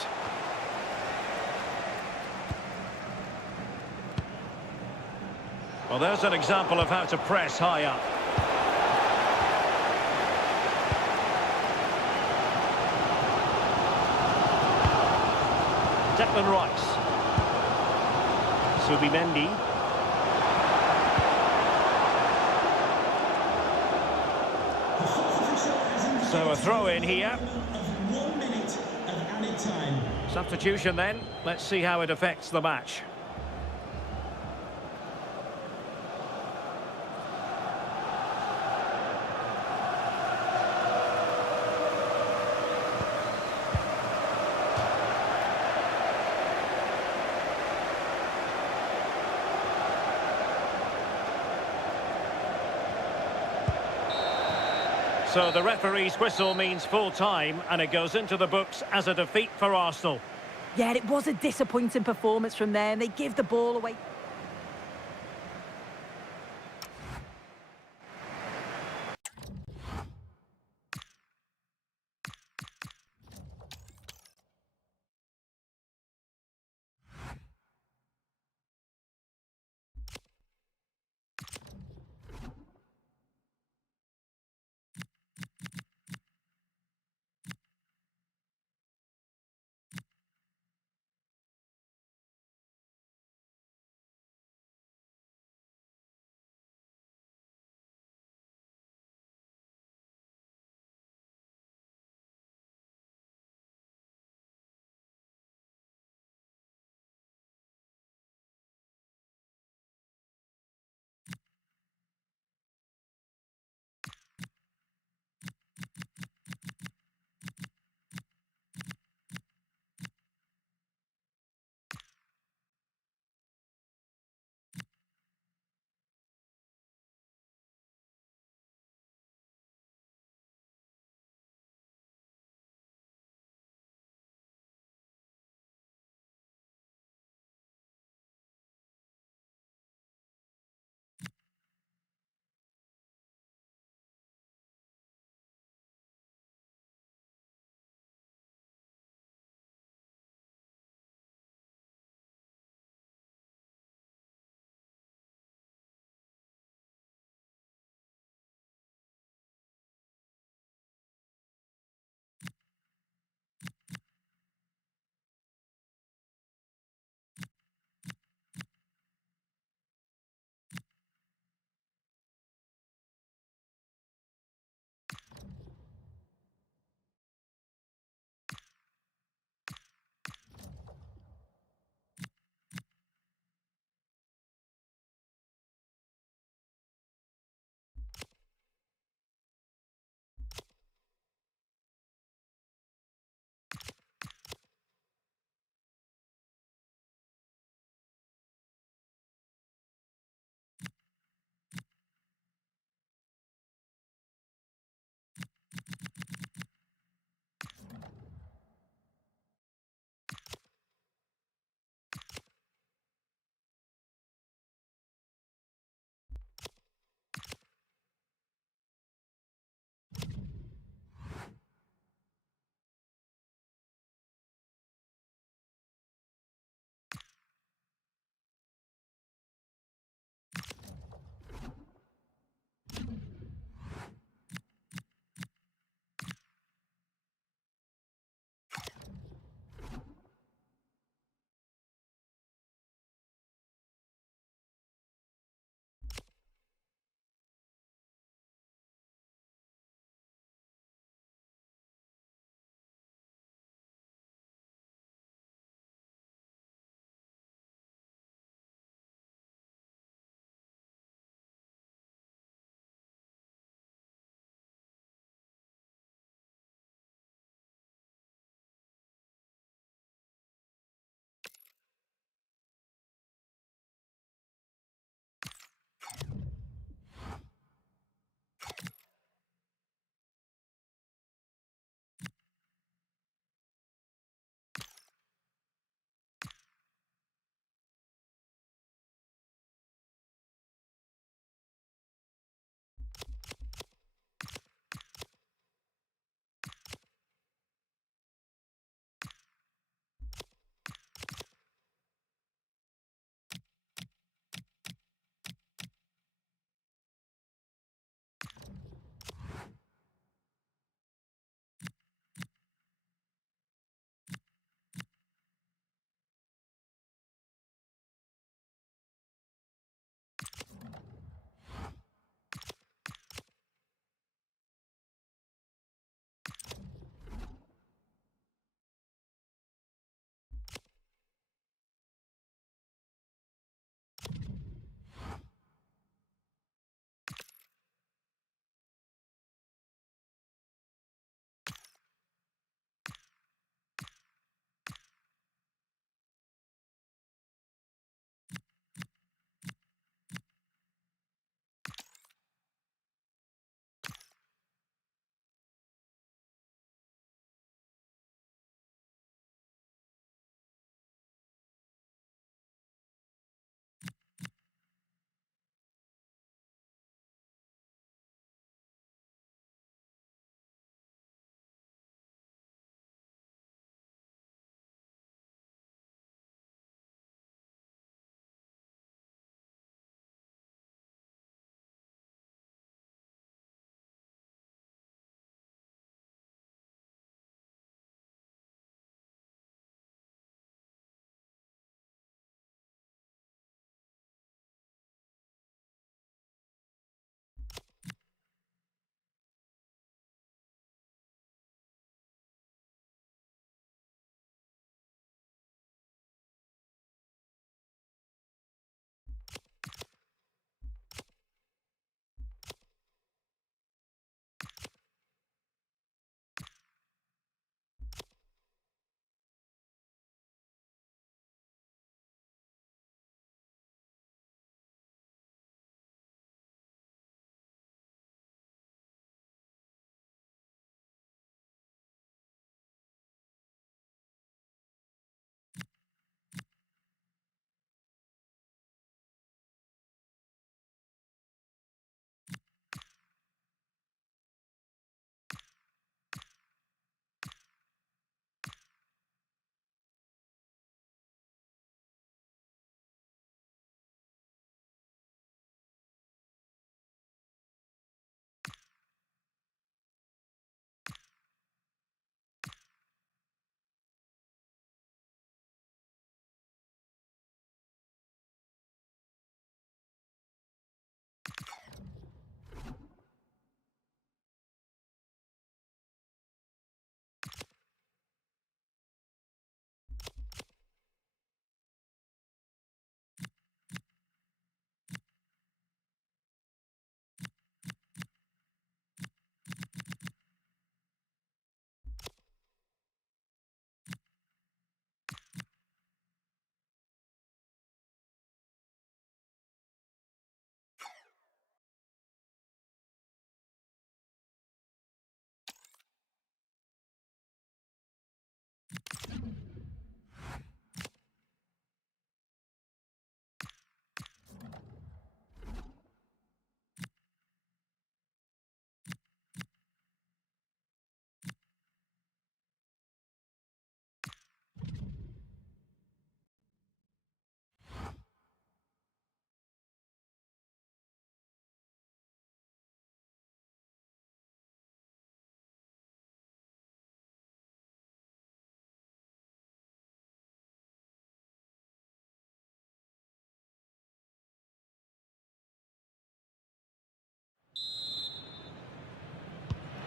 Well, there's an example of how to press high up. Declan Rice. Subimendi. So a throw in here. 1 minute of added time. Substitution then. Let's see how it affects the match. So the referee's whistle means full time, and it goes into the books as a defeat for Arsenal. Yeah, it was a disappointing performance from them. They give the ball away.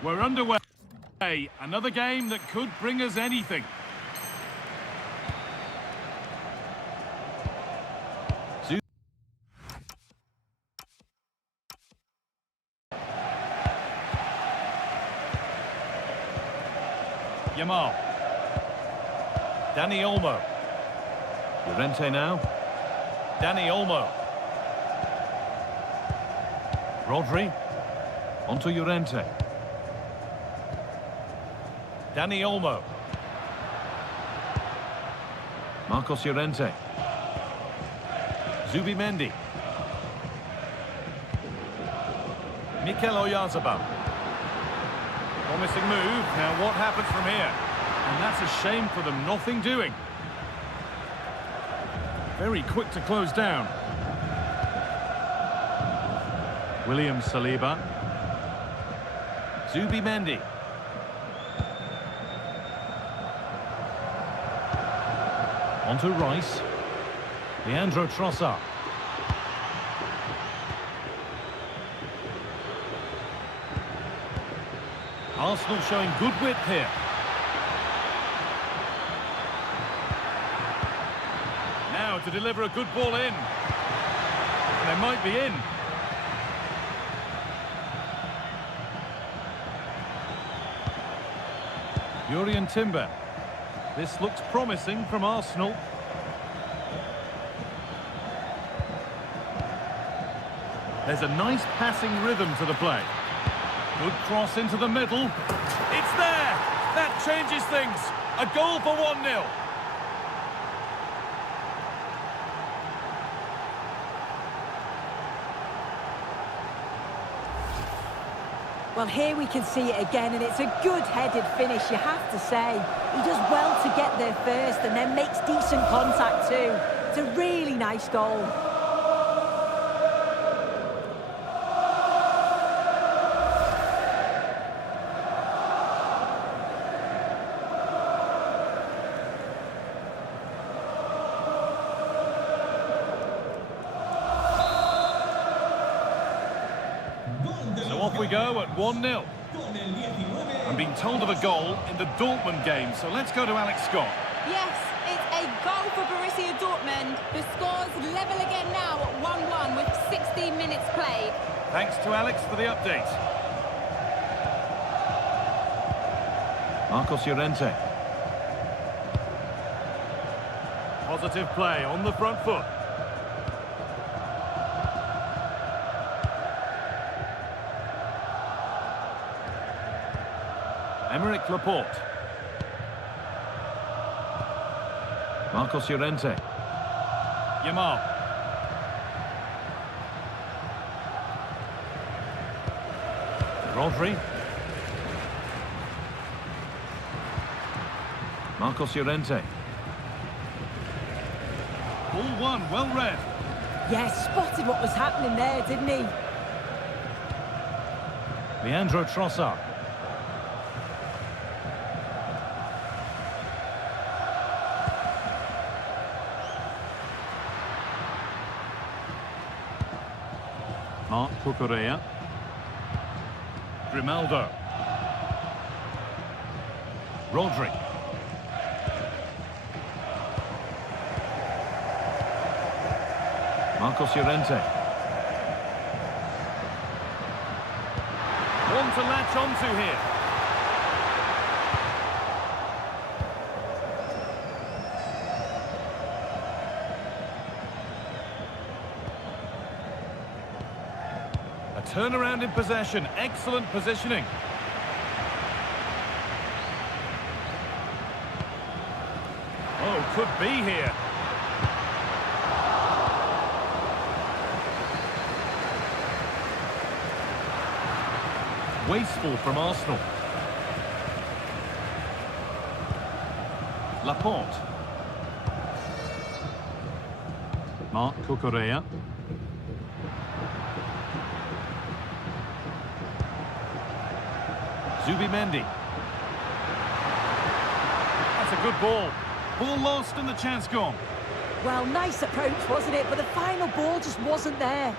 We're underway. Another game that could bring us anything. Yamal. Dani Olmo. Llorente now. Dani Olmo. Rodri. Onto Llorente. Dani Olmo. Marcos Llorente. Zubimendi. Mikel Oyarzabal. Promising move. Now what happens from here? And that's a shame for them. Nothing doing. Very quick to close down. William Saliba. Zubimendi. Onto Rice. Leandro Trossard. Arsenal showing good width here. Now to deliver a good ball in. They might be in. Jurrien Timber. This looks promising from Arsenal. There's a nice passing rhythm to the play. Good cross into the middle. It's there! That changes things. A goal for 1-0. Well, here we can see it again, and it's a good-headed finish, you have to say. He does well to get there first and then makes decent contact too. It's a really nice goal. So off we go at 1-0. I'm being told of a goal in the Dortmund game, so let's go to Alex Scott. Yes, it's a goal for Borussia Dortmund. The score's level again now at 1-1 with 16 minutes played. Thanks to Alex for the update. Marcos Llorente. Positive play on the front foot. Emerick Laporte. Marcos Llorente. Yamal. Rodri. Marcos Llorente. Ball one, well read. Yes, spotted what was happening there, didn't he? Leandro Trossard. Marc Cucurella. Grimaldo. Rodri. Marcos Llorente. One to latch onto here. A turnaround in possession. Excellent positioning. Oh, could be here. Wasteful from Arsenal. Laporte. Marc Cucurella. Zubimendi. That's a good ball. Ball lost and the chance gone. Well, nice approach, wasn't it? But the final ball just wasn't there.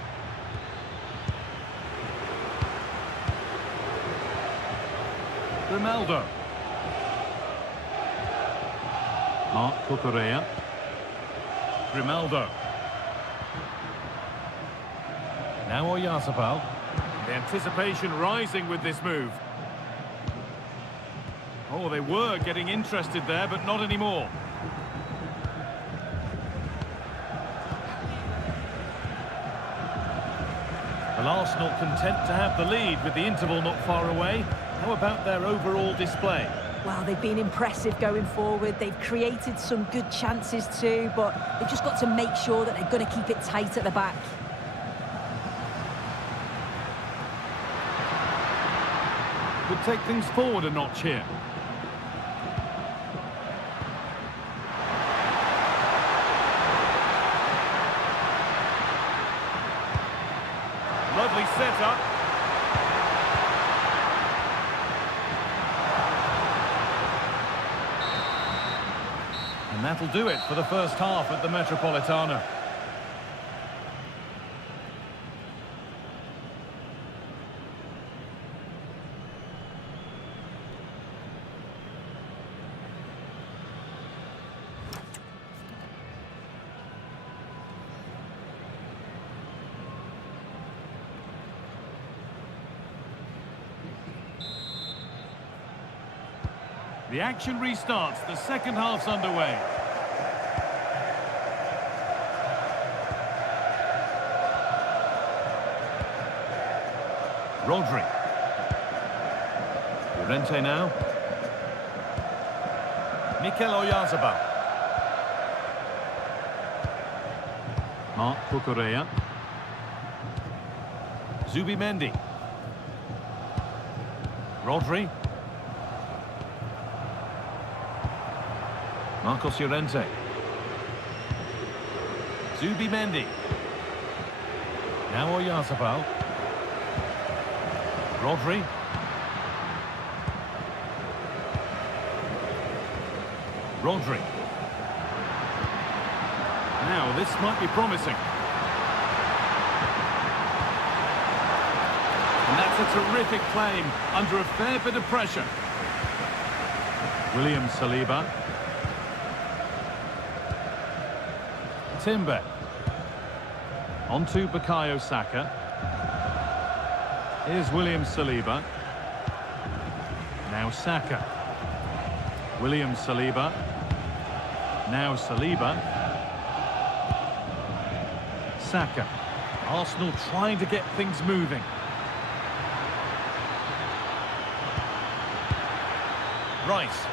Grimaldo. Marc Cucurella. Grimaldo. Now Oyarzabal. The anticipation rising with this move. Oh, they were getting interested there, but not anymore. Well, Arsenal content to have the lead with the interval not far away. How about their overall display? Well, they've been impressive going forward. They've created some good chances too, but they've just got to make sure that they're going to keep it tight at the back. Could take things forward a notch here. Lovely setup. And that'll do it for the first half at the Metropolitano. The action restarts. The second half's underway. Rodri. Llorente now. Mikel Oyarzabal. Marc Cucurella. Zubimendi. Rodri. Marcos Llorente. Zubimendi. Now Oyarzabal. Rodri. Rodri. Now this might be promising. And that's a terrific claim under a fair bit of pressure. William Saliba. Timber. On to Bukayo Saka. Here's William Saliba. Now Saka. William Saliba. Now Saliba. Saka. Arsenal trying to get things moving. Rice.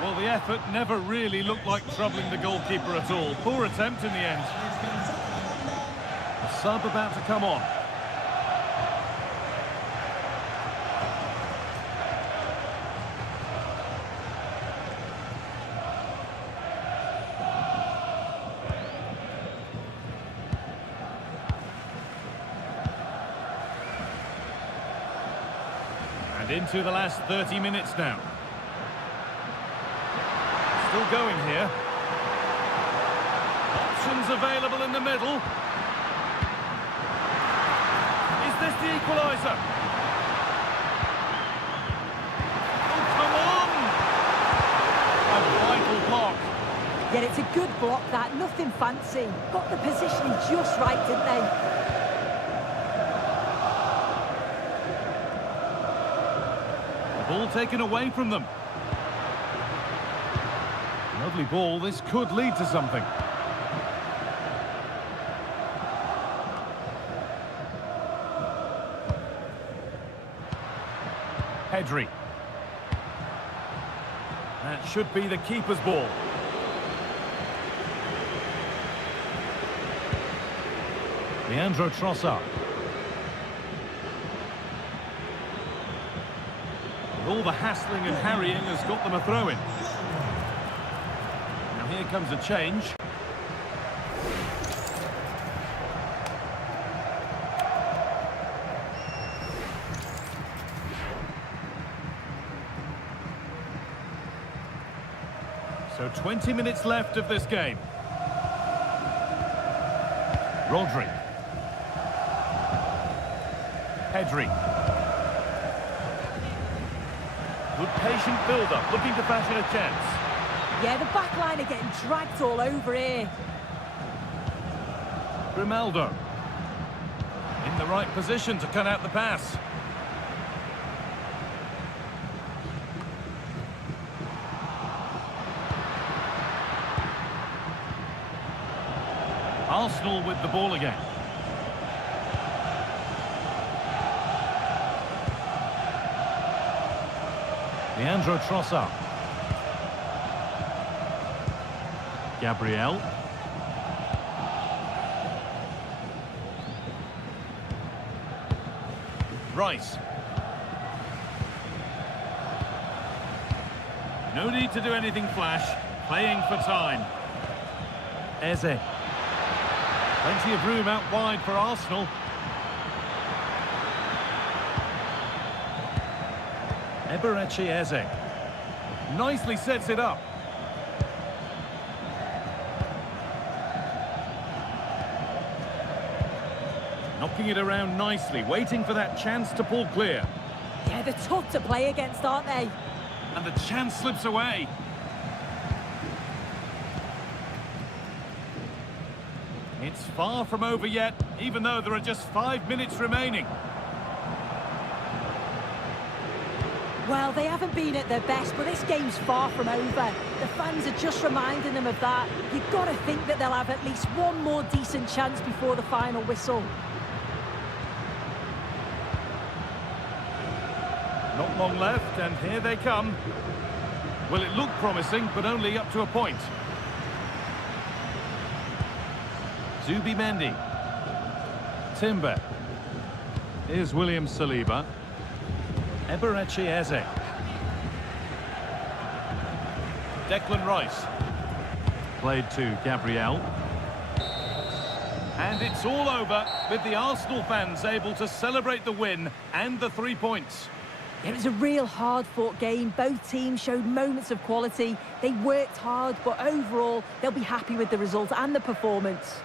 Well, the effort never really looked like troubling the goalkeeper at all. Poor attempt in the end. A sub about to come on. And into the last 30 minutes now. Still going here. Options available in the middle. Is this the equaliser? Oh, come on! A vital block. Yet it's a good block, that. Nothing fancy. Got the positioning just right, didn't they? The ball taken away from them. Lovely ball, this could lead to something. Pedri. That should be the keeper's ball. Leandro Trossard. With all the hassling and harrying has got them a throw-in. Here comes a change. So 20 minutes left of this game. Rodri. Pedri. Good patient build-up, looking to fashion a chance. Yeah, the back line are getting dragged all over here. Grimaldo. In the right position to cut out the pass. Arsenal with the ball again. Leandro Trossard. Gabriel. Rice. No need to do anything flash. Playing for time. Eze. Plenty of room out wide for Arsenal. Eberechi Eze. Nicely sets it up. Knocking it around nicely, waiting for that chance to pull clear. Yeah, they're tough to play against, aren't they? And the chance slips away. It's far from over yet, even though there are just 5 minutes remaining. Well, they haven't been at their best, but this game's far from over. The fans are just reminding them of that. You've got to think that they'll have at least one more decent chance before the final whistle. Not long left, and here they come. Well, it looked promising, but only up to a point. Zubimendi. Timber. Here's William Saliba. Eberechi Eze. Declan Rice. Played to Gabriel. And it's all over, with the Arsenal fans able to celebrate the win and the 3 points. It was a real hard-fought game. Both teams showed moments of quality. They worked hard, but overall, they'll be happy with the result and the performance.